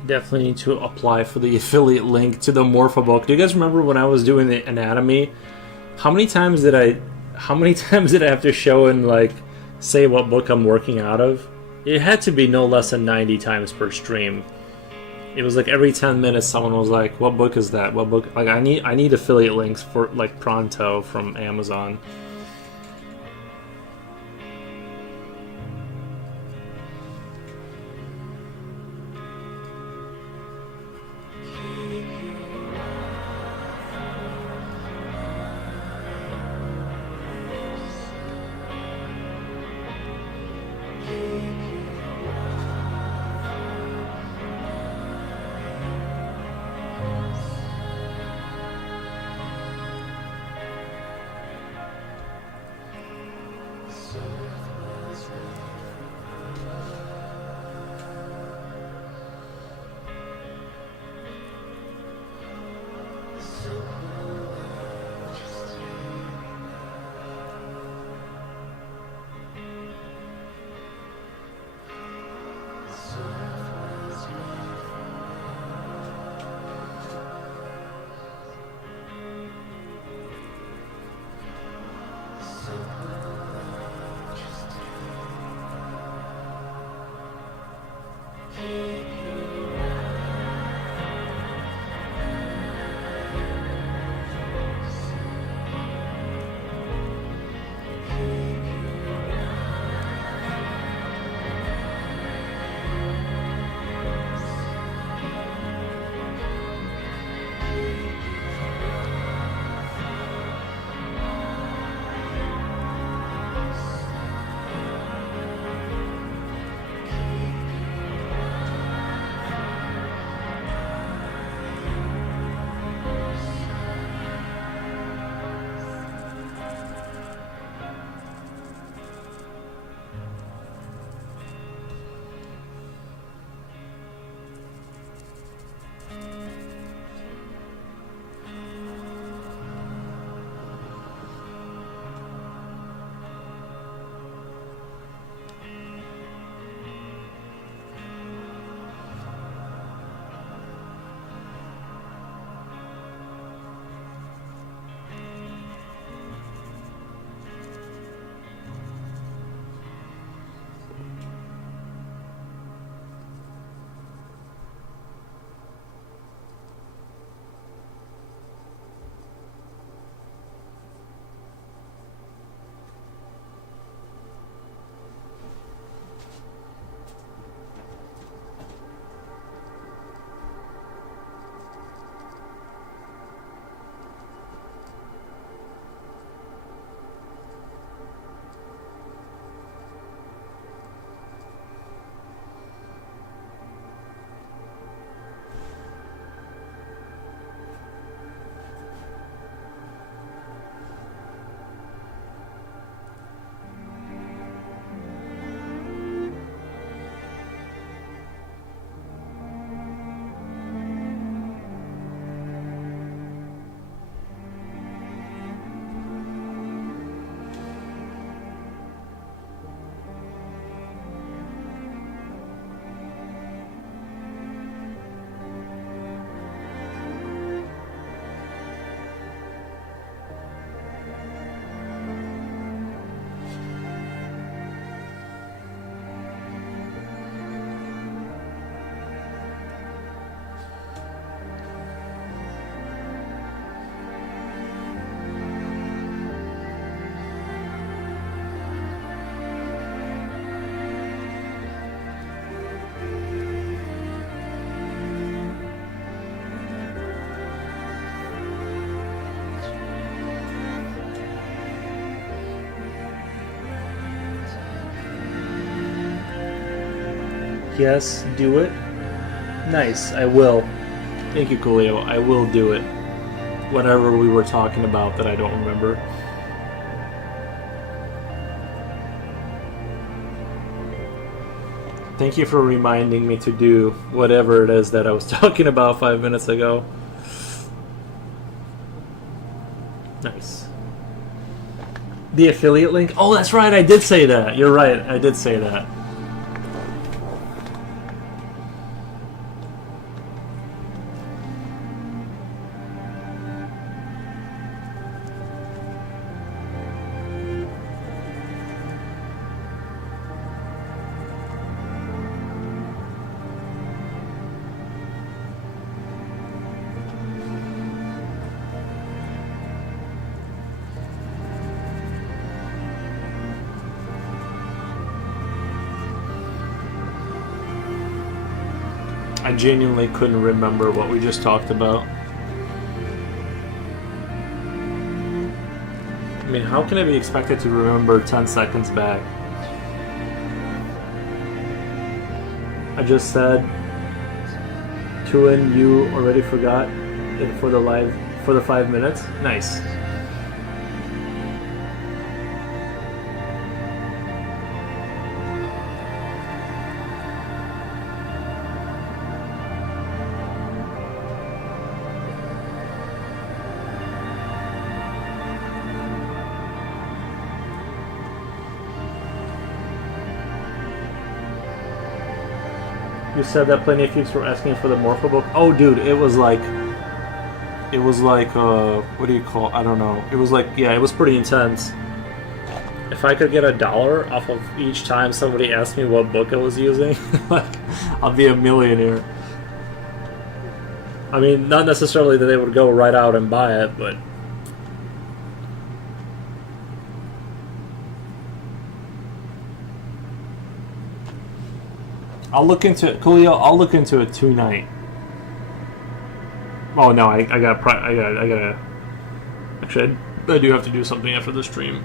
Definitely need to apply for the affiliate link to the Morpho book. Do you guys remember when I was doing the anatomy? How many times did I have to show and like say what book I'm working out of? It had to be no less than 90 times per stream. It was like every 10 minutes someone was like, "What book is that? What book?" Like I need affiliate links for like pronto from Amazon. Yes, do it. Nice, I will. Thank you, Coolio. I will do it. Whatever we were talking about that I don't remember. Thank you for reminding me to do whatever it is that I was talking about 5 minutes ago. Nice. The affiliate link? Oh, that's right, I did say that. You're right, I did say that. genuinely couldn't remember what we just talked about. I mean, how can I be expected to remember 10 seconds back? I just said, Tuin, you already forgot it for the 5 minutes? Nice. You said that plenty of peeps were asking for the Morpho book. Oh, dude, it was like, what do you call? I don't know. It was like, yeah, it was pretty intense. If I could get $1 off of each time somebody asked me what book I was using, I'll be a millionaire. I mean, not necessarily that they would go right out and buy it, but. I'll look into it, Coolio. I'll look into it tonight. Oh no, I gotta. Actually, I do have to do something after the stream.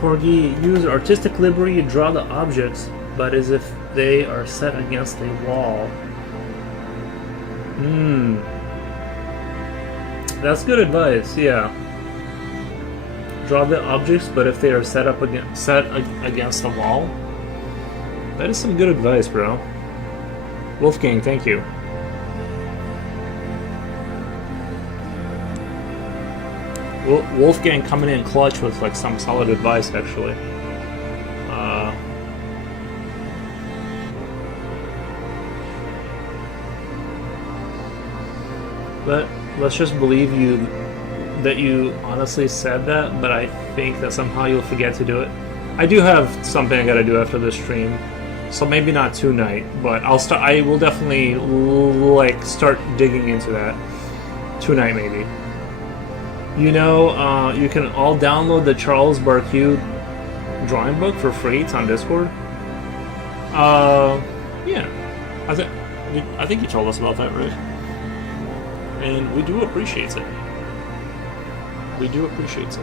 Corgi, use artistic liberty to draw the objects, but as if they are set against a wall. That's good advice, yeah. Draw the objects, but if they are set against a wall. That is some good advice, bro. Wolfgang, thank you. Wolfgang coming in clutch with like some solid advice, actually. But let's just believe that you honestly said that, but I think that somehow you'll forget to do it. I do have something I gotta do after this stream, so maybe not tonight, but I will definitely like start digging into that tonight, maybe. You know, you can all download the Charles Barque drawing book for free. It's on Discord. Yeah, I think you told us about that, right? And we do appreciate it. We do appreciate it.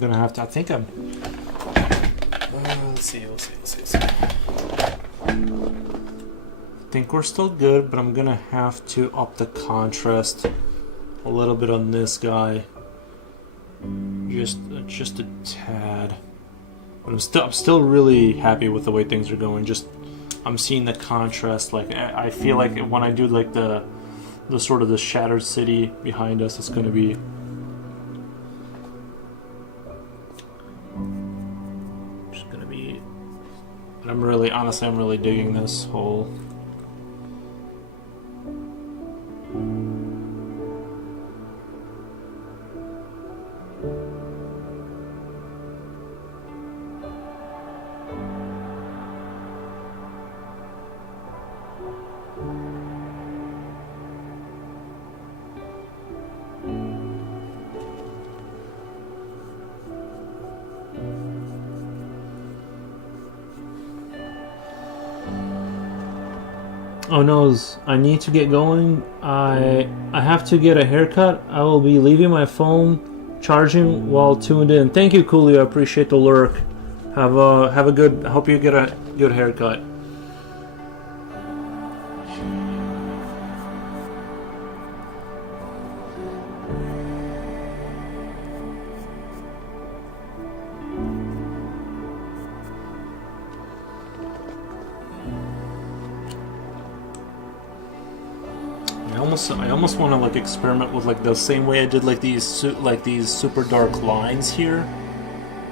Gonna have to. I think I'm. Let's see. I think we're still good, but I'm gonna have to up the contrast a little bit on this guy. Just a tad. But I'm still really happy with the way things are going. Just I'm seeing the contrast. Like I feel like when I do like the sort of the shattered city behind us, it's gonna be. Just gonna be. But I'm really digging this whole. Oh no, I need to get going. I have to get a haircut. I will be leaving my phone charging while tuned in. Thank you, Coolio. I appreciate the lurk. Have a good. I hope you get a good haircut. I almost want to like experiment with like the same way I did like these super dark lines here,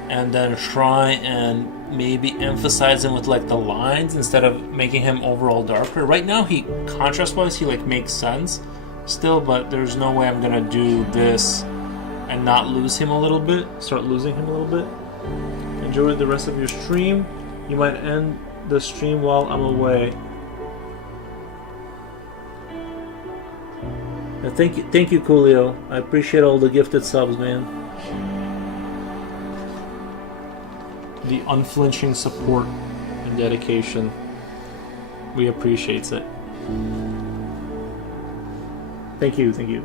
and then try and maybe emphasize him with like the lines instead of making him overall darker. Right now, he contrast-wise he like makes sense still, but there's no way I'm gonna do this and not lose him a little bit. Start losing him a little bit. Enjoy the rest of your stream. You might end the stream while I'm away. Thank you, Coolio. I appreciate all the gifted subs, man. The unflinching support and dedication. We appreciate it. Thank you.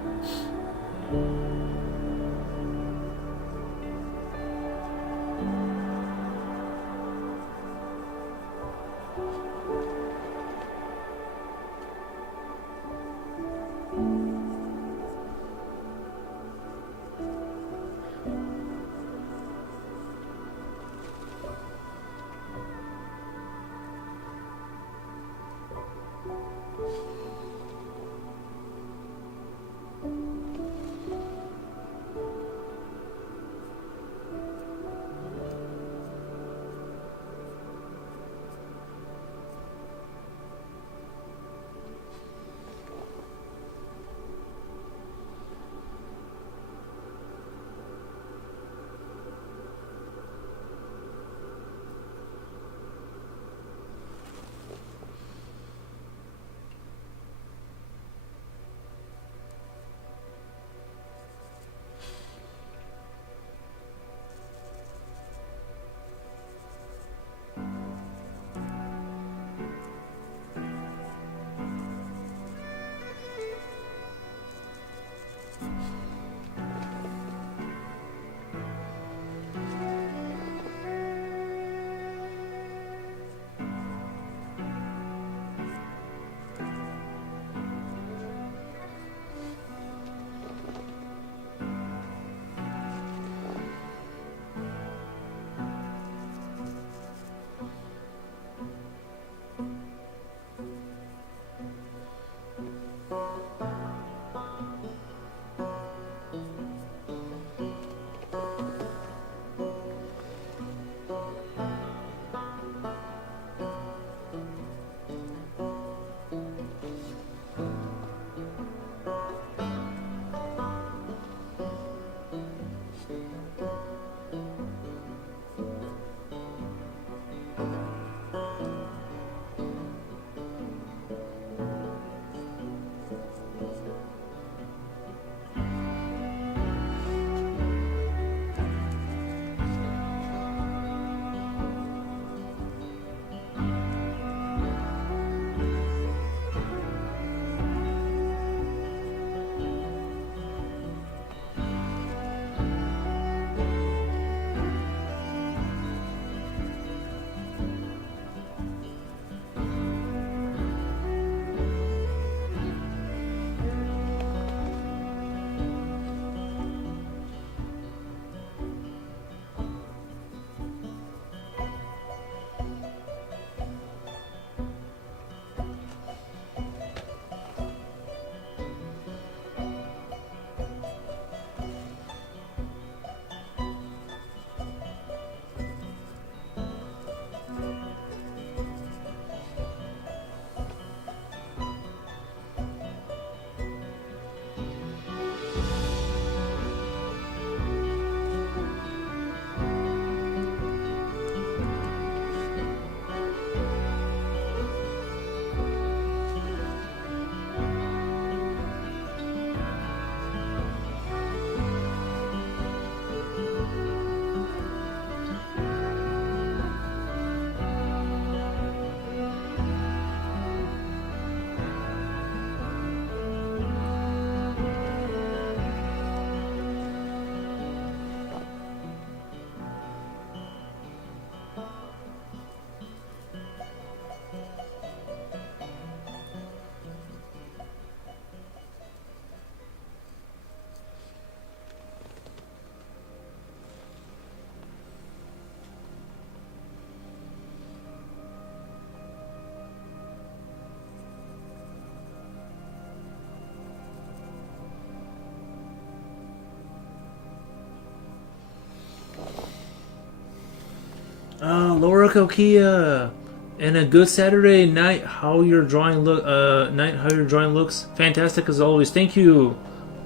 Laura Kokia, and a good Saturday night. How your drawing looks fantastic as always. Thank you,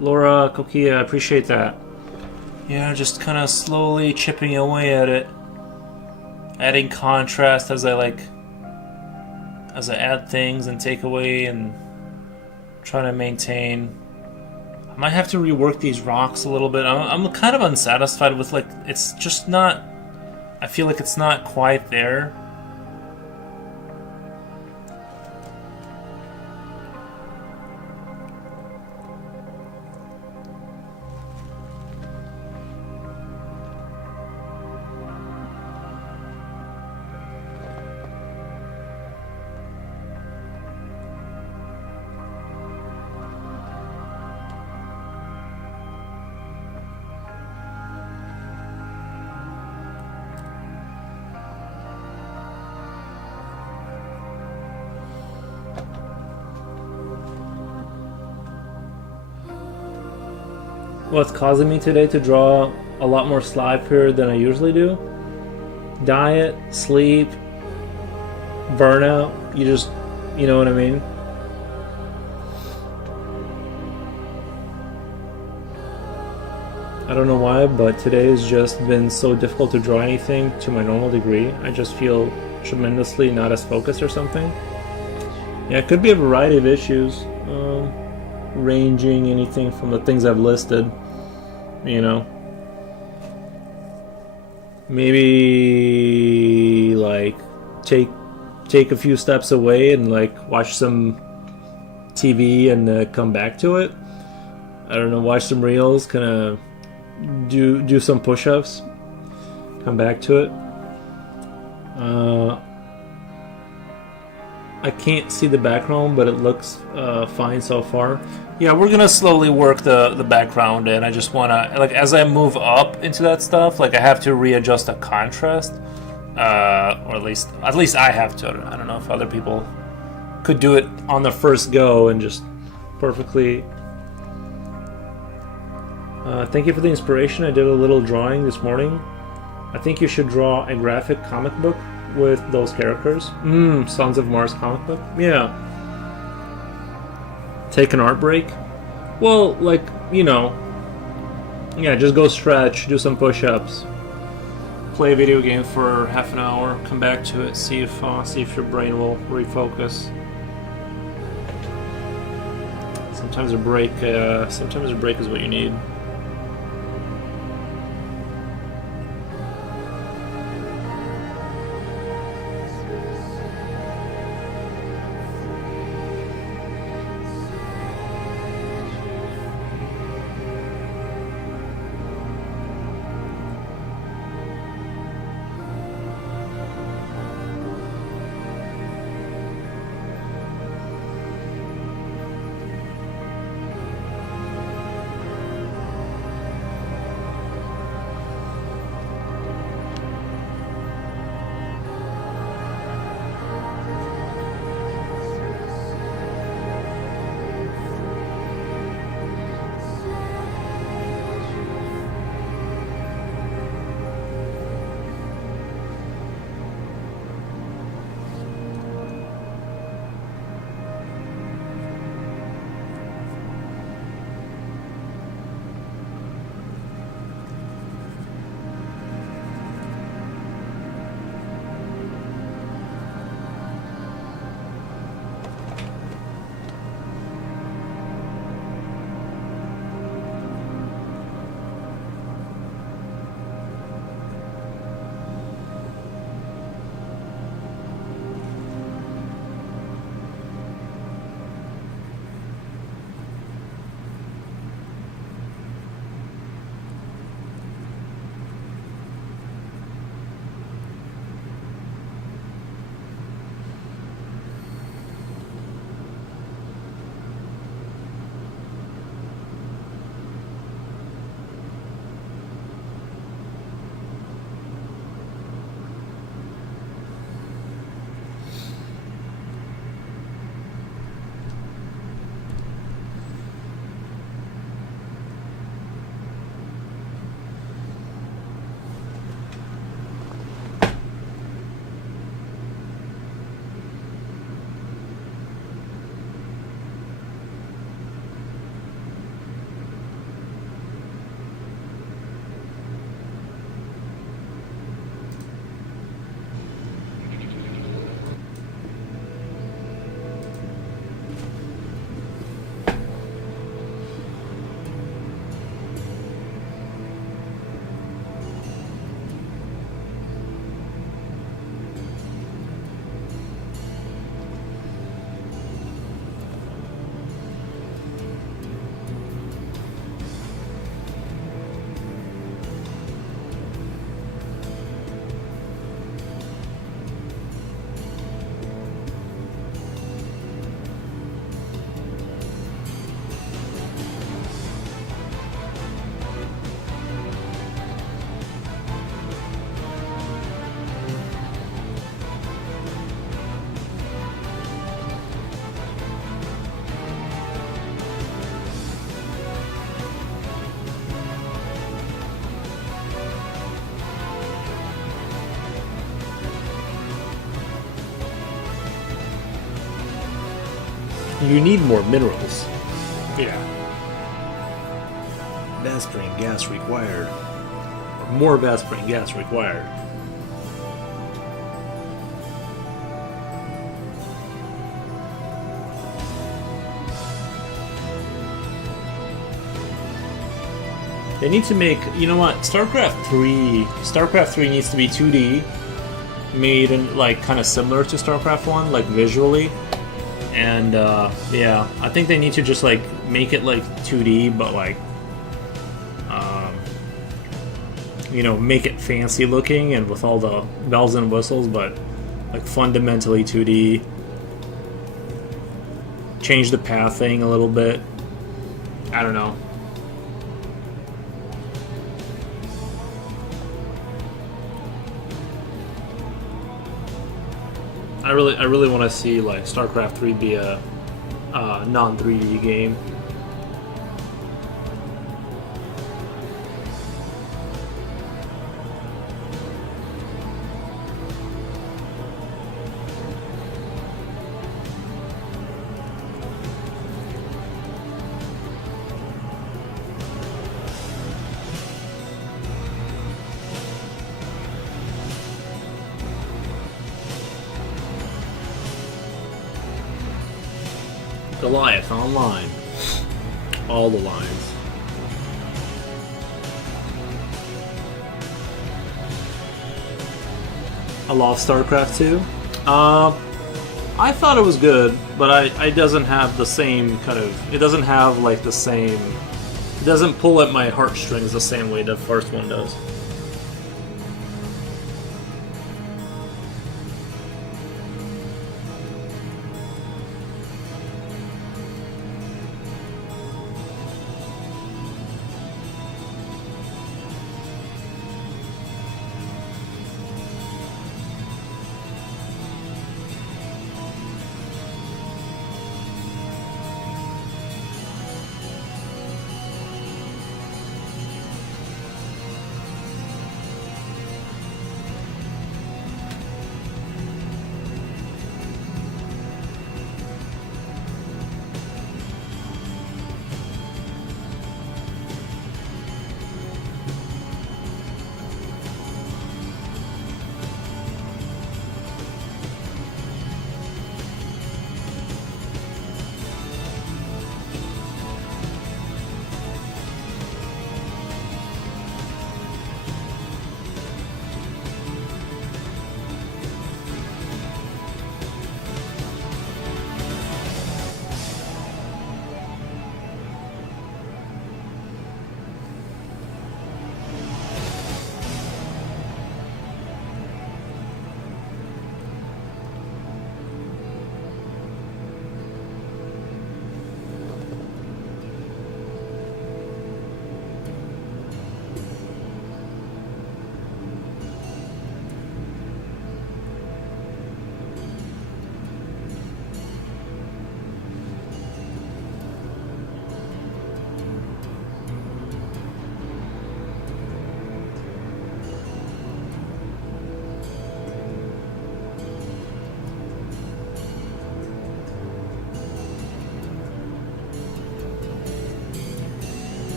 Laura Kokia. I appreciate that. Yeah, just kind of slowly chipping away at it, adding contrast as I add things and take away and trying to maintain. I might have to rework these rocks a little bit. I'm kind of unsatisfied with it's just not. I feel like it's not quite there. What's causing me today to draw a lot more slide period than I usually do? Diet, sleep, burnout. You know what I mean? I don't know why, but today has just been so difficult to draw anything to my normal degree. I just feel tremendously not as focused or something. Yeah, it could be a variety of issues, ranging anything from the things I've listed. You know, maybe take a few steps away and watch some TV and come back to it. I don't know, watch some reels, kind of do some push-ups, come back to it. I can't see the background, but it looks fine so far. Yeah, we're gonna slowly work the background in. I just wanna as I move up into that stuff, I have to readjust the contrast, or at least I have to. I don't know if other people could do it on the first go and just perfectly. Thank you for the inspiration. I did a little drawing this morning. I think you should draw a graphic comic book with those characters. Sons of Mars comic book. Yeah. Take an art break. Well, yeah, just go stretch, do some push-ups, play a video game for half an hour, come back to it, see if your brain will refocus. Sometimes a break is what you need. You need more minerals. Yeah. Vaspering gas required. More Vaspering gas required. They need to make, you know what, StarCraft 3 needs to be 2D, made in, like, kind of similar to StarCraft 1, like, visually. And, yeah, I think they need to just, like, make it, like, 2D, but, like, you know, make it fancy looking and with all the bells and whistles, but, like, fundamentally 2D. Change the pathing a little bit. I don't know. I really want to see like StarCraft 3 be a non 3D game. Goliath online. All the lines. I lost StarCraft 2. I thought it was good, but it doesn't have the same kind of. It doesn't have like the same. It doesn't pull at my heartstrings the same way the first one does.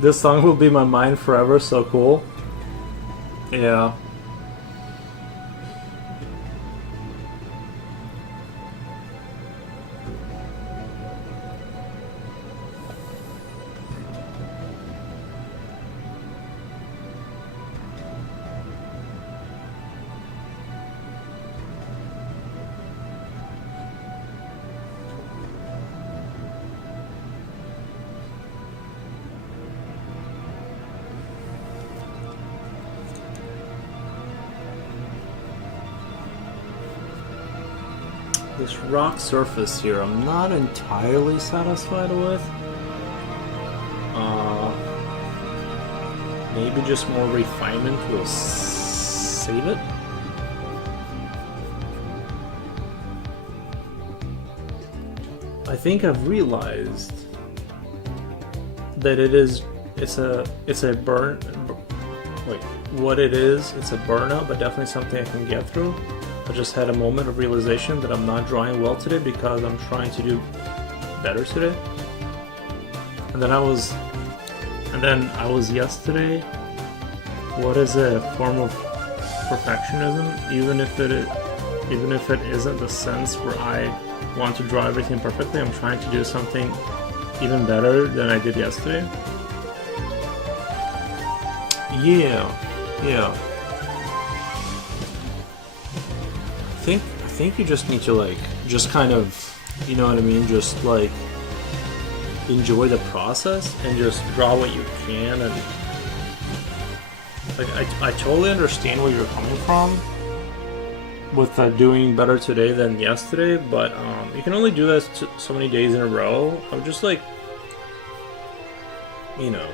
This song will be in my mind forever, so cool. Yeah. This rock surface here, I'm not entirely satisfied with. Maybe just more refinement will save it. I think I've realized that it's a burn. Wait, what it is? It's a burnout, but definitely something I can get through. I just had a moment of realization that I'm not drawing well today because I'm trying to do better today. And then I was yesterday. What is a form of perfectionism? Even if it isn't the sense where I want to draw everything perfectly, I'm trying to do something even better than I did yesterday. Yeah. I think you just need to like just kind of, you know what I mean, just like enjoy the process and just draw what you can. And like I totally understand where you're coming from with doing better today than yesterday, but you can only do this so many days in a row. I'm just like, you know.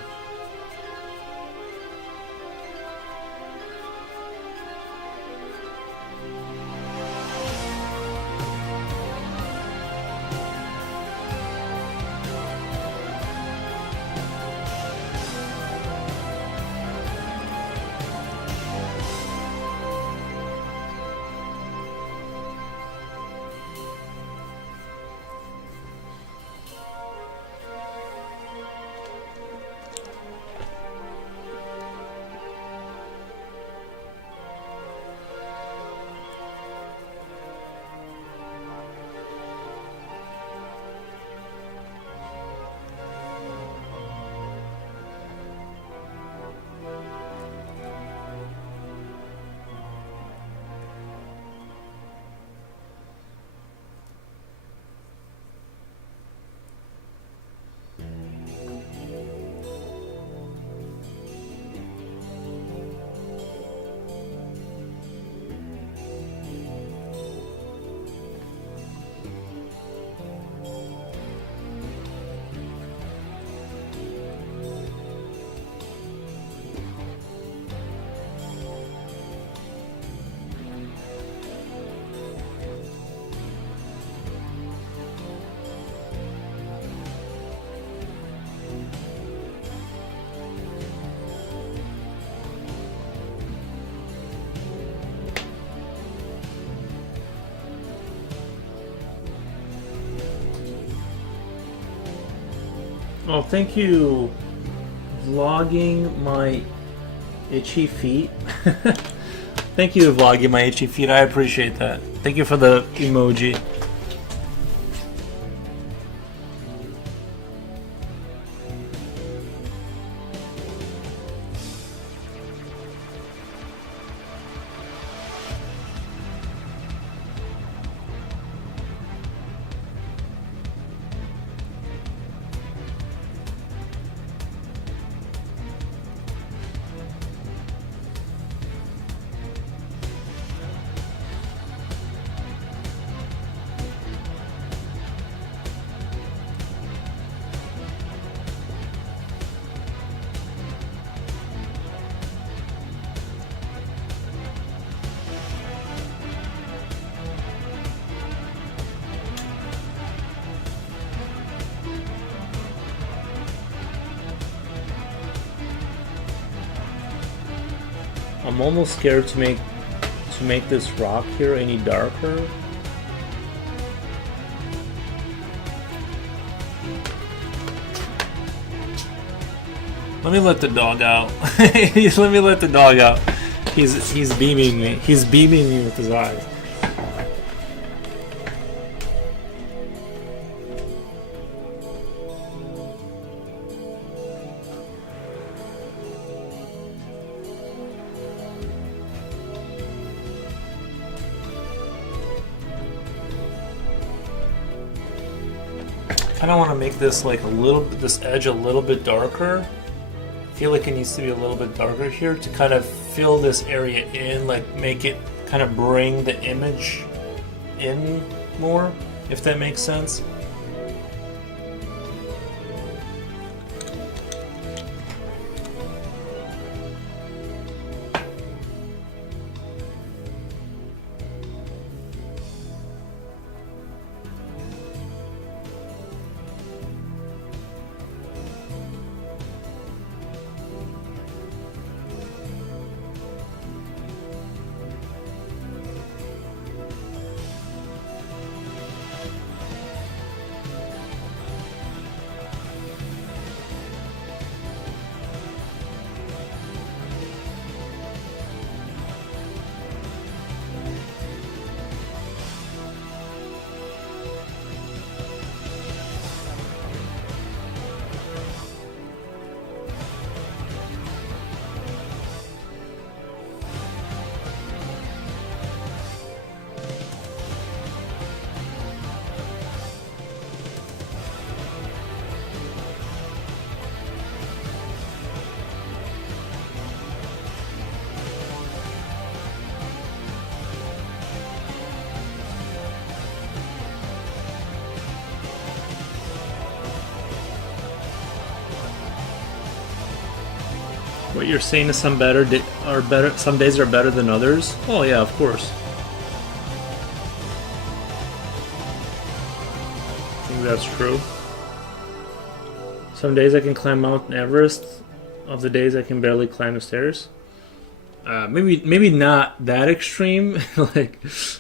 Oh, thank you, vlogging my itchy feet. Thank you, vlogging my itchy feet. I appreciate that. Thank you for the emoji. I'm almost scared to make this rock here any darker. Let me let the dog out. Let me let the dog out. He's beaming me. He's beaming me with his eyes. I don't want to make this like this edge a little bit darker. I feel like it needs to be a little bit darker here to kind of fill this area in, like make it kind of bring the image in more, if that makes sense. What you're saying is some some days are better than others? Oh yeah, of course. I think that's true. Some days I can climb Mount Everest. Of the days I can barely climb the stairs. Maybe not that extreme, like,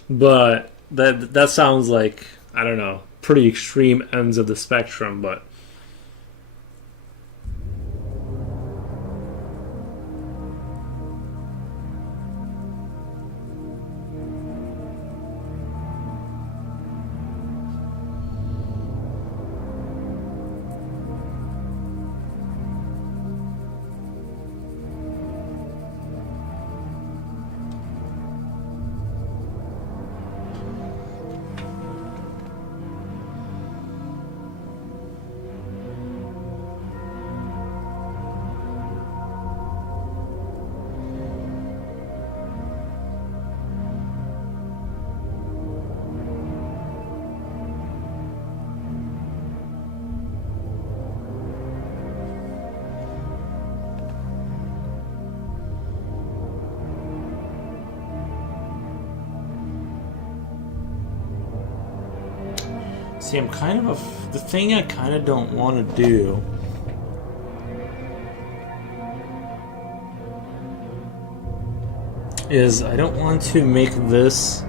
but that sounds like, I don't know, pretty extreme ends of the spectrum, but. See, I'm kind of the thing I kind of don't want to do is I don't want to make this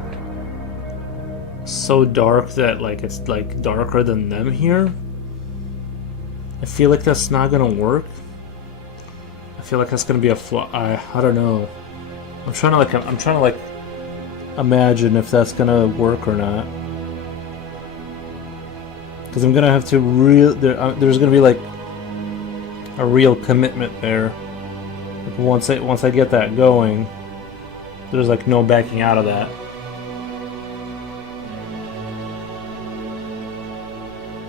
so dark that like it's like darker than them here. I feel like that's not gonna work. I feel like that's gonna be a flaw. I don't know. I'm trying to like imagine if that's gonna work or not. Because I'm gonna have to there's gonna be like a real commitment there. Like once I get that going, there's like no backing out of that.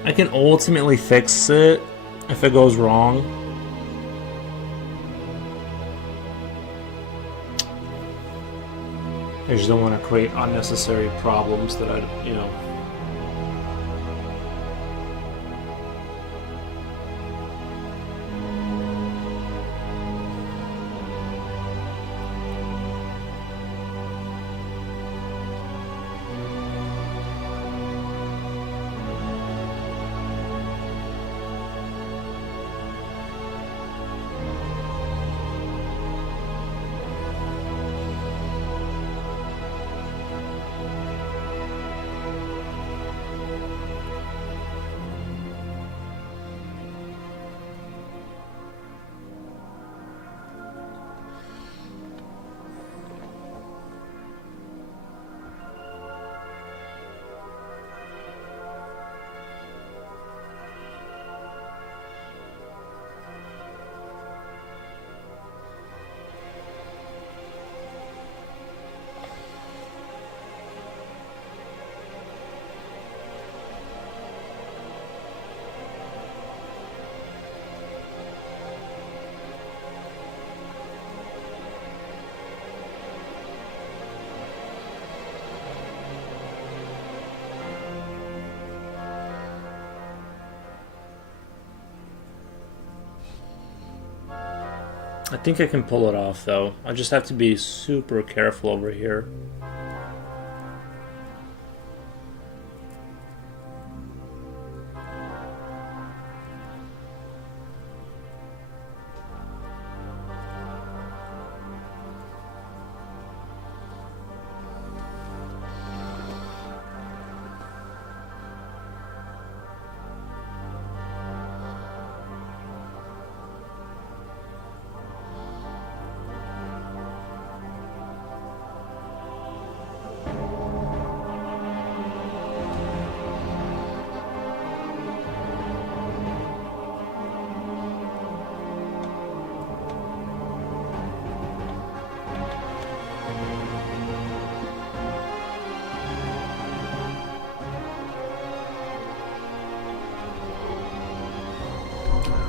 I can ultimately fix it if it goes wrong. I just don't want to create unnecessary problems that you know. I think I can pull it off, though. I just have to be super careful over here.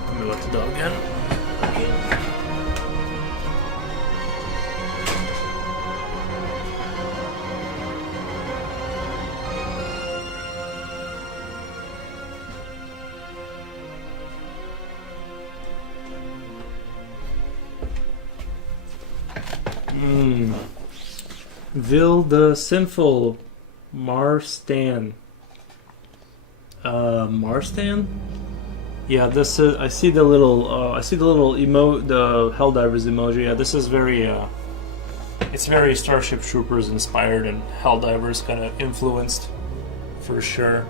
Let me let the dog in. Vil the Sinful Marstan. Marstan? Yeah, this is. I see the little. The Helldivers emoji. Yeah, this is very. It's very Starship Troopers inspired and Helldivers kind of influenced, for sure.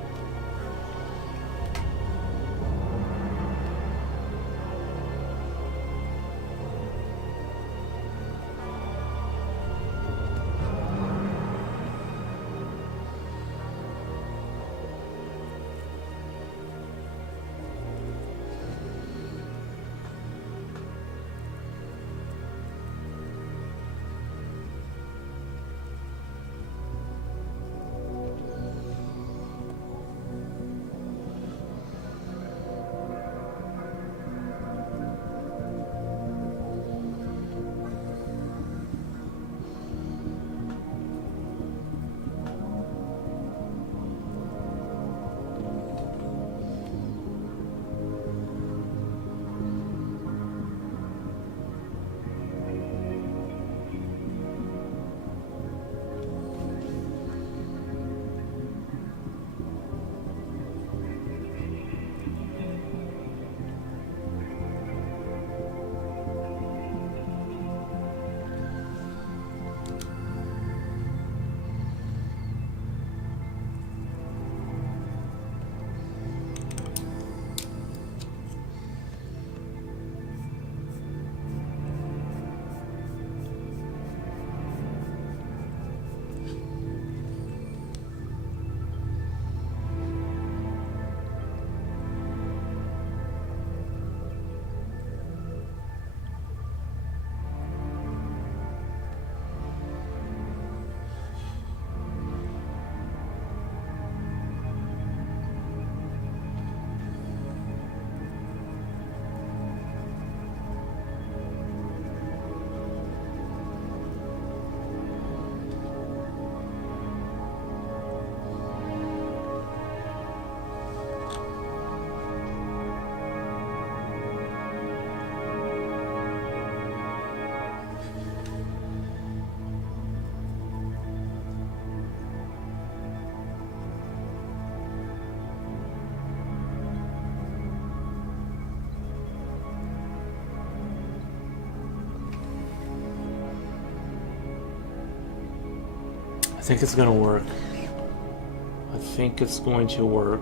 I think it's gonna work. I think it's going to work.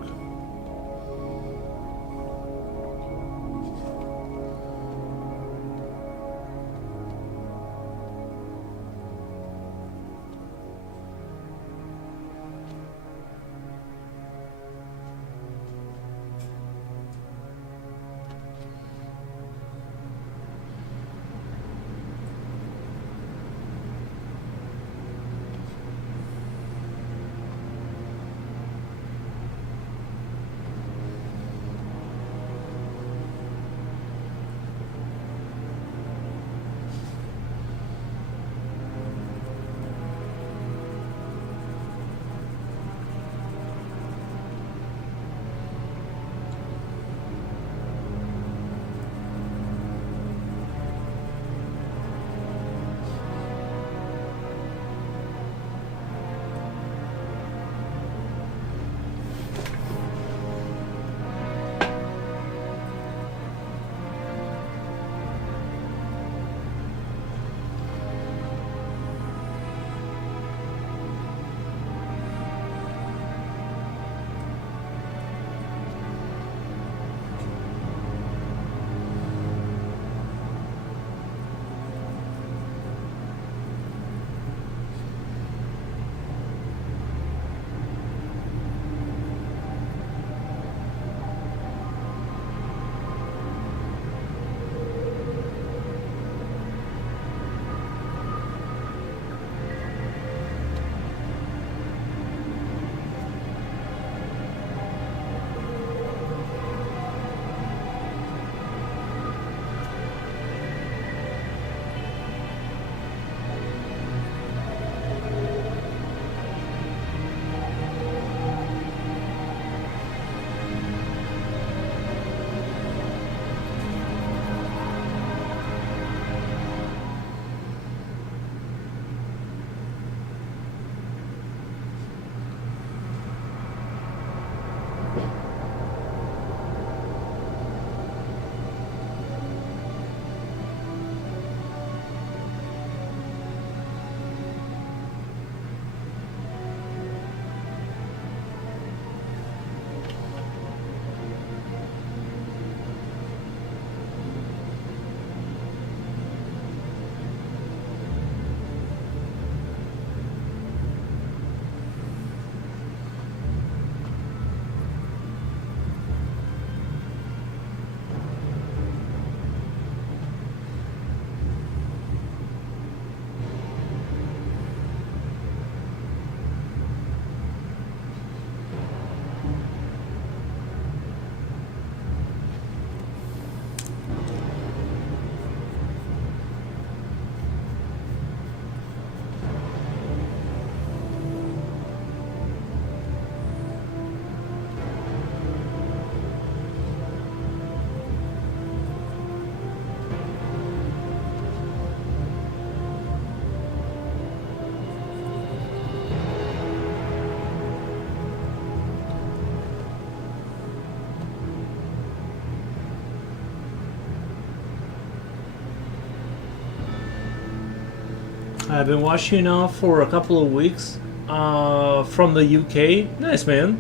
I've been watching you now for a couple of weeks. From the UK. Nice, man.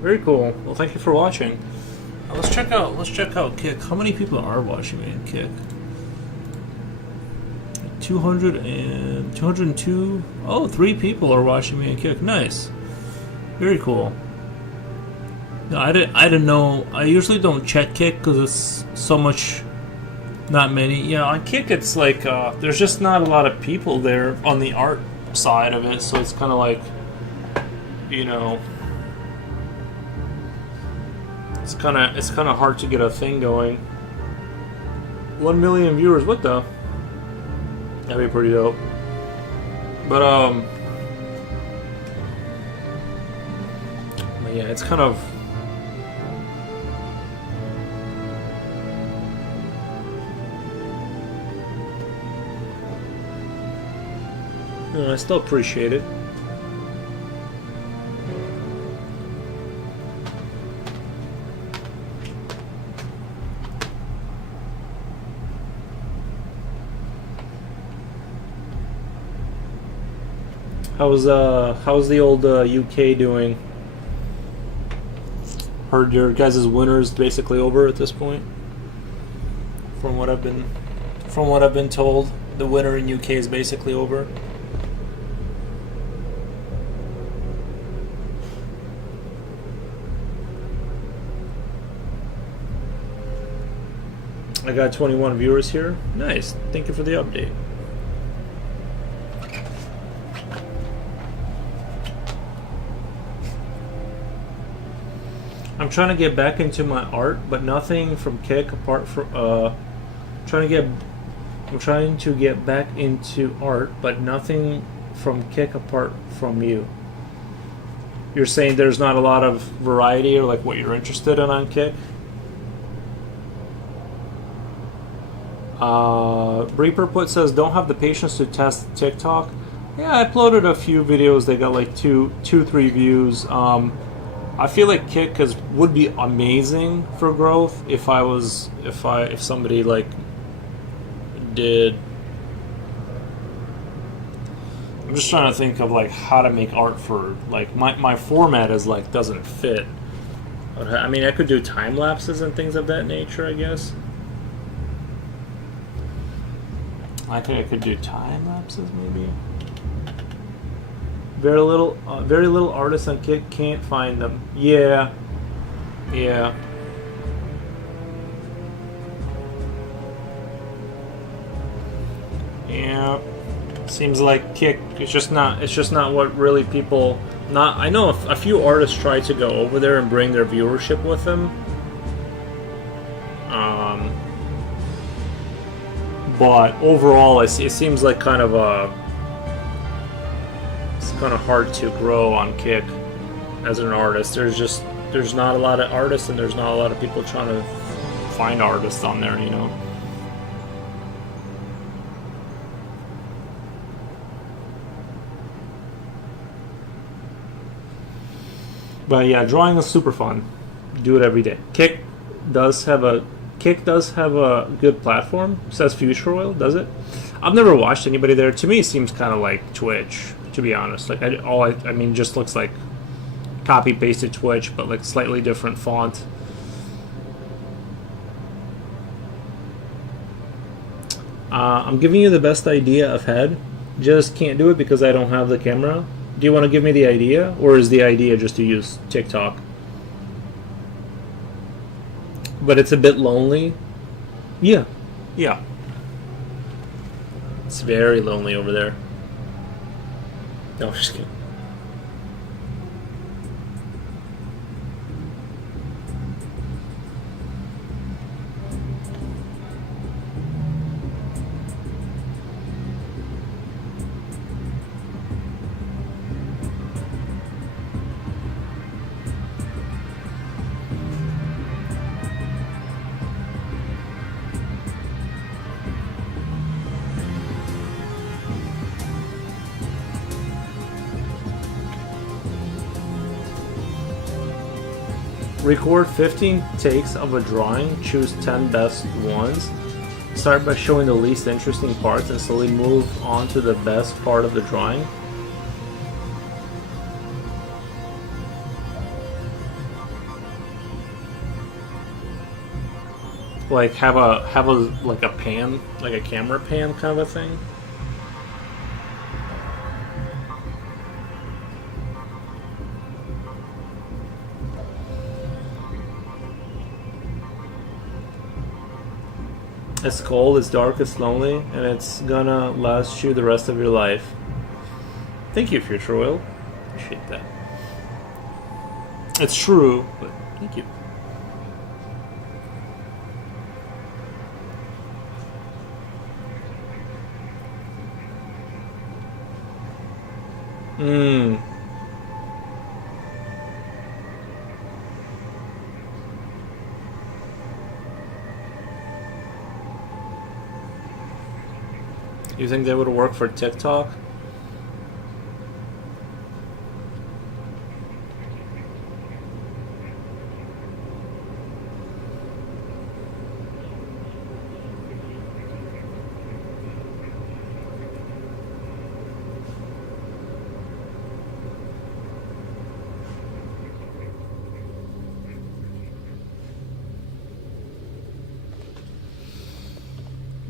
Very cool. Well, thank you for watching. Let's check out Kick. How many people are watching me in Kick? 202. Oh, 3 people are watching me in Kick. Nice. Very cool. No, I didn't know. I usually don't check Kick because it's so much. Not many. Yeah, on Kick it's like there's just not a lot of people there on the art side of it, so it's kind of like, you know, it's kind of hard to get a thing going. 1 million viewers. What the? That'd be pretty dope. But yeah, it's kind of. I still appreciate it. How's the old UK doing? Heard your guys' winter's basically over at this point. From what I've been told, the winter in UK is basically over. I got 21 viewers here. Nice. Thank you for the update. I'm trying to get back into my art, but nothing from Kick apart from I'm trying to get back into art, but nothing from Kick apart from you. You're saying there's not a lot of variety or like what you're interested in on Kick? Reaper Put says, don't have the patience to test TikTok. Yeah, I uploaded a few videos. They got like 3 views. I feel like Kick would be amazing for growth if somebody like did. I'm just trying to think of like how to make art for like my format is like doesn't fit. I mean, I could do time lapses and things of that nature, I guess. I think I could do time lapses, maybe. Very little artists on Kick, can't find them. Yeah. Yeah. Yeah. Seems like Kick. It's just not what really people. I know a few artists try to go over there and bring their viewership with them. But overall, it seems like it's kind of hard to grow on Kick as an artist. There's not a lot of artists, and there's not a lot of people trying to find artists on there, you know. But yeah, drawing is super fun. Do it every day. Kick does have a good platform. Says Future Oil, does it? I've never watched anybody there. To me, it seems kind of like Twitch, to be honest. Like I mean, just looks like copy pasted Twitch, but like slightly different font. I'm giving you the best idea I've had. Just can't do it because I don't have the camera. Do you want to give me the idea, or is the idea just to use TikTok? But it's a bit lonely. Yeah. Yeah. It's very lonely over there. No, I'm just kidding. Record 15 takes of a drawing, choose 10 best ones. start by showing the least interesting parts and slowly move on to the best part of the drawing. Like have a like a pan, like a camera pan kind of a thing. It's cold, it's dark, it's lonely, and it's gonna last you the rest of your life. Thank you, Future Will. Appreciate that. It's true, but thank you. You think they would work for TikTok?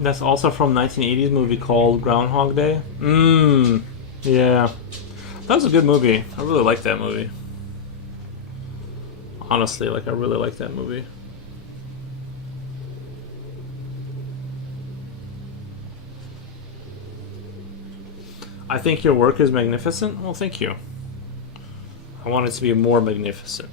That's also from 1980s movie called Groundhog Day. Yeah. That was a good movie. I really liked that movie. Honestly, like I really liked that movie. I think your work is magnificent. Well, thank you. I want it to be more magnificent.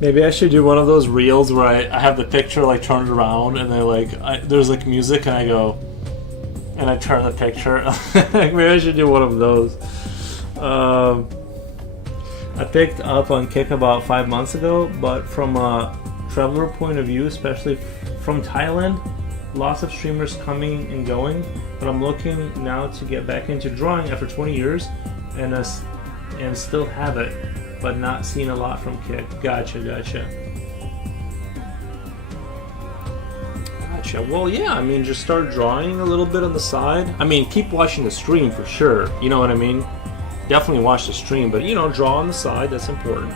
Maybe I should do one of those reels where I have the picture like turned around and there's like music and I go and I turn the picture. Maybe I should do one of those. I picked up on Kick about 5 months ago, but from a traveler point of view, especially from Thailand, lots of streamers coming and going. But I'm looking now to get back into drawing after 20 years and still have it. But not seen a lot from Kick. Gotcha. Well, yeah, I mean, just start drawing a little bit on the side. I mean, keep watching the stream for sure. You know what I mean? Definitely watch the stream, but, you know, draw on the side. That's important.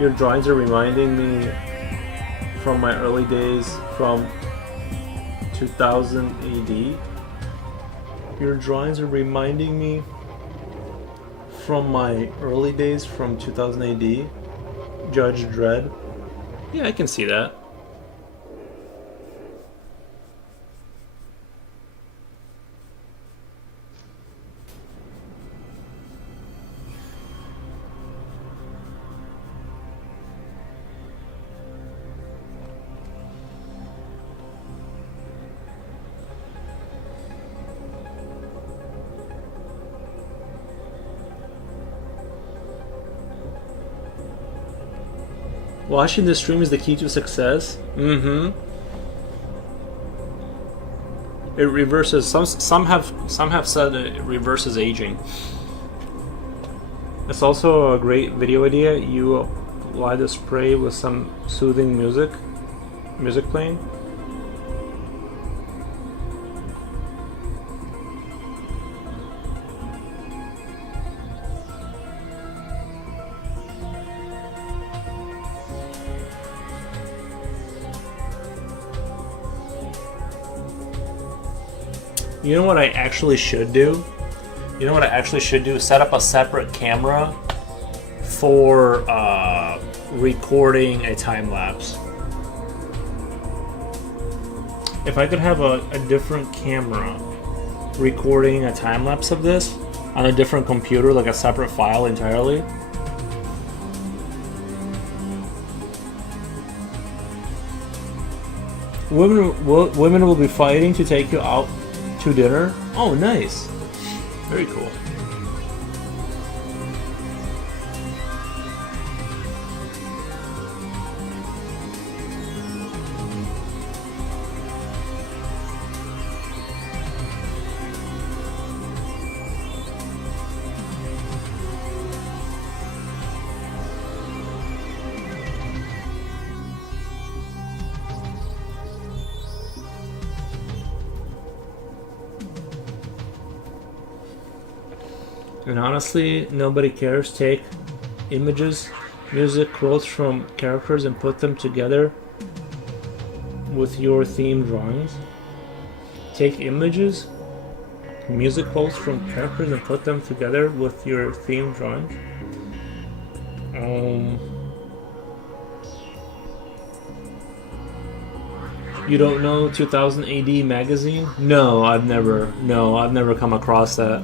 Your drawings are reminding me from my early days from 2000 AD. Your drawings are reminding me from my early days from 2000 AD. Judge Dredd. Yeah, I can see that. Watching the stream is the key to success. It reverses. Some have said it reverses aging. It's also a great video idea. You apply the spray with some soothing music playing. You know what I actually should do? Set up a separate camera for recording a time lapse. If I could have a different camera recording a time lapse of this on a different computer, like a separate file entirely. Women will be fighting to take you out To dinner? Oh, nice. Very cool. And honestly, nobody cares. Take images, music, quotes from characters and put them together with your theme drawings. Take images, music quotes from characters and put them together with your theme drawings. You don't know 2000 AD magazine? No, I've never come across that.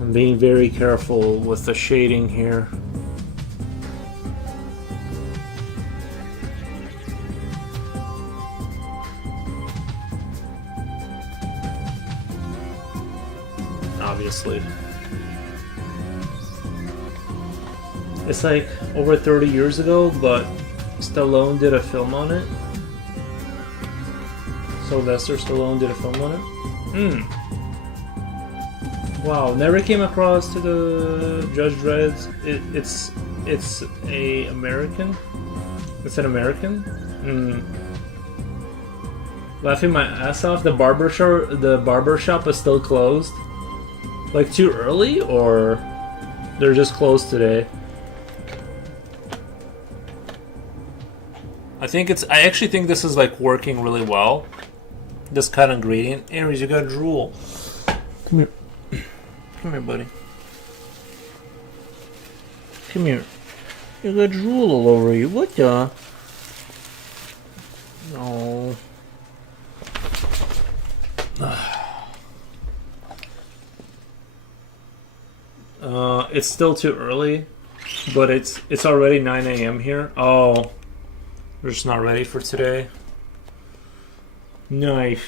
I'm being very careful with the shading here. Obviously. It's like over 30 years ago, but Stallone did a film on it. Sylvester Stallone did a film on it. Wow, never came across to the Judge Dredd's. It's a American. It's an American. Laughing my ass off. The barber shop is still closed. Like too early, or they're just closed today. I actually think this is like working really well. This kind of gradient. Aries, you got drool. Come here. Come here, buddy. Come here. You got drool all over you. What the? No. It's still too early, but it's already 9 a.m. here. Oh, we're just not ready for today. Nice.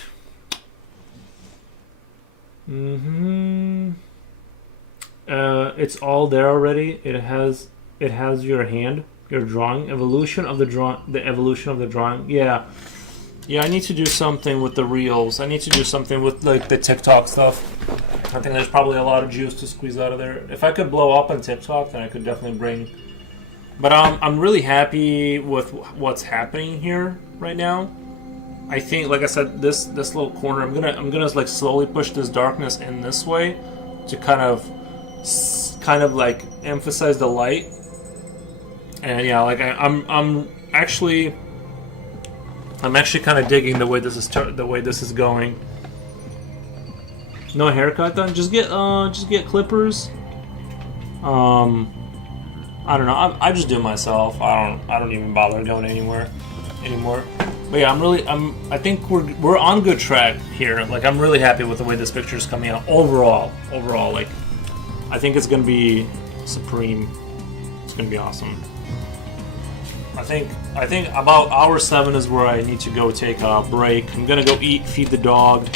It's all there already. It has your hand, your drawing, evolution of the evolution of the drawing. Yeah, I need to do something with the reels. I need to do something with like the TikTok stuff. I think there's probably a lot of juice to squeeze out of there. If I could blow up on TikTok, then I could definitely bring. But I'm really happy with what's happening here right now. I think, like I said, this little corner, I'm gonna like slowly push this darkness in this way to kind of like emphasize the light. And yeah, like I'm actually kind of digging the way this is going. No haircut done. Just get clippers. I don't know. I just do it myself. I don't even bother going anywhere. anymore. But yeah, I think we're on good track here. Like, I'm really happy with the way this picture is coming out overall. Like, I think it's gonna be supreme. It's gonna be awesome. I think about hour 7 is where I need to go take a break. I'm gonna go eat, feed the dog,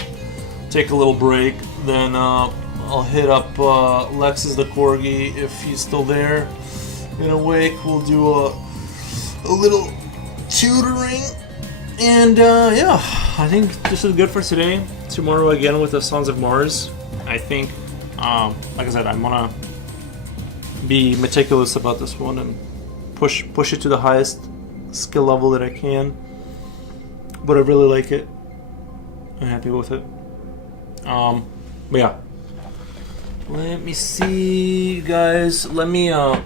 take a little break. Then I'll hit up Lexus the corgi if he's still there and awake. We'll do a little tutoring, and yeah, I think this is good for today. Tomorrow again with the Sons of Mars. I think, like I said, I'm gonna be meticulous about this one and push it to the highest skill level that I can. But I really like it. I'm happy with it. But yeah. Let me see, guys. I'm gonna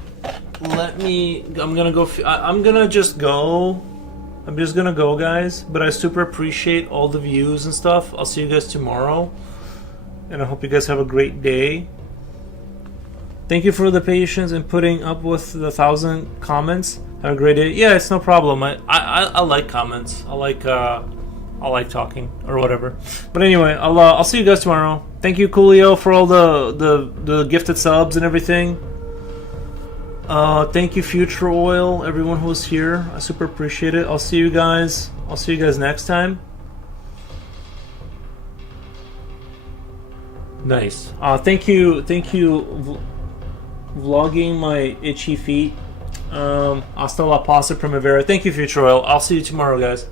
go. I'm gonna just go. I'm just gonna go, guys. But I super appreciate all the views and stuff. I'll see you guys tomorrow, and I hope you guys have a great day. Thank you for the patience and putting up with the 1,000 comments. Have a great day. Yeah, it's no problem. I like comments. I like talking or whatever. But anyway, I'll see you guys tomorrow. Thank you, Coolio, for all the gifted subs and everything. Thank you, Future Oil, everyone who was here. I super appreciate it. I'll see you guys next time. Nice. Thank you, vlogging my itchy feet. Hasta la pasta primavera. Thank you, Future Oil. I'll see you tomorrow, guys.